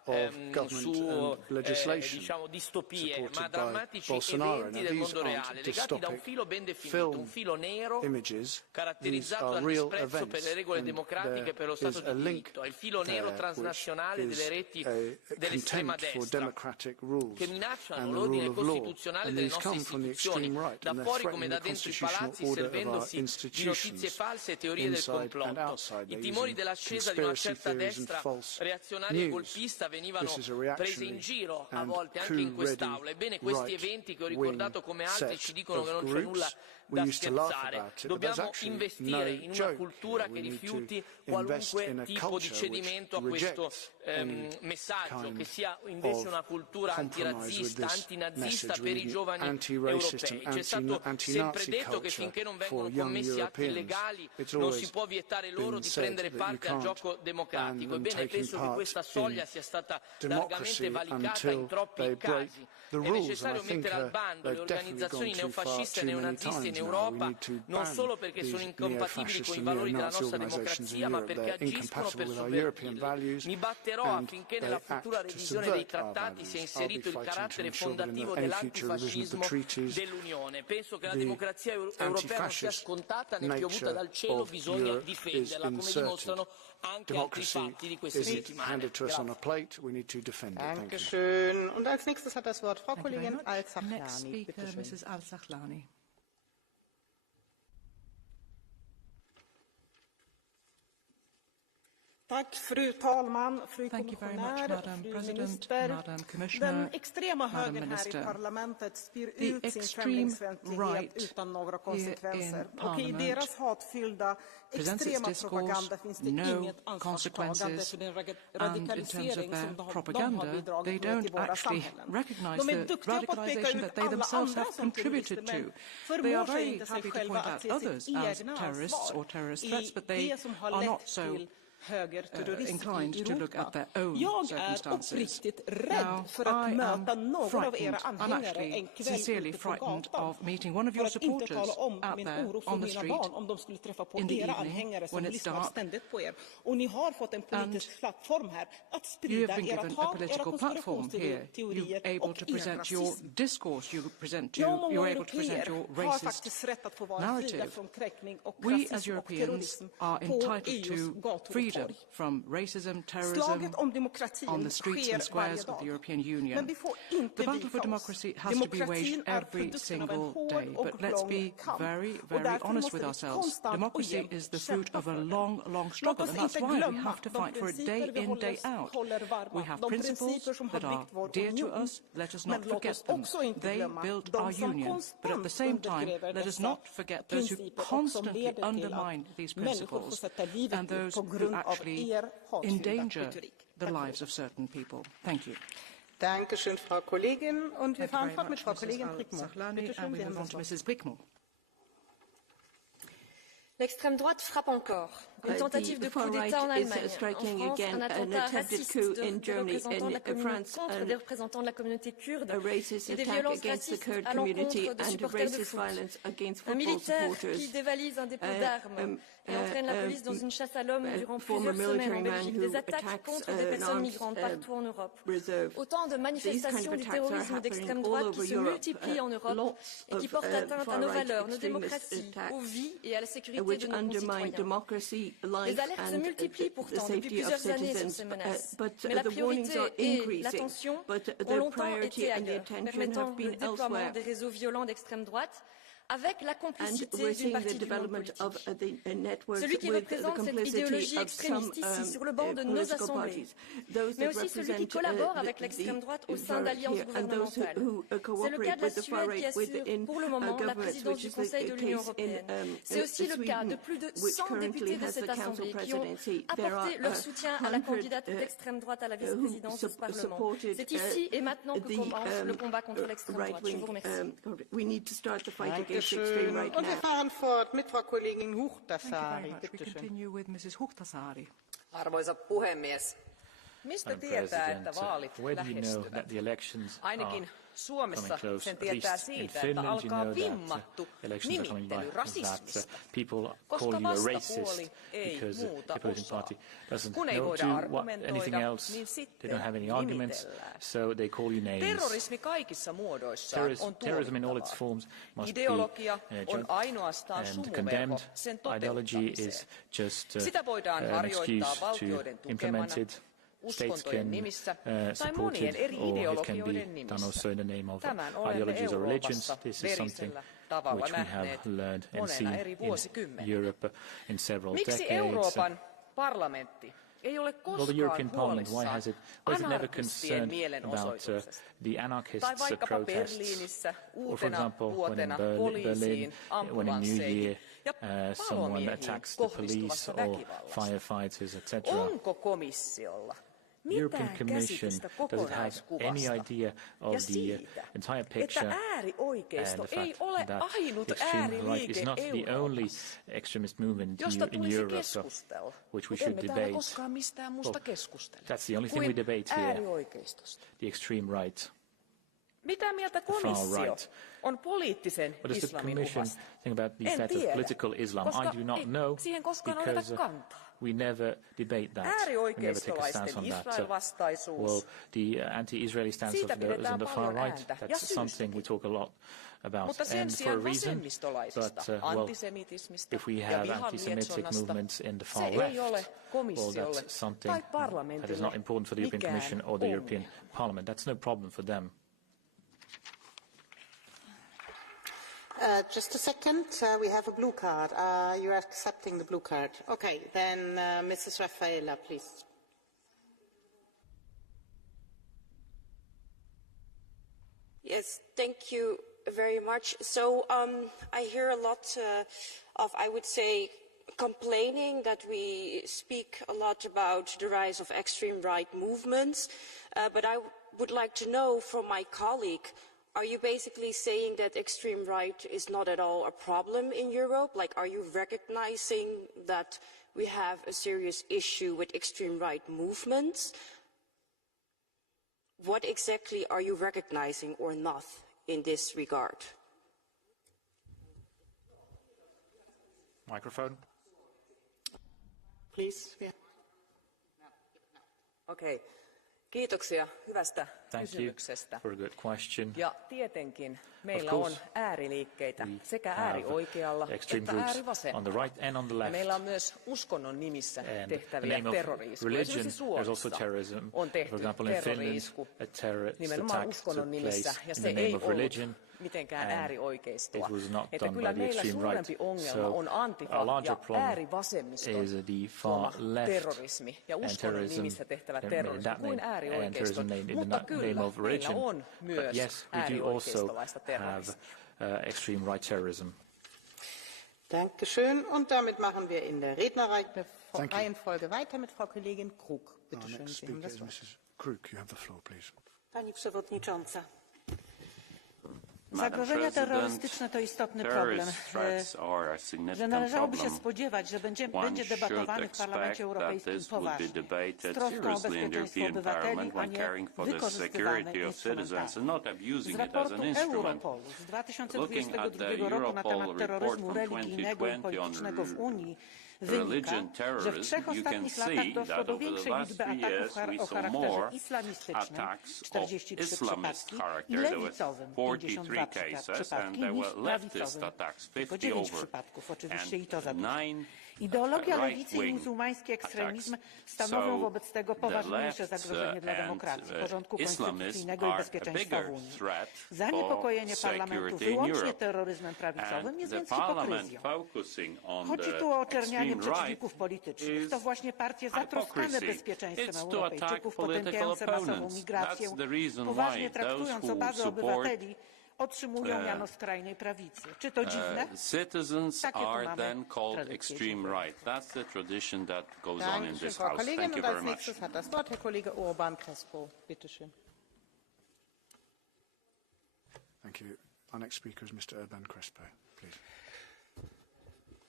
diciamo, distopie, ma drammatici eventi del mondo reale, legati da un filo ben definito, un filo nero caratterizzato dal disprezzo per le regole democratiche e per lo Stato di diritto, il filo nero transnazionale delle reti dell'estrema destra che minacciano l'ordine costituzionale delle nostre istituzioni, da fuori come da dentro i palazzi, servendosi di notizie false e teorie del complotto. I timori dell'ascesa di una certa destra reazionaria e golpista venivano presi in giro a volte anche in quest'Aula. Ebbene, questi eventi che ho ricordato come altri ci dicono che non c'è nulla da scherzare. Dobbiamo investire in una cultura che rifiuti qualunque tipo di cedimento a questo messaggio, che sia invece una cultura antirazzista, antinazista per i giovani europei. C'è stato sempre detto che finché non vengono commessi atti illegali non si può vietare loro di prendere parte al gioco democratico. Ebbene, penso che questa soglia sia stata largamente valicata in troppi casi. È necessario mettere al bando le organizzazioni neofasciste e neonazisti in Europa, non solo perché sono incompatibili con i valori della nostra democrazia, ma perché agiscono per sovvertirli. Mi batterò affinché nella futura revisione dei trattati sia inserito il carattere fondativo dell'antifascismo dell'Unione. Penso che la democrazia europea non sia scontata né piovuta dal cielo, bisogna difenderla, come dimostrano anche altri fatti di queste settimane. Dankeschön. Und als nächstes hat das Wort Frau Kollegin Al-Sahlani. Mrs. Al-Sahlani. Tack, fru talman, fru kommissionär, fru minister. Den extrema högern här i parlamentet spyr ut sin främlingsfientlighet utan några konsekvenser. Och i deras hatfyllda extrema propaganda finns det inget ansvarstagande för den radikalisering som de har bidragit med till våra samhällen. De är duktiga på att peka ut alla andra som terrorister, men förmår sig inte sig själva att se sitt egna ansvar i det som har lett till inclined to look at their own circumstances. I'm actually sincerely frightened of meeting one of your supporters out there on the street in the evening when it's dark. And you have been given a political platform here. You're able to present your discourse. You're able to present your racist narrative. We as Europeans are entitled to freedom from racism, terrorism on the streets and squares of the European Union. The battle for democracy has to be waged every single day, but let's be very, very honest with ourselves. Democracy is the fruit of a long, long struggle, and that's why we have to fight for it day in, day out. We have principles that are dear to us. Let us not forget them. They built our union, but at the same time, let us not forget those who constantly undermine these principles and those who actually endanger the lives of certain people. Thank you. Dankeschön, Frau Kollegin. Und wir fahren fort mit Frau Kollegin Brickmo. Bitte schön, Sie haben das Wort. L'extrême droite frappe encore. Une tentative de coup d'État en Allemagne, en France, un attentat raciste contre des représentants de la communauté kurde et des violences racistes à l'encontre de supporters de foot. Un militaire qui dévalise un dépôt d'armes et entraîne la police dans une chasse à l'homme durant plusieurs semaines en Belgique. Des attaques contre des personnes migrantes partout en Europe. Autant de manifestations du terrorisme d'extrême droite qui se multiplient en Europe et qui portent atteinte à nos valeurs, nos démocraties, aux vies et à la sécurité de nos concitoyens. Les alertes se multiplient pourtant depuis plusieurs années sur ces menaces, mais la priorité et l'attention ont longtemps été ailleurs, permettant le déploiement des réseaux violents d'extrême droite avec la complicité d'une partie du monde politique. Celui qui représente cette idéologie extrémiste ici, sur le banc de nos assemblées, mais aussi celui qui collabore avec l'extrême droite au sein d'alliances gouvernementales. C'est le cas de la Suède qui assure pour le moment la présidence du Conseil de l'Union européenne. C'est aussi le cas de plus de 100 députés de cette assemblée qui ont apporté leur soutien à la candidate d'extrême droite à la vice-présidence du Parlement. C'est ici et maintenant que commence le combat contre l'extrême droite. Je vous remercie. Und wir fahren fort mit Frau Kollegin Huhtasaari. We continue with Mrs. Huhtasaari. Arvoisa puhemies, Mistä tietää, että vaalit lähestyvät? Ainakin Suomessa sen tietää siitä, että alkaa vimmattu nimittely rasismista, koska vastapuoli ei muuta osaa. Kun ei voida argumentoida, niin sitten nimitellään. Terrorismi kaikissa muodoissaan on tuomittavaa. Ideologia on ainoastaan sumuverho sen toteuttamiseen. Sitä voidaan harjoittaa valtioiden tukemana, uskontojen nimissä tai monien eri ideologioiden nimissä. Tämän olemme Euroopassa verisellä tavalla nähneet monena eri vuosikymmenenä. Miksi Euroopan parlamentti ei ole koskaan huolissaan anarkistien mielenosoituksesta? Tai vaikkapa Berliinissä uutena vuotena poliisiin, ambulansseihin ja palomiehiin kohdistuvasta väkivallasta. Onko komissiolla mitään käsitystä kokonaiskuvasta ja siitä, että äärioikeisto ei ole ainut ääriliike Euroopassa, josta tulisi keskustella, mutta emme täällä koskaan mistään muusta keskustele kuin äärioikeistosta. Mitä mieltä komissio on poliittisen islamin uhasta? En tiedä, koska ei siihen koskaan oteta kantaa. We never debate that. Äärioikeistolaisten Israel-vastaisuus. Well, the anti-Israeli stance of those on the far right, that's something we talk a lot about. Mutta sen sijaan vasemmistolaisista antisemitismistä if we have anti-Semitic movements in the far left, well, that's something that is not important for the European Commission or the European Parliament. That's no problem for them. Just a second. We have a blue card. You're accepting the blue card. Okay, then Mrs. Raffaella, please. Yes, thank you very much. So I hear a lot of, I would say, complaining that we speak a lot about the rise of extreme right movements, but I would like to know from my colleague, are you basically saying that extreme right is not at all a problem in Europe? Like, are you recognizing that we have a serious issue with extreme right movements? What exactly are you recognizing or not in this regard? Microphone. Please. Yeah. Okay. Kiitoksia hyvästä Thank kysymyksestä. you for a good question. Ja tietenkin meillä on ääriliikkeitä sekä äärioikealla että äärivasemmalla. Right ja meillä on myös uskonnon nimissä tehtäviä terrori-iskuja. Esimerkiksi Suomessa on tehty terrori-isku nimenomaan uskonnon nimissä, ja se ei ollut mitenkään äärioikeistoa. Että kyllä meillä suurempi ongelma on antifa ja äärivasemmiston tuoma terrorismi ja uskonnon nimissä tehtävä terrorismi kuin äärioikeiston. Mutta kyllä, meillä on myös äärioikeistolaista terrorismia. Extreme right terrorism. Dankeschön. Und damit machen wir in der Rednerreihenfolge weiter mit Frau Kollegin Krug. Bitte schön, Sie haben das Wort. Krug, you have the floor, please. Pani Przewodnicząca. Zagrożenia terrorystyczne to istotny problem, że należałoby się spodziewać, że będzie debatowany w Parlamencie Europejskim poważnie, z troską o bezpieczeństwo obywateli, a nie wykorzystywany instrumentalnie. Z raportu Europolu z 2022 roku na temat terroryzmu religijnego i politycznego w Unii wynika, że w 3 ostatnich latach doszło do większej liczby ataków o charakterze islamistycznym, 43 przypadki, i lewicowym, 52 przypadki, niż prawicowym, tylko 9 przypadków. Oczywiście i to za dużo. Ideologia lewicy i muzułmański ekstremizm stanowią wobec tego poważniejsze zagrożenie dla demokracji, porządku konstytucyjnego i bezpieczeństwa w Unii. Zaniepokojenie Parlamentu wyłącznie terroryzmem prawicowym jest więc hipokryzją. Chodzi tu o oczernianie przeciwników politycznych. To właśnie partie zatroskane bezpieczeństwem Europejczyków, potępiające masową migrację, poważnie traktując obawy obywateli, otrzymują miano skrajnej prawicy. Czy to dziwne? Citizens are then called extreme right. That's the tradition that goes on in this House. Thank you very much. Hat das Wort Herr Kollege Urban Crespo. Bitte schön. Thank you. Our next speaker is Mr. Urban Crespo, please.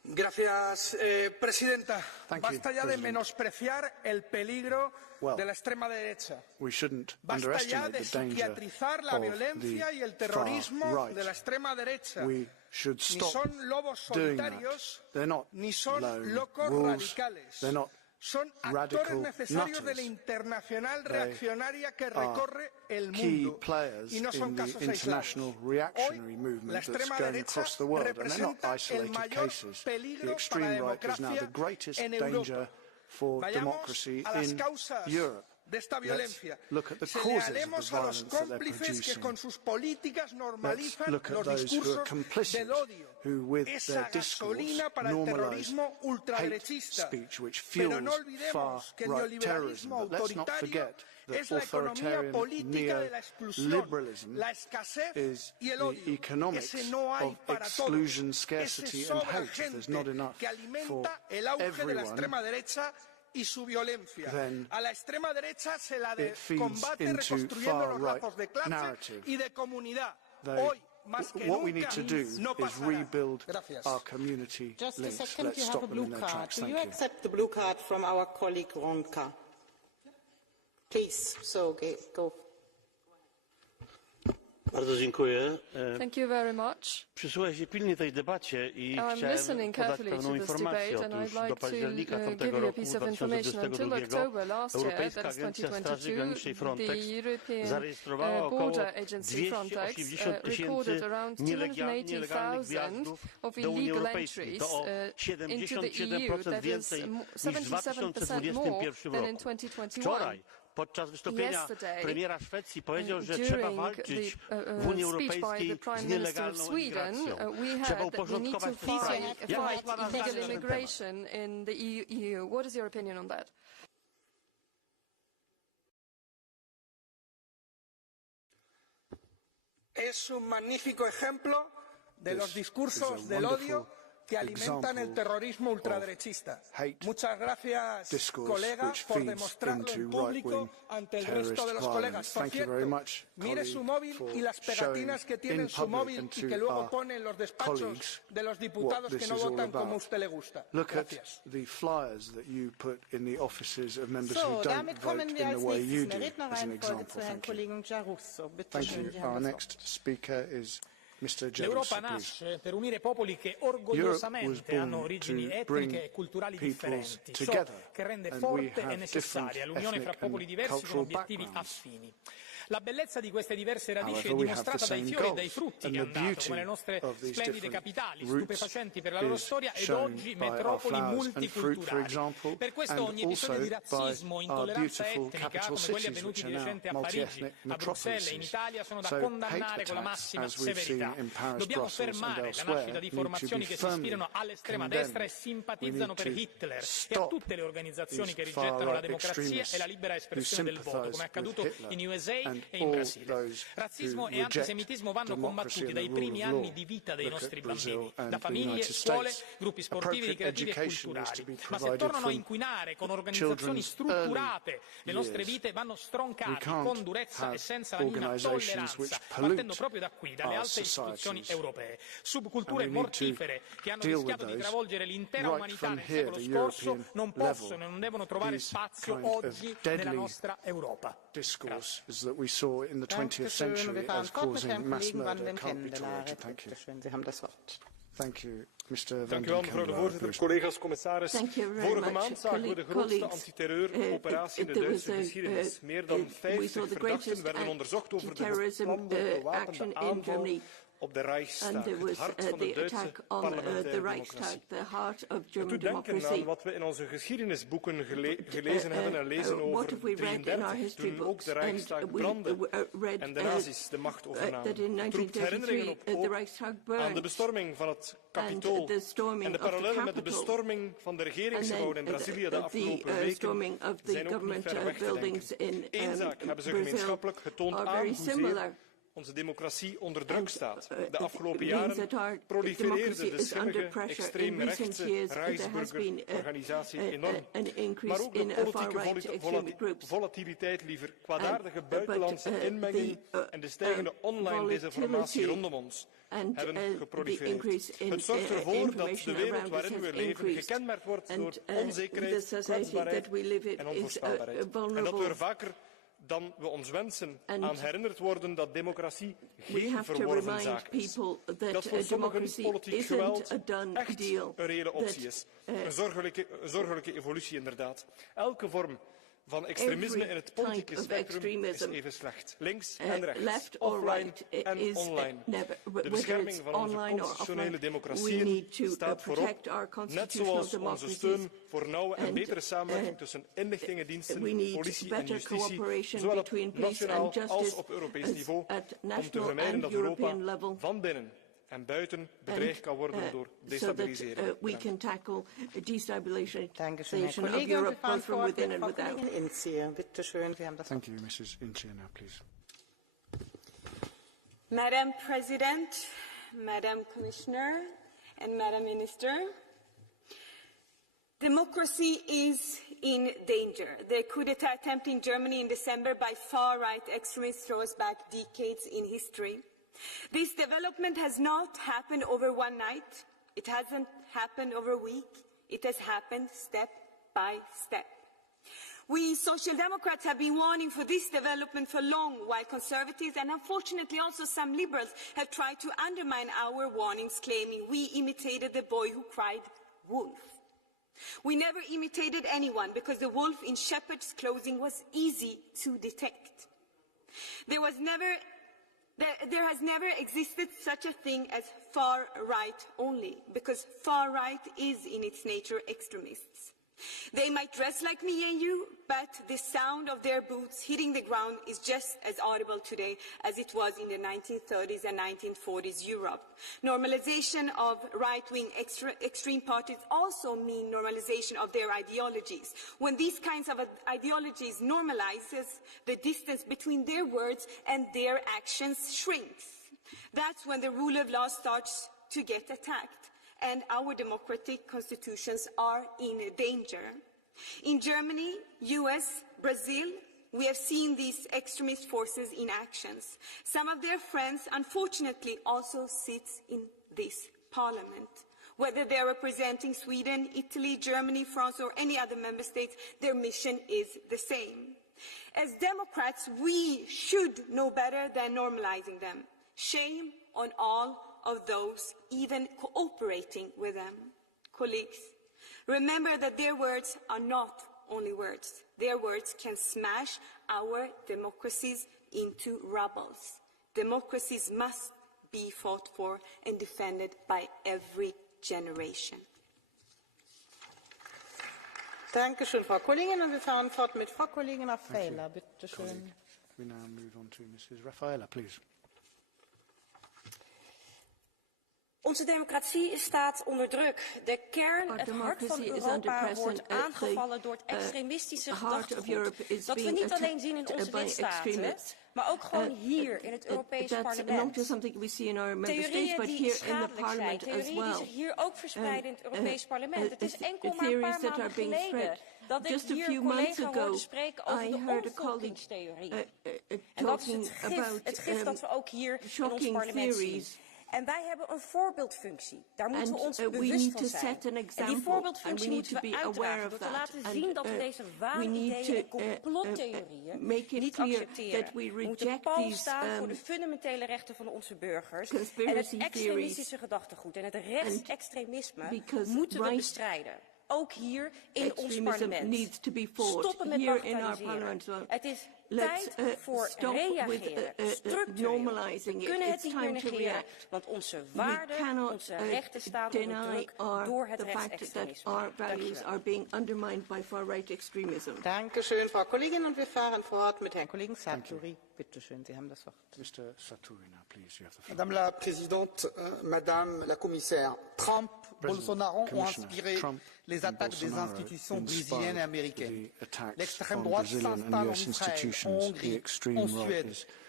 Gracias, Presidenta. Basta ya de menospreciar el peligro de la extrema derecha. Basta ya de psiquiatrizar la violencia y el terrorismo de la extrema derecha. Ni son lobos solitarios, ni son locos radicales. Son actores necesarios de la internacional reaccionaria que recorre el mundo y no son casos aislados. Hoy, la extrema derecha representa el mayor peligro para la democracia en Europa. Vayamos a las causas de esta violencia. Señalemos a los cómplices que con sus políticas normalizan los discursos del odio. Esa gasolina para el terrorismo ultraderechista. Pero no olvidemos que el neoliberalismo autoritario es la economía política de la exclusión, la escasez y el odio. Ese no hay para todos. Ese sobra gente que alimenta el auge de la extrema derecha y su violencia. A la extrema derecha se la combate reconstruyendo los lazos de clase y de comunidad. Hoy, más que nunca, no pasará. Gracias. Just a second, you have a blue card. Do you accept the blue card from our colleague Ronka? Please, so go. Bardzo dziękuję. Thank you very much. Przysłuchałem się pilnie tej debacie i chciałem podać pewną informację. Otóż do października tamtego roku 2022 Europejska Agencja Straży Granicznej Frontex zarejestrowała około 280 tysięcy nielegalnych wjazdów do Unii Europejskiej. To o 77% więcej niż w 2021 roku. Wczoraj podczas wystąpienia premiera Szwecji powiedział, że trzeba walczyć w Unii Europejskiej z nielegalną imigracją. Trzeba uporządkować tę sprawę. Jaka jest pana zdanie na ten temat? Es un magnífico ejemplo de los discursos del odio que alimentan el terrorismo ultraderechista. Muchas gracias, colega, por demostrarlo en público ante el resto de los colegas. Por cierto, mire su móvil y las pegatinas que tiene en su móvil y que luego pone en los despachos de los diputados que no votan como a usted le gusta. Gracias. Damit kommen wir als nächstes in der Rednerreihenfolge zu Herrn Kollegen Giarrusso. Bitte schön, Sie haben das Wort. L'Europa nasce per unire popoli che orgogliosamente hanno origini etniche e culturali differenti, ciò che rende forte e necessaria l'unione fra popoli diversi con obiettivi affini. La bellezza di queste diverse radici è dimostrata dai fiori e dai frutti che hanno dato, come le nostre splendide capitali, stupefacenti per la loro storia ed oggi metropoli multiculturali. Per questo ogni episodio di razzismo o intolleranza etnica, come quelli avvenuti di recente a Parigi, a Bruxelles e in Italia, sono da condannare con la massima severità. Dobbiamo fermare la nascita di formazioni che si ispirano all'estrema destra e simpatizzano per Hitler e a tutte le organizzazioni che rigettano la democrazia e la libera espressione del voto, come è accaduto in USA e in Brasile. Razzismo e antisemitismo vanno combattuti dai primi anni di vita dei nostri bambini, da famiglie, scuole, gruppi sportivi, ricreativi e culturali. Ma se tornano a inquinare con organizzazioni strutturate, le nostre vite vanno stroncate con durezza e senza la minima tolleranza, partendo proprio da qui, dalle alte istituzioni europee. Subculture mortifere che hanno rischiato di travolgere l'intera umanità nel secolo scorso non possono e non devono trovare spazio oggi nella nostra Europa. Saw in the 20th century as causing mass murder can't be tolerated. Thank you. Thank you. Mr. Dank u wel, mevrouw de voorzitter. Collega's, commissaris. Vorige maand zagen we de grootste antiterreuroperatie in de Duitse geschiedenis. Meer dan 50 verdachten werden onderzocht over de geplande gewapende aanval op de Reichstag, het hart van de Duitse parlementaire democratie. Doe denken aan wat we in onze geschiedenisboeken gelezen hebben en lezen over 1933, toen ook de Reichstag brandde en de nazi's de macht overnamen. Het roept herinneringen op aan de bestorming van het Capitool en de parallellen met de bestorming van de regeringsgebouwen in Brazilië de afgelopen weken zijn ook niet ver weg te denken. Eén zaak hebben ze gemeenschappelijk getoond aan hoezeer onze democratie onder druk staat. De afgelopen jaren prolifereerde de schimmige extreemrechtse Reichsburger-organisatie enorm. Maar ook de politieke volatiliteit, liever kwaadaardige buitenlandse inmenging en de stijgende online desinformatie rondom ons hebben geprolifereerd. Het zorgt ervoor dat de wereld waarin we leven gekenmerkt wordt door onzekerheid, kwetsbaarheid en onvoorspelbaarheid. En dat we er vaker dan we ons wensen aan herinnerd worden dat democratie geen verworven zaak is. Dat voor sommigen politiek geweld echt een reële optie is. Een zorgelijke evolutie inderdaad. Elke vorm van extremisme in het politieke spectrum is even slecht. Links en rechts, offline en online. De bescherming van onze constitutionele democratieën staat voorop, net zoals onze steun voor nauwe en betere samenwerking tussen inlichtingendiensten, politie en justitie, zowel op nationaal als op Europees niveau, om te vermijden dat Europa van binnen en buiten bedreigd kan worden door destabilisering. we can tackle destabilization of Europe both from within and without. Thank you, Mrs. Ince, now please. Madam President, Madam Commissioner, and Madam Minister, democracy is in danger. The coup d'etat attempt in Germany in December by far-right extremists throws back decades in history. This development has not happened over one night. It hasn't happened over a week. It has happened step by step. We Social Democrats have been warning for this development for long, while Conservatives and unfortunately also some Liberals have tried to undermine our warnings, claiming we imitated the boy who cried wolf. We never imitated anyone because the wolf in shepherd's clothing was easy to detect. There has never existed such a thing as far-right only, because far-right is in its nature extremists. They might dress like me and you, but the sound of their boots hitting the ground is just as audible today as it was in the 1930s and 1940s Europe. Normalization of right-wing extreme parties also mean normalization of their ideologies. When these kinds of ideologies normalizes, the distance between their words and their actions shrinks. That's when the rule of law starts to get attacked, and our democratic constitutions are in danger. In Germany, US, Brazil, we have seen these extremist forces in actions. Some of their friends, unfortunately, also sit in this parliament. Whether they are representing Sweden, Italy, Germany, France, or any other member states, their mission is the same. As Democrats, we should know better than normalizing them. Shame on all of those even cooperating with them. Colleagues, remember that their words are not only words. Their words can smash our democracies into rubble. Democracies must be fought for and defended by every generation. Dankeschön, Frau Kollegin. Und wir fahren fort mit Frau Kollegin Raffaella. Bitte schön. We now move on to Mrs. Raffaella, please. Onze democratie staat onder druk. De kern, het hart van Europa, wordt aangevallen door het extremistische gedachtegoed. Dat we niet alleen zien in onze lidstaten, maar ook gewoon hier in het Europees Parlement. Theorieën die schadelijk zijn, theorieën die zich hier ook verspreiden in het Europees Parlement. Het is enkel maar een paar maanden geleden dat ik hier een collega hoorde spreken over de omvolkingstheorie. En dat is het gif dat we ook hier in ons parlement zien. En wij hebben een voorbeeldfunctie. Daar moeten we ons bewust van zijn. En die voorbeeldfunctie moeten we uitdragen door te laten zien dat we deze waanideeën en complottheorieën niet accepteren. We moeten pal staan voor de fundamentele rechten van onze burgers. En het extremistische gedachtegoed en het rechtsextremisme moeten we bestrijden. Ook hier in ons parlement. Stoppen met bagatelliseren. Het is tijd voor reageren, structureel. We kunnen het niet meer negeren, want onze waarden, onze rechten staan onder druk door het rechtsextremisme. Dankeschön, Frau Kollegin, und wir fahren fort mit Herrn Kollegen Sartori. Bitte schön, Sie haben das Wort. Mr. Sartori, now please, you have the floor. Madame la Présidente, Madame la Commissaire, Trump, Bolsonaro ont inspiré les attaques des institutions brésiliennes et américaines. L'extrême droite s'installe en Israël, en Hongrie, en Suède.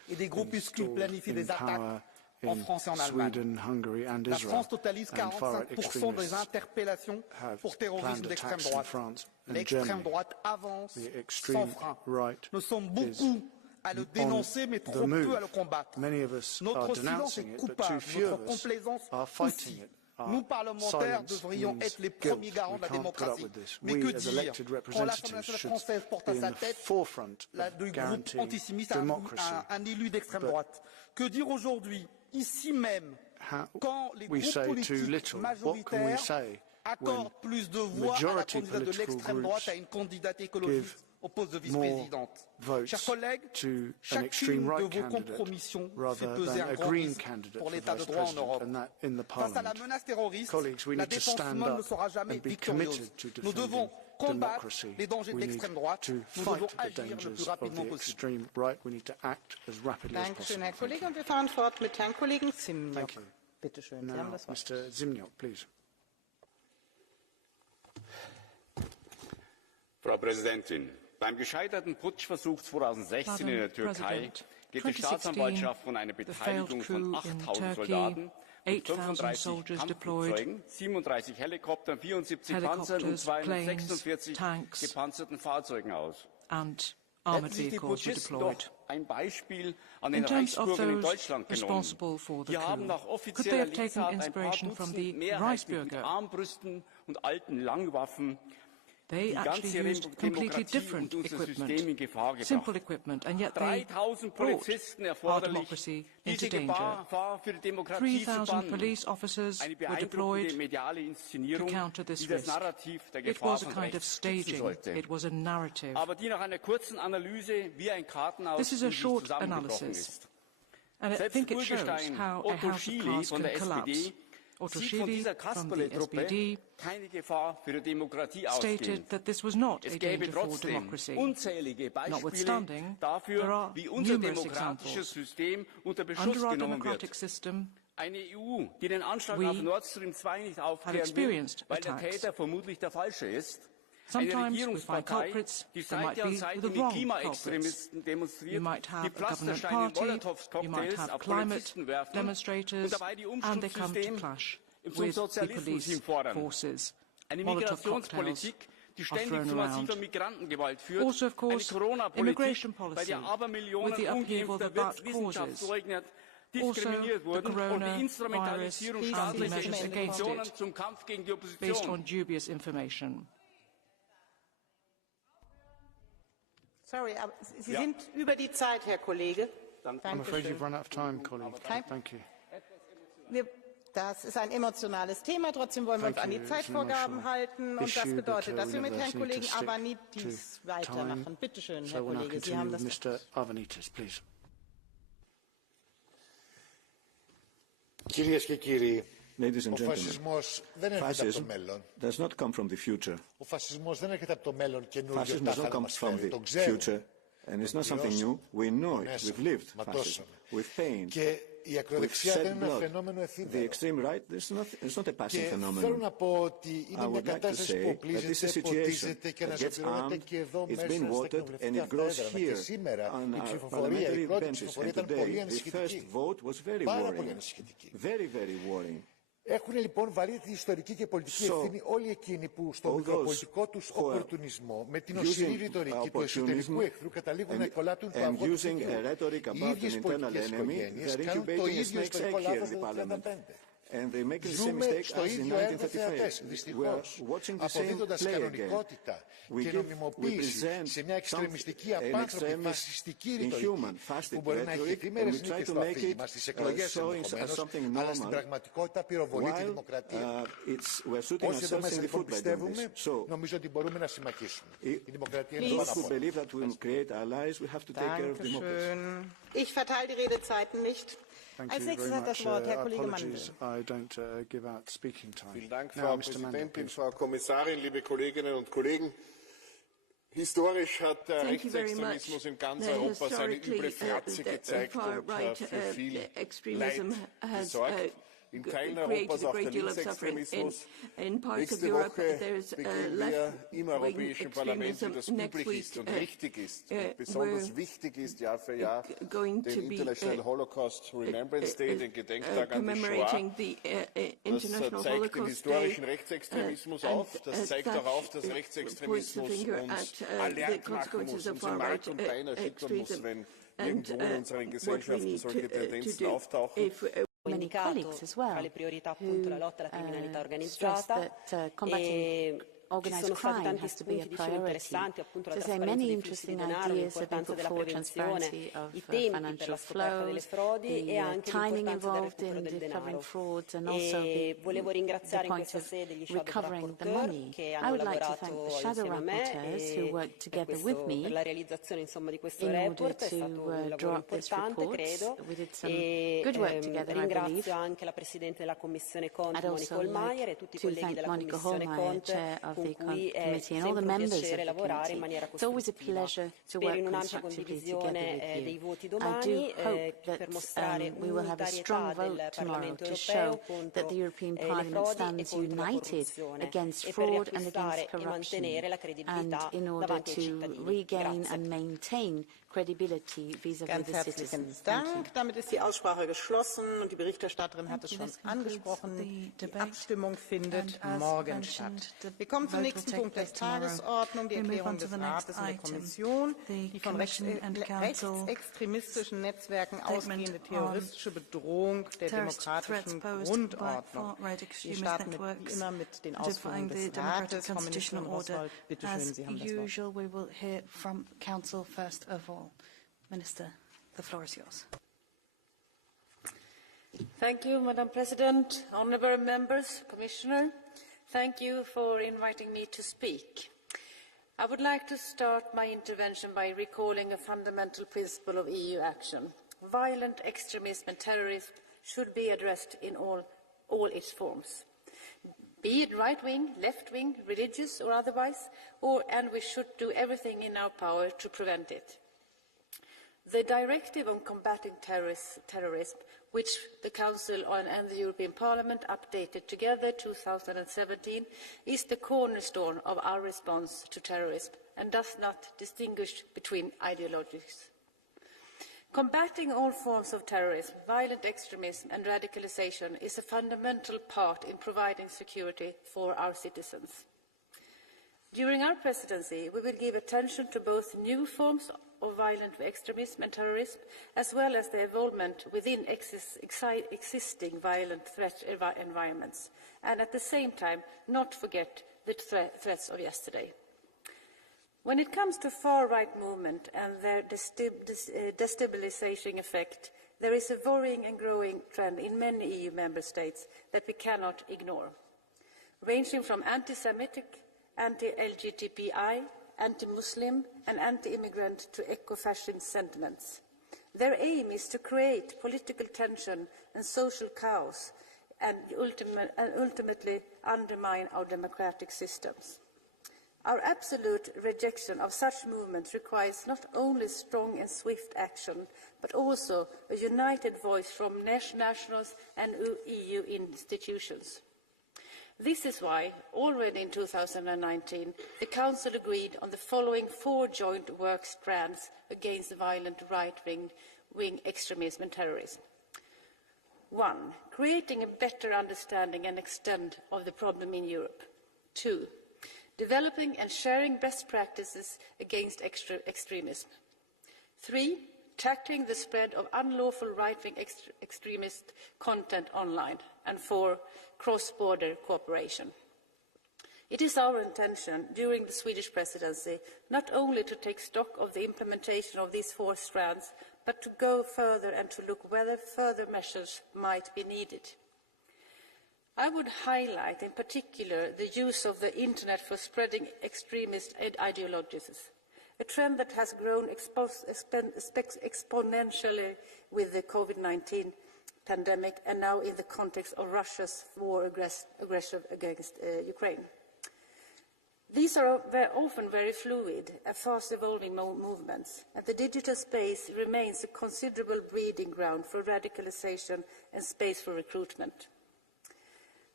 et des groupuscules planifient des attaques en France et en Allemagne. La France totalise 45% des interpellations pour terrorisme d'extrême droite. L'extrême droite avance sans frein. Nous sommes beaucoup à le dénoncer, mais trop peu à le combattre. Notre silence est coupable, notre complaisance aussi. Nous, parlementaires, devrions être les premiers garants de la démocratie. Mais que dire quand l'Assemblée nationale française porte à sa tête du groupe antisémite un élu d'extrême droite? Que dire aujourd'hui, ici même, quand les groupes politiques majoritaires accordent plus de voix à la candidate de l'extrême droite à une candidate écologiste au poste de vice-présidente? Chers collègues, chacune de vos compromissions fait peser un grand risque pour l'état de droit en Europe. Face à la menace terroriste, la défense molle ne sera jamais victorieuse. Nous devons combattre les dangers de l'extrême droite. Nous devons agir le plus rapidement possible. Dankeschön, Herr Kollege. Und wir fahren fort mit Herrn Kollegen Zimniok. Bitte schön, Sie haben das Wort. Mr. Zimniok, please. Frau Präsidentin! Beim gescheiterten Putschversuch 2016 in der Türkei geht die Staatsanwaltschaft von einer Beteiligung von 8.000 Soldaten und 35 Kampfflugzeugen, 37 Helikoptern, 74 Panzern und 246 gepanzerten Fahrzeugen aus. Hätten sich die Putschisten doch ein Beispiel an den Reichsbürgern in Deutschland genommen. Die haben nach offizieller Lesart ein paar Dutzend mehrheitlich mit Armbrüsten und alten Langwaffen They actually used completely different equipment, simple equipment, and yet they brought our democracy into danger. 3,000 police officers were deployed to counter this risk. It was a kind of staging. It was a narrative. This is a short analysis, and I think it shows how a House of Cards can collapse. Otto Schily from the SPD stated that this was not a danger for democracy. Notwithstanding, there are numerous examples. Under our democratic system, we have experienced attacks. Sometimes we find culprits, they might be the wrong culprits. You might have a government party, you might have climate demonstrators, and they come to clash with the police forces. Molotov cocktails are thrown around. Also, of course, immigration policy, with the upheaval that that causes. Also, the coronavirus and the measures against it, based on dubious information. Sorry, aber Sie sind über die Zeit, Herr Kollege. I'm afraid you've run out of time, colleague. Thank you. Das ist ein emotionales Thema, trotzdem wollen wir uns an die Zeitvorgaben halten. Und das bedeutet, dass wir mit Herrn Kollegen Avanitis weitermachen. Bitte schön, Herr Kollege, Sie haben das Wort. Κυρίες και κύριοι, Ladies and ο gentlemen, φασισμός δεν έρχεται από το μέλλον. Does not come from the future. Ο φασισμός δεν έρχεται από το μέλλον καινούργιο Fascism does not come from the future, and it's not something new. We know it. We've lived fascism with pain. Η ακροδεξιά δεν είναι ένα φαινόμενο εφήμερο. The extreme right, it's not a passing phenomenon. Θέλω να πω ότι είναι μια κατάσταση που οπλίζεται, ποτίζεται και αναζωπηρώνεται και εδώ μέσα στα κοινοβουλευτικά έδρανα. Και σήμερα η ψηφοφορία, η πρώτη ψηφοφορία ήταν πολύ ανησυχητική. Πάρα πολύ ανησυχητική. Έχουν λοιπόν βαρύτητη ιστορική και πολιτική ευθύνη όλοι εκείνοι που στον μικροπολιτικό τους οπορτουνισμό, με την οσυρή ρητορική του εσωτερικού εχθρού καταλήγουν να εκολάτουν το αυγό του δικαίου. Οι ίδιες πολιτικές οικογένειες κάνουν το ίδιο ιστορικό λάθος του 1935. Ζούμε στο ίδιο έργο θεατές, δυστυχώς, αποδίδοντας κανονικότητα και νομιμοποίηση σε μια εξτρεμιστική, απάνθρωπη, φασιστική ρητορική που μπορεί να έχει εφήμερες νίκες στο αφήγημα στις εκλογές ενδεχομένως, αλλά στην πραγματικότητα πυροβολεί τη δημοκρατία. Όσοι εδώ μέσα λοιπόν πιστεύουμε, νομίζω ότι μπορούμε να συμμαχίσουμε. Η δημοκρατία είναι πάνω απ' όλα. Ich verteile die Redezeiten nicht. Als nächstes hat das Wort Herr Kollege Mandel. Vielen Dank, Frau Präsidentin, Frau Kommissarin, liebe Kolleginnen und Kollegen. Historisch hat der Rechtsextremismus in ganz Europa seine üble Fratze gezeigt und für viel Leid gesorgt. created a great deal of suffering. In parts of Europe, there's left-wing extremism. Next week, we're going to be commemorating the International Holocaust Day, and points the finger at the consequences of far-right extremism and what we need to do. If many colleagues as well who stress that combating organized crime has to be a priority. So there are many interesting ideas that have been put forward: transparency of financial flows, the timing involved in discovering frauds, and also the point of recovering the money. I would like to thank the shadow rapporteurs who worked together with me in order to draw up this report. We did some good work together, I believe. I'd also like to thank Monica Hohlmeier, Chair of the committee, and all the members of the committee. It's always a pleasure to work constructively together with you. I do hope that we will have a strong vote tomorrow to show that the European Parliament stands united against fraud and against corruption, and in order to regain and maintain credibility vis-à-vis the citizens. Damit ist die Aussprache geschlossen und die Berichterstatterin hat es schon angesprochen. Die Abstimmung findet morgen statt. Wir kommen zum nächsten Punkt der Tagesordnung, die Erklärung des Rates und der Kommission, die von rechtsextremistischen Netzwerken ausgehende terroristische Bedrohung der demokratischen Grundordnung. Wir starten wie immer mit den Ausführungen des Rates. Frau Ministerin Oswald, bitte schön, Sie haben das Wort. Minister, the floor is yours. Thank you, Madam President, honourable members, Commissioner. Thank you for inviting me to speak. I would like to start my intervention by recalling a fundamental principle of EU action. Violent extremism and terrorism should be addressed in all its forms, be it right-wing, left-wing, religious or otherwise, and we should do everything in our power to prevent it. The Directive on Combating Terrorism, which the Council and the European Parliament updated together in 2017, is the cornerstone of our response to terrorism and does not distinguish between ideologies. Combating all forms of terrorism, violent extremism and radicalisation is a fundamental part in providing security for our citizens. During our presidency, we will give attention to both new forms of violent extremism and terrorism, as well as their involvement within existing violent threat environments, and at the same time not forget the threats of yesterday. When it comes to far-right movement and their destabilising effect, there is a worrying and growing trend in many EU member states that we cannot ignore, ranging from anti-Semitic, anti-LGBTI, anti-Muslim and anti-immigrant to eco-fascist sentiments. Their aim is to create political tension and social chaos and ultimately undermine our democratic systems. Our absolute rejection of such movements requires not only strong and swift action, but also a united voice from nationals and EU institutions. This is why, already in 2019, the Council agreed on the following 4 joint work strands against violent right-wing extremism and terrorism. 1. Creating a better understanding and extent of the problem in Europe. 2. Developing and sharing best practices against extremism. 3. Tackling the spread of unlawful right-wing extremist content online. And 4. Cross-border cooperation. It is our intention during the Swedish presidency not only to take stock of the implementation of these 4 strands, but to go further and to look whether further measures might be needed. I would highlight in particular the use of the internet for spreading extremist ideologies, a trend that has grown exponentially with the COVID-19 pandemic and now in the context of Russia's war aggression against Ukraine. These are often very fluid and fast-evolving movements, and the digital space remains a considerable breeding ground for radicalisation and space for recruitment.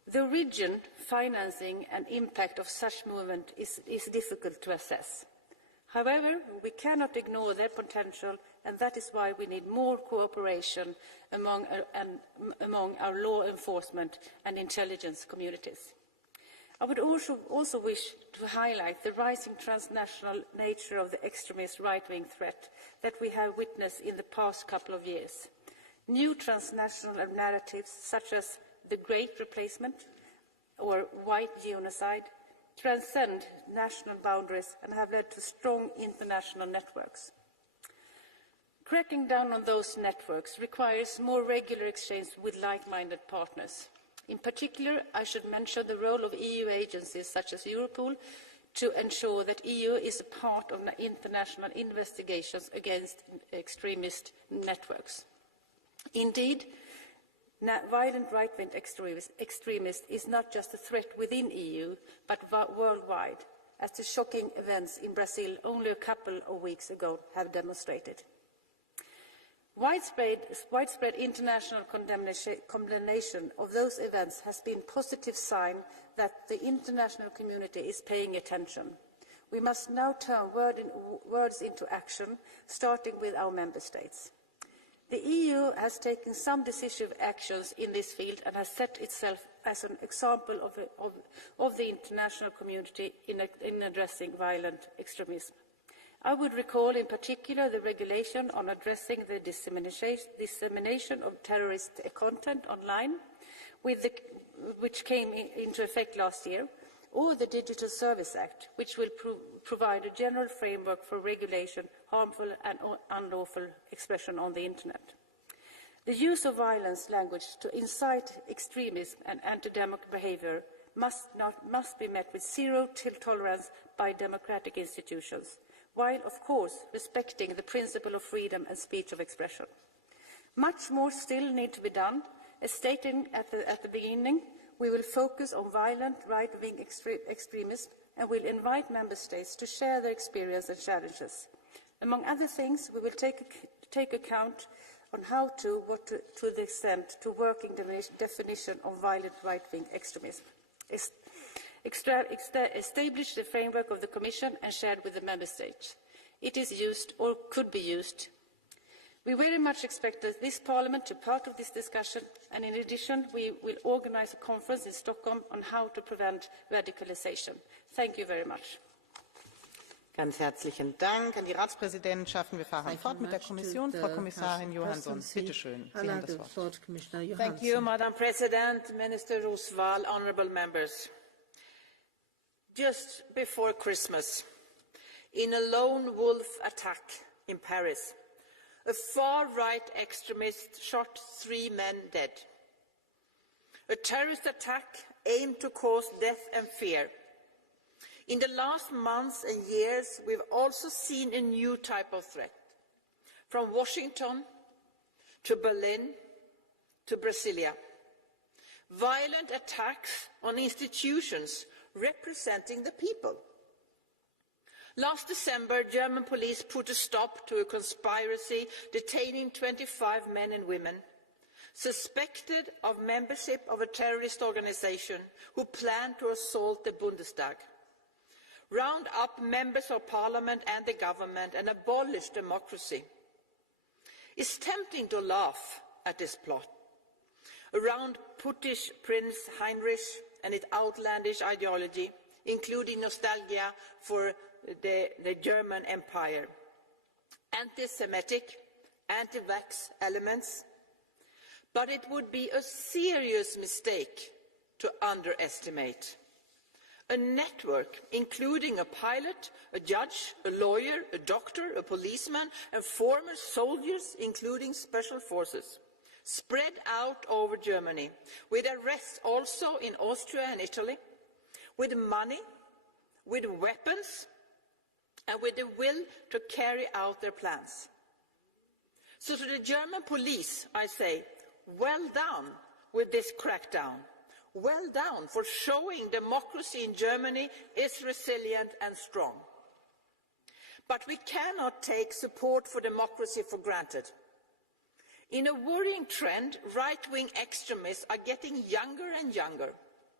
The origin, financing and impact of such movement is difficult to assess. However, we cannot ignore their potential, and that is why we need more cooperation among our law enforcement and intelligence communities. I would also wish to highlight the rising transnational nature of the extremist right-wing threat that we have witnessed in the past couple of years. New transnational narratives such as the Great Replacement or white genocide transcend national boundaries and have led to strong international networks. Cracking down on those networks requires more regular exchange with like-minded partners. In particular, I should mention the role of EU agencies such as Europol to ensure that the EU is a part of international investigations against extremist networks. Indeed, violent right-wing extremists is not just a threat within the EU, but worldwide, as the shocking events in Brazil only a couple of weeks ago have demonstrated. Widespread international condemnation of those events has been a positive sign that the international community is paying attention. We must now turn words into action, starting with our member states. The EU has taken some decisive actions in this field and has set itself as an example of the international community in addressing violent extremism. I would recall in particular the regulation on addressing the dissemination of terrorist content online, which came into effect last year, or the Digital Service Act, which will provide a general framework for regulation harmful and unlawful expression on the Internet. The use of violence language to incite extremism and anti-democratic behaviour must be met with zero tolerance by democratic institutions, while, of course, respecting the principle of freedom and speech of expression. Much more still needs to be done. As stated at the beginning, we will focus on violent right-wing extremism and will invite member states to share their experience and challenges. Among other things, we will take account on how to the extent to working definition of violent right-wing extremism. Establish the framework of the Commission and shared with the Member States. It is used or could be used. We very much expect this Parliament to be part of this discussion, and in addition we will organise a conference in Stockholm on how to prevent radicalisation. Thank you very much. Ganz herzlichen Dank an die Ratspräsidentschaft. Wir fahren fort mit der Kommission. Frau Kommissarin Johansson, bitte schön. Sie haben das Wort. Thank you, Madam President, Minister Roosevelt, honourable members. Just before Christmas, in a lone wolf attack in Paris, a far-right extremist shot 3 men dead. A terrorist attack aimed to cause death and fear. In the last months and years, we've also seen a new type of threat, from Washington to Berlin to Brasilia. Violent attacks on institutions representing the people. Last December, German police put a stop to a conspiracy detaining 25 men and women suspected of membership of a terrorist organization who planned to assault the Bundestag, round up members of parliament and the government and abolish democracy. It's tempting to laugh at this plot around Puttish Prince Heinrich and its outlandish ideology, including nostalgia for the German Empire, anti-Semitic, anti-vax elements, but it would be a serious mistake to underestimate a network including a pilot, a judge, a lawyer, a doctor, a policeman and former soldiers, including special forces, spread out over Germany, with arrests also in Austria and Italy, with money, with weapons, and with the will to carry out their plans. So to the German police, I say, well done with this crackdown. Well done for showing democracy in Germany is resilient and strong. But we cannot take support for democracy for granted. In a worrying trend, right-wing extremists are getting younger and younger.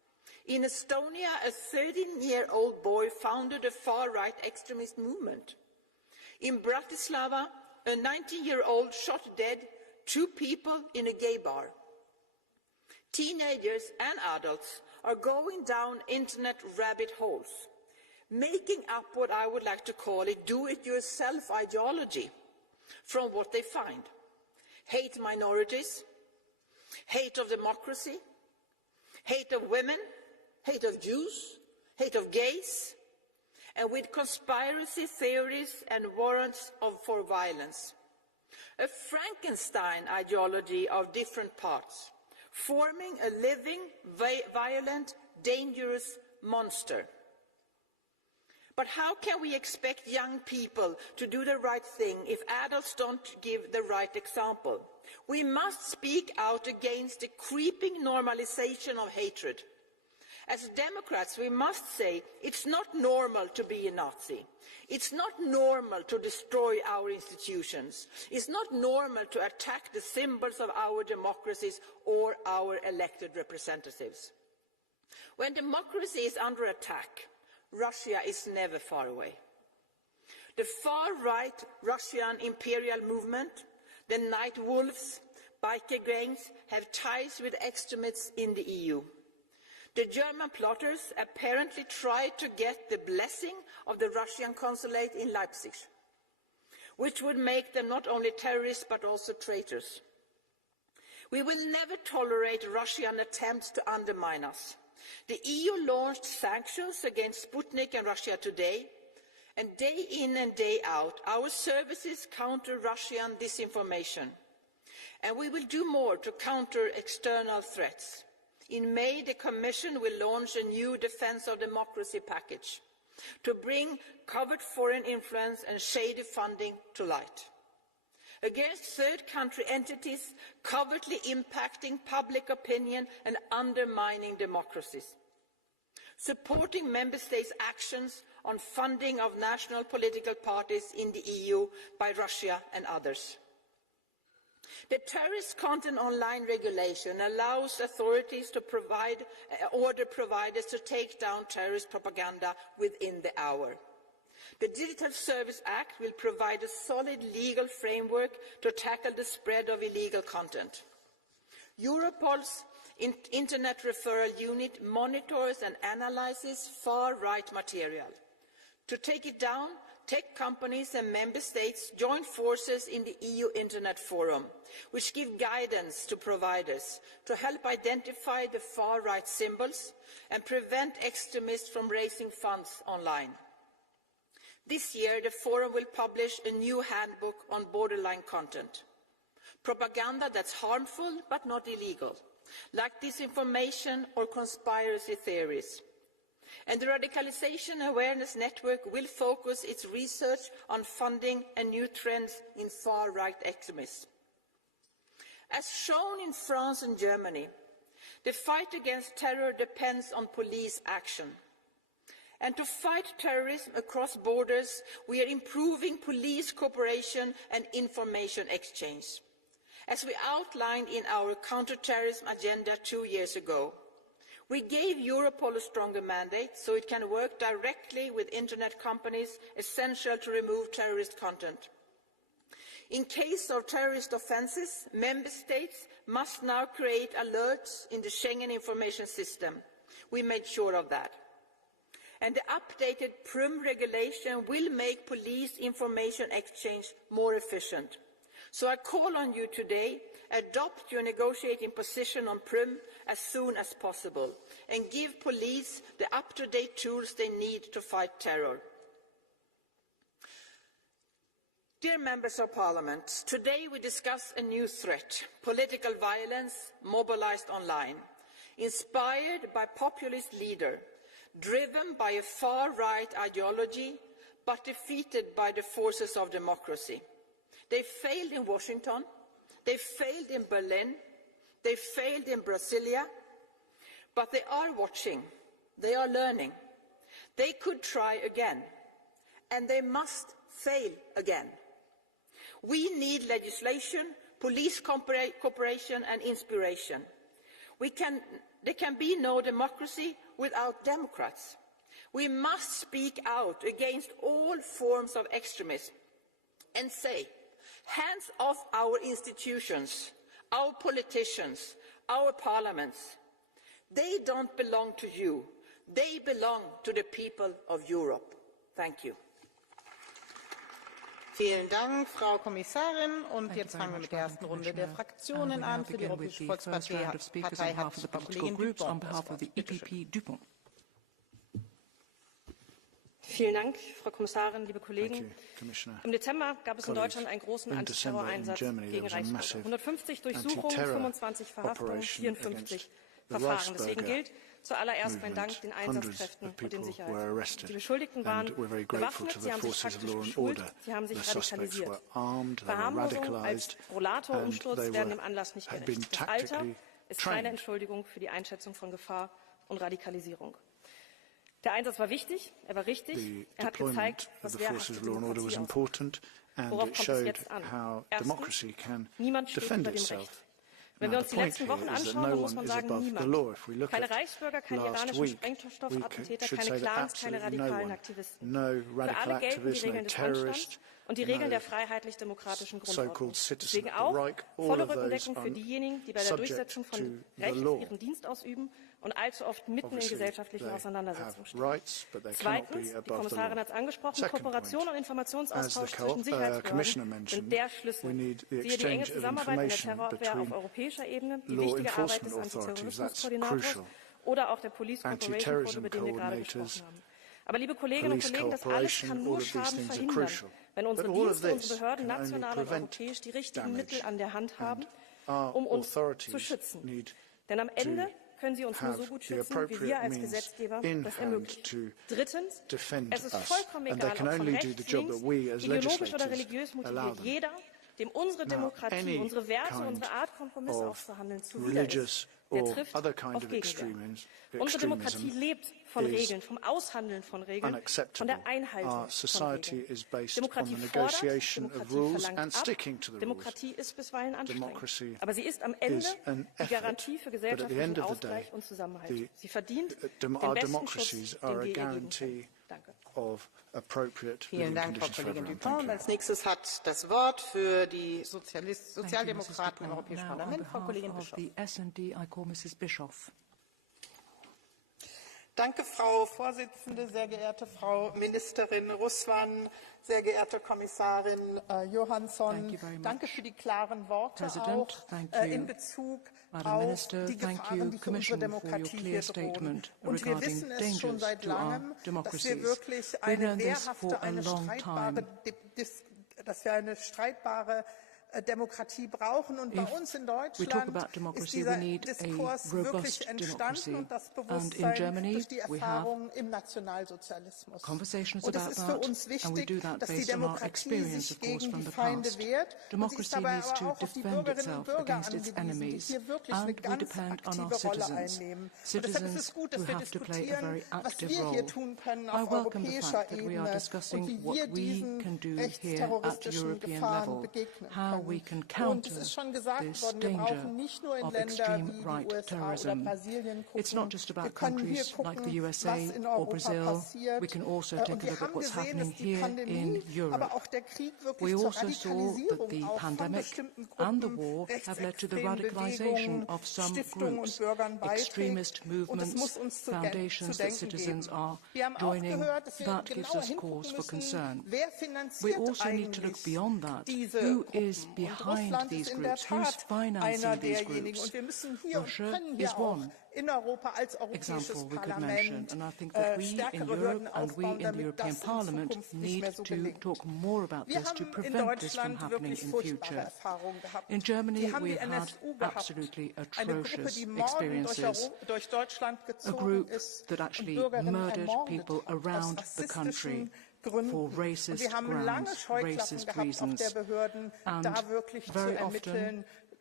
In Estonia, a 13-year-old boy founded a far-right extremist movement. In Bratislava, a 19-year-old shot dead 2 people in a gay bar. Teenagers and adults are going down internet rabbit holes, making up what I would like to call a do-it-yourself ideology from what they find. Hate minorities, hate of democracy, hate of women, hate of Jews, hate of gays, and with conspiracy theories and warrants for violence. A Frankenstein ideology of different parts, forming a living, violent, dangerous monster. But how can we expect young people to do the right thing if adults don't give the right example? We must speak out against the creeping normalization of hatred. As Democrats, we must say it's not normal to be a Nazi. It's not normal to destroy our institutions. It's not normal to attack the symbols of our democracies or our elected representatives. When democracy is under attack, Russia is never far away. The far-right Russian imperial movement, the Night Wolves, biker gangs have ties with extremists in the EU. The German plotters apparently tried to get the blessing of the Russian consulate in Leipzig, which would make them not only terrorists but also traitors. We will never tolerate Russian attempts to undermine us. The EU launched sanctions against Sputnik and Russia Today, and day in and day out, our services counter Russian disinformation. And we will do more to counter external threats. In May, the Commission will launch a new Defence of Democracy package to bring covert foreign influence and shady funding to light. Against third country entities covertly impacting public opinion and undermining democracies. Supporting Member States' actions on funding of national political parties in the EU by Russia and others. The terrorist content online regulation allows authorities to order providers to take down terrorist propaganda within the hour. The Digital Service Act will provide a solid legal framework to tackle the spread of illegal content. Europol's Internet Referral Unit monitors and analyses far-right material. To take it down, tech companies and member states join forces in the EU Internet Forum, which give guidance to providers to help identify the far-right symbols and prevent extremists from raising funds online. This year, the Forum will publish a new handbook on borderline content. Propaganda that's harmful but not illegal, like disinformation or conspiracy theories. And the Radicalisation Awareness Network will focus its research on funding and new trends in far-right extremism. As shown in France and Germany, the fight against terror depends on police action. And to fight terrorism across borders, we are improving police cooperation and information exchange, as we outlined in our counter-terrorism agenda 2 years ago. We gave Europol a stronger mandate so it can work directly with internet companies essential to remove terrorist content. In case of terrorist offences, member states must now create alerts in the Schengen information system. We made sure of that. And the updated PRIM regulation will make police information exchange more efficient. So I call on you today, adopt your negotiating position on PRIM as soon as possible and give police the up-to-date tools they need to fight terror. Dear Members of Parliament, today we discuss a new threat, political violence mobilized online, inspired by populist leader, driven by a far-right ideology, but defeated by the forces of democracy. They failed in Washington, they failed in Berlin, they failed in Brasilia, but they are watching, they are learning. They could try again, and they must fail again. We need legislation, police cooperation and inspiration. There can be no democracy without Democrats. We must speak out against all forms of extremism and say, hands off our institutions, our politicians, our parliaments. They don't belong to you. They belong to the people of Europe. Thank you. Vielen Dank, Frau Kommissarin. Und jetzt fangen wir mit der ersten Runde der Fraktionen an. Für die Europäische Volkspartei hat Frau Kollegin Dupont. Vielen Dank, Frau Kommissarin, liebe Kollegen. Im Dezember gab es in Deutschland einen großen Antiterror-Einsatz gegen Reichsbürger. 150 Durchsuchungen, 25 Verhaftungen, 54 Verfahren. Deswegen gilt zuallererst mein Dank den Einsatzkräften und den Sicherheitskräften. Die Beschuldigten waren bewaffnet, sie haben sich praktisch geschult, sie haben sich radikalisiert. Verharmlosung als Rollatorumsturz werden dem Anlass nicht gerecht. Das Alter ist keine Entschuldigung für die Einschätzung von Gefahr und Radikalisierung. Der Einsatz war wichtig, er war richtig, er hat gezeigt, was wehrhafte Demokratie ausmacht. Worauf kommt es jetzt an? Erstens, niemand steht über dem Recht. Wenn wir uns die letzten Wochen anschauen, dann muss man sagen, niemand. Keine Reichsbürger, keine iranischen Sprengstoffattentäter, keine Clans, keine radikalen Aktivisten. Für alle gelten die Regeln des Anstands und die Regeln der freiheitlich-demokratischen Grundordnung. Deswegen auch volle Rückendeckung für diejenigen, die bei der Durchsetzung von Recht ihren Dienst ausüben und allzu oft mitten in gesellschaftlichen Auseinandersetzungen stehen. Zweitens, die Kommissarin hat es angesprochen, Kooperation und Informationsaustausch zwischen Sicherheitsbehörden sind der Schlüssel. Siehe die enge Zusammenarbeit in der Terrorabwehr auf europäischer Ebene, die wichtige Arbeit des Antiterrorismuskoordinators oder auch der Police Cooperation Code, über den wir gerade gesprochen haben. Aber liebe Kolleginnen und Kollegen, das alles kann nur Schaden verhindern, wenn unsere Dienste, unsere Behörden national und europäisch die richtigen Mittel an der Hand haben, um uns zu schützen. Denn am Ende können sie uns nur so gut schützen, wie wir als Gesetzgeber das ermöglichen. Drittens, es ist vollkommen egal, ob von rechts, links, ideologisch oder religiös motiviert. Jeder, dem unsere Demokratie, unsere Werte, unsere Art, Kompromisse auszuhandeln, zuwider ist, der trifft auf Gegenwehr. Unsere Demokratie lebt von Regeln, vom Aushandeln von Regeln, von der Einhaltung von Regeln. Demokratie fordert, Demokratie verlangt ab, Demokratie ist bisweilen anstrengend. Aber sie ist am Ende die Garantie für gesellschaftlichen Ausgleich und Zusammenhalt. Sie verdient den besten Schutz, den wir ihr geben können. Danke. Vielen Dank, Frau Kollegin Dupont. Als nächstes hat das Wort für die Sozialdemokraten im Europäischen Parlament Frau Kollegin Bischoff. Danke, Frau Vorsitzende, sehr geehrte Frau Ministerin Russwan, sehr geehrte Kommissarin Johansson. Danke für die klaren Worte auch in Bezug auf die Gefahren, die für unsere Demokratie hier drohen. Und wir wissen es schon seit langem, dass wir wirklich eine streitbare Demokratie brauchen. Und bei uns in Deutschland ist dieser Diskurs wirklich entstanden und das Bewusstsein durch die Erfahrungen im Nationalsozialismus. Und es ist für uns wichtig, dass die Demokratie sich gegen die Feinde wehrt und sie ist dabei aber auch auf die Bürgerinnen und Bürger angewiesen, die hier wirklich eine ganz aktive Rolle einnehmen. Und deshalb ist es gut, dass wir diskutieren, was wir hier tun können auf europäischer Ebene und wie wir diesen rechtsterroristischen Gefahren begegnen können. Und es ist schon gesagt worden, wir brauchen nicht nur in Ländern wie die USA oder Brasilien gucken. Wir können hier gucken, was in Europa passiert. Und wir haben gesehen, dass die Pandemie, aber auch der Krieg wirklich zur Radikalisierung auch von bestimmten Gruppen, rechtsextremen Bewegungen, Stiftungen und Bürgern beiträgt. Und es muss uns zu denken geben. Wir haben auch gehört, dass wir genauer hingucken müssen, wer finanziert eigentlich diese Gruppen. Und Russland ist in der Tat einer derjenigen. Und wir müssen hier und können wir auch in Europa als Europäisches Parlament stärkere Hürden aufbauen, damit das in Zukunft nicht mehr so gelingt. Wir haben in Deutschland wirklich furchtbare Erfahrungen gehabt. Wir haben die NSU gehabt, eine Gruppe, die mordend durch Deutschland gezogen ist und Bürgerinnen ermordet aus rassistischen Gründen. Und wir haben lange Scheuklappen gehabt auf der Behörden, da wirklich zu ermitteln,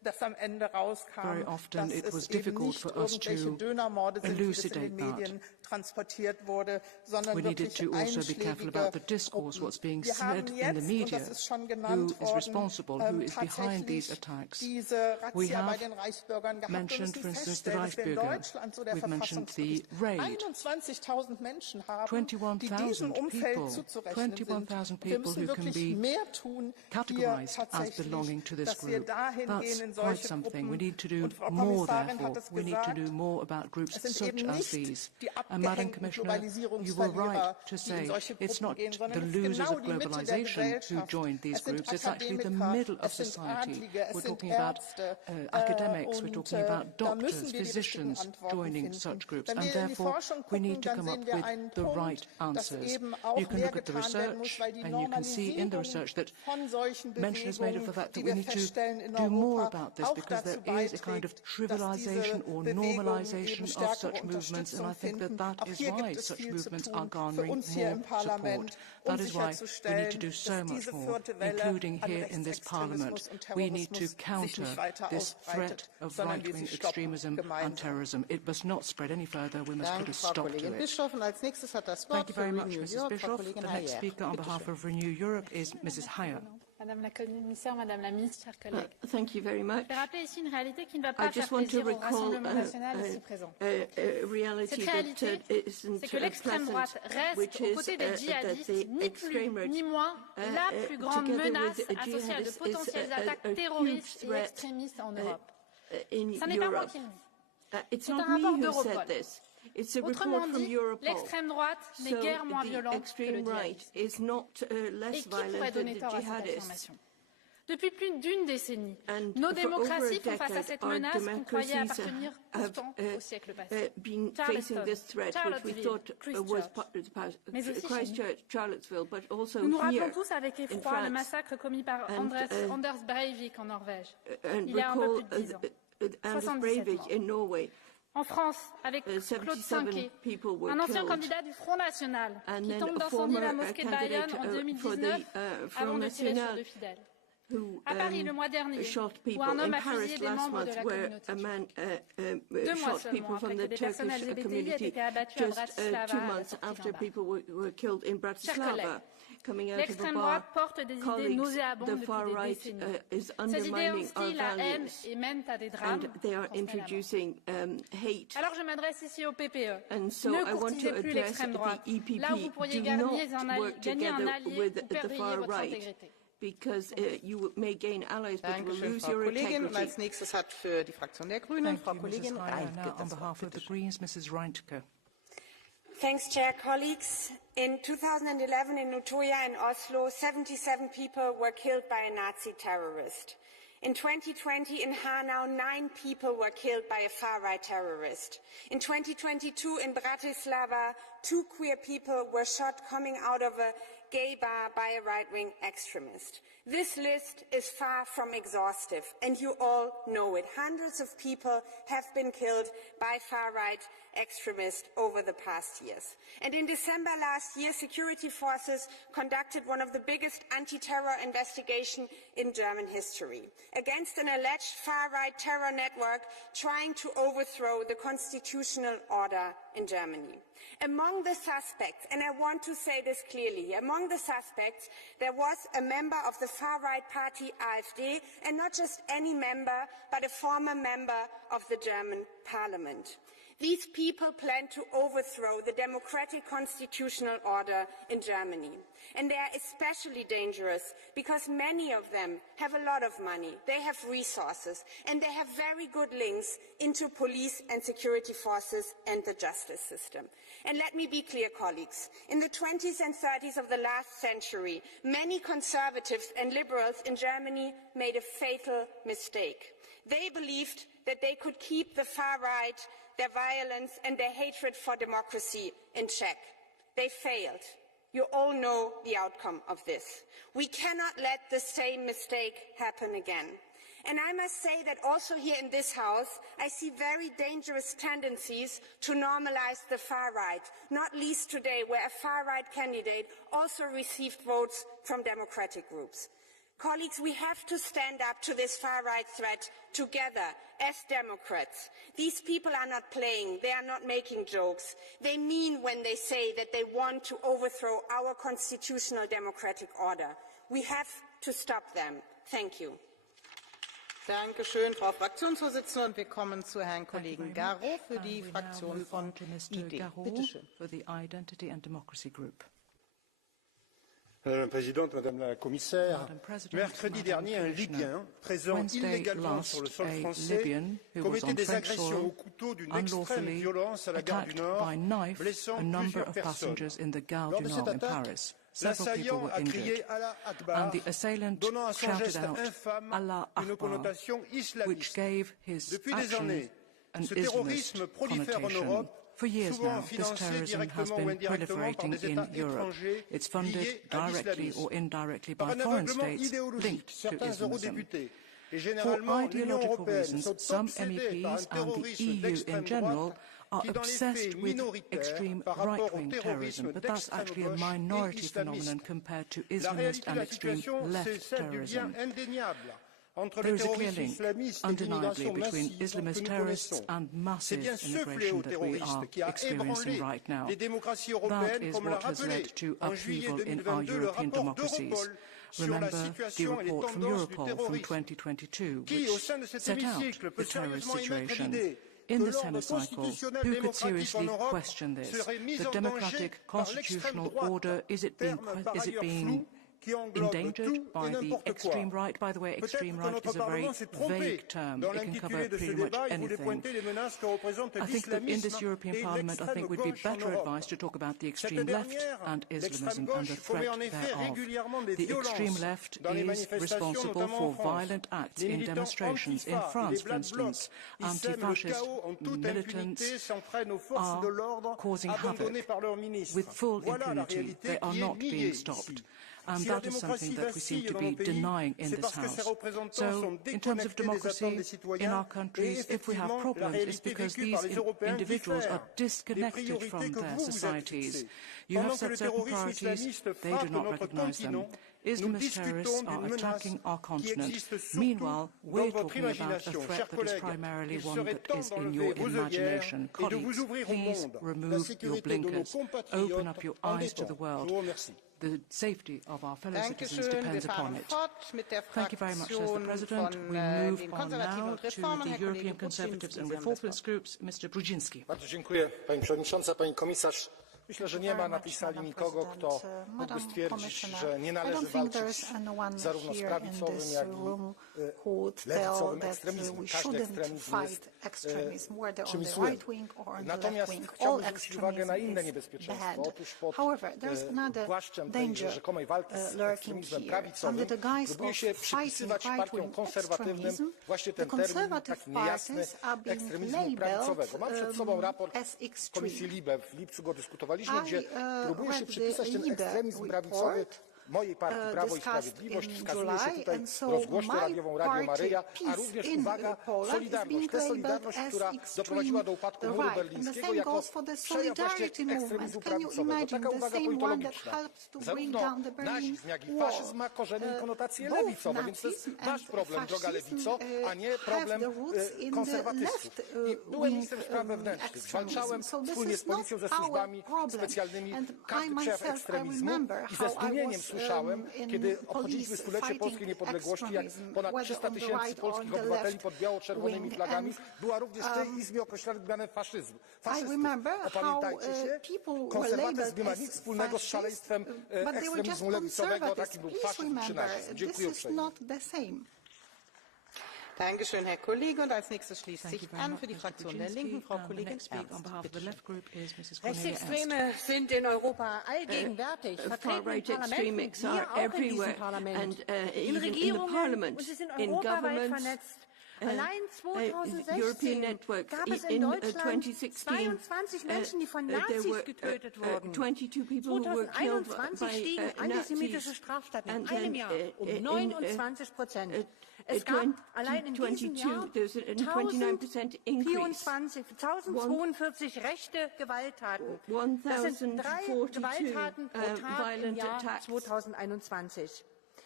dass am Ende rauskam, very often dass it was es eben difficult nicht for us irgendwelche to Dönermorde sind, wie das in den elucidate Medien transportiert wurde, that. sondern We needed wirklich to also be careful about the discourse, what's being said in the media, who is responsible, who is behind these attacks. We have mentioned, for instance, the Reichsbürger. We've mentioned the raid. 21.000 Menschen haben, 21,000 people who can be categorized as belonging to this group. That's quite something. We need to do more, therefore. We need to do more about groups such as these. And Madam Commissioner, you were right to say it's not the losers of globalization who joined these groups, it's actually the middle of society. We're talking about academics, we're talking about doctors, physicians joining such groups, and therefore we need to come up with the right answers. You can look at the research, and you can see in the research that mention is made of the fact that we need to do more about this, because there is a kind of trivialization or normalization of such movements, and I think that that is why such movements are garnering more support. That is why we need to do so much more, including here in this Parliament. We need to counter this threat of right-wing extremism and terrorism. It must not spread any further. We must put a stop to it. Thank you very much, Mrs. Bischoff. The next speaker on behalf of Renew Europe is Mrs. Hayer. Madame la Commissaire, Madame la Ministre, chers collègues. Thank you very much. Je vais rappeler ici une réalité qui ne va pas faire plaisir au Rassemblement national ici présent. Cette réalité, c'est que l'extrême droite reste aux côtés des djihadistes, ni plus ni moins, la plus grande menace associée à de potentielles attaques terroristes et extrémistes en Europe. Ce n'est pas moi qui le dis. C'est un rapport d'Europol. Autrement dit, l'extrême droite n'est guère moins violente que le djihadisme, et qui pourrait donner tort à cette affirmation. Depuis plus d'une décennie, nos démocraties font face à cette menace qu'on croyait appartenir pourtant au siècle passé. Charleston, nous nous rappelons tous avec effroi le massacre commis par Anders Breivik en Norvège, il y a un peu plus de 10 ans, 77 morts. En France, avec Claude Cinquet, un ancien candidat du Front National, qui tente d'incendier la mosquée de Bayonne en 2019 avant de tirer sur deux fidèles. À Paris, le mois dernier, où un homme a fusillé des membres de la communauté. 2 mois seulement après que des personnes LGBTI aient été abattues à Bratislava Chers collègues, l'extrême droite porte des idées nauséabondes depuis des décennies. Ces idées instillent la haine et mènent à des drames. Alors je m'adresse ici au PPE. Ne courtisez plus l'extrême droite. Là où vous pourriez gagner un allié ou perdriez votre intégrité. Because you may gain allies, but you will lose your integrity. Als nächstes hat für die Fraktion der Grünen Frau Kollegin Reintke. On behalf of the Greens, Mrs. Reintke. Thanks, Chair. Colleagues, in 2011 in Utøya in Oslo, 77 people were killed by a Nazi terrorist. In 2020 in Hanau, 9 people were killed by a far-right terrorist. In 2022 in Bratislava, 2 queer people were shot coming out of a gay bar by a right-wing extremist. This list is far from exhaustive, and you all know it. Hundreds of people have been killed by far-right extremists over the past years. And in December last year, security forces conducted one of the biggest anti-terror investigations in German history against an alleged far-right terror network trying to overthrow the constitutional order in Germany. Among the suspects, and I want to say this clearly, among the suspects there was a member of the far-right party AfD, and not just any member, but a former member of the German parliament. These people plan to overthrow the democratic constitutional order in Germany. And they are especially dangerous because many of them have a lot of money, they have resources, and they have very good links into police and security forces and the justice system. And let me be clear, colleagues, in the 20s and 30s of the last century, many conservatives and liberals in Germany made a fatal mistake. They believed that they could keep the far right, their violence and their hatred for democracy in check. They failed. You all know the outcome of this. We cannot let the same mistake happen again. And I must say that also here in this House, I see very dangerous tendencies to normalize the far right, not least today, where a far right candidate also received votes from democratic groups. Colleagues, we have to stand up to this far-right threat together as Democrats. These people are not playing. They are not making jokes. They mean when they say that they want to overthrow our constitutional democratic order. We have to stop them. Thank you. Danke schön, Frau Fraktionsvorsitzende. Und wir kommen zu Herrn Kollegen Garot für die Fraktion von ID. Bitte schön. Madame la Présidente, Madame la Commissaire, mercredi dernier, un Libyen présent illégalement sur le sol français commettait des agressions au couteau d'une extrême violence à la gare du Nord, blessant plusieurs personnes. Lors de cette attaque, l'assaillant a crié Allah Akbar, donnant à son geste infâme une connotation islamiste. Depuis des années, ce terrorisme prolifère en Europe. For years souvent now, this terrorism has been proliferating in Europe. It's funded directly or indirectly by foreign states linked to Islamism. For ideological reasons, some MEPs and the EU in general are obsessed with extreme right-wing terrorism, but that's actually a minority phenomenon compared to Islamist and extreme left terrorism. There is a clear link, undeniably, between Islamist terrorists and massive immigration that we are experiencing right now. That is what has led to upheaval in our European democracies. Remember the report from Europol from 2022, which set out the terrorist situation. In this hemicycle, who could seriously question this? The democratic constitutional order, is it being endangered by the extreme right? By the way, extreme right is a very vague term. It can cover pretty much anything. I think that in this European Parliament, I think we'd be better advised to talk about the extreme left and Islamism and the threat thereof. The extreme left is responsible for violent acts in demonstrations. In France, for instance, anti-fascist militants are causing havoc with full impunity. They are not being stopped. And that is something that we seem to be denying in this House. So, in terms of democracy in our countries, if we have problems, it's because these individuals are disconnected from their societies. You have set certain priorities, they do not recognize them. Islamist terrorists are attacking our continent. Meanwhile, we're talking about a threat that is primarily one that is in your imagination. Colleagues, please remove your blinkers. Open up your eyes to the world. The safety of our fellow citizens depends upon it. Thank you very much, says the President. We move on now to the European Conservatives and Reformist Groups, Mr. Brudzinski. Bardzo dziękuję, Pani Przewodnicząca, Pani Komisarz. Myślę, że nie ma na tej sali nikogo, kto mógłby stwierdzić, że nie należy walczyć zarówno z prawicowym, jak i lewicowym ekstremizmem. Każdy ekstremizm jest czymś złym. Natomiast chciałbym zwrócić uwagę na inne niebezpieczeństwo. Otóż pod płaszczem tej rzekomej walki z ekstremizmem prawicowym próbuje się przypisywać partiom konserwatywnym właśnie ten termin taki niejasny ekstremizmu prawicowego. Mam przed sobą raport Komisji LIBE, w lipcu go dyskutowaliśmy, gdzie próbuje się przypisać ten ekstremizm prawicowy mojej partii Prawo i Sprawiedliwość, wskazuje się tutaj rozgłośnię radiową Radio Maryja, a również, uwaga, Solidarność. Tę Solidarność, która doprowadziła do upadku muru berlińskiego jako przejaw właśnie ekstremizmu prawicowego. Taka uwaga politologiczna. Zarówno nazizm, jak i faszyzm ma korzenie i konotacje lewicowe, więc to jest wasz problem, droga lewico, a nie problem konserwatystów. I byłem ministrem spraw wewnętrznych. Zwalczałem wspólnie z policją, ze służbami specjalnymi każdy przejaw ekstremizmu i ze zdumieniem słyszałem, kiedy obchodziliśmy stulecie polskiej niepodległości, jak ponad 300 000 polskich obywateli pod biało-czerwonymi flagami była również w tej Izbie określana mianem faszyzmu. Opamiętajcie się, konserwatyzm nie ma nic wspólnego z szaleństwem ekstremizmu lewicowego, taki był faszyzm czy nazizm. Dziękuję uprzejmie. Dankeschön, Herr Kollege. Und als nächstes schließt sich an für die Fraktion der Linken Frau Kollegin Ernst. Rechtsextreme sind in Europa allgegenwärtig, vertreten in Parlamenten, hier auch in diesem Parlament, in Regierungen, und sie sind europaweit vernetzt. Allein 2016 gab es in Deutschland 22 Menschen, die von Nazis getötet wurden. 2021 stiegen antisemitische Straftaten in einem Jahr um 29%. Es gab allein in diesem Jahr 1042 rechte Gewalttaten. Das sind 3 Gewalttaten pro Tag im Jahr 2021.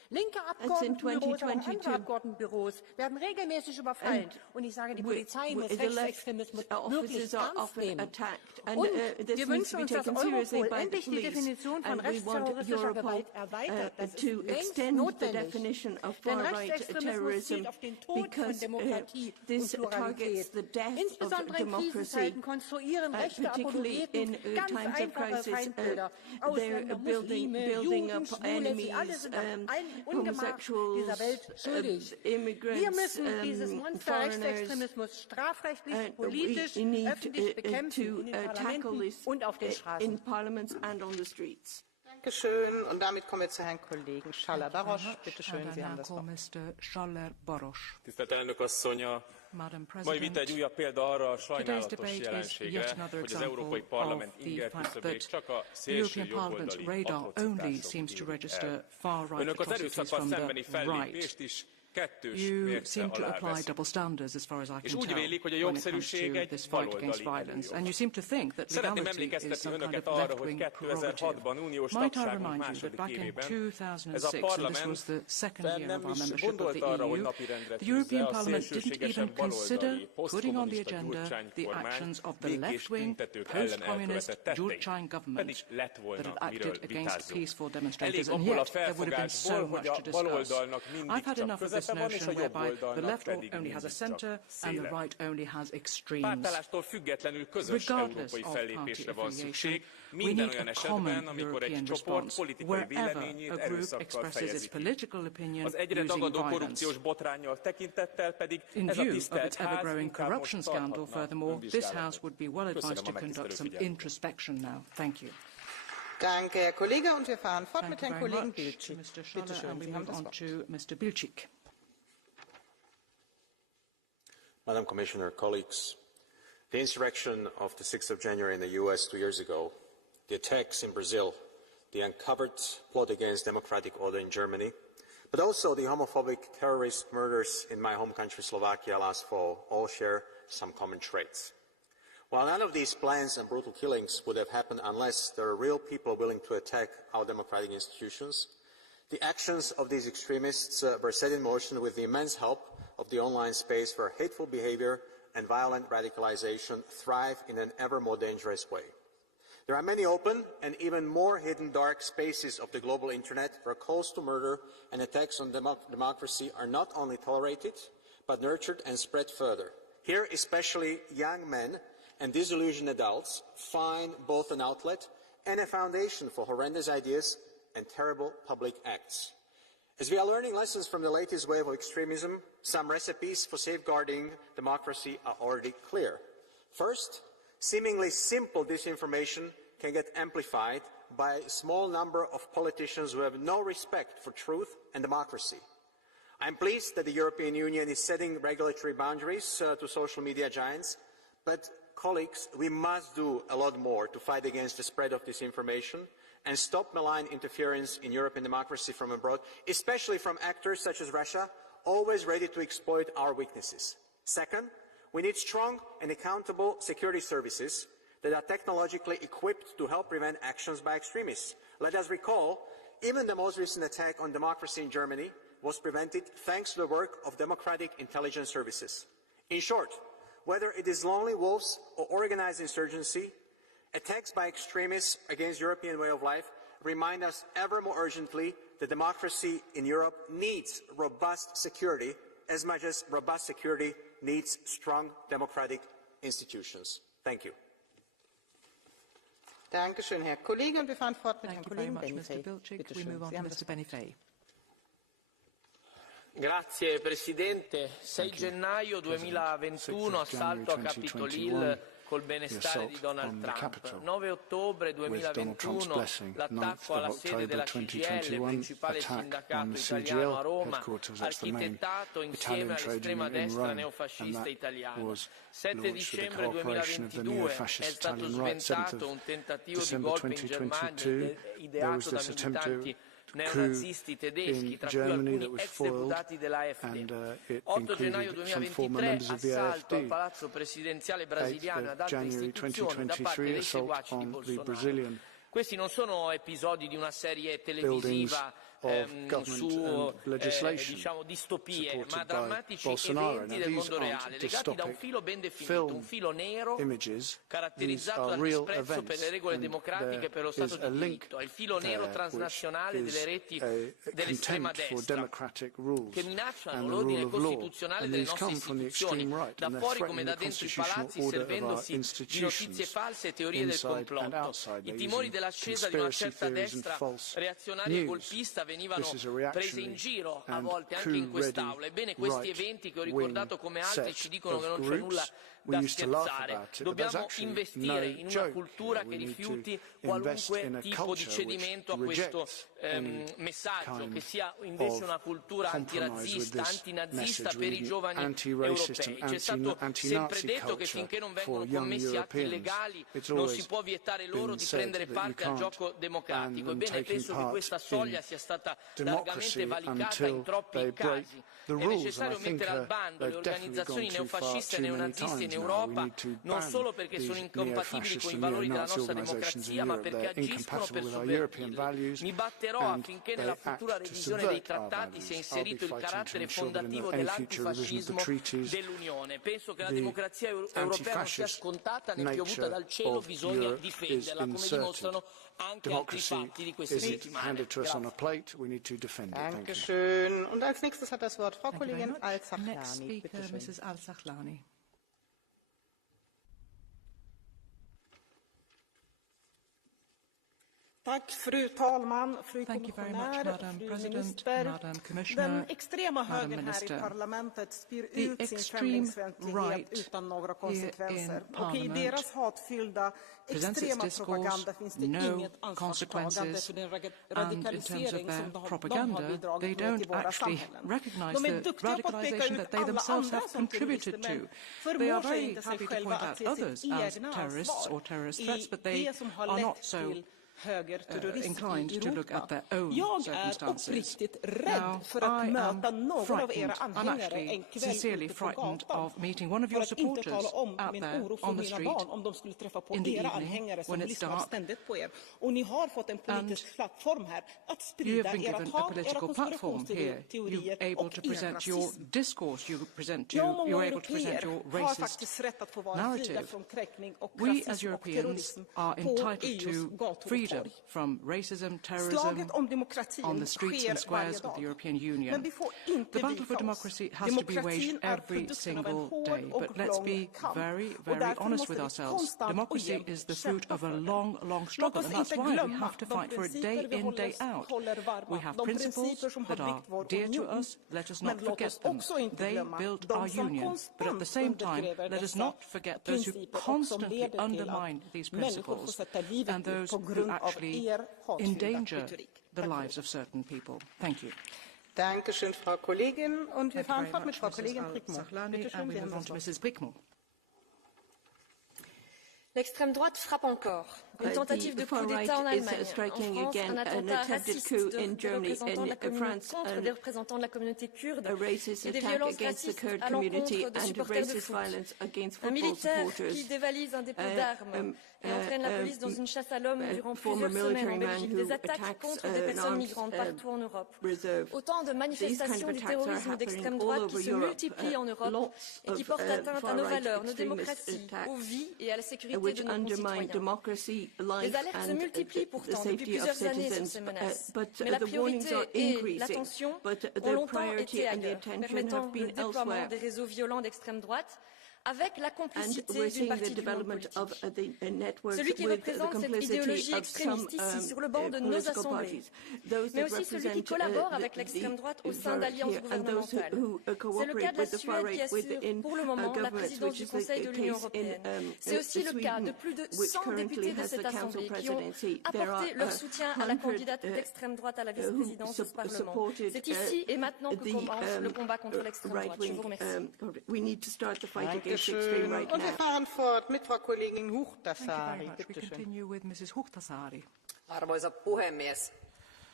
Linke Abgeordnetenbüros, aber auch andere Abgeordnetenbüros werden regelmäßig überfallen. Und ich sage, die Polizei muss Rechtsextremismus wirklich ernst nehmen. Und wir wünschen uns, dass Europol endlich die Definition von rechtsterroristischer Gewalt erweitert. Das ist längst notwendig. Denn Rechtsextremismus zielt auf den Tod von Demokratie und Pluralität. Insbesondere in Krisenzeiten konstruieren rechte Apologeten ganz einfache Feindbilder. Ausländer, Muslime, Juden, Schwule, sie alle sind Ungemach dieser Welt schuldig. Wir müssen dieses Monster Rechtsextremismus strafrechtlich, politisch, öffentlich bekämpfen in den Parlamenten und auf den Straßen. Dankeschön. Und damit kommen wir zu Herrn Kollegen Schaller-Barosch. Bitte schön, Sie haben das Wort. Tisztelt elnök asszony, a mai vita egy újabb példa arra a sajnálatos jelenségre, hogy az Európai Parlament ingerküszöbét csak a szélső jobboldali atrocitásoké. Önök az erőszakkal szembeni fellépést is kettős mérce alá veszik. És úgy vélik, hogy a jogszerűség egy baloldali előjog. Szeretném emlékeztetni önöket arra, hogy 2006-ban uniós tagságunk második évében ez a parlament fel nem is gondolt arra, hogy napirendre tűzze a szélsőségesen baloldali, posztkommunista Gyurcsány kormány békés tüntetők ellen elkövetett tetteit, pedig lett volna miről vitázzunk. Elég abból a felfogásból, hogy a baloldalnak mindig csak közepe van, és a jobb oldalnak pedig mindig csak széle. Pártállástól függetlenül közös európai fellépésre van szükség, minden olyan esetben, amikor egy csoport politikai véleményét erőszakkal fejezi ki. Az egyre dagadó korrupciós botránnyal tekintettel pedig ez a tisztelt ház inkább most tarthatna önvizsgálatot. Köszönöm a megtisztelő Danke, Herr Kollege. Und wir fahren fort mit Herrn Kollegen Bilcik. Bitte schön, Sie haben das Wort. Madam Commissioner, colleagues, the insurrection of the 6th of January in the US 2 years ago, the attacks in Brazil, the uncovered plot against democratic order in Germany, but also the homophobic terrorist murders in my home country, Slovakia, last fall, all share some common traits. While none of these plans and brutal killings would have happened unless there are real people willing to attack our democratic institutions, the actions of these extremists were set in motion with the immense help of the online space where hateful behavior and violent radicalization thrive in an ever more dangerous way. There are many open and even more hidden dark spaces of the global internet where calls to murder and attacks on democracy are not only tolerated, but nurtured and spread further. Here, especially young men and disillusioned adults find both an outlet and a foundation for horrendous ideas and terrible public acts. As we are learning lessons from the latest wave of extremism, some recipes for safeguarding democracy are already clear. First, seemingly simple disinformation can get amplified by a small number of politicians who have no respect for truth and democracy. I'm pleased that the European Union is setting regulatory boundaries to social media giants, but colleagues, we must do a lot more to fight against the spread of disinformation and stop malign interference in European democracy from abroad, especially from actors such as Russia, always ready to exploit our weaknesses. Second, we need strong and accountable security services that are technologically equipped to help prevent actions by extremists. Let us recall, even the most recent attack on democracy in Germany was prevented thanks to the work of democratic intelligence services. In short, whether it is lone wolves or organized insurgency, attacks by extremists against European way of life remind us ever more urgently that democracy in Europe needs robust security as much as robust security needs strong democratic institutions. Thank you. Dankeschön, Herr Kollege. Und wir fahren fort mit Herrn Kollegen Benifei. Bitte schön, Sie haben das Wort. Grazie Presidente. 6 gennaio 2021, assalto a Capitol Hill col benestare di Donald Trump. 9 ottobre 2021, l'attacco alla sede della CGIL, principale sindacato italiano a Roma, architettato insieme all'estrema destra neofascista italiana. 7 dicembre 2022 è stato sventato un tentativo di golpe in Germania ideato da militanti neonazisti tedeschi, tra cui alcuni ex deputati dell'AfD. 8 gennaio 2023, assalto al palazzo presidenziale brasiliano ad altre istituzioni da parte dei seguaci di Bolsonaro. Questi non sono episodi di una serie televisiva su diciamo, distopie, ma drammatici eventi del mondo reale, legati da un filo ben definito, un filo nero caratterizzato dal disprezzo per le regole democratiche e per lo Stato di diritto, è il filo nero transnazionale delle reti dell'estrema destra che minacciano l'ordine costituzionale delle nostre istituzioni, da fuori come da dentro i palazzi, servendosi di notizie false e teorie del complotto. I timori dell'ascesa di una certa destra reazionaria e golpista venivano prese in giro a volte anche in quest'Aula. Ebbene, questi eventi che ho ricordato come altri ci dicono che non c'è nulla da scherzare. Dobbiamo investire in una cultura che rifiuti qualunque tipo di cedimento a questo messaggio, che sia invece una cultura antirazzista, antinazista per i giovani europei. C'è stato sempre detto che finché non vengono commessi atti illegali non si può vietare loro di prendere parte al gioco democratico. Ebbene, penso che questa soglia sia stata largamente valicata in troppi casi. È necessario mettere al bando le organizzazioni neofasciste e neonaziste in Europa, non solo perché sono incompatibili con i valori della nostra democrazia, ma perché agiscono per sovvertirli. Mi batterò affinché nella futura revisione dei trattati sia inserito il carattere fondativo dell'antifascismo dell'Unione. Penso che la democrazia europea non sia scontata né piovuta dal cielo, bisogna difenderla, come dimostrano anche altri fatti di queste settimane. Dankeschön. Und als nächstes hat das Wort Frau Kollegin Al-Sahlani. Mrs. Al-Sahlani. Tack, fru talman, fru kommissionär, fru minister. Den extrema högern här i parlamentet spyr ut sin främlingsfientlighet utan några konsekvenser. Och i deras hatfyllda extrema propaganda finns det inget ansvarstagande för den radikalisering som de har bidragit med till våra samhällen. De är duktiga på att peka ut alla andra som terrorister, men förmår sig inte sig själva att se sitt egna ansvar i det som har lett till inclined to look at their own circumstances. Now, I am frightened. I'm actually sincerely frightened of meeting one of your supporters out there on the street in the evening when it's dark. And you have been given a political platform here. You're able to present your discourse. You're able to present your racist narrative. We as Europeans are entitled to freedom from racism, terrorism on the streets and squares of the European Union. The battle for democracy has to be waged every single day, but let's be very, very honest with ourselves. Democracy is the fruit of a long, long struggle, and that's why we have to fight for it day in, day out. We have principles that are dear to us. Let us not forget them. They built our union, but at the same time, let us not forget those who constantly undermine these principles and those who actually endanger the lives of certain people. Thank you. Dankeschön, Frau Kollegin. Und wir fahren fort mit Frau Kollegin Brickmo. L'extrême droite frappe encore. Une tentative de coup d'État en Allemagne, en France, un attentat raciste de représentants de la communauté contre des représentants de la communauté kurde et des violences racistes à l'encontre de supporters de foot. Un militaire qui dévalise un dépôt d'armes et entraîne la police dans une chasse à l'homme durant plusieurs semaines en Belgique. Des attaques contre des personnes migrantes partout en Europe. Autant de manifestations du terrorisme d'extrême droite qui se multiplient en Europe et qui portent atteinte à nos valeurs, nos démocraties, aux vies et à la sécurité de nos concitoyens. Les alertes se multiplient pourtant depuis plusieurs années sur ces menaces, mais la priorité et l'attention ont longtemps été ailleurs, permettant le déploiement des réseaux violents d'extrême droite avec la complicité d'une partie du monde politique. Celui qui représente cette idéologie extrémiste ici, sur le banc de nos assemblées, mais aussi celui qui collabore avec l'extrême droite au sein d'alliances gouvernementales. C'est le cas de la Suède qui assure pour le moment la présidence du Conseil de l'Union européenne. C'est aussi le cas de plus de 100 députés de cette Assemblée qui ont apporté leur soutien à la candidate d'extrême droite à la vice-présidence de ce Parlement. C'est ici et maintenant que commence le combat contre l'extrême droite. Je vous remercie. Und wir fahren fort mit Frau Kollegin Huhtasaari. We continue with Mrs. Huhtasaari. Arvoisa puhemies,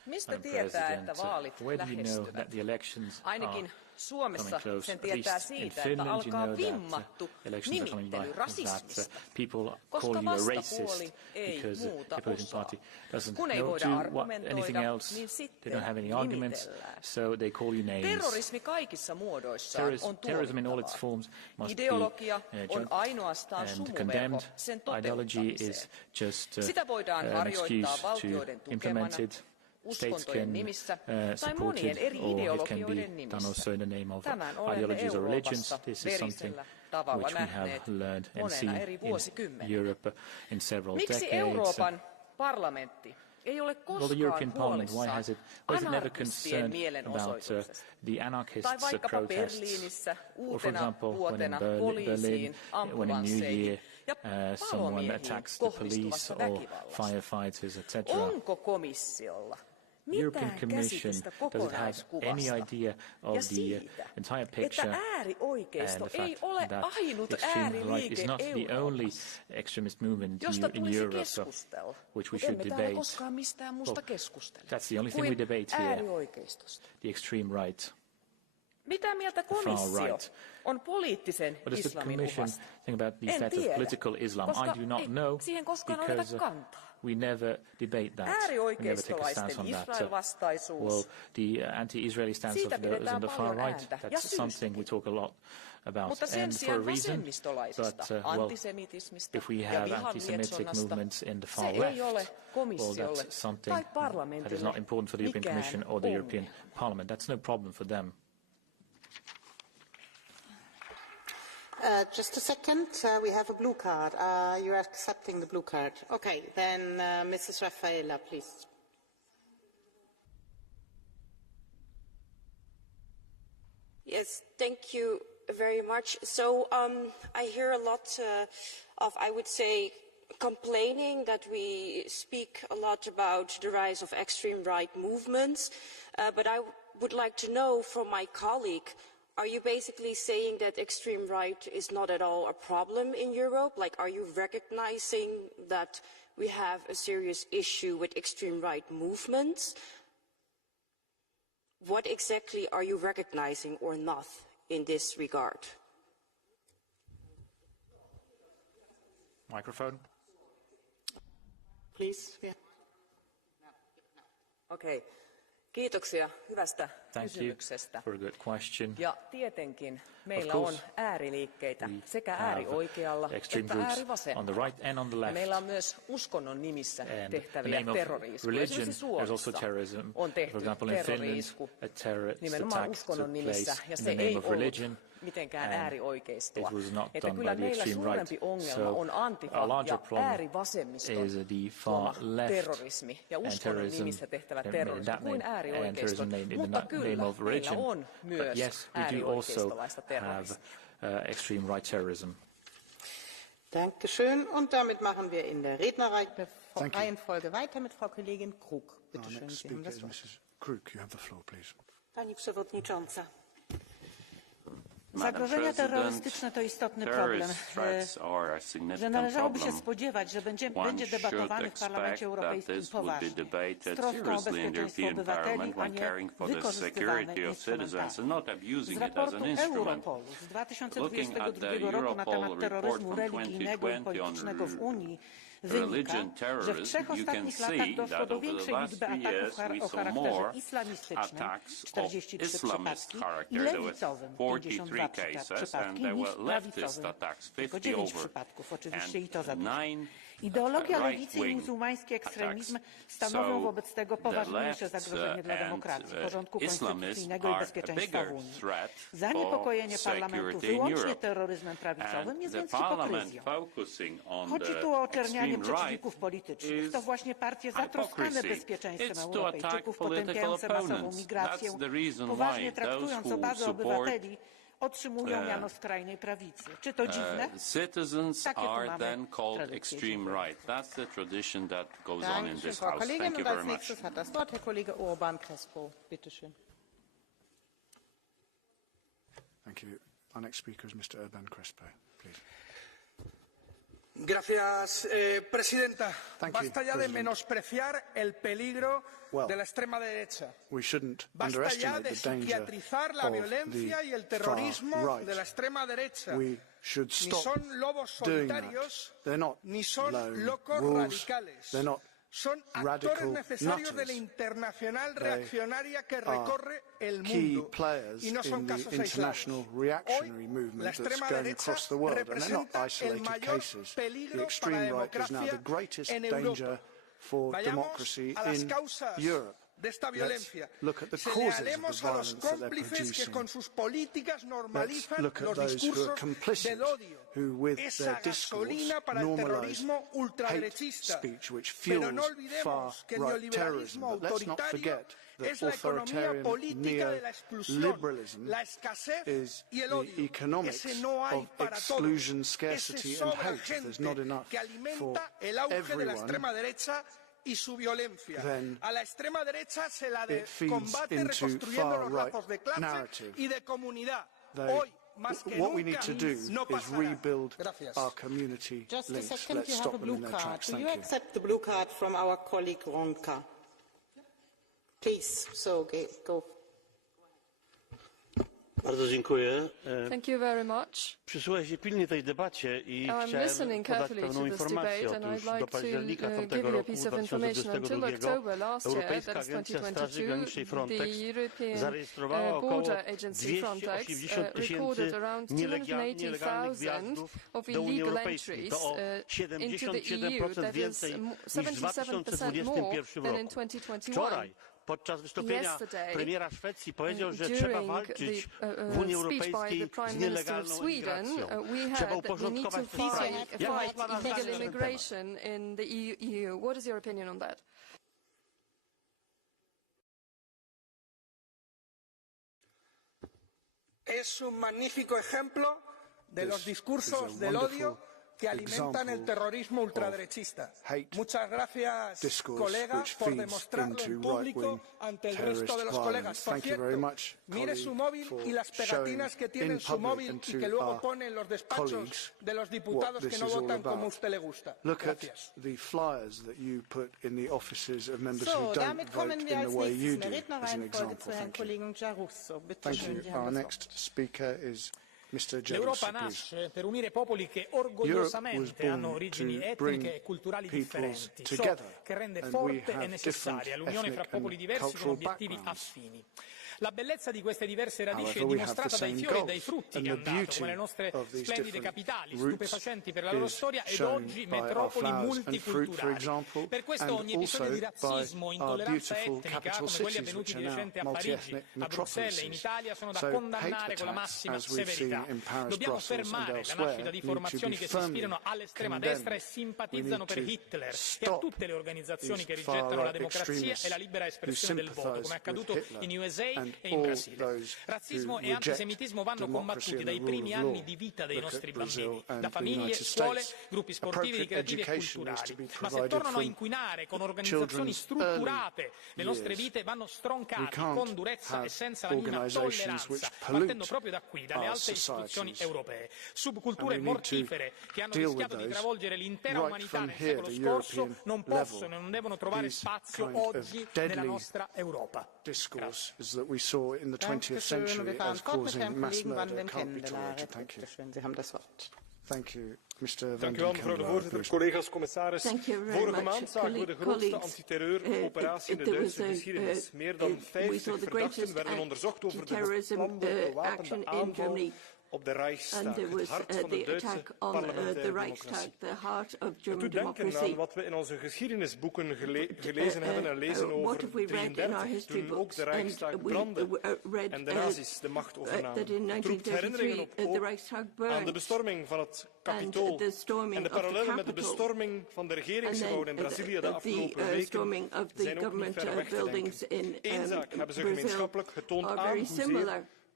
Mistä tietää, että vaalit lähestyvät? Ainakin Suomessa sen tietää siitä, että alkaa vimmattu nimittely rasismista, koska vastapuoli ei muuta osaa. Kun ei voida argumentoida, niin sitten nimitellään. Terrorismi kaikissa muodoissaan on tuomittavaa. Ideologia on ainoastaan sumuverho sen toteuttamiseen. Sitä voidaan harjoittaa valtioiden tukemana, uskontojen nimissä tai monien eri ideologioiden nimissä. Tämän olemme Euroopassa verisellä tavalla nähneet monena eri vuosikymmenenä. Miksi Euroopan parlamentti ei ole koskaan huolissaan anarkistien mielenosoituksesta? Tai vaikkapa Berliinissä uutena vuotena poliisiin, ambulansseihin ja palomiehiin kohdistuvasta väkivallasta. Onko komissiolla mitään käsitystä kokonaiskuvasta ja siitä, että äärioikeisto ei ole ainut ääriliike Euroopassa, josta tulisi keskustella, mutta emme täällä koskaan mistään muusta keskustella kuin äärioikeistosta. Mitä mieltä komissio on poliittisen islamin uhasta? En tiedä, koska siihen koskaan oteta kantaa. We never debate that. Äärioikeistolaisten Israel-vastaisuus. Well, the anti-Israeli stance of those on the far right, that's something we talk a lot about. Mutta sen sijaan vasemmistolaisesta antisemitismistä if we ja have vihan anti-Semitic lietsonnasta, movements in the se far ei left, ole komissiolle tai that is not parlamentille important for the European Commission or the European Parliament. That's no problem for them. Just a second. We have a blue card. You're accepting the blue card. Okay, then Mrs. Raffaella, please. Yes, thank you very much. So I hear a lot of, I would say, complaining that we speak a lot about the rise of extreme right movements, but I would like to know from my colleague, are you basically saying that extreme right is not at all a problem in Europe? Like, are you recognizing that we have a serious issue with extreme right movements? What exactly are you recognizing or not in this regard? Microphone. Please. Yeah. Okay. Kiitoksia hyvästä kysymyksestä. For a good question. Ja tietenkin meillä on ääriliikkeitä sekä äärioikealla että äärivasemmalla. Right and on the left. Ja meillä on myös uskonnon nimissä tehtäviä terrori-iskuja. Esimerkiksi Suomessa on tehty terrori-isku nimenomaan uskonnon nimissä, ja se ei ollut mitenkään äärioikeistoa. Että kyllä meillä suurempi ongelma on antifa ja äärivasemmiston tuoma terrorismi ja uskonnon nimissä tehtävä terrorismi kuin äärioikeiston. Mutta kyllä meillä on myös äärioikeistolaista terrorismia. Extreme right terrorism. Dankeschön. Und damit machen wir in der Rednerreihenfolge weiter mit Frau Kollegin Krug. Bitte schön, Sie haben das Wort. Mrs. Krug, you have the floor, please. Pani Przewodnicząca. Zagrożenia terrorystyczne to istotny problem, że należałoby się spodziewać, że będzie debatowany w Parlamencie Europejskim poważnie, z troską o bezpieczeństwo obywateli, a nie wykorzystywany instrumentalnie. Z raportu Europolu z 2022 roku na temat terroryzmu religijnego i politycznego w Unii wynika, że w 3 ostatnich latach doszło do większej liczby ataków o charakterze islamistycznym, 43 przypadki, i lewicowym, 52 przypadki, niż prawicowym, tylko 9 przypadków, oczywiście i to za dużo. Ideologia lewicy i muzułmański ekstremizm stanowią wobec tego poważniejsze zagrożenie dla demokracji, porządku konstytucyjnego i bezpieczeństwa w Unii. Zaniepokojenie Parlamentu wyłącznie terroryzmem prawicowym jest więc hipokryzją. Chodzi tu o oczernianie przeciwników politycznych. To właśnie partie zatroskane bezpieczeństwem Europejczyków, potępiające masową migrację, poważnie traktując obawy obywateli, otrzymują miano skrajnej prawicy. Czy to dziwne? Citizens are then called extreme right. That's the tradition that goes on in this House. Thank you very much. Hat das Wort Herr Kollege Urban Crespo. Bitte schön. Thank you. Our next speaker is Mr. Urban Crespo, please. Gracias, Presidenta. Basta ya de menospreciar el peligro de la extrema derecha. Basta ya de psiquiatrizar la violencia y el terrorismo de la extrema derecha. Ni son lobos solitarios, ni son locos radicales. Son actores necesarios de la internacional reaccionaria que recorre el mundo y no son casos aislados. Hoy, la extrema derecha representa el mayor peligro para la democracia en Europa. Vayamos a las causas de esta violencia. Señalemos a los cómplices que con sus políticas normalizan los discursos del odio. Esa gasolina para el terrorismo ultraderechista. Pero no olvidemos que el neoliberalismo autoritario es la economía política de la exclusión, la escasez y el odio. Ese no hay para todos. Ese sobra gente que alimenta el auge de la extrema derecha y su violencia. A la extrema derecha se la combate reconstruyendo los lazos de clase y de comunidad. Hoy, más que nunca, no pasará. Gracias. Just a second, you have a blue card. Do you accept the blue card from our colleague Ronka? Please, so go. Bardzo dziękuję. Thank you very much. Przysłuchałem się pilnie tej debacie i chciałem podać pewną informację. Otóż do października tamtego roku 2022 Europejska Agencja Straży Granicznej Frontex zarejestrowała około 280 000 nielegalnych wjazdów do Unii Europejskiej. To o 77% więcej niż w 2021 roku. Wczoraj podczas wystąpienia premiera Szwecji powiedział, że trzeba walczyć w Unii Europejskiej z nielegalną imigracją. Trzeba uporządkować te sprawy. Es un magnífico ejemplo de los discursos del odio que alimentan el terrorismo ultraderechista. Muchas gracias, colega, por demostrarlo en público ante el resto de los colegas. Por cierto, mire su móvil y las pegatinas que tiene en su móvil y que luego pone en los despachos de los diputados que no votan como a usted le gusta. Gracias. Damit kommen wir als nächstes in der Rednerreihenfolge zu Herrn Kollegen Giarrusso. Bitte schön, Sie haben das Wort. L'Europa nasce per unire popoli che orgogliosamente hanno origini etniche e culturali differenti, ciò che rende forte e necessaria l'unione fra popoli diversi con obiettivi affini. La bellezza di queste diverse radici è dimostrata dai fiori e dai frutti che hanno dato, come le nostre splendide capitali, stupefacenti per la loro storia ed oggi metropoli multiculturali. Per questo ogni episodio di razzismo, intolleranza etnica, come quelli avvenuti di recente a Parigi, a Bruxelles e in Italia, sono da condannare con la massima severità. Dobbiamo fermare la nascita di formazioni che si ispirano all'estrema destra e simpatizzano per Hitler e a tutte le organizzazioni che rigettano la democrazia e la libera espressione del voto, come è accaduto in USA e in Brasile. Razzismo e antisemitismo vanno combattuti dai primi anni di vita dei nostri bambini, da famiglie, scuole, gruppi sportivi, ricreativi e culturali. Ma se tornano a inquinare con organizzazioni strutturate le nostre vite, vanno stroncati con durezza e senza la minima tolleranza, partendo proprio da qui, dalle alte istituzioni europee. Subculture mortifere che hanno rischiato di travolgere l'intera umanità nel secolo scorso non possono e non devono trovare spazio oggi nella nostra Europa. We saw in the 20th century as causing mass murder can't be tolerated. Thank you. Thank you. Mr. Van den mevrouw de voorzitter, collega's, commissaris. Vorige maand zagen we de grootste antiterreuroperatie in de Duitse geschiedenis. Meer dan 50 verdachten werden onderzocht over de geplande bewapende aanval op de Reichstag, het hart van de Duitse parlementaire democratie. Doet denken aan wat we in onze geschiedenisboeken gelezen hebben en lezen over 1933, toen ook de Reichstag brandde en de nazi's de macht overnamen. Het roept herinneringen op aan de bestorming van het Capitool en de parallellen met de bestorming van de regeringsgebouwen in Brazilië de afgelopen weken zijn ook niet ver weg te denken. Eén zaak hebben ze gemeenschappelijk: het toont aan hoezeer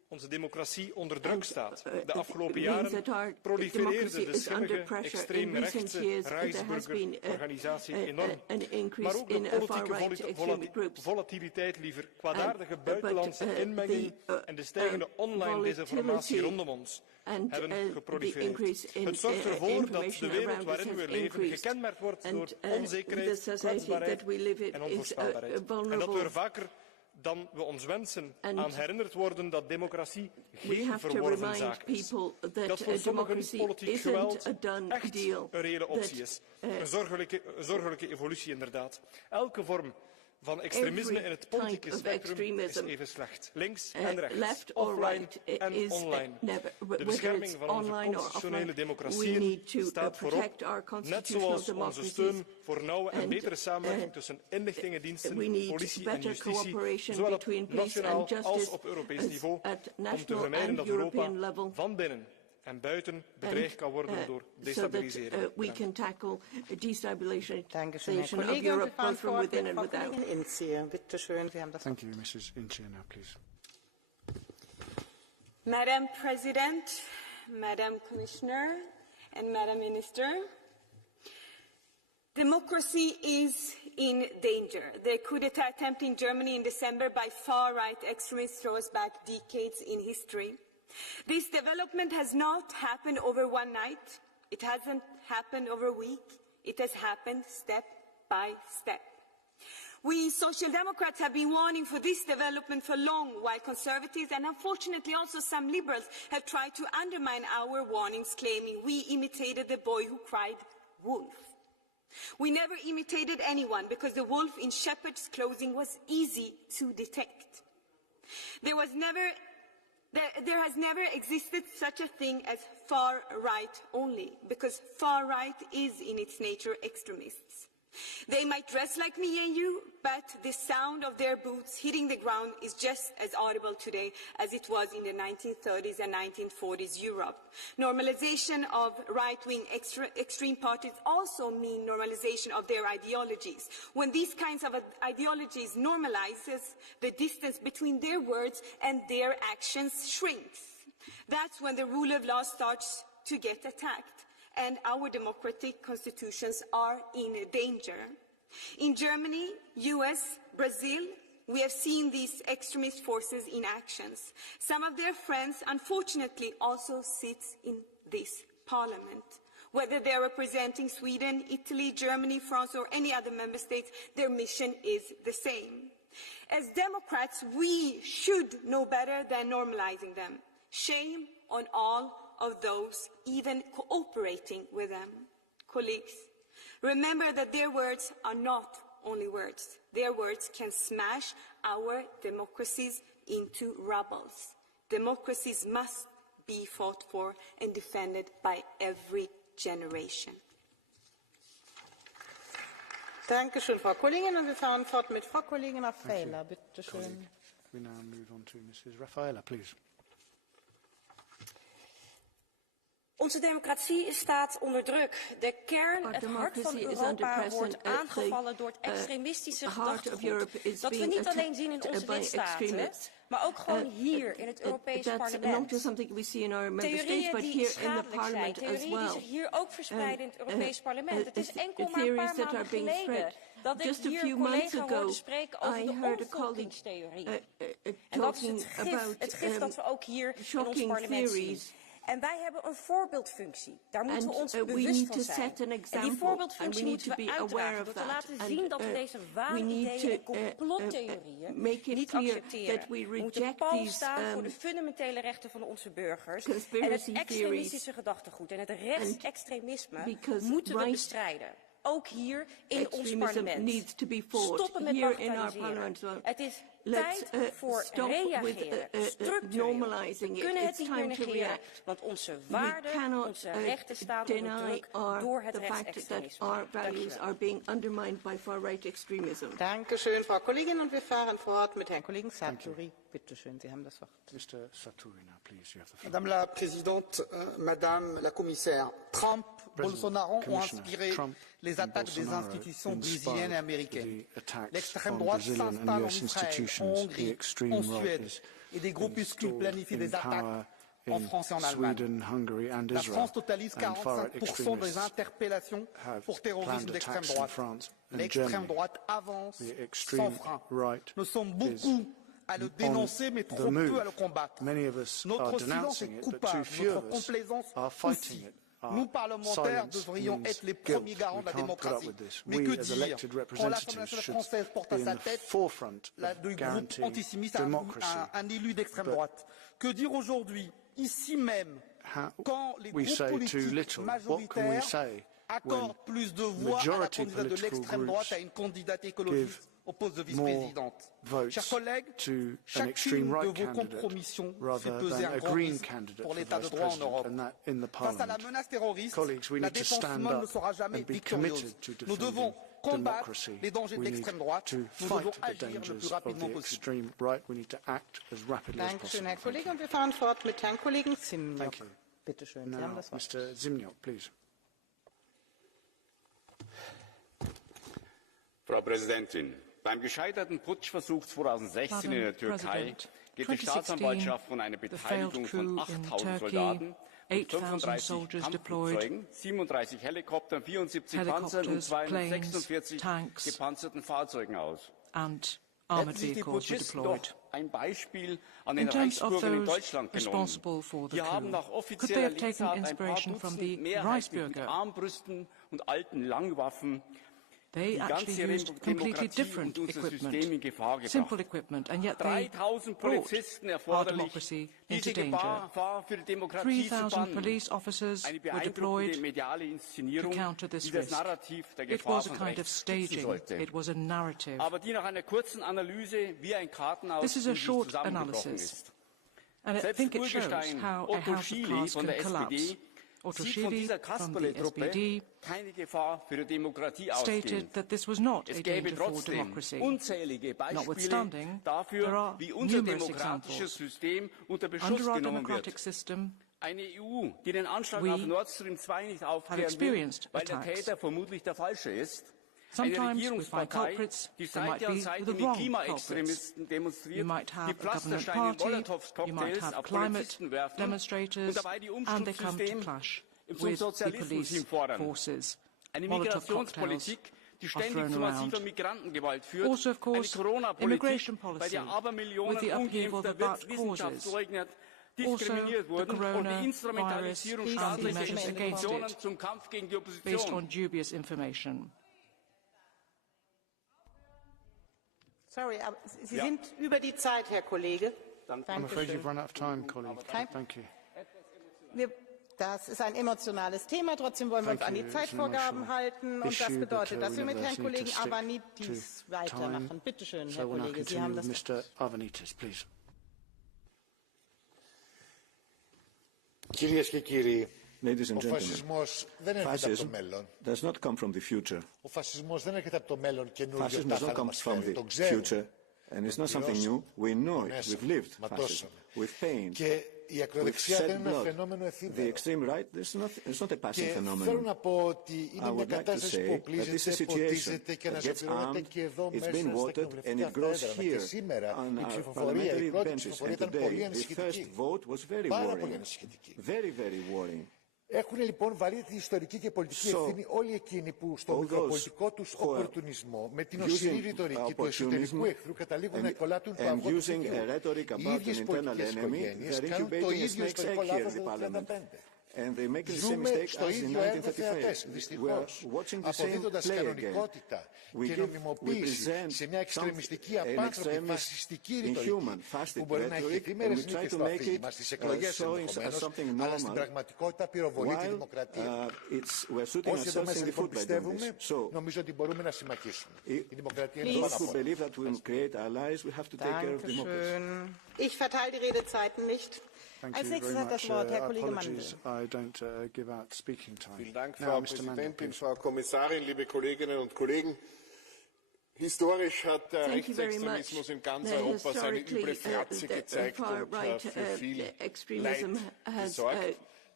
onze democratie onder druk staat. De afgelopen jaren prolifereerde de schimmige extreemrechtse Reichsbürger-organisatie enorm. Maar ook de politieke volatiliteit, liever kwaadaardige buitenlandse inmenging en de stijgende online desinformatie rondom ons hebben geprolifereerd. Het zorgt ervoor dat de wereld waarin we leven gekenmerkt wordt door onzekerheid, kwetsbaarheid en onvoorspelbaarheid. En dat we er vaker dan we ons wensen aan herinnerd worden dat democratie geen verworven zaak is. Dat voor sommigen politiek geweld echt een reële optie is. Een zorgelijke evolutie inderdaad. Elke vorm van extremisme in het politieke spectrum is even slecht. Links en rechts, offline en online. De bescherming van onze constitutionele democratieën staat voorop, net zoals onze steun voor nauwe en betere samenwerking tussen inlichtingendiensten, politie en justitie, zowel op nationaal als op Europees niveau, om te vermijden dat Europa van binnen en buiten bedreigd kan worden door destabilisering. We can tackle destabilization of Europe both from within and without. Thank you, Mrs. Ince, now please. Madam President, Madam Commissioner, and Madam Minister, democracy is in danger. The coup d'etat attempt in Germany in December by far-right extremists throws back decades in history. This development has not happened over one night. It hasn't happened over a week. It has happened step by step. We Social Democrats have been warning for this development for long, while Conservatives and unfortunately also some Liberals have tried to undermine our warnings, claiming we imitated the boy who cried wolf. We never imitated anyone because the wolf in shepherd's clothing was easy to detect. There has never existed such a thing as far-right only, because far-right is in its nature extremists. They might dress like me and you, but the sound of their boots hitting the ground is just as audible today as it was in the 1930s and 1940s Europe. Normalization of right-wing extreme parties also mean normalization of their ideologies. When these kinds of ideologies normalizes, the distance between their words and their actions shrinks. That's when the rule of law starts to get attacked, and our democratic constitutions are in danger. In Germany, US, Brazil, we have seen these extremist forces in actions. Some of their friends, unfortunately, also sit in this parliament. Whether they are representing Sweden, Italy, Germany, France, or any other member states, their mission is the same. As Democrats, we should know better than normalizing them. Shame on all of those even cooperating with them. Colleagues, remember that their words are not only words. Their words can smash our democracies into rubble. Democracies must be fought for and defended by every generation. Dankeschön, Frau Kollegin. Und wir fahren fort mit Frau Kollegin Raffaella. Bitte schön. We now move on to Mrs. Raffaella, please. Onze democratie staat onder druk. De kern, het hart van Europa, wordt aangevallen door het extremistische gedachtegoed. Dat we niet alleen zien in onze lidstaten, maar ook gewoon hier in het Europees Parlement. Theorieën die schadelijk zijn, theorieën die zich hier ook verspreiden in het Europees Parlement. Het is enkel maar een paar maanden geleden dat ik hier een collega hoorde spreken over de omvolkingstheorie. En dat is het gif dat we ook hier in ons parlement zien. En wij hebben een voorbeeldfunctie. Daar moeten we ons bewust van zijn. En die voorbeeldfunctie moeten we uitdragen door te laten zien dat we deze waanideeën en complottheorieën niet accepteren. We moeten pal staan voor de fundamentele rechten van onze burgers. En het extremistische gedachtegoed en het rechtsextremisme moeten we bestrijden. Ook hier in ons parlement. Stoppen met bagatelliseren. Het is tijd voor reageren, structureel. We kunnen het niet meer negeren, want onze waarden, onze rechten staan onder druk door het rechtsextremisme. Dankeschön, Frau Kollegin, und wir fahren fort mit Herrn Kollegen Sartori. Bitte schön, Sie haben das Wort. Mr. Sartori, now, please, you have the floor. Madame la Présidente, Madame la Commissaire, Trump Bolsonaro ont inspiré les attaques des institutions brésiliennes et américaines. L'extrême droite s'installe en Israël, en Hongrie, en Suède, et des groupuscules planifient des attaques en France et en Allemagne. La France totalise 45% des interpellations pour terrorisme d'extrême droite. L'extrême droite avance sans frein. Nous sommes beaucoup à le dénoncer, mais trop peu à le combattre. Notre silence est coupable, notre complaisance aussi. Nous, parlementaires, devrions être les premiers garants de la démocratie. Mais que dire quand l'Assemblée nationale française porte à sa tête du groupe antisémite un élu d'extrême droite? Que dire aujourd'hui, ici même, quand les groupes politiques majoritaires accordent plus de voix à la candidate de l'extrême droite à une candidate écologiste au poste de vice-présidente? Chers collègues, chacune de vos compromissions fait peser un grand risque pour l'état de droit en Europe. Face à la menace terroriste, la défense humaine ne sera jamais victorieuse. Nous devons combattre les dangers de l'extrême droite. Nous devons agir le plus rapidement possible. Dankeschön, Herr Kollege. Und wir fahren fort mit Herrn Kollegen Zimniok. Bitte schön, Sie haben das Wort. Mr. Zimniok, please. Frau Präsidentin! Beim gescheiterten Putschversuch 2016 in der Türkei geht die Staatsanwaltschaft von einer Beteiligung von 8.000 Soldaten und 35 Kampfflugzeugen, 37 Helikoptern, 74 Panzern und 246 gepanzerten Fahrzeugen aus. Hätten sich die Putschisten doch ein Beispiel an den Reichsbürgern in Deutschland genommen. Die haben nach offizieller Lesart ein paar Dutzend mehrheitlich mit Armbrüsten und alten Langwaffen They actually used completely different equipment, simple equipment, and yet they brought our democracy into danger. 3,000 police officers were deployed to counter this risk. It was a kind of staging. It was a narrative. This is a short analysis, and I think it shows how a house of cards can collapse. Otto Schily from the SPD stated that this was not a danger for democracy. Notwithstanding, there are numerous examples. Under our democratic system, we have experienced attacks. Sometimes we find culprits, they might be the wrong culprits. You might have a government party, you might have climate demonstrators, and they come to clash with the police forces. Molotov cocktails are thrown around. Also, of course, immigration policy, with the upheaval that that causes. Also, the coronavirus and the measures against it, based on dubious information. Sorry, Sie sind über die Zeit, Herr Kollege. I'm afraid you've run out of time, colleague. Thank you. Das ist ein emotionales Thema, trotzdem wollen wir uns an die Zeitvorgaben halten. Und das bedeutet, dass wir mit Herrn Kollegen Avanitis weitermachen. Bitte schön, Herr Kollege, Sie haben das Wort. Mr. Avanitis, please. Κυρίες και κύριοι, ο φασισμός δεν έρχεται από το μέλλον. Ο φασισμός δεν έρχεται από το μέλλον καινούργιο τάχα να μας φέρει. Το ξέρουμε. And it's not something new. We know it. We've lived fascism with pain, with shed blood. The extreme right, it's not a passing phenomenon. I would like to say that this is a situation that gets armed, it's been watered, and it grows here on our parliamentary benches. And today, the first vote was very worrying. Very, very worrying. Έχουν λοιπόν βαρύτητη ιστορική και πολιτική ευθύνη όλοι εκείνοι που στο μικροπολιτικό τους οπορτουνισμό με την οσυρή ρητορική του εσωτερικού εχθρού καταλήγουν να εκολάτουν το αυγό του θητείου. Οι ίδιες πολιτικές οικογένειες κάνουν το ίδιο ιστορικό λάθος το 1935. Ζούμε στο ίδιο έργο θεατές, δυστυχώς, αποδίδοντας κανονικότητα και νομιμοποίηση σε μια εξτρεμιστική, απάνθρωπη, φασιστική ρητορική που μπορεί να έχει εφήμερες νίκες στο αφήγημα, στις εκλογές ενδεχομένως, αλλά στην πραγματικότητα πυροβολεί τη δημοκρατία. Όσοι εδώ μέσα λοιπόν πιστεύουμε, νομίζω ότι μπορούμε να συμμαχίσουμε. Η δημοκρατία είναι πάνω από όλα. Ich verteile die Redezeiten nicht. Als nächstes hat das Wort Herr Kollege Mandel. Vielen Dank, Frau Präsidentin, Frau Kommissarin, liebe Kolleginnen und Kollegen. Historisch hat der Rechtsextremismus in ganz Europa seine üble Fratze gezeigt und für viel Leid gesorgt.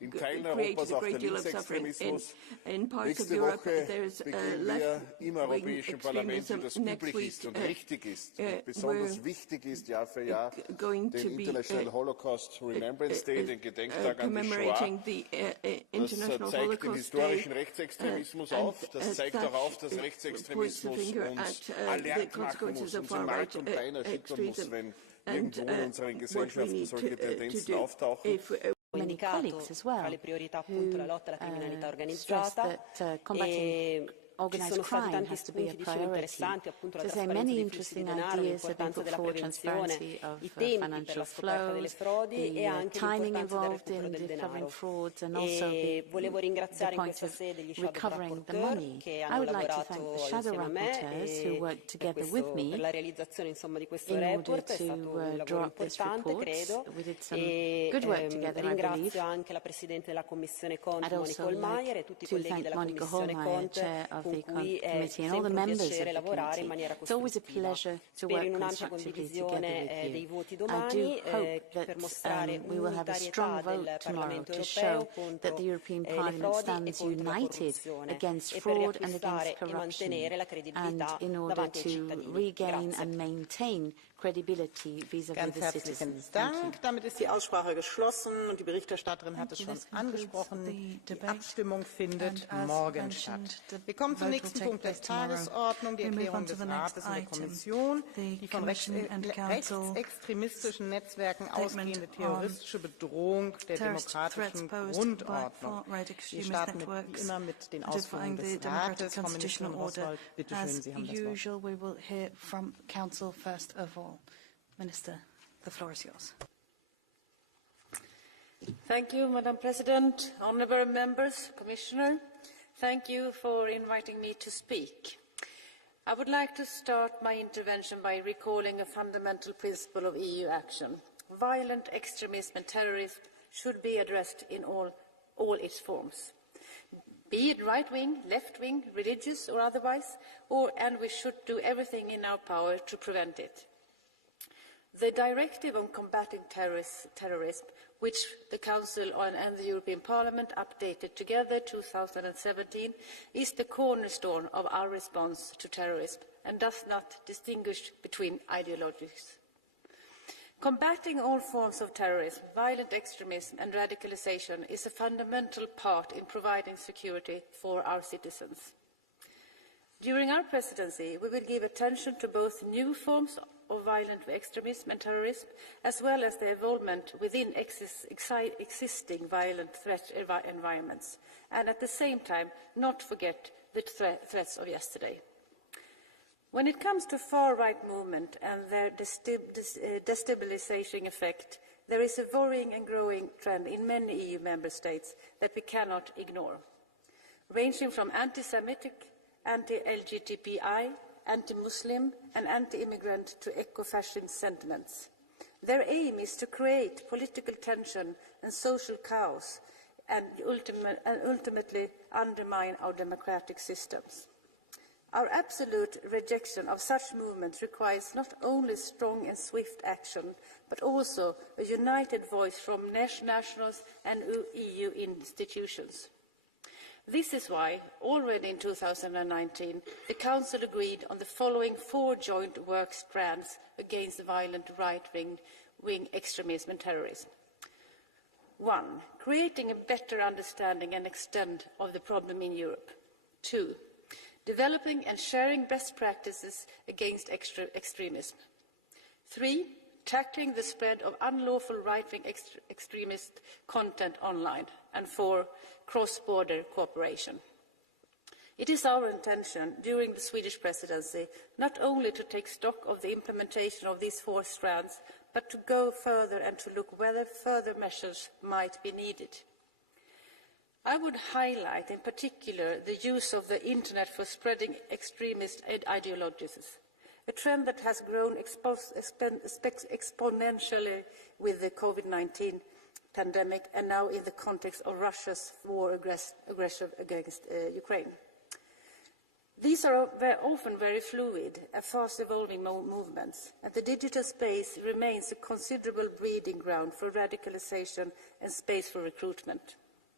created a great deal of suffering. In parts of Europe, there's im Europäischen Parlament, wie das üblich ist und richtig ist und besonders wichtig ist, Jahr für Jahr, den International Holocaust Remembrance Day, den Gedenktag an die Shoah. Das zeigt den historischen Rechtsextremismus auf. Das zeigt auch auf, dass Rechtsextremismus uns alert machen muss, uns in Mark und Bein erschüttern muss, wenn irgendwo in unseren Gesellschaften solche Tendenzen auftauchen. Indicato tra le priorità appunto la lotta alla criminalità organizzata ci sono stati tanti spunti interessanti, appunto la trasparenza dei flussi di denaro, l'importanza della prevenzione, i tempi per la scoperta delle frodi e anche l'importanza del recupero del denaro. E volevo ringraziare in questa sede gli shadow rapporteur che hanno lavorato insieme a me per la realizzazione insomma di questo report. È stato un lavoro importante, credo, e ringrazio anche la Presidente della Commissione Cont, Monica Hohlmeier, e tutti i colleghi della Commissione Cont con cui è sempre un piacere lavorare in maniera costruttiva. Spero in un'ampia condivisione dei voti domani per mostrare un'unitarietà del Parlamento europeo contro le frodi e contro la corruzione e per riacquistare e mantenere la credibilità davanti ai cittadini. Grazie. Credibility vis-à-vis the citizens. Dank. Damit ist die Aussprache geschlossen und die Berichterstatterin hat es schon angesprochen. Die Abstimmung findet morgen statt. Wir kommen zum nächsten Punkt der Tagesordnung, die Erklärung des Rates und der Kommission, die von rechtsextremistischen Netzwerken ausgehende terroristische Bedrohung der demokratischen Grundordnung. Wir starten wie immer mit den Ausführungen des Rates. Frau Ministerin Oswald, bitte schön, Sie haben das Wort. Minister, the floor is yours. Thank you, Madam President, honourable members, Commissioner. Thank you for inviting me to speak. I would like to start my intervention by recalling a fundamental principle of EU action. Violent extremism and terrorism should be addressed in all its forms, be it right-wing, left-wing, religious or otherwise, and we should do everything in our power to prevent it. The Directive on Combating Terrorism, which the Council and the European Parliament updated together in 2017, is the cornerstone of our response to terrorism and does not distinguish between ideologies. Combating all forms of terrorism, violent extremism and radicalisation is a fundamental part in providing security for our citizens. During our presidency, we will give attention to both new forms of violent extremism and terrorism, as well as the involvement within existing violent threat environments, and at the same time not forget the threats of yesterday. When it comes to far-right movement and their destabilising effect, there is a worrying and growing trend in many EU member states that we cannot ignore, ranging from anti-Semitic, anti-LGBTI, anti-Muslim and anti-immigrant to eco-fascist sentiments. Their aim is to create political tension and social chaos and ultimately undermine our democratic systems. Our absolute rejection of such movements requires not only strong and swift action, but also a united voice from nationals and EU institutions. This is why, already in 2019, the Council agreed on the following 4 joint work strands against violent right-wing extremism and terrorism. 1. Creating a better understanding and extent of the problem in Europe. 2. Developing and sharing best practices against extremism. 3. Tackling the spread of unlawful right-wing extremist content online. And 4. Cross-border cooperation. It is our intention during the Swedish presidency not only to take stock of the implementation of these 4 strands, but to go further and to look whether further measures might be needed. I would highlight in particular the use of the internet for spreading extremist ideologies, a trend that has grown exponentially with the COVID-19 pandemic and now in the context of Russia's war aggression against Ukraine. These are often very fluid and fast-evolving movements, and the digital space remains a considerable breeding ground for radicalisation and space for recruitment.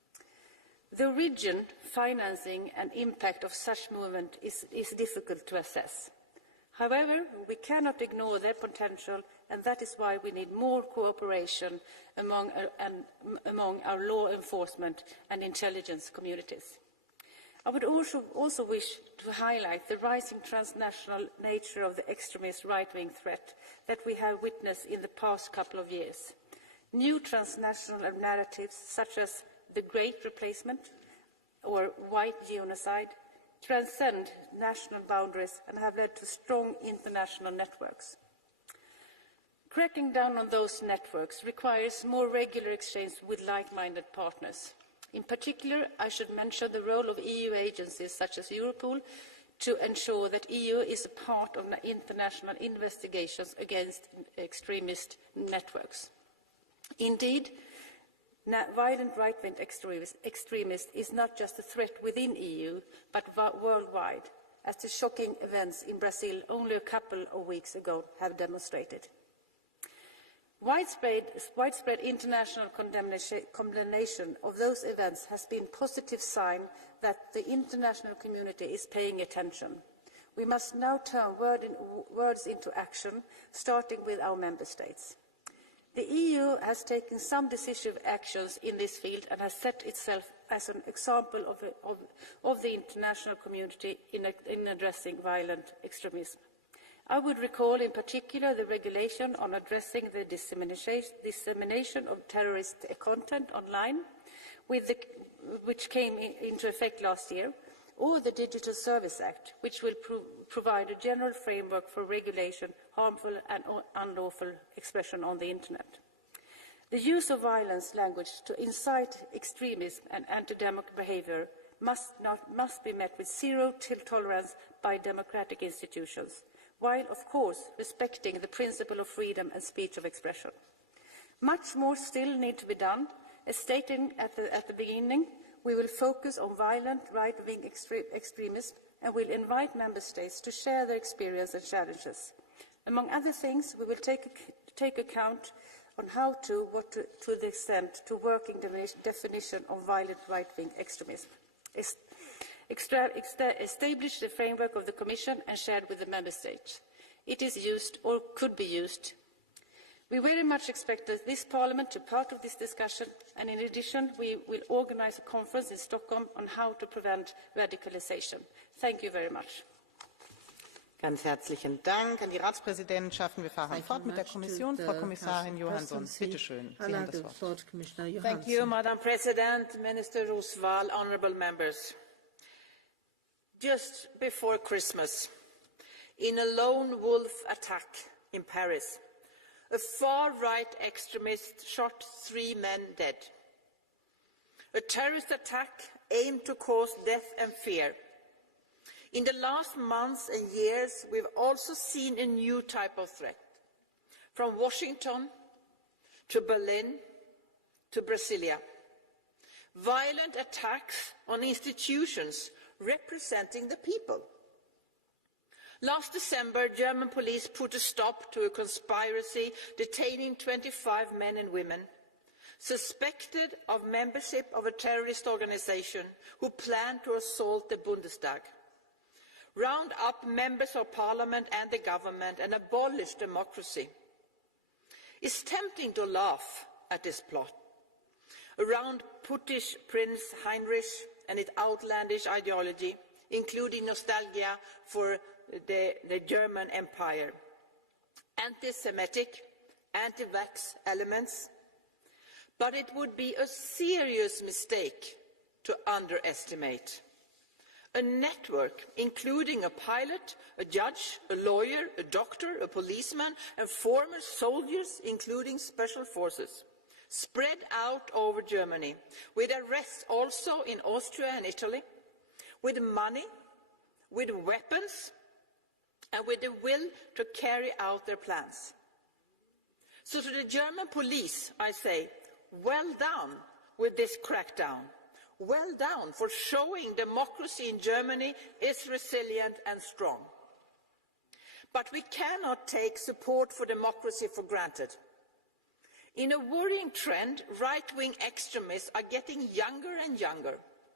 The origin, financing and impact of such movement is difficult to assess. However, we cannot ignore their potential, and that is why we need more cooperation among our law enforcement and intelligence communities. I would also wish to highlight the rising transnational nature of the extremist right-wing threat that we have witnessed in the past couple of years. New transnational narratives such as the Great Replacement or white genocide transcend national boundaries and have led to strong international networks. Cracking down on those networks requires more regular exchange with like-minded partners. In particular, I should mention the role of EU agencies such as Europol to ensure that the EU is a part of the international investigations against extremist networks. Indeed, violent right-wing extremists is not just a threat within the EU, but worldwide, as the shocking events in Brazil only a couple of weeks ago have demonstrated. Widespread international condemnation of those events has been a positive sign that the international community is paying attention. We must now turn words into action, starting with our member states. The EU has taken some decisive actions in this field and has set itself as an example of the international community in addressing violent extremism. I would recall in particular the regulation on addressing the dissemination of terrorist content online, which came into effect last year, or the Digital Service Act, which will provide a general framework for regulation harmful and unlawful expression on the Internet. The use of violence language to incite extremism and anti-democratic behaviour must be met with zero tolerance by democratic institutions, while, of course, respecting the principle of freedom and speech of expression. Much more still needs to be done. As stated at the beginning, we will focus on violent right-wing extremism and will invite member states to share their experience and challenges. Among other things, we will take account on how to the extent to working definition of violent right-wing extremism. Establish the framework of the Commission and shared with the Member States. It is used or could be used. We very much expect this Parliament to be part of this discussion, and in addition we will organise a conference in Stockholm on how to prevent radicalisation. Thank you very much. Ganz herzlichen Dank an die Ratspräsidentschaften. Wir fahren fort mit der Kommission. Frau Kommissarin Johansson, bitte schön. Sie haben das Wort. Thank you, Madam President, Minister Roosevelt, honourable members. Just before Christmas, in a lone wolf attack in Paris, a far-right extremist shot 3 men dead. A terrorist attack aimed to cause death and fear. In the last months and years, we've also seen a new type of threat, from Washington to Berlin to Brasilia. Violent attacks on institutions representing the people. Last December, German police put a stop to a conspiracy detaining 25 men and women suspected of membership of a terrorist organization who planned to assault the Bundestag, round up members of parliament and the government and abolish democracy. It's tempting to laugh at this plot around Puttish Prince Heinrich and its outlandish ideology, including nostalgia for the German Empire, anti-Semitic, anti-vax elements, but it would be a serious mistake to underestimate a network including a pilot, a judge, a lawyer, a doctor, a policeman and former soldiers, including special forces, spread out over Germany, with arrests also in Austria and Italy, with money, with weapons and with the will to carry out their plans. So to the German police, I say, well done with this crackdown. Well done for showing democracy in Germany is resilient and strong. But we cannot take support for democracy for granted. In a worrying trend, right-wing extremists are getting younger and younger.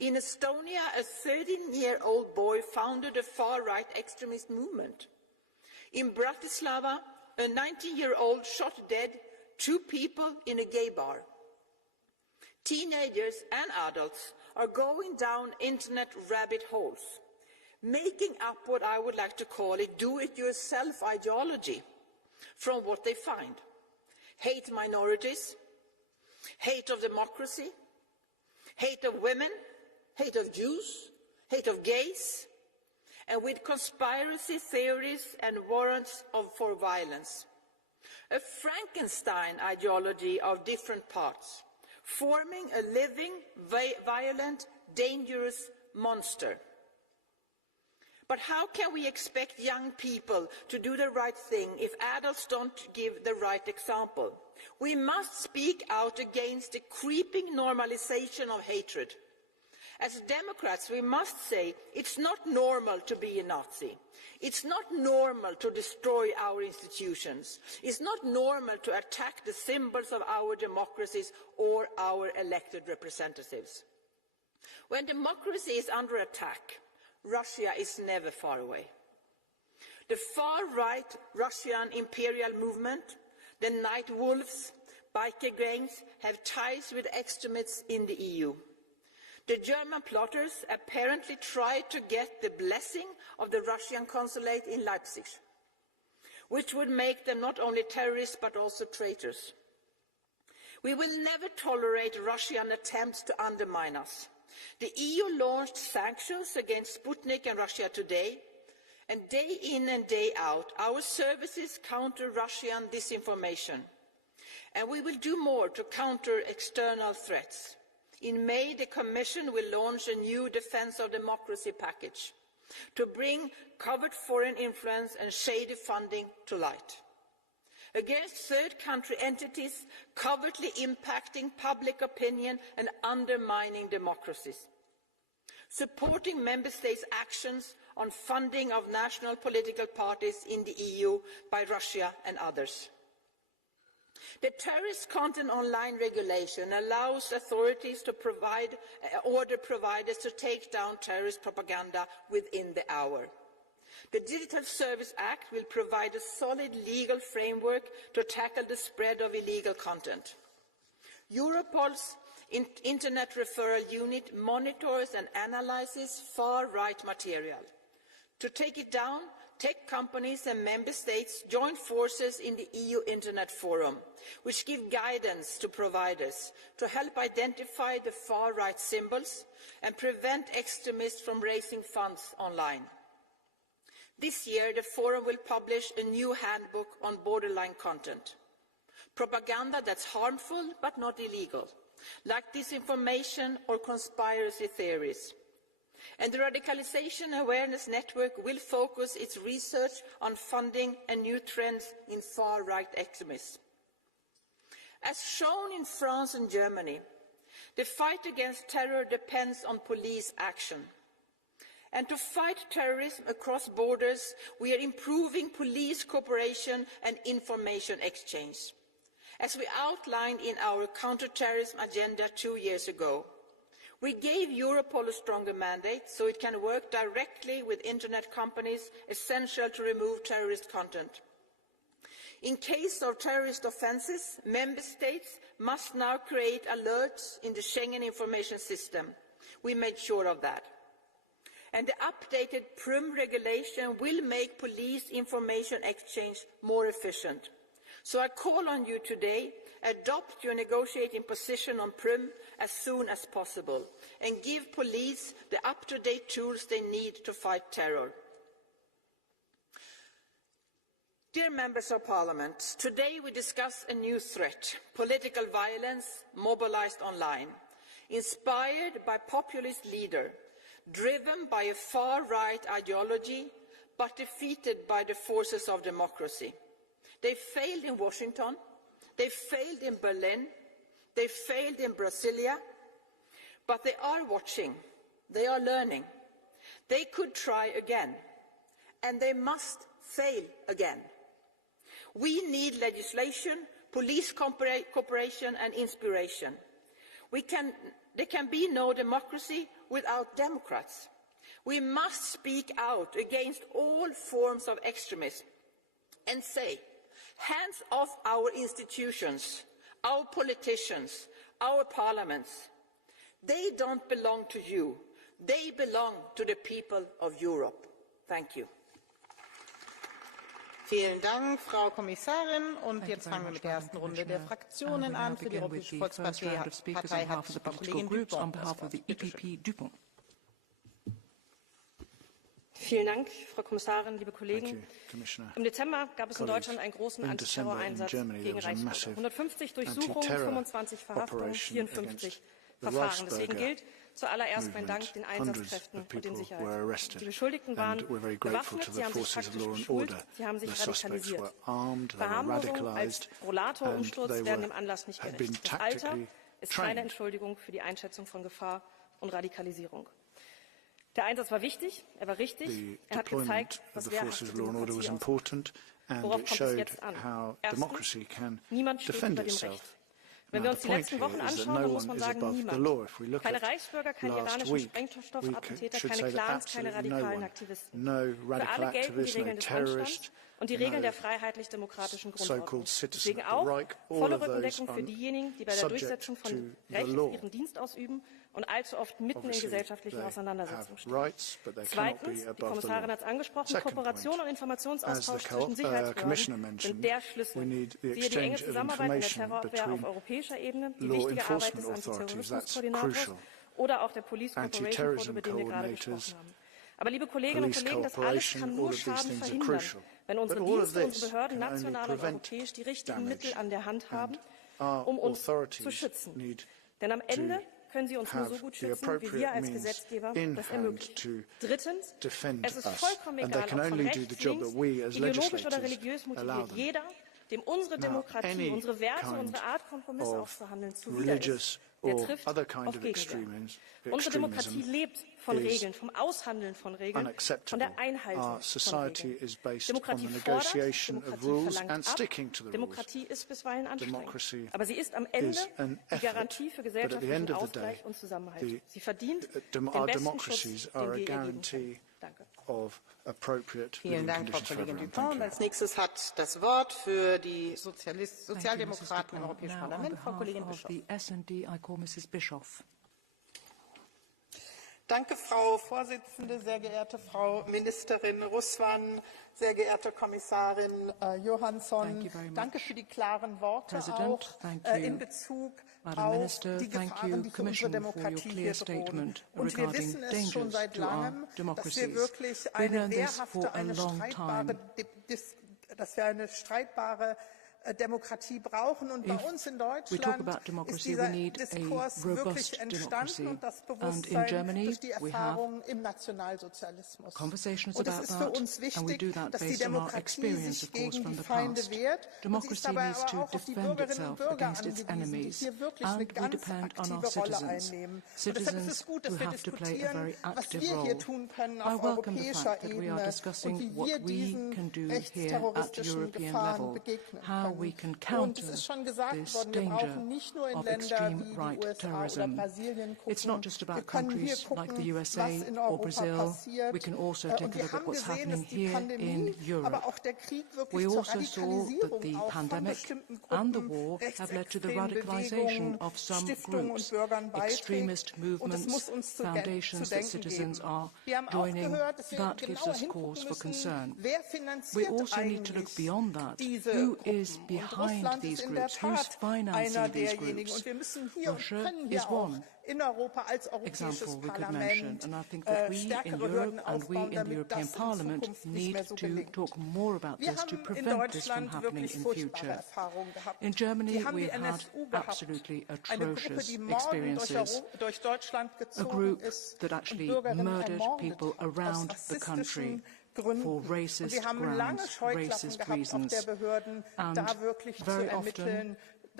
In Estonia, a 13-year-old boy founded a far-right extremist movement. In Bratislava, a 19-year-old shot dead 2 people in a gay bar. Teenagers and adults are going down internet rabbit holes, making up what I would like to call it do-it-yourself ideology from what they find. Hate minorities, hate of democracy, hate of women, hate of Jews, hate of gays, and with conspiracy theories and warrants for violence. A Frankenstein ideology of different parts, forming a living, violent, dangerous monster. But how can we expect young people to do the right thing if adults don't give the right example? We must speak out against the creeping normalization of hatred. As Democrats, we must say it's not normal to be a Nazi. It's not normal to destroy our institutions. It's not normal to attack the symbols of our democracies or our elected representatives. When democracy is under attack, Russia is never far away. The far-right Russian imperial movement, the Night Wolves, biker gangs have ties with extremists in the EU. The German plotters apparently tried to get the blessing of the Russian consulate in Leipzig, which would make them not only terrorists but also traitors. We will never tolerate Russian attempts to undermine us. The EU launched sanctions against Sputnik and Russia Today, and day in and day out, our services counter Russian disinformation. And we will do more to counter external threats. In May, the Commission will launch a new Defence of Democracy package to bring covert foreign influence and shady funding to light. Against third country entities covertly impacting public opinion and undermining democracies. Supporting Member States' actions on funding of national political parties in the EU by Russia and others. The terrorist content online regulation allows authorities to order providers to take down terrorist propaganda within the hour. The Digital Service Act will provide a solid legal framework to tackle the spread of illegal content. Europol's Internet Referral Unit monitors and analyses far-right material. To take it down, tech companies and member states join forces in the EU Internet Forum, which give guidance to providers to help identify the far-right symbols and prevent extremists from raising funds online. This year, the Forum will publish a new handbook on borderline content. Propaganda that's harmful but not illegal, like disinformation or conspiracy theories. And the Radicalisation Awareness Network will focus its research on funding and new trends in far-right extremism. As shown in France and Germany, the fight against terror depends on police action. And to fight terrorism across borders, we are improving police cooperation and information exchange, as we outlined in our counter-terrorism agenda 2 years ago. We gave Europol a stronger mandate so it can work directly with internet companies essential to remove terrorist content. In case of terrorist offences, member states must now create alerts in the Schengen information system. We made sure of that. And the updated PRIM regulation will make police information exchange more efficient. So I call on you today, adopt your negotiating position on PRIM as soon as possible and give police the up-to-date tools they need to fight terror. Dear Members of Parliament, today we discuss a new threat, political violence mobilized online, inspired by populist leaders, driven by a far-right ideology, but defeated by the forces of democracy. They failed in Washington, they failed in Berlin, they failed in Brasilia, but they are watching, they are learning. They could try again, and they must fail again. We need legislation, police cooperation and inspiration. We can there can be no democracy without Democrats. We must speak out against all forms of extremism and say, hands off our institutions, our politicians, our parliaments. They don't belong to you. They belong to the people of Europe. Thank you. Vielen Dank, Frau Kommissarin. Und jetzt fangen wir mit der ersten Runde der Fraktionen an. Für die Europäische Volkspartei hat Frau Kollegin Dupont das Wort. Vielen Dank, Frau Kommissarin, liebe Kollegen. Im Dezember gab es in Deutschland einen großen Antiterror-Einsatz gegen Reichsbürger. 150 Durchsuchungen, 25 Verhaftungen, 54 Verfahren. Deswegen gilt zuallererst mein Dank den Einsatzkräften und den Sicherheitskräften. Die Beschuldigten waren bewaffnet, sie haben sich taktisch geschult, sie haben sich radikalisiert. Verharmlosung als Rollatorumsturz werden dem Anlass nicht gerecht. Das Alter ist keine Entschuldigung für die Einschätzung von Gefahr und Radikalisierung. Der Einsatz war wichtig, er war richtig, er hat gezeigt, was wehrhafte Demokratie ausmacht. Worauf kommt es jetzt an? Erstens, niemand steht über dem Recht. Wenn wir uns die letzten Wochen anschauen, dann muss man sagen, niemand. Keine Reichsbürger, keine iranischen Sprengstoffattentäter, keine Clans, keine radikalen Aktivisten. Für alle gelten die Regeln des Anstands und die Regeln der freiheitlich-demokratischen Grundordnung. Deswegen auch volle Rückendeckung für diejenigen, die bei der Durchsetzung von Recht ihren Dienst ausüben und allzu oft mitten in gesellschaftlichen Auseinandersetzungen stehen. Zweitens, die Kommissarin hat es angesprochen, Kooperation und Informationsaustausch zwischen Sicherheitsbehörden sind der Schlüssel. Siehe die enge Zusammenarbeit in der Terrorabwehr auf europäischer Ebene, die wichtige Arbeit des Antiterrorismuskoordinators oder auch der Police Cooperation Code, über den wir gerade gesprochen haben. Aber liebe Kolleginnen und Kollegen, das alles kann nur Schaden verhindern, wenn unsere Dienste, unsere Behörden national und europäisch die richtigen Mittel an der Hand haben, um uns zu schützen. Denn am Ende können sie uns nur so gut schützen, wie wir als Gesetzgeber das ermöglichen. Drittens, es ist vollkommen egal, ob von rechts, links, ideologisch oder religiös motiviert. Jeder, dem unsere Demokratie, unsere Werte, unsere Art, Kompromiss auszuhandeln, zuwider ist, der trifft auf Gegenwehr. Unsere Demokratie lebt von Regeln, vom Aushandeln von Regeln, von der Einhaltung von Regeln. Demokratie fordert, Demokratie verlangt ab, Demokratie ist bisweilen anstrengend. Aber sie ist am Ende die Garantie für gesellschaftlichen Ausgleich und Zusammenhalt. Sie verdient den besten Schutz, den wir ihr geben können. Danke. Vielen Dank, Frau Kollegin Dupont. Als nächstes hat das Wort für die Sozialdemokraten im Europäischen Parlament Frau Kollegin Bischoff. Danke, Frau Vorsitzende, sehr geehrte Frau Ministerin Russwan, sehr geehrte Kommissarin Johansson. Danke für die klaren Worte auch in Bezug auf die Gefahren, die für unsere Demokratie hier drohen. Und wir wissen es schon seit langem, dass wir wirklich eine streitbare Demokratie brauchen. Und bei uns in Deutschland ist dieser Diskurs wirklich entstanden und das Bewusstsein durch die Erfahrungen im Nationalsozialismus. Und es ist für uns wichtig, dass die Demokratie sich gegen die Feinde wehrt. Und sie ist dabei aber auch auf die Bürgerinnen und Bürger angewiesen, die hier wirklich eine ganz aktive Rolle einnehmen. Und deshalb ist es gut, dass wir diskutieren, was wir hier tun können auf europäischer Ebene und wie wir diesen rechtsterroristischen Gefahren begegnen können. Und es ist schon gesagt worden, wir brauchen nicht nur in Länder wie die USA oder Brasilien gucken. Wir können hier gucken, was in Europa passiert. Und wir haben gesehen, dass die Pandemie, aber auch der Krieg wirklich zur Radikalisierung auch von bestimmten Gruppen, rechtsextremen Bewegungen, Stiftungen und Bürgern beiträgt. Und es muss uns zu denken geben. Wir haben auch gehört, dass wir genauer hingucken müssen, wer finanziert eigentlich diese Gruppen. Und Russland ist in der Tat einer derjenigen. Und wir müssen hier und können hier auch in Europa als Europäisches Parlament stärkere Hürden aufbauen, damit das in Zukunft nicht mehr so gelingt. Wir haben in Deutschland wirklich furchtbare Erfahrungen gehabt. Wir haben die NSU gehabt, eine Gruppe, die mordend durch Deutschland gezogen ist und Bürgerinnen ermordet aus rassistischen Gründen. Und wir haben lange Scheuklappen gehabt auf der Behörden, da wirklich zu ermitteln,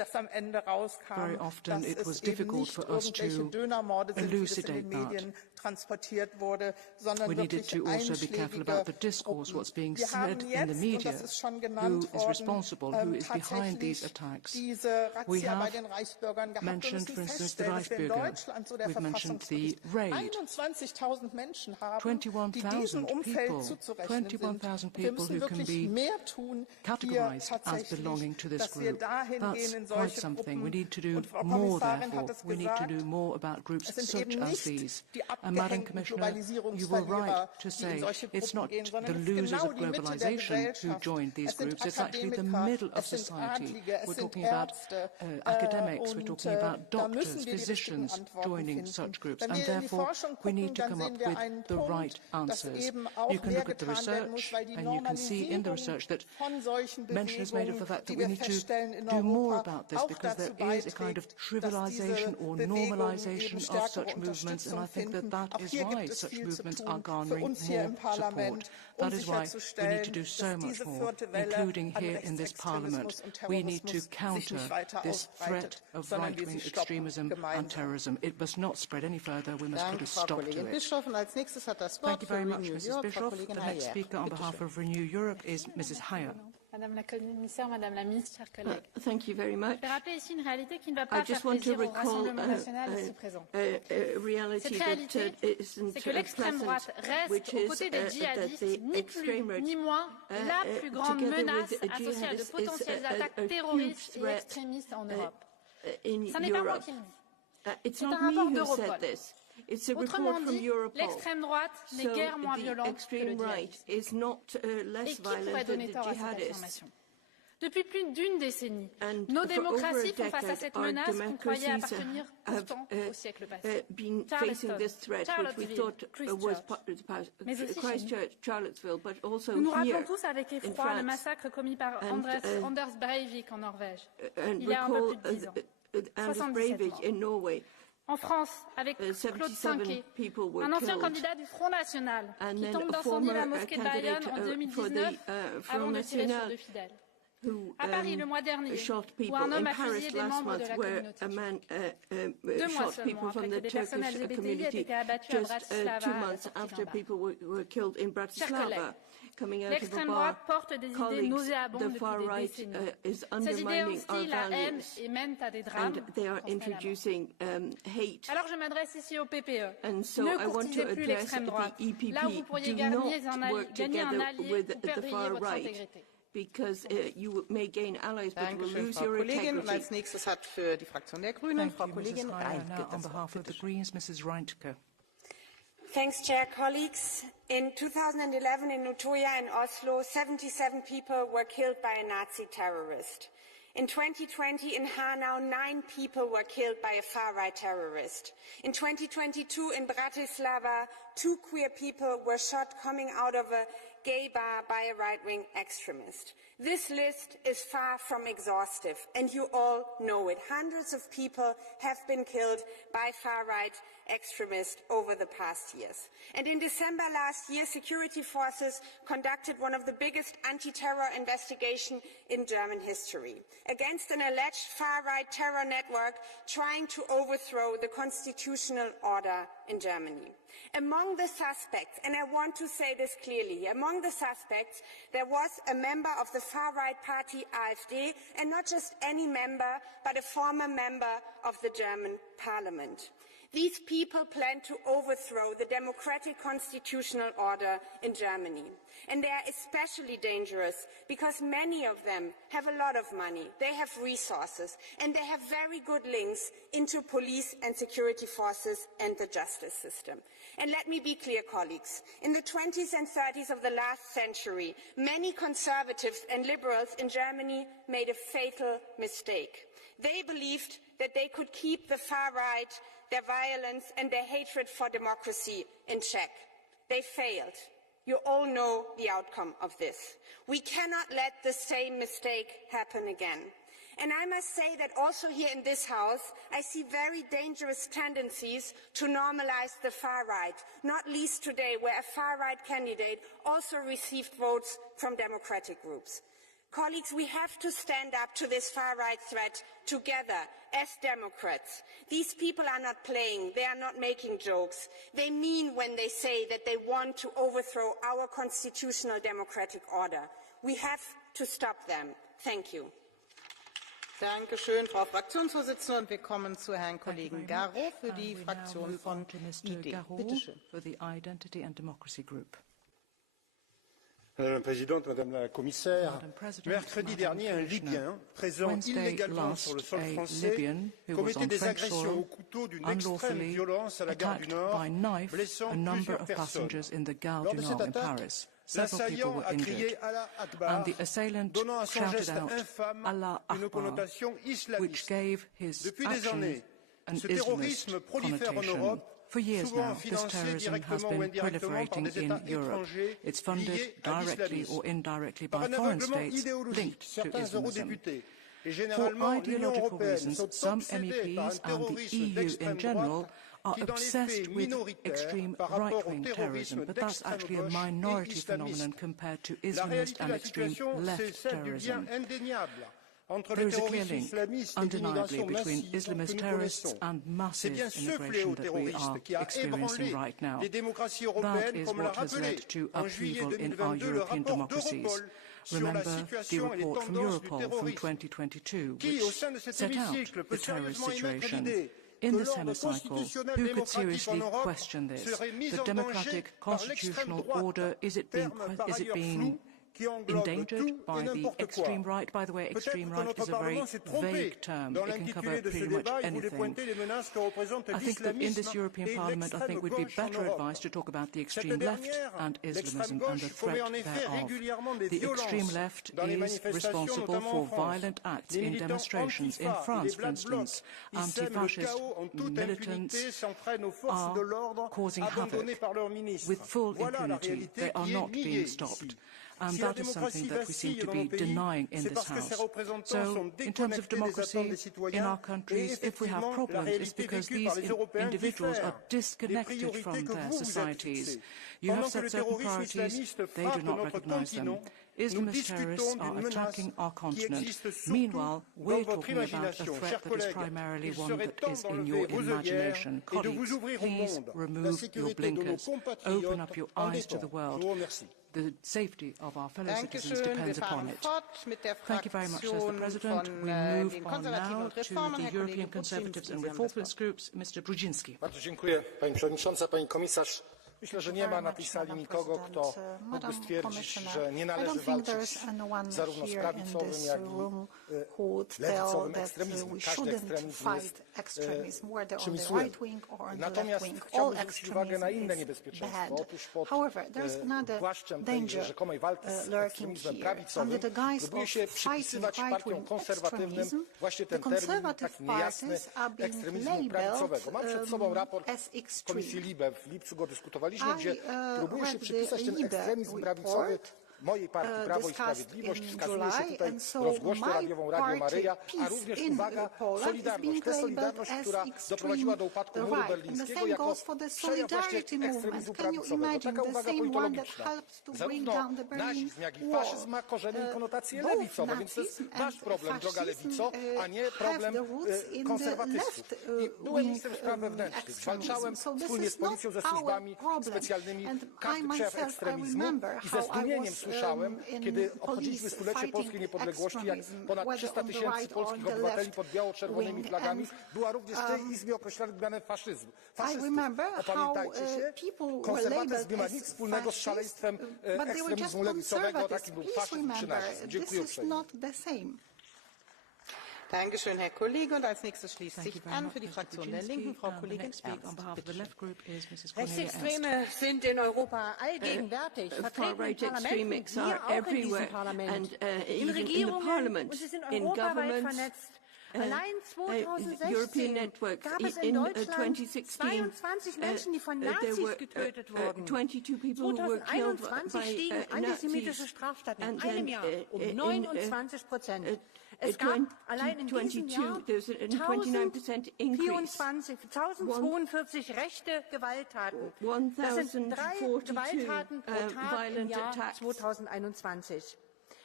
dass am Ende rauskam, very often dass it was es eben difficult nicht for us irgendwelche to Dönermorde sind, wie das in den elucidate Medien transportiert wurde, We sondern needed wirklich to also be careful about the discourse, what's being said in the media, who is responsible, who is behind these attacks. We have mentioned, for instance, the Reichsbürger. We've mentioned the raid. 21,000 people who can be categorized as belonging to this group. That's quite something. We need to do more, therefore. We need to do more about groups such as these. And Madam Commissioner, you were right to say it's not the losers of globalization who joined these groups, it's actually the middle of society. We're talking about academics, we're talking about doctors, physicians joining such groups, and therefore we need to come up with the right answers. You can look at the research, and you can see in the research that mention is made of the fact that we need to do more about this, because there is a kind of trivialization or normalization of such movements, and I think that that is why such movements are garnering more support. That is why we need to do so much more, including here in this Parliament. We need to counter this threat of right-wing extremism and terrorism. It must not spread any further. We must put a stop to it. Thank you very much, Mrs. Bischoff. The next speaker on behalf of Renew Europe is Mrs. Hayer. Madame la Commissaire, Madame la Ministre, chers collègues. Thank you very much. Je vais rappeler ici une réalité qui ne va pas faire plaisir au Rassemblement national ici présent. Cette réalité, c'est que l'extrême droite reste aux côtés des djihadistes, ni plus ni moins, la plus grande menace associée à de potentielles attaques terroristes et extrémistes en Europe. Ce n'est pas moi qui le dis. C'est un rapport d'Europol. Autrement dit, l'extrême droite n'est guère moins violente que le djihadisme. Et qui pourrait donner tort à cette affirmation? Depuis plus d'une décennie, nos démocraties font face à cette menace qu'on croyait appartenir pourtant au siècle passé. Charleston, nous nous rappelons tous avec effroi le massacre commis par Anders Breivik en Norvège, il y a un peu plus de 10 ans, 77 morts. En France, avec Claude Cinquet, un ancien candidat du Front National, qui tente d'incendier la mosquée de Bayonne en 2019 avant de tirer sur deux fidèles. À Paris, le mois dernier, où un homme a fusillé des membres de la communauté. 2 mois seulement après que des personnes LGBTI aient été abattues à Bratislava. Chers collègues, l'extrême droite porte des idées nauséabondes depuis des décennies. Ces idées instillent la haine et mènent à des drames. Alors je m'adresse ici au PPE. Ne courtisez plus l'extrême droite. Là où vous pourriez gagner un allié, vous perdriez votre intégrité. Because you may gain allies, but will lose your integrity. Als nächstes hat für die Fraktion der Grünen Frau Kollegin Reintke on behalf of the Greens, Mrs. Reintke. Thanks, Chair. Colleagues, in 2011 in Utøya in Oslo, 77 people were killed by a Nazi terrorist. In 2020 in Hanau, 9 people were killed by a far-right terrorist. In 2022 in Bratislava, 2 queer people were shot coming out of a gay bar by a right-wing extremist. This list is far from exhaustive, and you all know it. Hundreds of people have been killed by far-right extremists over the past years. And in December last year, security forces conducted one of the biggest anti-terror investigations in German history against an alleged far-right terror network trying to overthrow the constitutional order in Germany. Among the suspects, and I want to say this clearly, among the suspects there was a member of the far-right party AfD, and not just any member, but a former member of the German parliament. These people plan to overthrow the democratic constitutional order in Germany. And they are especially dangerous because many of them have a lot of money, they have resources, and they have very good links into police and security forces and the justice system. And let me be clear, colleagues, in the 20s and 30s of the last century, many conservatives and liberals in Germany made a fatal mistake. They believed that they could keep the far right, their violence and their hatred for democracy in check. They failed. You all know the outcome of this. We cannot let the same mistake happen again. And I must say that also here in this House, I see very dangerous tendencies to normalize the far right, not least today, where a far right candidate also received votes from democratic groups. Colleagues, we have to stand up to this far-right threat together as Democrats. These people are not playing. They are not making jokes. They mean when they say that they want to overthrow our constitutional democratic order. We have to stop them. Thank you. Danke schön, Frau Fraktionsvorsitzende. Und wir kommen zu Herrn Kollegen Garot für die Fraktion von ID. Bitte schön. Madame la Présidente, Madame la Commissaire, mercredi dernier, un Libyen présent illégalement sur le sol français commettait des agressions au couteau d'une extrême violence à la gare du Nord, blessant plusieurs personnes. Lors de cette attaque, l'assaillant a crié Allah Akbar, donnant à son geste infâme une connotation islamiste. Depuis des années, ce terrorisme prolifère en Europe. For years now, this terrorism has been proliferating in Europe. It's funded directly or indirectly by foreign states linked to Islamism. For ideological reasons, some MEPs and the EU in general are obsessed with extreme right-wing terrorism, but that's actually a minority phenomenon compared to Islamist and extreme left terrorism. There is a clear link, undeniably, between Islamist terrorists and massive immigration that we are experiencing right now. That is what has led to upheaval in our European democracies. Remember the report from Europol from 2022, which set out the terrorist situation. In this hemicycle, who could seriously question this? The democratic constitutional order, is it being endangered by the extreme right? By the way, extreme right is a very vague term. It can cover pretty much anything. I think that in this European Parliament, I think we'd be better advised to talk about the extreme left and Islamism and the threat thereof. The extreme left is responsible for violent acts in demonstrations. In France, for instance, anti-fascist militants are causing havoc with full impunity. They are not being stopped. And that is something that we seem to be denying in this House. So, in terms of democracy in our countries, if we have problems, it's because these individuals are disconnected from their societies. You have set certain priorities, they do not recognize them. Islamist terrorists are attacking our continent. Meanwhile, we're talking about a threat that is primarily one that is in your imagination. Colleagues, please remove your blinkers. Open up your eyes to the world. The safety of our fellow citizens depends upon it. Thank you very much, says the President. We move on now to the European Conservatives and Reformist Groups. Mr. Brudzinski. Bardzo dziękuję, Pani Przewodnicząca, Pani Komisarz. Myślę, że nie ma na tej sali nikogo, kto mógłby stwierdzić, że nie należy walczyć zarówno z prawicowym, jak i lewicowym ekstremizmem. Każdy ekstremizm jest czymś złym. Natomiast chciałbym zwrócić uwagę na inne niebezpieczeństwo. Otóż pod płaszczem tej rzekomej walki z ekstremizmem prawicowym próbuje się przypisywać partiom konserwatywnym właśnie ten termin taki niejasny ekstremizmu prawicowego. Mam przed sobą raport Komisji LIBE, w lipcu go dyskutowaliśmy, gdzie próbuje się przypisać ten ekstremizm prawicowy mojej partii Prawo i Sprawiedliwość. Wskazuje się tutaj rozgłośnię radiową Radio Maryja, a również, uwaga, Solidarność. Tę Solidarność, która doprowadziła do upadku muru berlińskiego jako przejaw właśnie ekstremizmu prawicowego. Taka uwaga politologiczna. Zarówno nazizm, jak i faszyzm ma korzenie i konotacje lewicowe, więc to jest wasz problem, droga lewico, a nie problem konserwatystów. I byłem ministrem spraw wewnętrznych. Zwalczałem wspólnie z policją, ze służbami specjalnymi każdy przejaw ekstremizmu i ze zdumieniem słyszałem, kiedy obchodziliśmy stulecie polskiej niepodległości, jak ponad 300 000 polskich obywateli pod biało-czerwonymi flagami była również w tej Izbie określana mianem faszyzmów. Opamiętajcie się, konserwatyzm nie ma nic wspólnego z szaleństwem ekstremizmu lewicowego, takim był faszyzm czy nazizm. Dziękuję uprzejmie. Dankeschön, Herr Kollege. Und als nächstes schließt sich an für die Fraktion der Linken Frau Kollegin Ernst. Rechtsextreme sind in Europa allgegenwärtig, vertreten in Parlamenten, hier auch in diesem Parlament, in Regierungen, und sie sind europaweit vernetzt. Allein 2016 gab es in Deutschland 22 Menschen, die von Nazis getötet wurden. 2021 stiegen antisemitische Straftaten in einem Jahr um 29%. Es gab allein in diesem Jahr 1042 rechte Gewalttaten. Das sind 3 Gewalttaten pro Tag im Jahr 2021.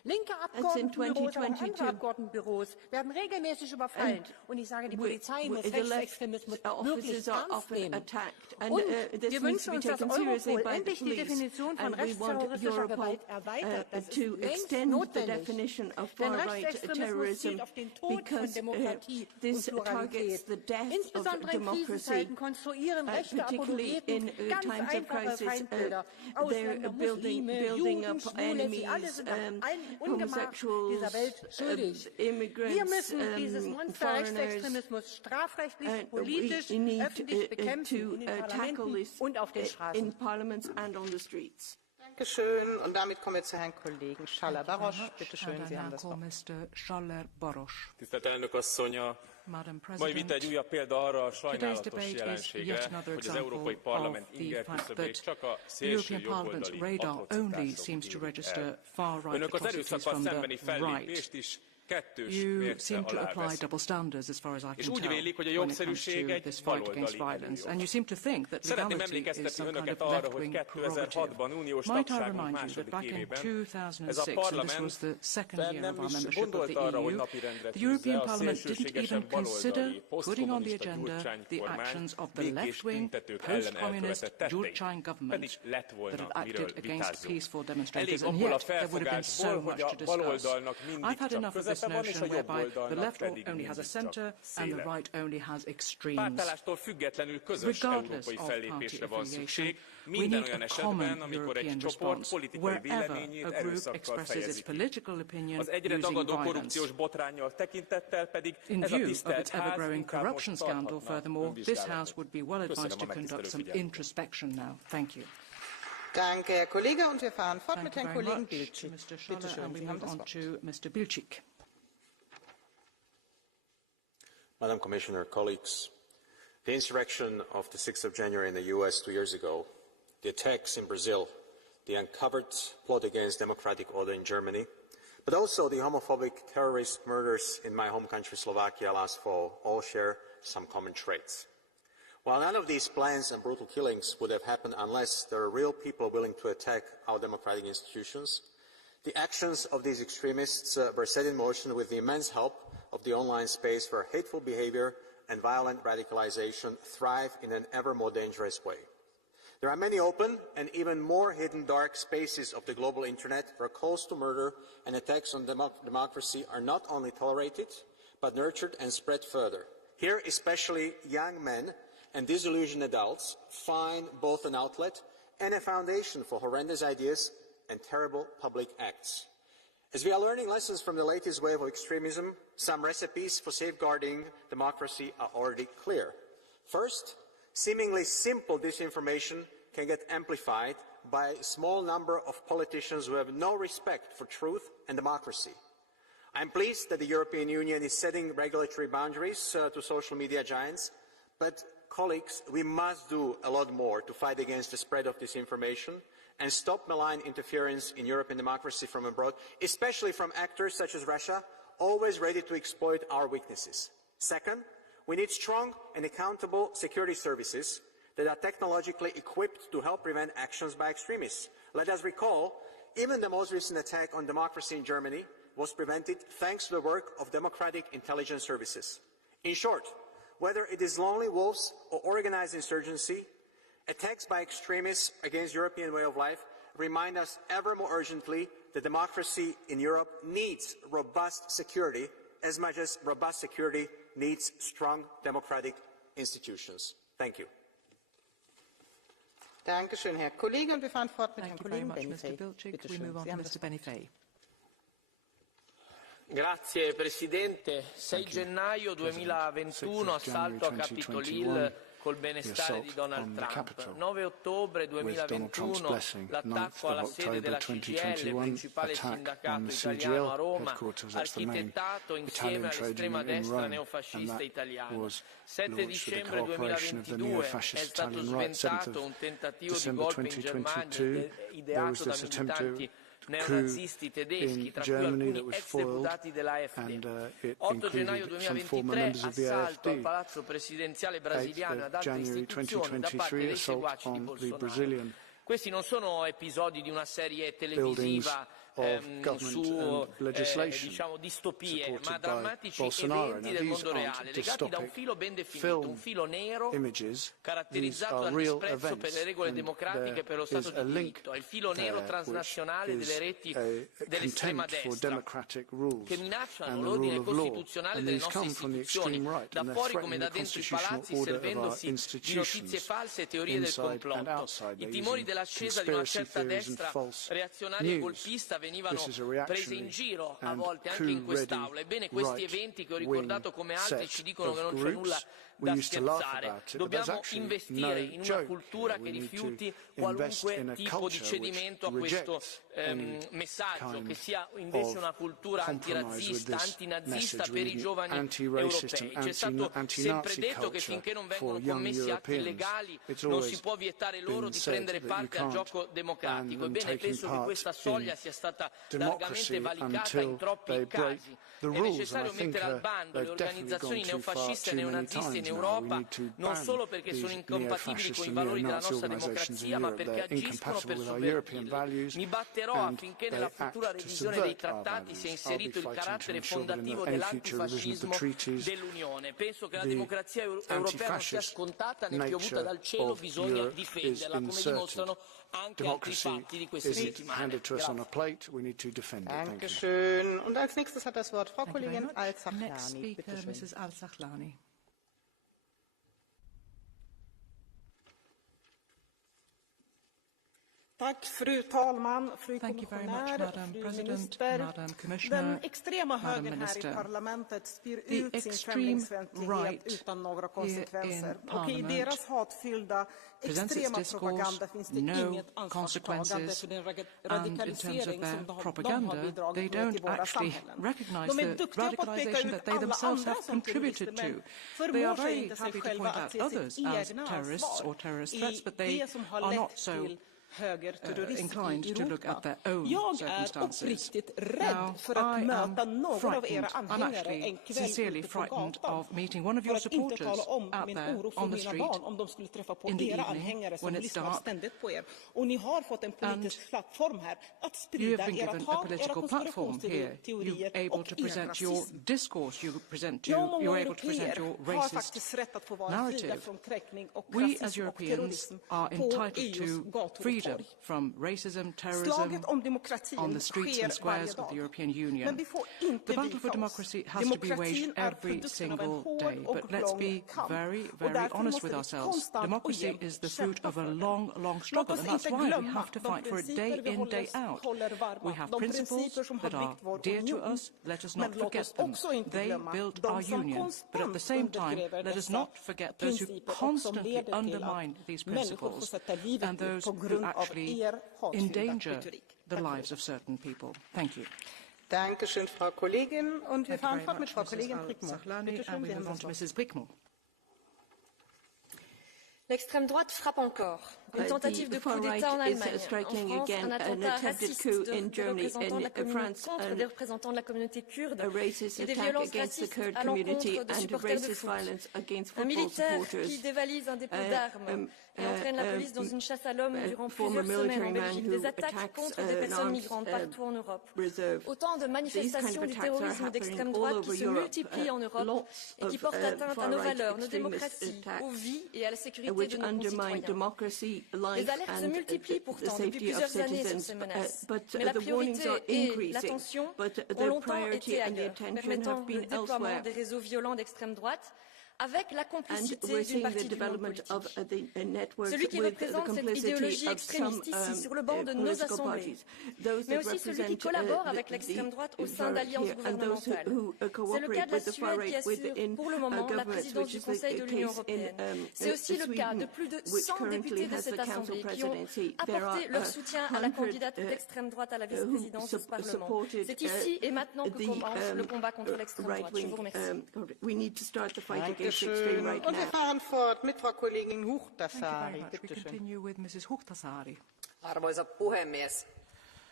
Linke Abgeordnetenbüros, aber auch andere Abgeordnetenbüros werden regelmäßig überfallen. Und ich sage, die Polizei muss Rechtsextremismus wirklich ernst nehmen. Und wir wünschen uns, dass Europol endlich die Definition von rechtsterroristischer Gewalt erweitert. Das ist längst notwendig. Denn Rechtsextremismus zielt auf den Tod von Demokratie und Pluralität. Insbesondere in Krisenzeiten konstruieren rechte Apologeten ganz einfache Feindbilder aus Muslime, Juden, Schwule, sie alle sind am Ungemach dieser Welt schuldig. Wir müssen dieses Monster Rechtsextremismus strafrechtlich, politisch, öffentlich bekämpfen in den Parlamenten und auf den Straßen. Dankeschön. Und damit kommen wir zu Herrn Kollegen Schaller-Barosch. Bitte schön, Sie haben das Wort. Tisztelt elnök asszony, a mai vita egy újabb példa arra a sajnálatos jelenségre, hogy az Európai Parlament ingerküszöbét csak a szélső jobboldali atrocitások. Önök az erőszakkal szembeni fellépést is kettős mérce alá veszik. És úgy vélik, hogy a jogszerűség egy baloldali előjog. Szeretném emlékeztetni önöket arra, hogy 2006-ban uniós tagságunk második évében ez a parlament nem is gondolt arra, hogy napirendre tűzze a szélsőségesen baloldali posztkommunista Gyurcsány kormány békés tüntetők ellen elkövetett tetteit, pedig lett volna miről vitázzunk. Elég abból a felfogásból, hogy a baloldalnak mindig csak közepe van, és a jobboldalnak pedig mindig csak széle. Pártállástól függetlenül közös európai fellépésre van szükség, minden olyan esetben, amikor egy csoport politikai véleményét erőszakkal fejezi ki. Az egyre dagadó korrupciós botránnyal tekintettel pedig ez a tisztelt ház inkább most tarthatna önvizsgálatot. Köszönöm a megtisztelő figyelmet. Danke, Herr Kollege. Und wir fahren fort mit Herrn Kollegen Bilcik. Bitte schön, Sie haben das Wort. Madam Commissioner, colleagues, the insurrection of the 6th of January in the US 2 years ago, the attacks in Brazil, the uncovered plot against democratic order in Germany, but also the homophobic terrorist murders in my home country Slovakia last fall all share some common traits. While none of these plans and brutal killings would have happened unless there are real people willing to attack our democratic institutions, the actions of these extremists were set in motion with the immense help of the online space where hateful behavior and violent radicalization thrive in an ever more dangerous way. There are many open and even more hidden dark spaces of the global internet where calls to murder and attacks on democracy are not only tolerated, but nurtured and spread further. Here, especially young men and disillusioned adults find both an outlet and a foundation for horrendous ideas and terrible public acts. As we are learning lessons from the latest wave of extremism, some recipes for safeguarding democracy are already clear. First, seemingly simple disinformation can get amplified by a small number of politicians who have no respect for truth and democracy. I'm pleased that the European Union is setting regulatory boundaries to social media giants, but colleagues, we must do a lot more to fight against the spread of disinformation and stop malign interference in European democracy from abroad, especially from actors such as Russia, always ready to exploit our weaknesses. Second, we need strong and accountable security services that are technologically equipped to help prevent actions by extremists. Let us recall, even the most recent attack on democracy in Germany was prevented thanks to the work of democratic intelligence services. In short, whether it is lonely wolves or organized insurgency, attacks by extremists against European way of life remind us ever more urgently that democracy in Europe needs robust security as much as robust security needs strong democratic institutions. Thank you. Dankeschön, Herr Kollege. Und wir fahren fort mit Herrn Kollegen Benifei. Grazie Presidente. 6 gennaio 2021, assalto a Capitol Hill col benestare di Donald Trump. 9 ottobre 2021, l'attacco alla sede della CGIL, principale sindacato italiano a Roma, architettato insieme all'estrema destra neofascista italiana. 7 dicembre 2022 è stato sventato un tentativo di golpe in Germania ideato da militanti neonazisti tedeschi, tra cui alcuni ex deputati dell'AfD. 8 gennaio 2023, assalto al palazzo presidenziale brasiliano ad altre istituzioni da parte dei seguaci di Bolsonaro. Questi non sono episodi di una serie televisiva su diciamo, distopie, ma drammatici eventi del mondo reale, legati da un filo ben definito, un filo nero caratterizzato dal disprezzo per le regole democratiche e per lo Stato di diritto, è il filo nero transnazionale delle reti dell'estrema destra che minacciano l'ordine costituzionale delle nostre istituzioni, da fuori come da dentro i palazzi, servendosi di notizie false e teorie del complotto. I timori dell'ascesa di una certa destra reazionaria e golpista venivano presi in giro a volte anche in quest'Aula. Ebbene, questi eventi che ho ricordato come altri ci dicono che non c'è nulla da scherzare. Dobbiamo investire in una cultura che rifiuti qualunque tipo di cedimento a questo messaggio, che sia invece una cultura antirazzista, antinazista per i giovani europei. C'è stato sempre detto che finché non vengono commessi atti illegali non si può vietare loro di prendere parte al gioco democratico. Ebbene, penso che questa soglia sia stata largamente valicata in troppi casi. È necessario mettere al bando le organizzazioni neofasciste e neonaziste in Europa, non solo perché sono incompatibili con i valori della nostra democrazia, ma perché agiscono per sovvertirli. Mi batterò affinché nella futura revisione dei trattati sia inserito il carattere fondativo dell'antifascismo dell'Unione. Penso che la democrazia europea non sia scontata né piovuta dal cielo, bisogna difenderla, come dimostrano anche altri fatti di queste settimane. Dankeschön. Und als nächstes hat das Wort Frau Kollegin Al-Sahlani. Mrs. Al-Sahlani. Tack, fru talman, fru kommissionär, fru minister. Den extrema högern här i parlamentet spyr ut sin främlingsfientlighet utan några konsekvenser. Och i deras hatfyllda extrema propaganda finns det inget ansvarstagande för den radikalisering som de har bidragit med till våra samhällen. De är duktiga på att peka ut alla andra som terrorister, men förmår sig inte sig själva att se sitt egna ansvar i det som har lett till inclined to look at their own circumstances. I'm actually sincerely frightened of meeting one of your supporters out there on the street in the evening when it's dark. And you have been given a political platform here. You're able to present your discourse, you're able to present your racist narrative. We as Europeans are entitled to freedom from racism, terrorism on the streets and squares of the European Union. The battle for democracy has to be waged every single day, but let's be very, very honest with ourselves. Democracy is the fruit of a long, long struggle, and that's why we have to fight for it day in, day out. We have principles that are dear to us. Let us not forget them. They built our union, but at the same time, let us not forget those who constantly undermine these principles and those who actually endanger the lives of certain people. Thank you. Dankeschön, Frau Kollegin. Und wir fahren fort mit Frau Kollegin Brickmo. L'extrême droite frappe encore. Une tentative de coup d'État en Allemagne, en France, un attentat raciste contre des représentants de la communauté kurde et des violences racistes à l'encontre de supporters de foot. Un militaire qui dévalise un dépôt d'armes et entraîne la police dans une chasse à l'homme durant plusieurs semaines en Belgique. Des attaques contre des personnes migrantes partout en Europe. Autant de manifestations du terrorisme d'extrême droite qui se multiplient en Europe et qui portent atteinte à nos valeurs, nos démocraties, aux vies et à la sécurité de nos concitoyens. Les alertes se multiplient pourtant depuis plusieurs années sur ces menaces, mais la priorité et l'attention ont longtemps été ailleurs, permettant le déploiement des réseaux violents d'extrême droite avec la complicité d'une partie du monde politique. Celui qui représente cette idéologie extrémiste ici, sur le banc de nos assemblées, mais aussi celui qui collabore avec l'extrême droite au sein d'alliances gouvernementales. C'est le cas de la Suède qui assure pour le moment la présidence du Conseil de l'Union européenne. C'est aussi le cas de plus de 100 députés de cette Assemblée qui ont apporté leur soutien à la candidate d'extrême droite à la vice-présidence du Parlement. C'est ici et maintenant que commence le combat contre l'extrême droite. Je vous remercie. Und wir fahren fort mit Frau Kollegin Huhtasaari. We continue with Mrs. Huhtasaari. Arvoisa puhemies,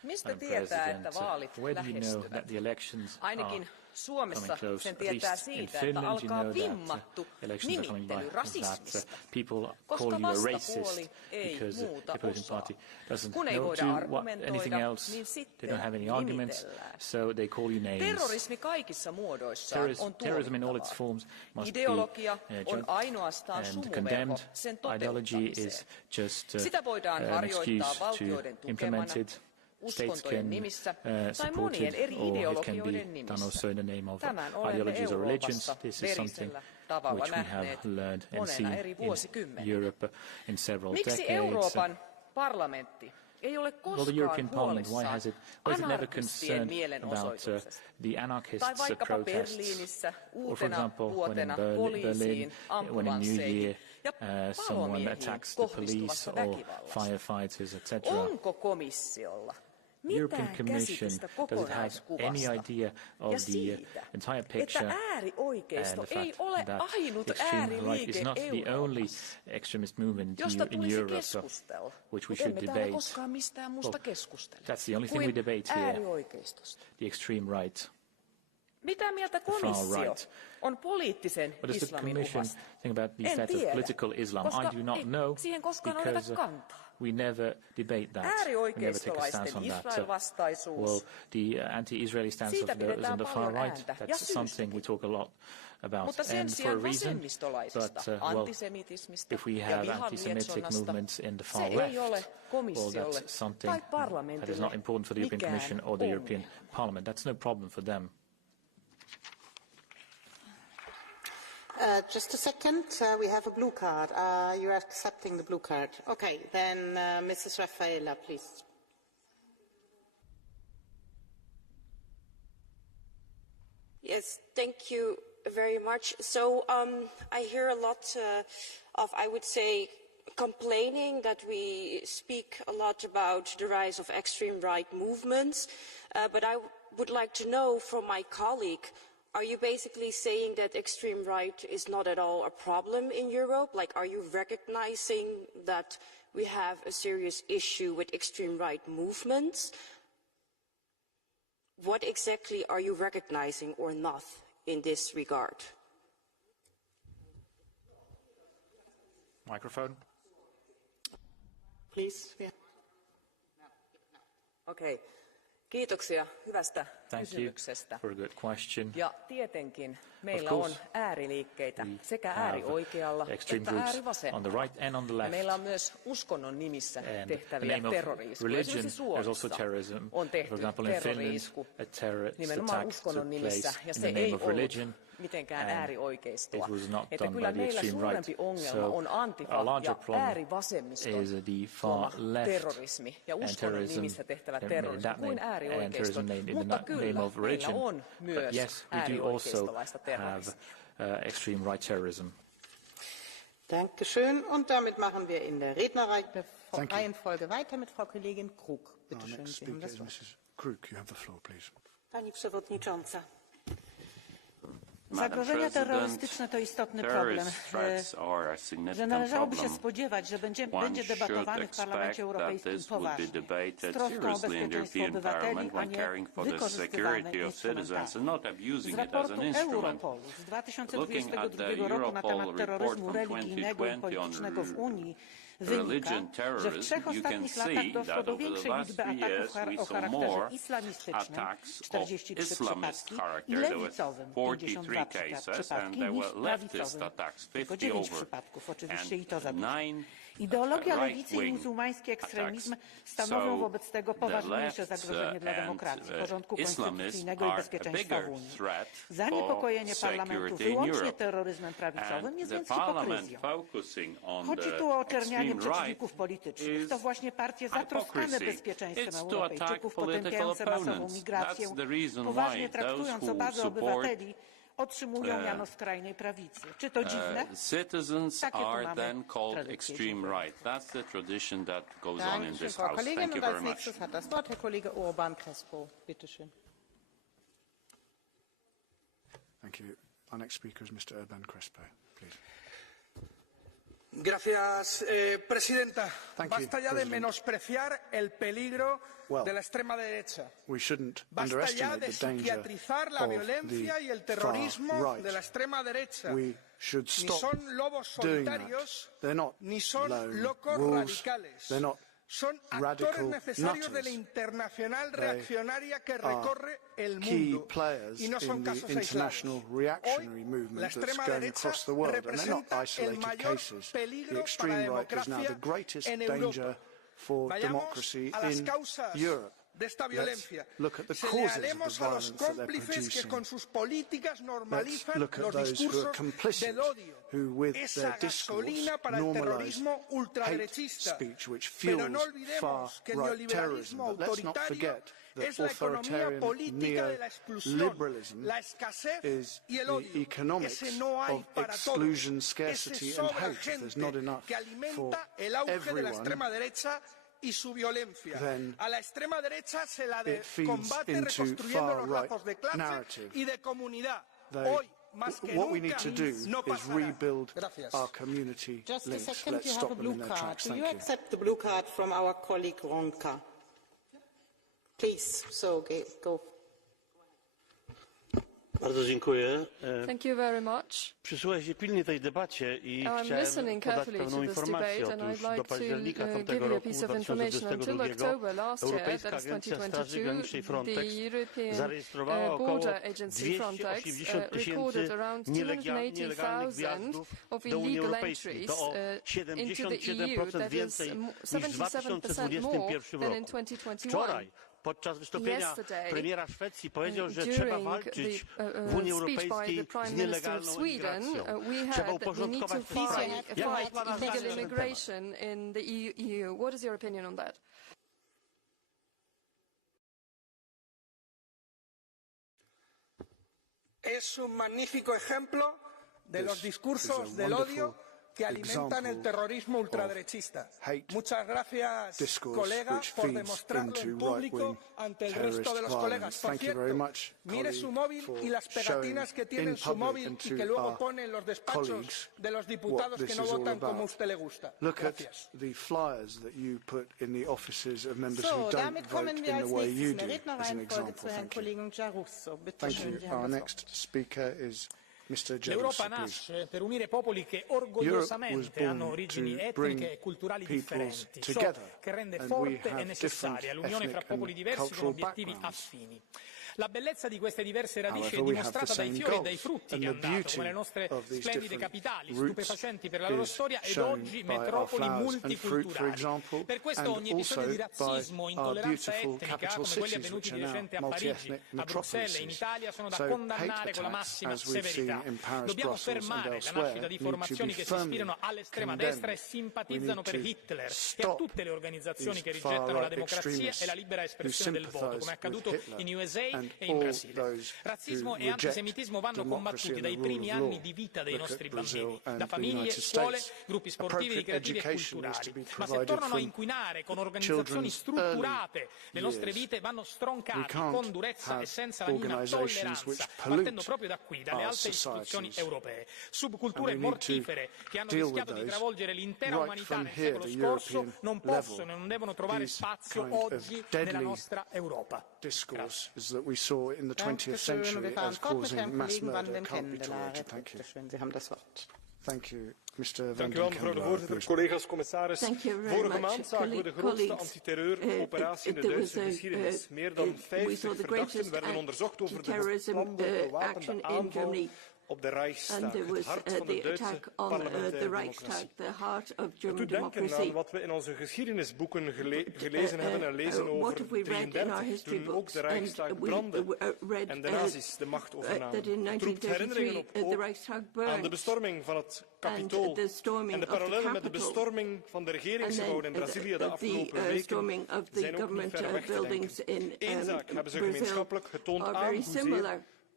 Mistä tietää, että vaalit lähestyvät? Ainakin Suomessa sen tietää siitä, että alkaa vimmattu nimittely rasismista, koska vastapuoli ei muuta osaa. Kun ei voida argumentoida, niin sitten nimitellään. Terrorismi kaikissa muodoissaan on tuomittavaa. Ideologia on ainoastaan sumuverho sen toteuttamiseen. Sitä voidaan harjoittaa valtioiden tukemana, uskontojen nimissä tai monien eri ideologioiden nimissä. Tämän olemme Euroopassa verisellä tavalla nähneet monena eri vuosikymmenenä. Miksi Euroopan parlamentti ei ole koskaan huolissaan anarkistien mielenosoituksesta? Tai vaikkapa Berliinissä uutena vuotena poliisiin, ambulansseihin ja palomiehiin kohdistuvasta väkivallasta. Onko komissiolla mitään käsitystä kokonaiskuvasta ja siitä, että äärioikeisto ei ole ainut ääriliike Euroopassa, josta tulisi keskustella, mutta emme täällä koskaan mistään muusta keskustele kuin äärioikeistosta. Mitä mieltä komissio on poliittisen islamin uhasta? En tiedä, koska ei siihen koskaan oteta kantaa. We never debate that. Äärioikeistolaisten Israel-vastaisuus. Well, the anti-Israeli stance of those on the far right, that's something we talk a lot about. Mutta sen and for a sijaan reason, vasemmistolaisesta if we have anti-Semitic movements in the far left, well, that's something that is not important for the European Commission or the European Parliament. That's no problem for them. Just a second. We have a blue card. You're accepting the blue card. Okay, then Mrs. Raffaella, please. Yes, thank you very much. So I hear a lot of, I would say, complaining that we speak a lot about the rise of extreme right movements, but I would like to know from my colleague, are you basically saying that extreme right is not at all a problem in Europe? Like, are you recognizing that we have a serious issue with extreme right movements? What exactly are you recognizing or not in this regard? Microphone. Please. Yeah. Okay. Kiitoksia hyvästä kysymyksestä. For a good question. Ja tietenkin meillä on ääriliikkeitä sekä äärioikealla että äärivasemmalla. Right and on the left. Meillä on myös uskonnon nimissä tehtäviä terrori-iskuja. Esimerkiksi Suomessa on tehty terrori-isku nimenomaan uskonnon nimissä, ja se ei ollut mitenkään äärioikeistoa. Että kyllä meillä suurempi ongelma on antifa ja äärivasemmisto terrorismi ja uskonnon nimissä tehtävä terrorismi kuin äärioikeiston. Mutta kyllä meillä on myös äärioikeistolaista terrorismia. Extreme right terrorism. Dankeschön. Und damit machen wir in der Rednerreihenfolge weiter mit Frau Kollegin Krug. Bitte schön, Sie haben das Wort. Mrs. Krug, you have the floor, please. Pani Przewodnicząca. Zagrożenia terrorystyczne to istotny problem, że należałoby się spodziewać, że będzie debatowany w Parlamencie Europejskim poważnie, z troską o bezpieczeństwo obywateli, a nie wykorzystywane instrumentalnie. Z raportu Europolu z 2022 roku na temat terroryzmu religijnego i politycznego w Unii wynika, że w 3 ostatnich latach doszło do większej liczby ataków o charakterze islamistycznym, 43 przypadki, i lewicowym, 52 przypadki, niż prawicowym, tylko 9 przypadków, oczywiście i to zabito. Ideologia lewicy i muzułmański ekstremizm stanowią wobec tego poważniejsze zagrożenie dla demokracji, porządku konstytucyjnego i bezpieczeństwa w Unii. Zaniepokojenie Parlamentu wyłącznie terroryzmem prawicowym jest więc hipokryzją. Chodzi tu o oczernianie przeciwników politycznych. To właśnie partie zatroskane bezpieczeństwem Europejczyków, potępiające masową migrację, poważnie traktując obawy obywateli, otrzymują miano skrajnej prawicy. Czy to dziwne? Citizens are then called extreme right. That's the tradition that goes on in this House. Thank you very much. Hat das Wort Herr Kollege Urban Crespo. Bitte schön. Thank you. Our next speaker is Mr. Urban Crespo, please. Gracias, Presidenta. Basta ya de menospreciar el peligro de la extrema derecha. Basta ya de psiquiatrizar la violencia y el terrorismo de la extrema derecha. Ni son lobos solitarios, ni son locos radicales. Son actores necesarios de la internacional reaccionaria que recorre el mundo y no son casos aislados. Hoy, la extrema derecha representa el mayor peligro para la democracia en Europa. Vayamos a las causas de esta violencia. Señalemos a los cómplices que con sus políticas normalizan los discursos del odio. Esa gasolina para el terrorismo ultraderechista. Pero no olvidemos que el neoliberalismo autoritario es la economía política de la exclusión, la escasez y el odio. Ese no hay para todos. Ese sobra gente que alimenta el auge de la extrema derecha y su violencia. A la extrema derecha se la combate reconstruyendo los lazos de clase y de comunidad. Hoy, más que nunca, no pasará. Gracias. Just a second, you have a blue card. Do you accept the blue card from our colleague Ronka? Please, so go. Bardzo dziękuję. Thank you very much. Przysłuchałem się pilnie tej debacie i chciałem podać pewną informację. Otóż do października tamtego roku 2022 Europejska Agencja Straży Granicznej Frontex zarejestrowała około 280 tysięcy nielegalnych wjazdów do Unii Europejskiej. To o 77% więcej niż w 2021 roku. Wczoraj podczas wystąpienia premiera Szwecji powiedział, że trzeba walczyć w Unii Europejskiej z nielegalną imigracją. Trzeba uporządkować te sprawy. Es un magnífico ejemplo de los discursos del odio que alimentan el terrorismo ultraderechista. Muchas gracias, colega, por demostrarlo en público ante el resto de los colegas. Por cierto, mire su móvil y las pegatinas que tiene en su móvil y que luego pone en los despachos de los diputados que no votan como a usted le gusta. Gracias. Damit kommen wir als nächstes in der Rednerreihenfolge zu Herrn Kollegen Giarrusso. Bitte schön, Sie haben das Wort. L'Europa nasce per unire popoli che orgogliosamente hanno origini etniche e culturali differenti, ciò che rende forte e necessaria l'unione fra popoli diversi con obiettivi affini. La bellezza di queste diverse radici è dimostrata dai fiori e dai frutti che hanno dato, come le nostre splendide capitali, stupefacenti per la loro storia ed oggi metropoli multiculturali. Per questo ogni episodio di razzismo, intolleranza etnica, come quelli avvenuti di recente a Parigi, a Bruxelles e in Italia, sono da condannare con la massima severità. Dobbiamo fermare la nascita di formazioni che si ispirano all'estrema destra e simpatizzano per Hitler e a tutte le organizzazioni che rigettano la democrazia e la libera espressione del voto, come è accaduto in USA e in Brasile. Razzismo e antisemitismo vanno combattuti dai primi anni di vita dei nostri bambini, da famiglie, scuole, gruppi sportivi, ricreativi e culturali. Ma se tornano a inquinare con organizzazioni strutturate, le nostre vite vanno stroncate con durezza e senza la minima tolleranza, partendo proprio da qui, dalle alte istituzioni europee. Subculture mortifere che hanno rischiato di travolgere l'intera umanità nel secolo scorso non possono e non devono trovare spazio oggi nella nostra Europa. In the 20th century as causing mass murder can't be tolerated. Thank you. Thank you. Dank u wel, mevrouw de voorzitter. Collega's, commissaris. Vorige maand zagen we de grootste antiterreuroperatie in de Duitse geschiedenis. Meer dan 50 verdachten werden onderzocht over de geplande gewapende aanval op de Reichstag, het hart van de Duitse parlementaire democratie. Doet denken aan wat we in onze geschiedenisboeken gelezen hebben en lezen over 1933, toen ook de Reichstag brandde en de nazi's de macht overnamen. Het roept herinneringen op aan de bestorming van het Capitool en de parallellen met de bestorming van de regeringsgebouwen in Brazilië de afgelopen weken zijn ook niet ver weg te denken. Eén zaak hebben ze gemeenschappelijk getoond aan hoezeer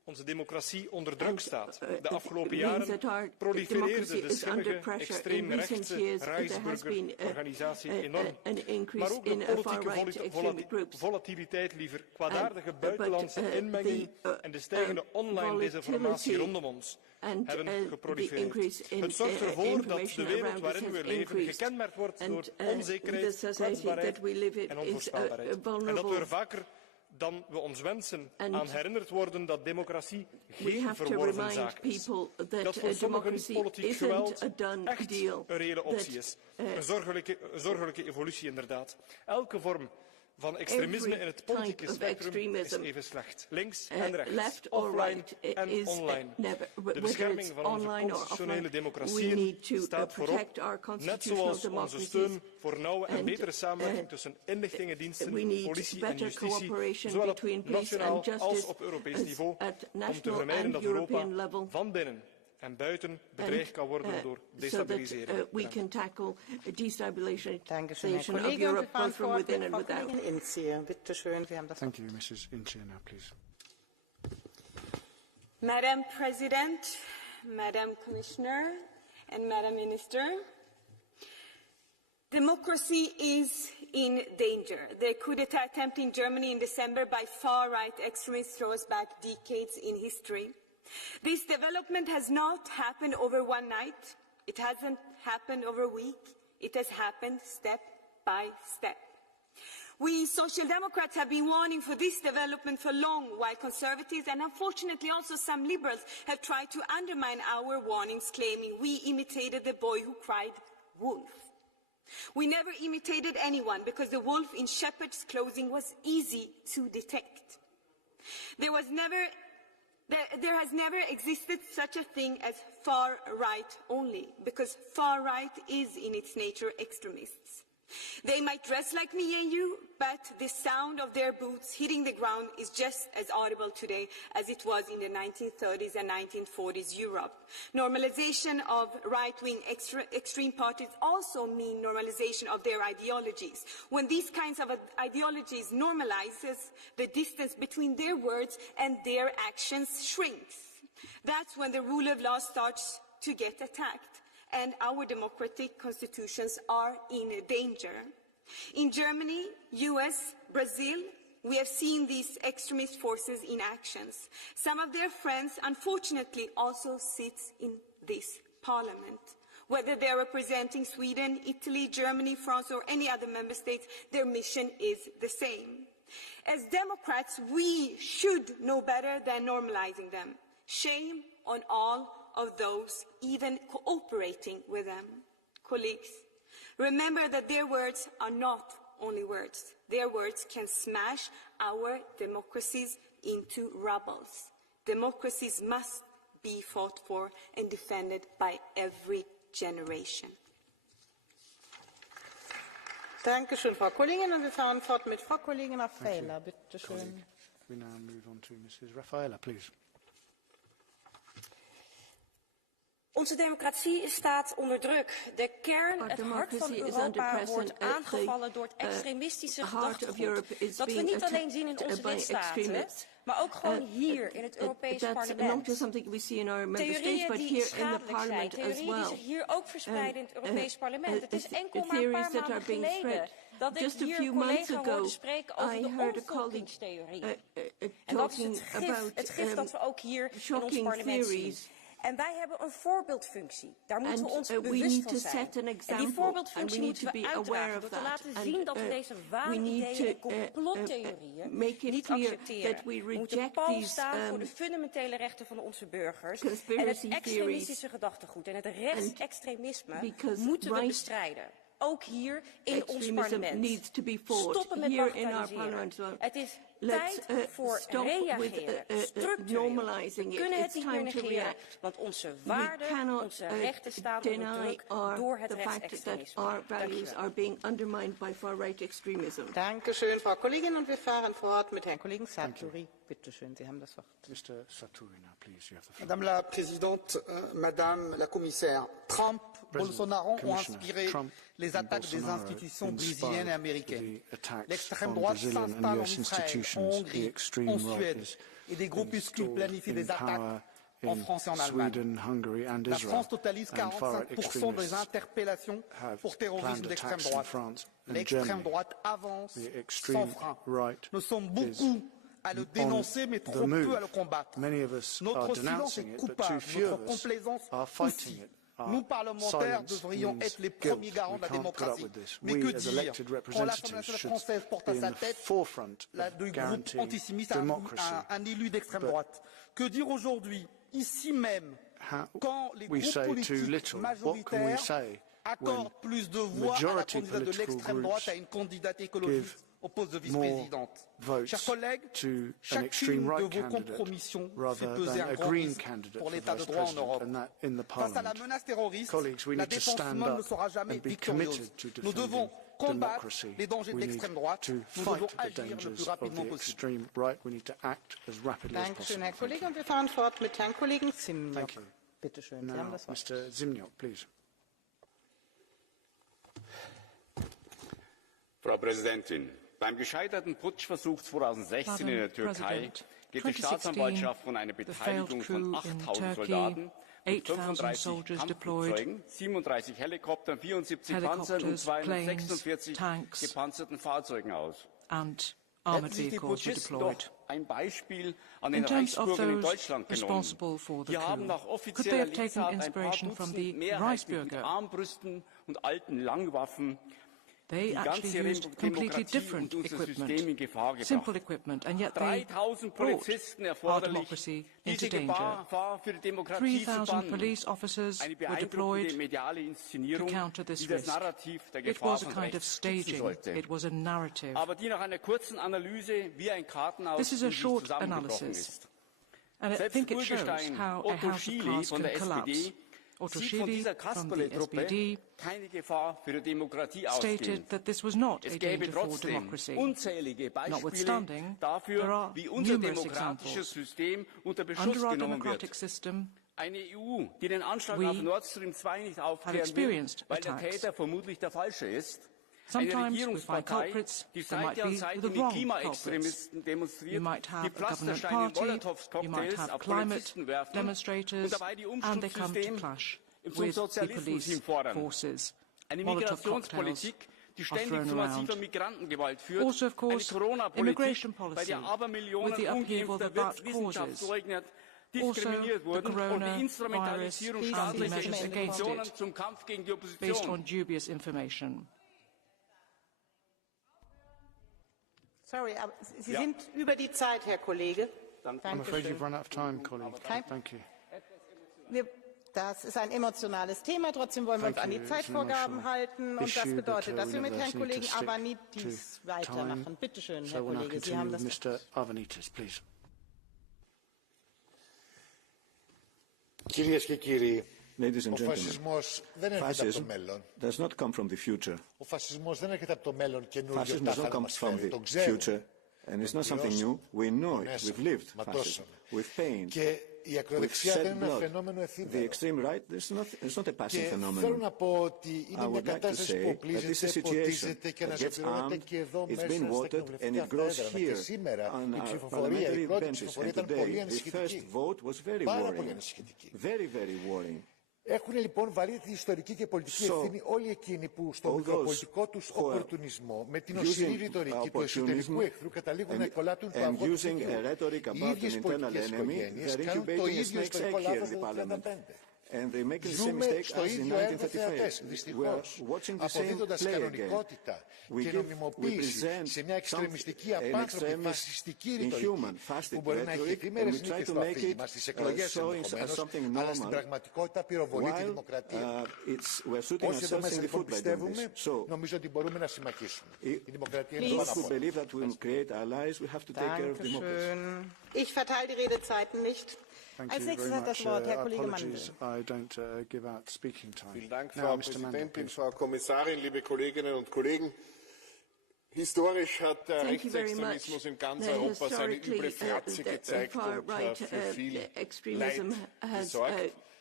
onze democratie onder druk staat. De afgelopen jaren prolifereerde de schimmige extreemrechtse Reichsbürger-organisatie enorm. Maar ook de politieke volatiliteit, liever kwaadaardige buitenlandse inmenging en de stijgende online desinformatie rondom ons hebben geprolifereerd. Het zorgt ervoor dat de wereld waarin we leven gekenmerkt wordt door onzekerheid, kwetsbaarheid en onvoorspelbaarheid. En dat we er vaker dan we ons wensen aan herinnerd worden dat democratie geen verworven zaak is. Dat voor sommigen politiek geweld echt een reële optie is. Een zorgelijke evolutie inderdaad. Elke vorm van extremisme in het politieke spectrum is even slecht. Links en rechts, offline en online. De bescherming van onze constitutionele democratieën staat voorop, net zoals onze steun voor nauwe en betere samenwerking tussen inlichtingendiensten, politie en justitie, zowel op nationaal als op Europees niveau, om te vermijden dat Europa van binnen en buiten bedreigd kan worden door destabilisering. We can tackle destabilization of Europe both from within and without. Thank you, Mrs. Ince, now please. Madam President, Madam Commissioner, and Madam Minister, democracy is in danger. The coup d'etat attempt in Germany in December by far-right extremists throws back decades in history. This development has not happened over one night. It hasn't happened over a week. It has happened step by step. We Social Democrats have been warning for this development for long, while conservatives and unfortunately also some liberals have tried to undermine our warnings, claiming we imitated the boy who cried wolf. We never imitated anyone because the wolf in shepherd's clothing was easy to detect. There has never existed such a thing as far-right only, because far-right is in its nature extremists. They might dress like me and you, but the sound of their boots hitting the ground is just as audible today as it was in the 1930s and 1940s Europe. Normalization of right-wing extreme parties also mean normalization of their ideologies. When these kinds of ideologies normalizes, the distance between their words and their actions shrinks. That's when the rule of law starts to get attacked, and our democratic constitutions are in danger. In Germany, US, Brazil, we have seen these extremist forces in actions. Some of their friends, unfortunately, also sit in this parliament. Whether they are representing Sweden, Italy, Germany, France, or any other member states, their mission is the same. As Democrats, we should know better than normalizing them. Shame on all of those even cooperating with them. Colleagues, remember that their words are not only words. Their words can smash our democracies into rubble. Democracies must be fought for and defended by every generation. Dankeschön, Frau Kollegin. Und wir fahren fort mit Frau Kollegin Raffaella. Bitte schön. We now move on to Mrs. Raffaella, please. Onze democratie staat onder druk. De kern, het hart van Europa, wordt aangevallen door het extremistische gedachtegoed. Dat we niet alleen zien in onze lidstaten, maar ook gewoon hier in het Europees Parlement. Theorieën die schadelijk zijn, theorieën die zich hier ook verspreiden in het Europees Parlement. Het is enkel maar een paar maanden geleden dat ik hier een collega hoorde spreken over de omvolkingstheorie. En dat is het gif dat we ook hier in ons parlement zien. En wij hebben een voorbeeldfunctie. Daar moeten we ons bewust van zijn. En die voorbeeldfunctie moeten we uitdragen door te laten zien dat we deze waanideeën en complottheorieën niet accepteren. We moeten pal staan voor de fundamentele rechten van onze burgers. En het extremistische gedachtegoed en het rechtsextremisme moeten we bestrijden. Ook hier in ons parlement. Stoppen met bagatelliseren. Het is tijd voor reageren, structureel. We kunnen het niet meer negeren, want onze waarden, onze rechten staan onder druk door het rechtsextremisme. Dankeschön, Frau Kollegin, und wir fahren fort mit Herrn Kollegen Sartori. Bitte schön, Sie haben das Wort. Mr. Sartori, now please, you have the floor. Madame la Présidente, Madame la Commissaire, Trump Bolsonaro ont inspiré les attaques des institutions brésiliennes et américaines. L'extrême droite s'installe en Israël, en Hongrie, en Suède, et des groupuscules planifient des attaques en France et en Allemagne. La France totalise 45% des interpellations pour terrorisme d'extrême droite. L'extrême droite avance sans frein. Nous sommes beaucoup à le dénoncer, mais trop peu à le combattre. Notre silence est coupable, notre complaisance aussi. Nous, parlementaires, devrions être les premiers garants de la démocratie. Mais que dire quand l'Assemblée nationale française porte à sa tête le groupe antisémite un élu d'extrême droite? Que dire aujourd'hui, ici même, quand les groupes politiques majoritaires accordent plus de voix à la candidate de l'extrême droite à une candidate écologiste au poste de vice-présidente? Chers collègues, chacune de vos compromissions fait peser un grand risque pour l'état de droit en Europe. Face à la menace terroriste, la défense humaine ne sera jamais victorieuse. Nous devons combattre les dangers de l'extrême droite. Nous devons agir le plus rapidement possible. Dankeschön, Herr Kollege. Und wir fahren fort mit Herrn Kollegen Zimniok. Bitte schön, Sie haben das Wort. Mr. Zimniok, please. Frau Präsidentin! Beim gescheiterten Putschversuch 2016 in der Türkei geht die Staatsanwaltschaft von einer Beteiligung von 8.000 Soldaten und 35 Kampfflugzeugen, 37 Helikoptern, 74 Panzern und 246 gepanzerten Fahrzeugen aus. Hätten sich die Putschisten doch ein Beispiel an den Reichsbürgern in Deutschland genommen. Die haben nach offizieller Lesart ein paar Dutzend mehrheitlich mit Armbrüsten und alten Langwaffen They actually used completely different equipment, simple equipment, and yet they brought our democracy into danger. 3,000 police officers were deployed to counter this risk. It was a kind of staging. It was a narrative. This is a short analysis, and I think it shows how a house of cards can collapse. Otto Schily from the SPD stated that this was not a danger for democracy. Notwithstanding, there are numerous examples. Under our democratic system, we have experienced attacks. Sometimes we find culprits who might be the wrong culprits. You might have a government party, you might have climate demonstrators, and they come to clash with the police forces. Molotov cocktails are thrown around. Also, of course, immigration policy, with the upheaval that that causes. Also, the coronavirus and the measures against it, based on dubious information. Sorry, Sie sind über die Zeit, Herr Kollege. I'm afraid you've run out of time, colleague. Thank you. Das ist ein emotionales Thema, trotzdem wollen wir uns an die Zeitvorgaben halten. Und das bedeutet, dass wir mit Herrn Kollegen Avanitis weitermachen. Bitte schön, Herr Kollege, Sie haben das Wort. Mr. Avanitis, please. Ladies and gentlemen, fascism does not come from the future. Fascism does not come from the future, and it's not something new. We know it. We've lived fascism. We've pain. We've shed blood. The extreme right, it's not a passing phenomenon. I would like to say that this is a situation that gets armed, it's been watered, and it grows here on our parliamentary benches. And today, the first vote was very worrying. Very, very worrying. Έχουν λοιπόν βαρύτητη ιστορική και πολιτική ευθύνη όλοι εκείνοι που στο μικροπολιτικό τους οπορτουνισμό με την οσυρή ρητορική του εσωτερικού εχθρού καταλήγουν να εκολάτουν το αυγό του θητείου. Οι ίδιες πολιτικές οικογένειες κάνουν το ίδιο ιστορικό λάθος το 1935. Ζούμε στο ίδιο έργο θεατές, δυστυχώς, αποδίδοντας κανονικότητα και νομιμοποίηση σε μια εξτρεμιστική, απάνθρωπη, φασιστική ρητορική που μπορεί να έχει εφήμερες νίκες στο αφήγημα στις εκλογές ενδεχομένως, αλλά στην πραγματικότητα πυροβολεί τη δημοκρατία. Όσοι εδώ μέσα λοιπόν πιστεύουμε, νομίζω ότι μπορούμε να συμμαχίσουμε. Η δημοκρατία είναι πάνω απ' όλα. Ich verteile die Redezeiten nicht. Als nächstes hat das Wort Herr Kollege Mandel. Vielen Dank, Frau Präsidentin, Frau Kommissarin, liebe Kolleginnen und Kollegen. Historisch hat der Rechtsextremismus in ganz Europa seine üble Fratze gezeigt und für viel Leid gesorgt.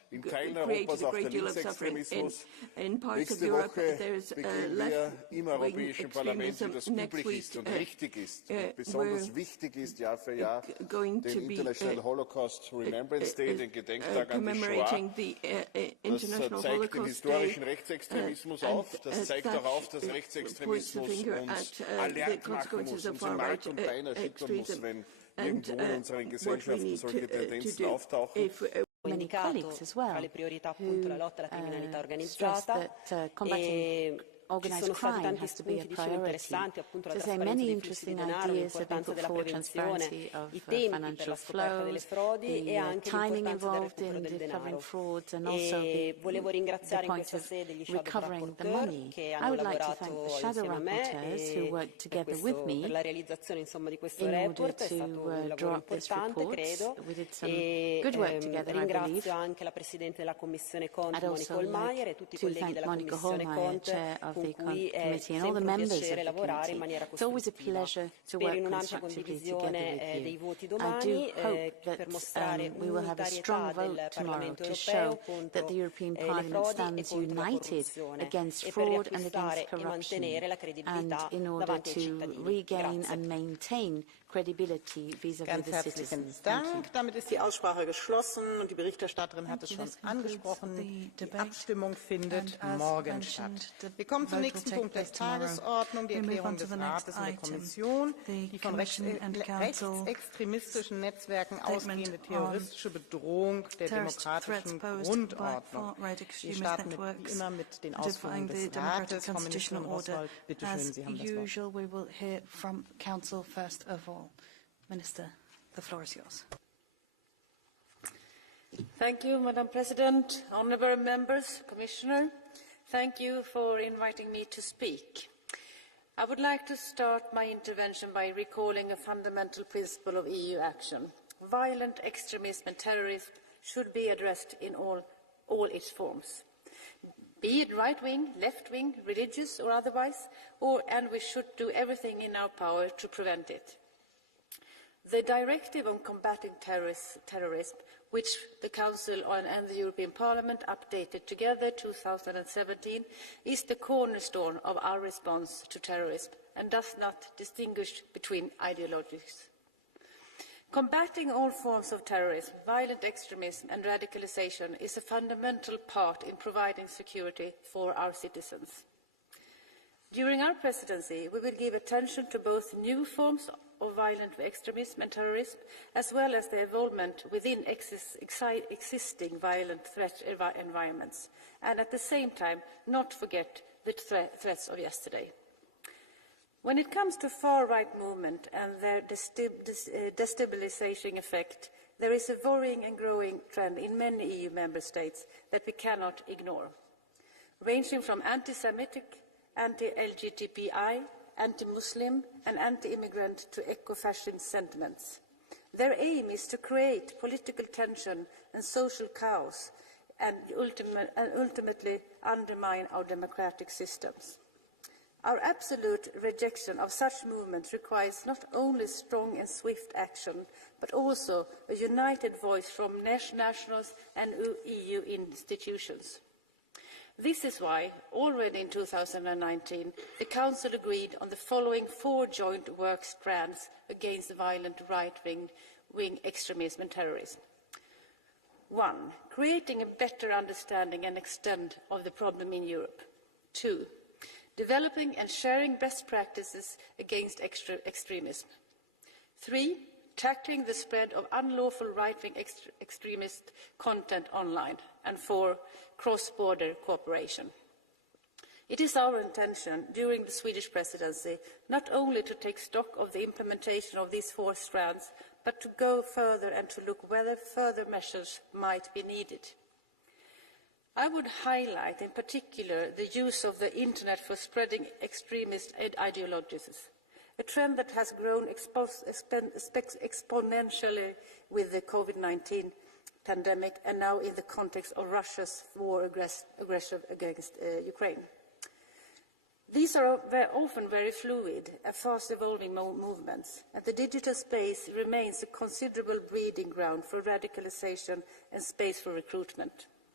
created a great deal of suffering. In parts of Europe, there's left-wing extremism. Next week, we're going to be commemorating the International Holocaust Day, and that points the finger at the consequences of far-right extremism and what we need to do. If many colleagues as well who stress that combating organised crime has to be a priority. So there are many interesting ideas have been put forward: transparency of financial flows, the timing involved in discovering frauds, and also the point of recovering the money. I would like to thank the shadow rapporteurs who worked together with me in order to draw up this report. We did some good work together, I believe. I'd also like to thank Monica Hohlmeier, Chair of the committee, and all the members of the committee. It's always a pleasure to work constructively together with you. I do hope that we will have a strong vote tomorrow to show that the European Parliament stands united against fraud and against corruption, and in order to regain and maintain credibility vis-à-vis the citizens. Damit ist die Aussprache geschlossen und die Berichterstatterin hat es schon angesprochen. Die Abstimmung findet morgen statt. Wir kommen zum nächsten Punkt der Tagesordnung, die Erklärung des Rates und der Kommission, die von rechtsextremistischen Netzwerken ausgehende terroristische Bedrohung der demokratischen Grundordnung. Wir starten wie immer mit den Ausführungen des Rates. Frau Ministerin Oswald, bitte schön, Sie haben das Wort. Minister, the floor is yours. Thank you, Madam President, honourable members, Commissioner. Thank you for inviting me to speak. I would like to start my intervention by recalling a fundamental principle of EU action. Violent extremism and terrorism should be addressed in all its forms, be it right-wing, left-wing, religious or otherwise, and we should do everything in our power to prevent it. The Directive on Combating Terrorism, which the Council and the European Parliament updated together in 2017, is the cornerstone of our response to terrorism and does not distinguish between ideologies. Combating all forms of terrorism, violent extremism and radicalisation is a fundamental part in providing security for our citizens. During our presidency, we will give attention to both new forms of violent extremism and terrorism, as well as the involvement within existing violent threat environments, and at the same time not forget the threats of yesterday. When it comes to far-right movement and their destabilising effect, there is a worrying and growing trend in many EU member states that we cannot ignore, ranging from anti-Semitic, anti-LGBTI, anti-Muslim and anti-immigrant to eco-fascist sentiments. Their aim is to create political tension and social chaos and ultimately undermine our democratic systems. Our absolute rejection of such movements requires not only strong and swift action, but also a united voice from nationals and EU institutions. This is why, already in 2019, the Council agreed on the following 4 joint work strands against violent right-wing extremism and terrorism. 1. Creating a better understanding and extent of the problem in Europe. 2. Developing and sharing best practices against extremism. 3. Tackling the spread of unlawful right-wing extremist content online. And 4. Cross-border cooperation. It is our intention during the Swedish presidency not only to take stock of the implementation of these 4 strands, but to go further and to look whether further measures might be needed. I would highlight in particular the use of the internet for spreading extremist ideologies, a trend that has grown exponentially with the COVID-19 pandemic and now in the context of Russia's war aggression against Ukraine. These are often very fluid and fast-evolving movements, and the digital space remains a considerable breeding ground for radicalisation and space for recruitment.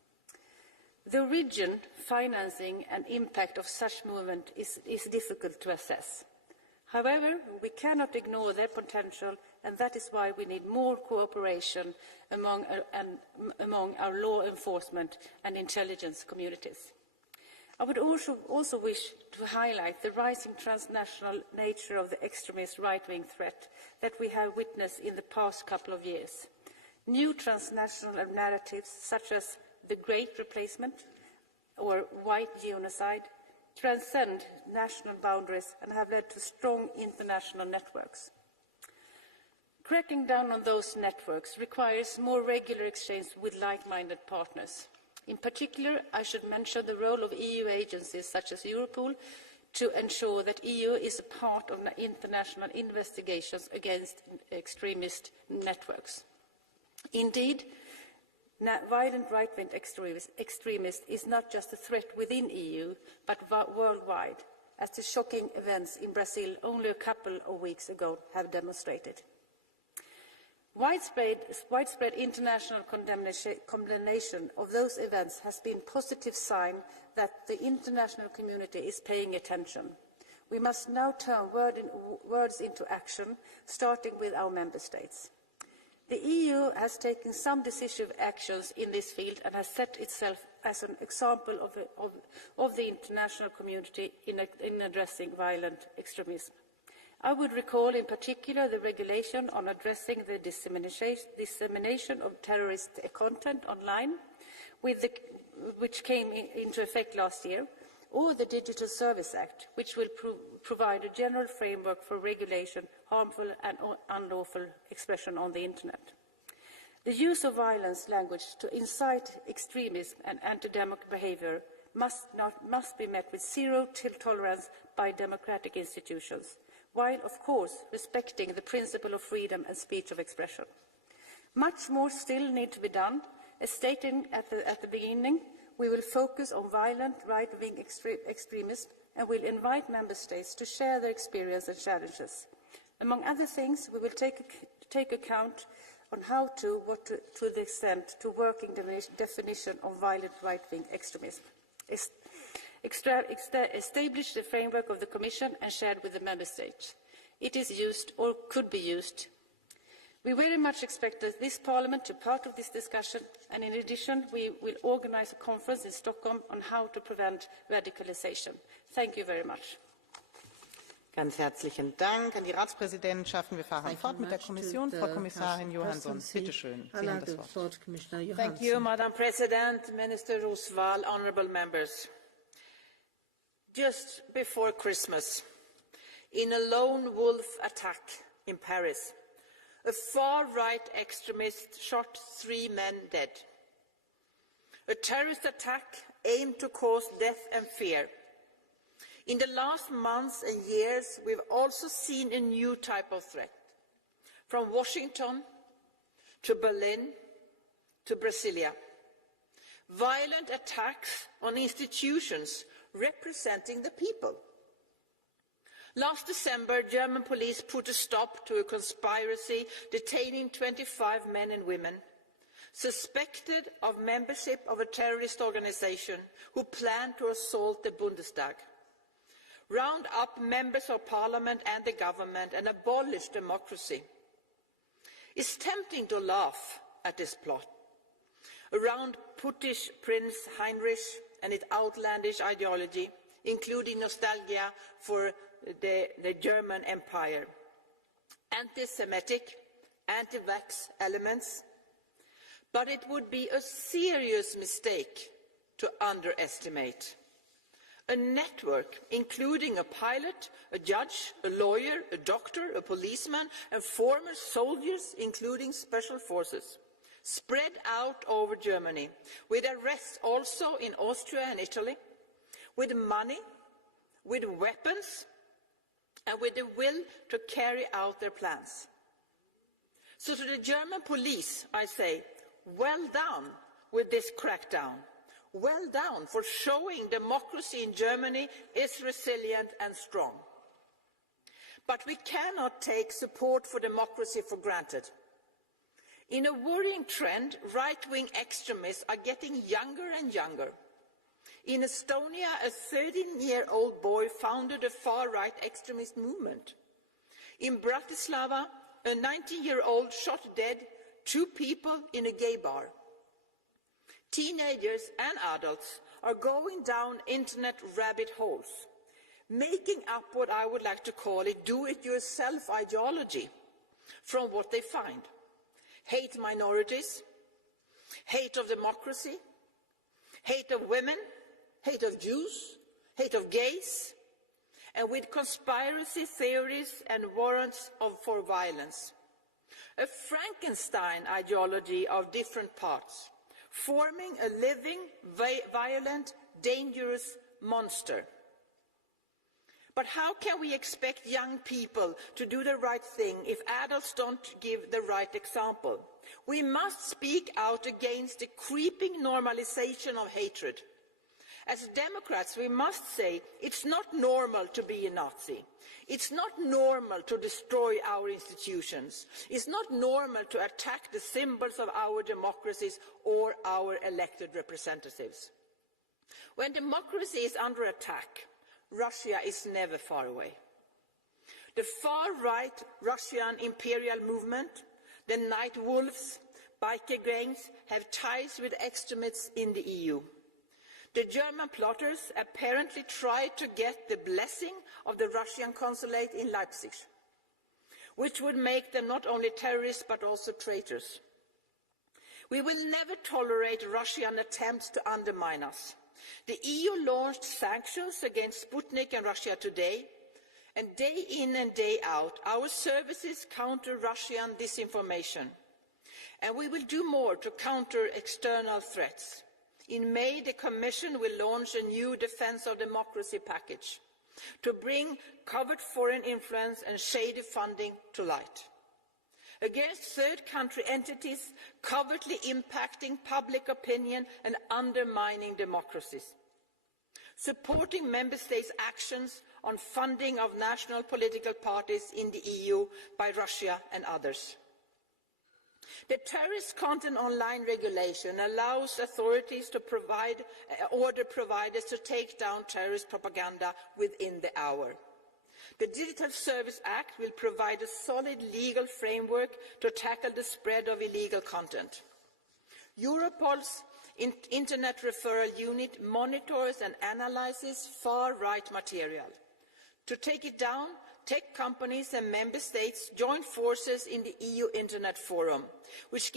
The origin, financing and impact of such movement is difficult to assess. However, we cannot ignore their potential, and that is why we need more cooperation among our law enforcement and intelligence communities. I would also wish to highlight the rising transnational nature of the extremist right-wing threat that we have witnessed in the past couple of years. New transnational narratives such as the Great Replacement or white genocide transcend national boundaries and have led to strong international networks. Cracking down on those networks requires more regular exchange with like-minded partners. In particular, I should mention the role of EU agencies such as Europol to ensure that EU is a part of international investigations against extremist networks. Indeed, violent right-wing extremists is not just a threat within EU, but worldwide, as the shocking events in Brazil only a couple of weeks ago have demonstrated. Widespread international condemnation of those events has been a positive sign that the international community is paying attention. We must now turn words into action, starting with our member states. The EU has taken some decisive actions in this field and has set itself as an example of the international community in addressing violent extremism. I would recall in particular the regulation on addressing the dissemination of terrorist content online, which came into effect last year, or the Digital Service Act, which will provide a general framework for regulation harmful and unlawful expression on the Internet. The use of violence language to incite extremism and anti-democratic behaviour must be met with zero tolerance by democratic institutions, while, of course, respecting the principle of freedom and speech of expression. Much more still needs to be done. As stated at the beginning, we will focus on violent right-wing extremism and will invite member states to share their experience and challenges. Among other things, we will take account on how to the extent to working definition of violent right-wing extremism. Establish the framework of the Commission and shared with the Member States. It is used or could be used. We very much expect that this Parliament to be part of this discussion, and in addition we will organise a conference in Stockholm on how to prevent radicalisation. Thank you very much. Ganz herzlichen Dank an die Ratspräsidentschaften. Wir fahren fort mit der Kommission. Frau Kommissarin Johansson, bitte schön. Sie haben das Wort. Thank you, Madam President, Minister Roosevelt, honourable members. Just before Christmas, in a lone wolf attack in Paris, a far-right extremist shot 3 men dead. A terrorist attack aimed to cause death and fear. In the last months and years, we've also seen a new type of threat, from Washington to Berlin to Brasilia. Violent attacks on institutions representing the people. Last December, German police put a stop to a conspiracy detaining 25 men and women suspected of membership of a terrorist organization who planned to assault the Bundestag, round up members of parliament and the government and abolish democracy. It's tempting to laugh at this plot around Puttish Prince Heinrich and its outlandish ideology, including nostalgia for the German Empire, anti-Semitic, anti-vax elements, but it would be a serious mistake to underestimate. A network including a pilot, a judge, a lawyer, a doctor, a policeman, and former soldiers, including special forces, spread out over Germany, with arrests also in Austria and Italy, with money, with weapons, and with the will to carry out their plans. So to the German police, I say, well done with this crackdown. Well done for showing democracy in Germany is resilient and strong. But we cannot take support for democracy for granted. In a worrying trend, right-wing extremists are getting younger and younger. In Estonia, a 13-year-old boy founded a far-right extremist movement. In Bratislava, a 19-year-old shot dead 2 people in a gay bar. Teenagers and adults are going down internet rabbit holes, making up what I would like to call a do-it-yourself ideology from what they find. Hate minorities, hate of democracy, hate of women, hate of Jews, hate of gays, and with conspiracy theories and warrants for violence. A Frankenstein ideology of different parts, forming a living, violent, dangerous monster. But how can we expect young people to do the right thing if adults don't give the right example? We must speak out against the creeping normalization of hatred. As Democrats, we must say it's not normal to be a Nazi. It's not normal to destroy our institutions. It's not normal to attack the symbols of our democracies or our elected representatives. When democracy is under attack, Russia is never far away. The far-right Russian imperial movement, the Night Wolves, biker gangs have ties with extremists in the EU. The German plotters apparently tried to get the blessing of the Russian consulate in Leipzig, which would make them not only terrorists but also traitors. We will never tolerate Russian attempts to undermine us. The EU launched sanctions against Sputnik and Russia Today, and day in and day out, our services counter Russian disinformation. And we will do more to counter external threats. In May, the Commission will launch a new Defence of Democracy package to bring covert foreign influence and shady funding to light. Against third country entities covertly impacting public opinion and undermining democracies. Supporting Member States' actions on funding of national political parties in the EU by Russia and others. The terrorist content online regulation allows authorities to order providers to take down terrorist propaganda within the hour. The Digital Service Act will provide a solid legal framework to tackle the spread of illegal content. Europol's Internet Referral Unit monitors and analyses far-right material. To take it down, tech companies and member states joined forces in the EU Internet Forum, which